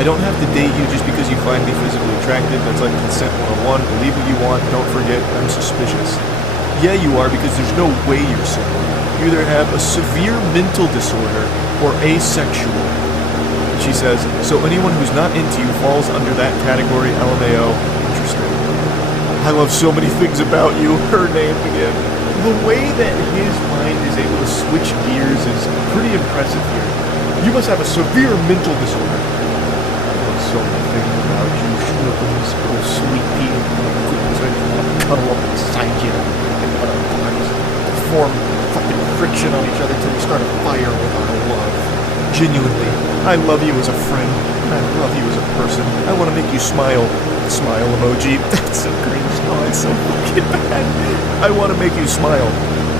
I don't have to date you just because you find me physically attractive. That's like consent 101. Believe what you want. Don't forget, I'm suspicious. Yeah, you are, because there's no way you're single. You either have a severe mental disorder or asexual. She says, so anyone who's not into you falls under that category, LMAO. Interesting. I love so many things about you. Her name again. The way that his mind is able to switch gears is pretty impressive here. You must have a severe mental disorder. I love so many things about you, Schnookums, little sweet pea, goodness, I want to cuddle up beside you and want to form fucking friction on each other till we start a fire with our love. Genuinely, I love you as a friend, and I love you as a person. I want to make you smile. Smile emoji. That's so cringe. Oh, it's so fucking bad. I want to make you smile.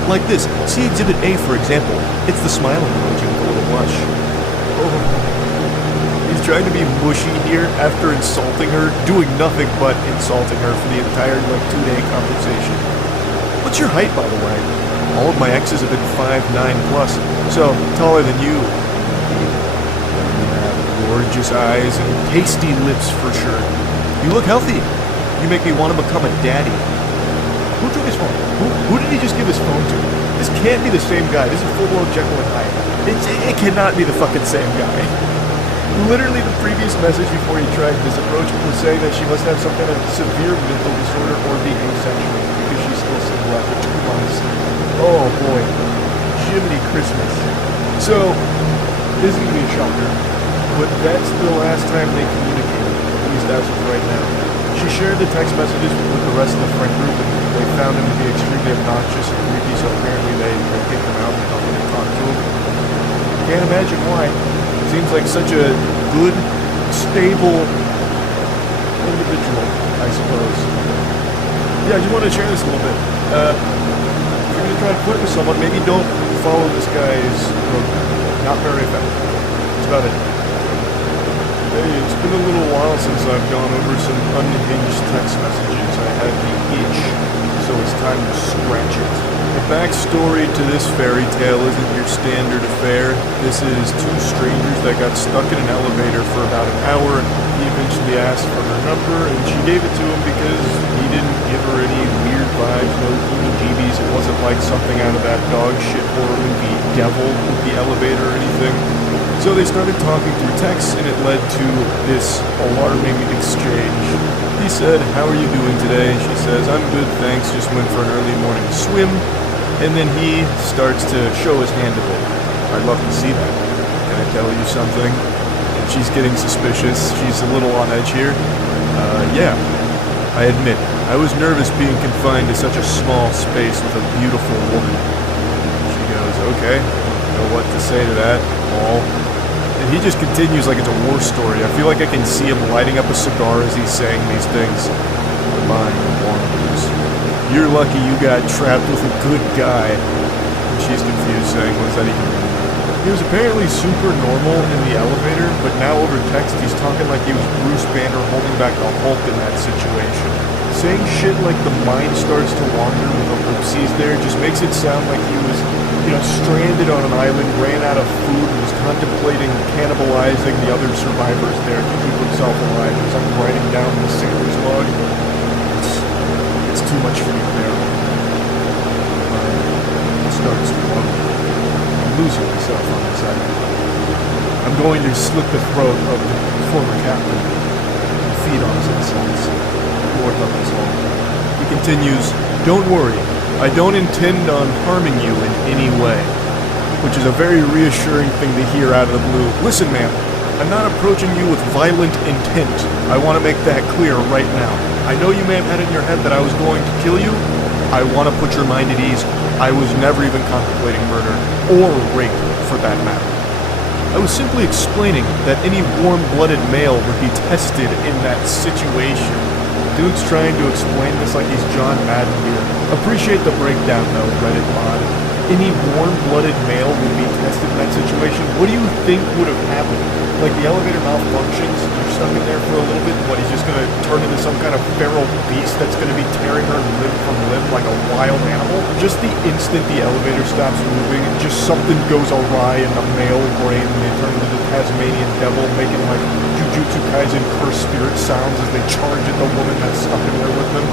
Like this. See Exhibit A, for example. It's the smile emoji with a little blush. Oh. He's trying to be mushy here after insulting her, doing nothing but insulting her for the entire, 2-day conversation. What's your height, by the way? All of my exes have been 5'9 plus, so taller than you. You have gorgeous eyes and tasty lips for sure. You look healthy. You make me want to become a daddy. Who took his phone? Who did he just give his phone to? This can't be the same guy. This is full-blown Jekyll and Hyde. It cannot be the fucking same guy. Literally the previous message before he tried this approach was saying that she must have some kind of severe mental disorder or be asexual because she's still single after 2 months. Oh boy. Jiminy Christmas. So, this is going to be a shocker, but that's the last time they communicated, at least as of right now. She shared the text messages with the rest of the friend group, and they found him to be extremely obnoxious and creepy, so apparently they kicked him out and not really talked to him. Can't imagine why. Seems like such a good, stable individual, I suppose. Yeah, I just wanted to share this a little bit. If you're going to try to flirt with someone, maybe don't follow this guy's program. Not very effective. That's about it. Hey, it's been a little while since I've gone over some unhinged text messages. I had the itch, so it's time to scratch it. The backstory to this fairy tale isn't your standard affair. This is 2 strangers that got stuck in an elevator for about an hour. He eventually asked for her number, and she gave it to him because he didn't give her any weird vibes, no heebie-jeebies. It wasn't like something out of that dog shit horror movie Devil with the elevator or anything. So they started talking through text, and it led to this alarming exchange. He said, "How are you doing today?" She says, "I'm good, thanks. Just went for an early morning swim." And then he starts to show his hand a bit. "I'd love to see that. Can I tell you something?" And she's getting suspicious. She's a little on edge here. Yeah, I admit, I was nervous being confined to such a small space with a beautiful woman. She goes, "Okay, I don't know what to say to that, all." And he just continues like it's a war story. I feel like I can see him lighting up a cigar as he's saying these things. "The mind wanders. You're lucky you got trapped with a good guy." And she's confused, saying, "What does that even mean?" He was apparently super normal in the elevator, but now over text he's talking like he was Bruce Banner holding back the Hulk in that situation. Saying shit like the mind starts to wander with ellipses there just makes it sound like he was, stranded on an island, ran out of food, and was contemplating cannibalizing the other survivors there to keep himself alive. He was like writing down the sailor's log. It's too much for me to bear. It starts to wonder. I'm losing myself on this island. I'm going to slit the throat of the former captain and feed on his insides. Lord love us all. He continues, "Don't worry, I don't intend on harming you in any way." Which is a very reassuring thing to hear out of the blue. "Listen, ma'am, I'm not approaching you with violent intent. I want to make that clear right now. I know you may have had in your head that I was going to kill you. I want to put your mind at ease. I was never even contemplating murder, or rape for that matter. I was simply explaining that any warm-blooded male would be tested in that situation." Dude's trying to explain this like he's John Madden here. Appreciate the breakdown though, Reddit mod. Any warm-blooded male would be tested in that situation. What do you think would have happened? Like the elevator malfunctions, you're stuck in there for a little bit, what, he's just gonna turn into some kind of feral beast that's gonna be tearing her limb from limb like a wild animal? Just the instant the elevator stops moving, just something goes awry in the male brain and they turn into the Tasmanian devil, making like Jujutsu Kaisen cursed spirit sounds as they charge at the woman that's stuck in there with them.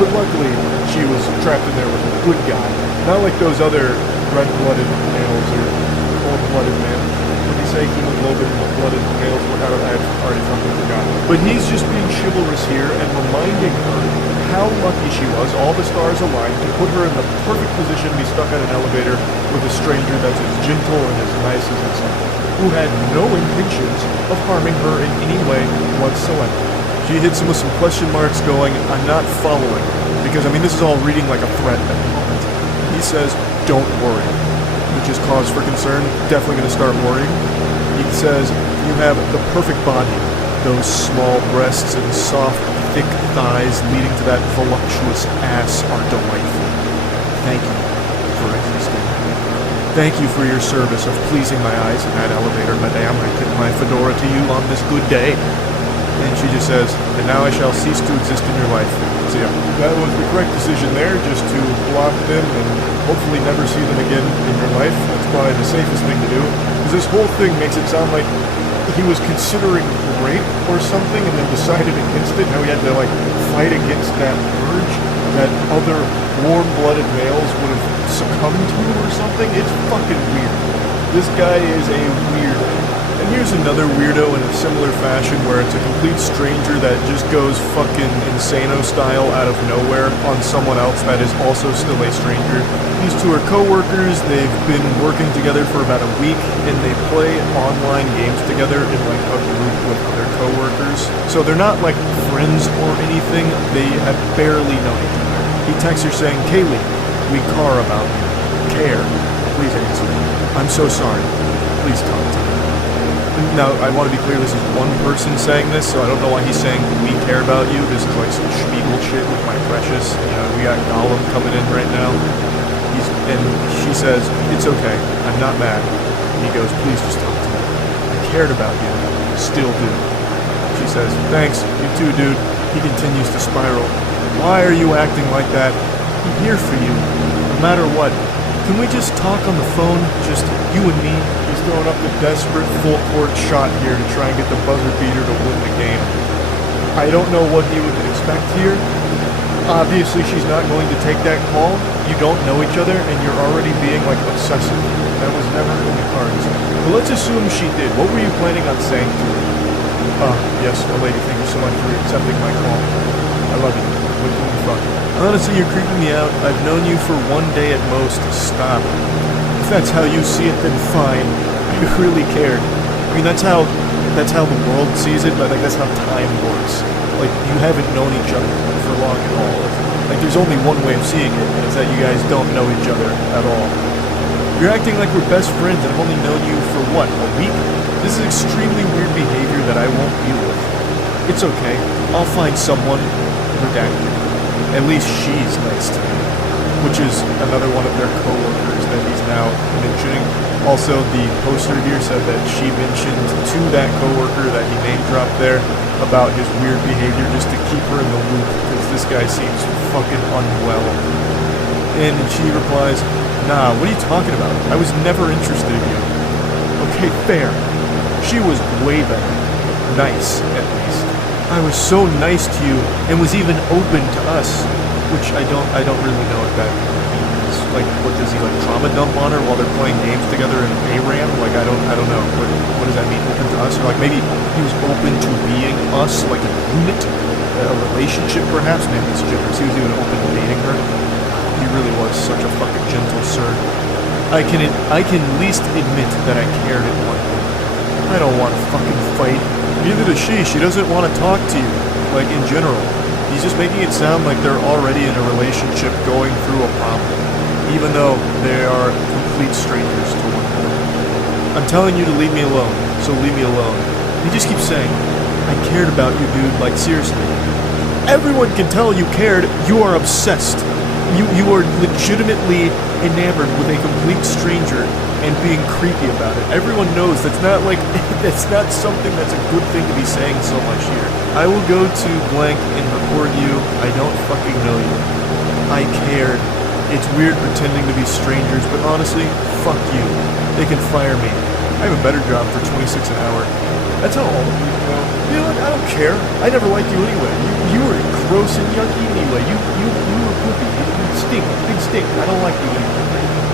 But luckily, she was trapped in there with a good guy. Not like those other red-blooded males or cold-blooded males. What did he say? Hemoglobin-blooded males? I've already fucking forgotten. But he's just being chivalrous here and reminding her how lucky she was, all the stars aligned, to put her in the perfect position to be stuck in an elevator with a stranger that's as gentle and as nice as himself, who had no intentions of harming her in any way whatsoever. She hits him with some question marks going, "I'm not following." Because, this is all reading like a threat at the moment. He says, "Don't worry," which is cause for concern. Definitely going to start worrying. He says, "You have the perfect body. Those small breasts and soft, thick thighs leading to that voluptuous ass are delightful. Thank you for existing. Thank you for your service of pleasing my eyes in that elevator, madame. I tip my fedora to you on this good day." And she just says, "And now I shall cease to exist in your life. See ya." That was the correct decision there, just to block them and hopefully never see them again in your life. That's probably the safest thing to do. Because this whole thing makes it sound like he was considering rape or something and then decided against it. Now he had to fight against that urge. that other warm-blooded males would have succumbed to or something. It's fucking weird. This guy is a weirdo. And here's another weirdo in a similar fashion where it's a complete stranger that just goes fucking insano style out of nowhere on someone else that is also still a stranger. These two are co-workers. They've been working together for about a week and they play online games together in like a group with other co-workers. So they're not like friends or anything. They have barely known each other. He texts her saying, "Kaylee, we care about you. Care. Please answer. I'm so sorry. Please talk to me." Now, I want to be clear, this is one person saying this, so I don't know why he's saying, "we care about you." This is like some Schmiegel shit with my precious. You know, we got Gollum coming in right now. And she says, "It's okay. I'm not mad." And he goes, "Please just talk to me. I cared about you. Still do." She says, "Thanks. You too, dude." He continues to spiral. "Why are you acting like that? I'm here for you. No matter what. Can we just talk on the phone? Just you and me?" He's throwing up the desperate full-court shot here to try and get the buzzer beater to win the game. I don't know what he would expect here. Obviously, she's not going to take that call. You don't know each other, and you're already being, like, obsessive. That was never in the cards. But let's assume she did. What were you planning on saying to her? Yes, my lady, thank you so much for accepting my call. I love you. What can we fuck? Honestly, you're creeping me out. I've known you for one day at most. Stop. If that's how you see it, then fine. I really cared. I mean, that's how the world sees it, but like that's how time works. Like, you haven't known each other for long at all. Like, there's only one way of seeing it, and it's that you guys don't know each other at all. You're acting like we're best friends, and I've only known you for what, a week? This is extremely weird behavior that I won't deal with. It's okay. I'll find someone. Redacted. At least she's nice to me. Which is another one of their co-workers that he's now mentioning. Also, the poster here said that she mentioned to that co-worker that he name-dropped there about his weird behavior just to keep her in the loop, because this guy seems fucking unwell. And she replies, "Nah, what are you talking about? I was never interested in you." Okay, fair. She was way better. Nice, at least. I was so nice to you and was even open to us, which I don't really know what that means. Like, what does he, like, trauma dump on her while they're playing games together in ARAM? Like, I don't know. What does that mean? Open to us? Or like maybe he was open to being us, like a unit, a relationship perhaps. Maybe it's generous. He was even open to dating her. He really was such a fucking gentle sir. I can at least admit that I cared at one point. I don't want to fucking fight. Neither does she. She doesn't want to talk to you, like, in general. He's just making it sound like they're already in a relationship going through a problem, even though they are complete strangers to one another. I'm telling you to leave me alone, so leave me alone. He just keeps saying, "I cared about you, dude, like, seriously. Everyone can tell you cared. You are obsessed. You are legitimately enamored with a complete stranger and being creepy about it. Everyone knows that's not like that's not something that's a good thing to be saying so much here. I will go to blank and report you. I don't fucking know you. I cared. It's weird pretending to be strangers, but honestly, fuck you. They can fire me. I have a better job for 26 an hour." That's how all of you go. You know what? I don't care. I never liked you anyway. You were gross and yucky anyway. You were poopy. You stink. Big stink. I don't like you anymore.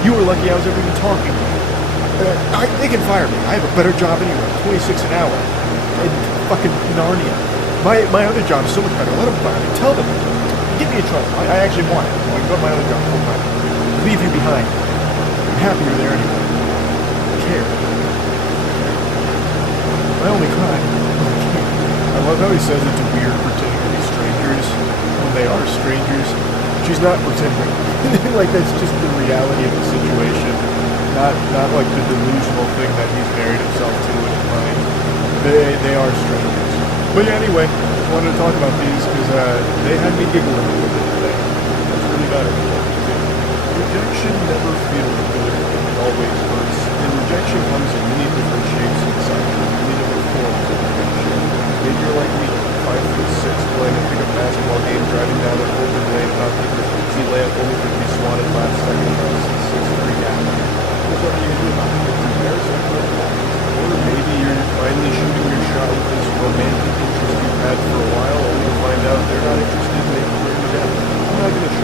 You were lucky I was ever even talking to you. They can fire me. I have a better job anyway. 26 an hour. In fucking Narnia. My other job is so much better. Let them fire me. Tell them. Get me in trouble. I actually want it. I can go to my other job full time. Leave you behind. I'm happy you're there anyway. I care. My only crime is I care. I love how he says it's weird pretending to be strangers when they are strangers. She's not pretending. Like, that's just the reality of the situation. Not like the delusional thing that he's married himself to in his mind. They are strangers. But yeah, anyway, I wanted to talk about these because they had me giggling a little bit today. That's really about it. Rejection never feels good. It always hurts. And rejection comes in many different shapes and sizes, many different forms of rejection. Maybe you're like me, 5'6", playing a pickup basketball game, driving down an open lane, not thinking an easy layup, only to be swatted last second by a 6'3" guy. There's nothing you can do about it. It's embarrassing, but or maybe you're finally shooting your shot with this romantic interest you've had for a while, only to find out they're not interested and they turn you down. I'm not going to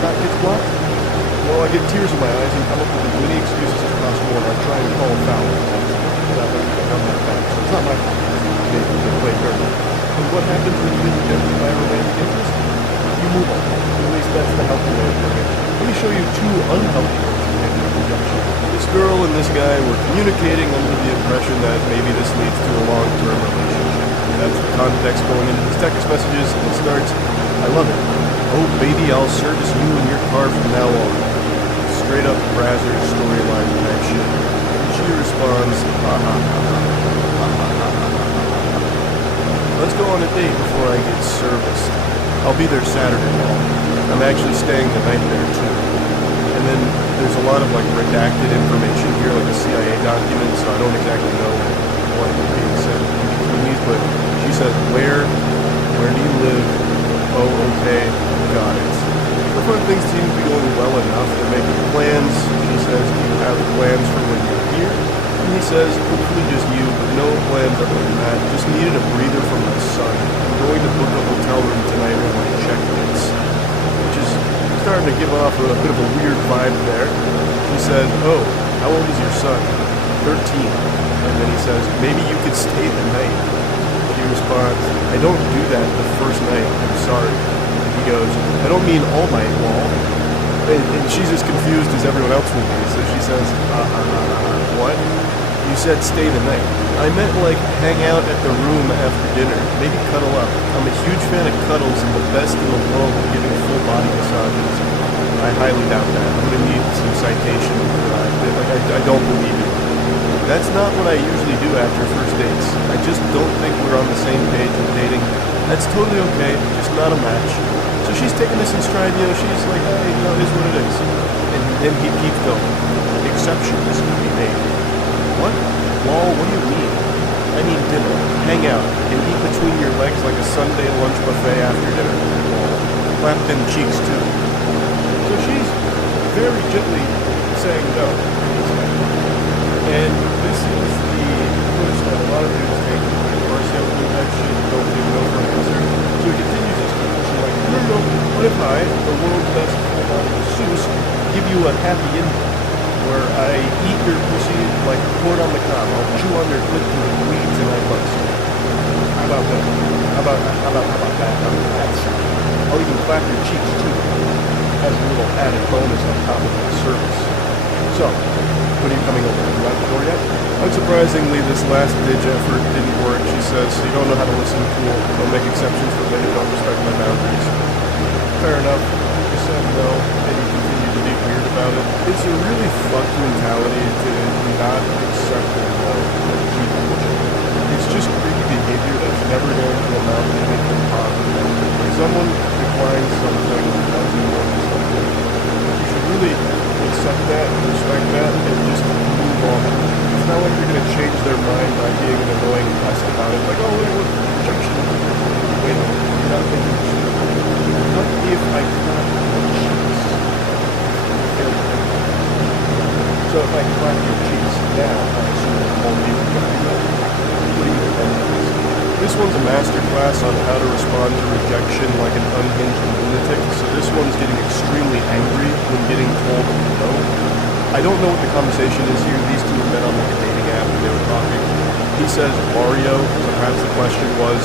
shot gets blocked? Well, I get tears in my eyes and come up with as many excuses as possible, and I try and call a foul. I'm not bad, so it's not my fault. They play dirty. And what happens when you interject my romantic interest? You move on. At least that's the healthy way of doing it. Let me show you two unhealthy ways of handling rejection. This girl and this guy were communicating under the impression that maybe this leads to a long-term relationship. That's the context going into these text messages, and it starts, I love it. Oh, baby, I'll service you in your car from now on. Straight up Brazzers storyline type shit. And she responds, ha ha ha ha ha ha ha ha. Let's go on a date before I get serviced. I'll be there Saturday morning. I'm actually staying the night there too. And then there's a lot of like redacted information here, like a CIA document, so I don't exactly know what is being said between these, but she says, where do you live? Oh, okay, got it. So far things seem to be going well enough. They're making plans. She says, do you have plans for when you're here? And he says, hopefully just you, but no plans other than that. Just needed a breather from my son. I'm going to book a hotel room tonight when my check hits. Which is starting to give off a bit of a weird vibe there. He said, oh, how old is your son? 13. And then he says, maybe you could stay the night. She responds, I don't do that the first night. I'm sorry. And he goes, I don't mean all night, Wall. And she's as confused as everyone else will be. So she says, what? You said stay the night. I meant like hang out at the room after dinner. Maybe cuddle up. I'm a huge fan of cuddles and the best in the world at giving full body massages. I highly doubt that. I'm going to need some citation for that. I don't believe it. That's not what I usually do after first dates. I just don't think we're on the same page with dating. That's totally okay, just not a match. So she's taking this in stride, she's like, hey, it is what it is. And then he keeps going. Exceptions can be made. What? Lol, what do you mean? I mean dinner, hang out, and eat between your legs like a Sunday lunch buffet after dinner. Lol. Clap them cheeks too. So she's very gently saying no. And this is the approach that a lot of dudes take or simply that shit don't give no for an answer. So he continues this discussion like, no, what if I, the world's best full-body masseuse, give you a happy ending where I eat your pussy like corn on the cob. I'll chew on your clit through the weeds and I bust. How about that? How about that? I'll even clap your cheeks too, as a little added bonus on top of that service. So, when are you coming over? Are you out the door yet? Unsurprisingly, this last-ditch effort didn't work. She says, so you don't know how to listen, cool. Don't make exceptions for men who don't respect my boundaries. Fair enough. You said no, and you continue to be weird about it. It's a really fucked mentality to not accept the no and keep pushing. It's just creepy behavior that's never going to amount to anything positive. When someone declines something or doesn't want something, you should really accept that, respect that, and just move on. It's not like you're going to change their mind by being an annoying pest about it. Like, oh, wait, what? Rejection. Wait a minute. You're not thinking shit. What if I clap your cheeks? So if I clap your cheeks now, I assume it won't be rejected. What do you think? This one's a masterclass on how to respond to rejection like an unhinged lunatic, so this one's getting extremely angry when getting told no. I don't know what the conversation is here. These two have been on like a dating app and they were talking. He says Mario, so perhaps the question was,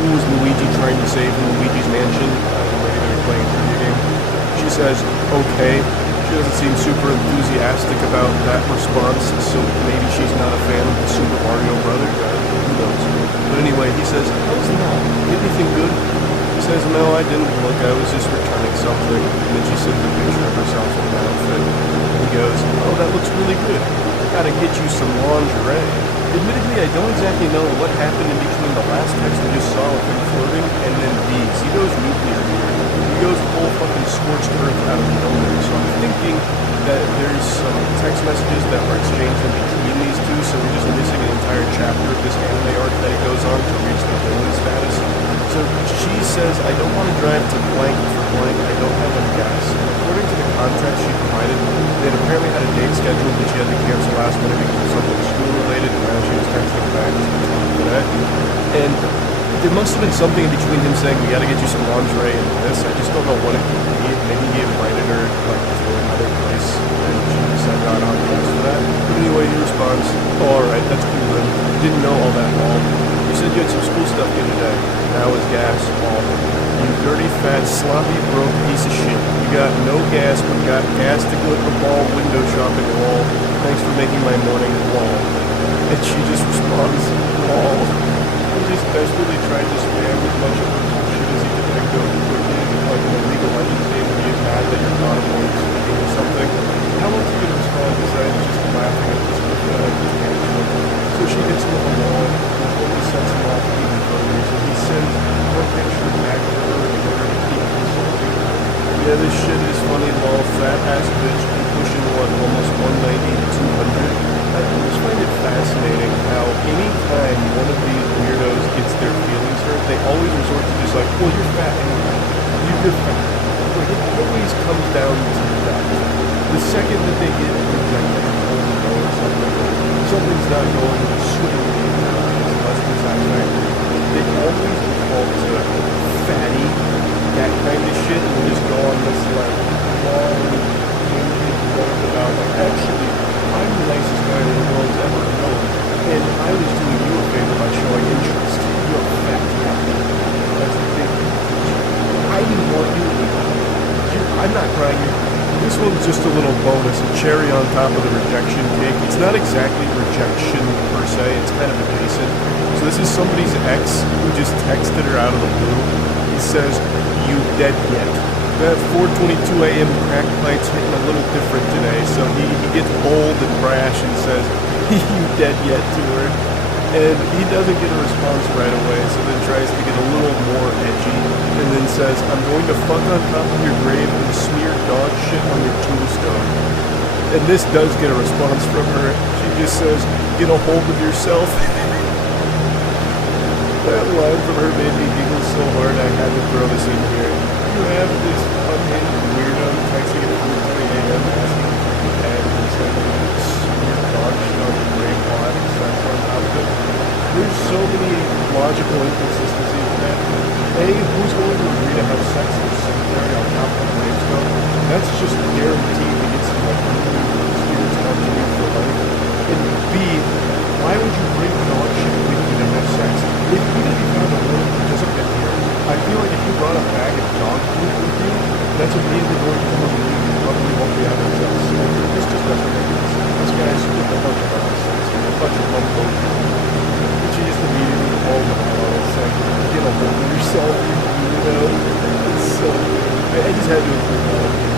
who was Luigi trying to save in Luigi's Mansion? Maybe they were playing a video game. She says, okay. She doesn't seem super enthusiastic about that response, so maybe she's not a fan of the Super Mario Brothers guy. Who knows? But anyway, he says, how was that? Get anything good? He says, no, I didn't look. I was just returning something. And then she sends a picture of herself in an outfit. And he goes, oh, that looks really good. I gotta get you some lingerie. Admittedly, I don't exactly know what happened in between the last text we just saw of him flirting and then these. He goes nuclear here. He goes full fucking scorched earth out of nowhere. So I'm thinking that there's some text messages that were exchanged in between these two, so we're just missing an entire chapter of this anime arc that he goes on to reach the villain status. So she says, I don't want to drive to blank for blank. I don't have enough gas. According to the context she provided, they had apparently had a date scheduled, but she had to cancel last minute because of something school-related, and now she was texting back for that. And there must have been something in between him saying, we gotta get you some lingerie and this. I just don't know what it could be. sloppy, broke piece of shit. You got no gas, but got gas to go to the mall window shopping wall. Thanks for making my morning wall. And she just responds, wall. He just desperately tried to spam as much of her bullshit as he could think of quickly, like in a League of Legends game when you get mad that your bottom lane is speaking or something. How else are you gonna respond besides just laughing at this tangent? So she hits him with a wall, which only sets him off even further. So he sends one picture back to her in order to keep insulting. Yeah, this shit is funny, lol, fat ass bitch, and pushing what, almost 190 to 200? I always find it fascinating how any time one of these weirdos gets their feelings hurt, they always resort to just like, well, you're fat anyway. You're fat. Like, it always comes down to that. The second that they get rejected or something's not going swimmingly in their eyes, less than satisfactory, they always default to fatty, that kind of shit, and just go on this like long going about like, actually, I'm the nicest guy the world's ever known, and I was doing you a favor by showing interest. You're a fat cat. That's the thing. I didn't want you to be. I'm not crying. This one's just a little bonus, a cherry on top of the rejection cake. It's not exactly rejection per se, it's kind of adjacent. So this is somebody's ex who just texted her out of the blue. He says, "You dead yet?" That 4:22 a.m. crack pipes hitting a little different today, so he gets bold and brash and says, "You dead yet?" to her. And he doesn't get a response right away, so then tries to get a little more edgy, and then says, "I'm going to fuck on top of your grave and smear dog shit on your tombstone." And this does get a response from her. She just says, "Get a hold of yourself." That line from her made me giggle so hard I had to throw this in here. You have this unhinged weirdo texting at 4:20 a.m. asking for your head and saying, "Smear dog shit on your grave while having sex on top of it." There's so many logical inconsistencies in that. A, who's going to agree to have sex in a cemetery on top of a gravestone? That's just guaranteed to get some like spirits haunting you for life. And B, why would you bring dog shit with you to have sex? Even if you found a willing participant here, I feel like if you brought a bag of dog food with you, that's immediately going to come up with you probably won't be having sex. This just doesn't make any sense. This guy's just a bunch of nonsense, a bunch of mumbo. She just immediately called him out and said, "Get a hold of yourself, you weirdo." It's so weird. I just had to include that.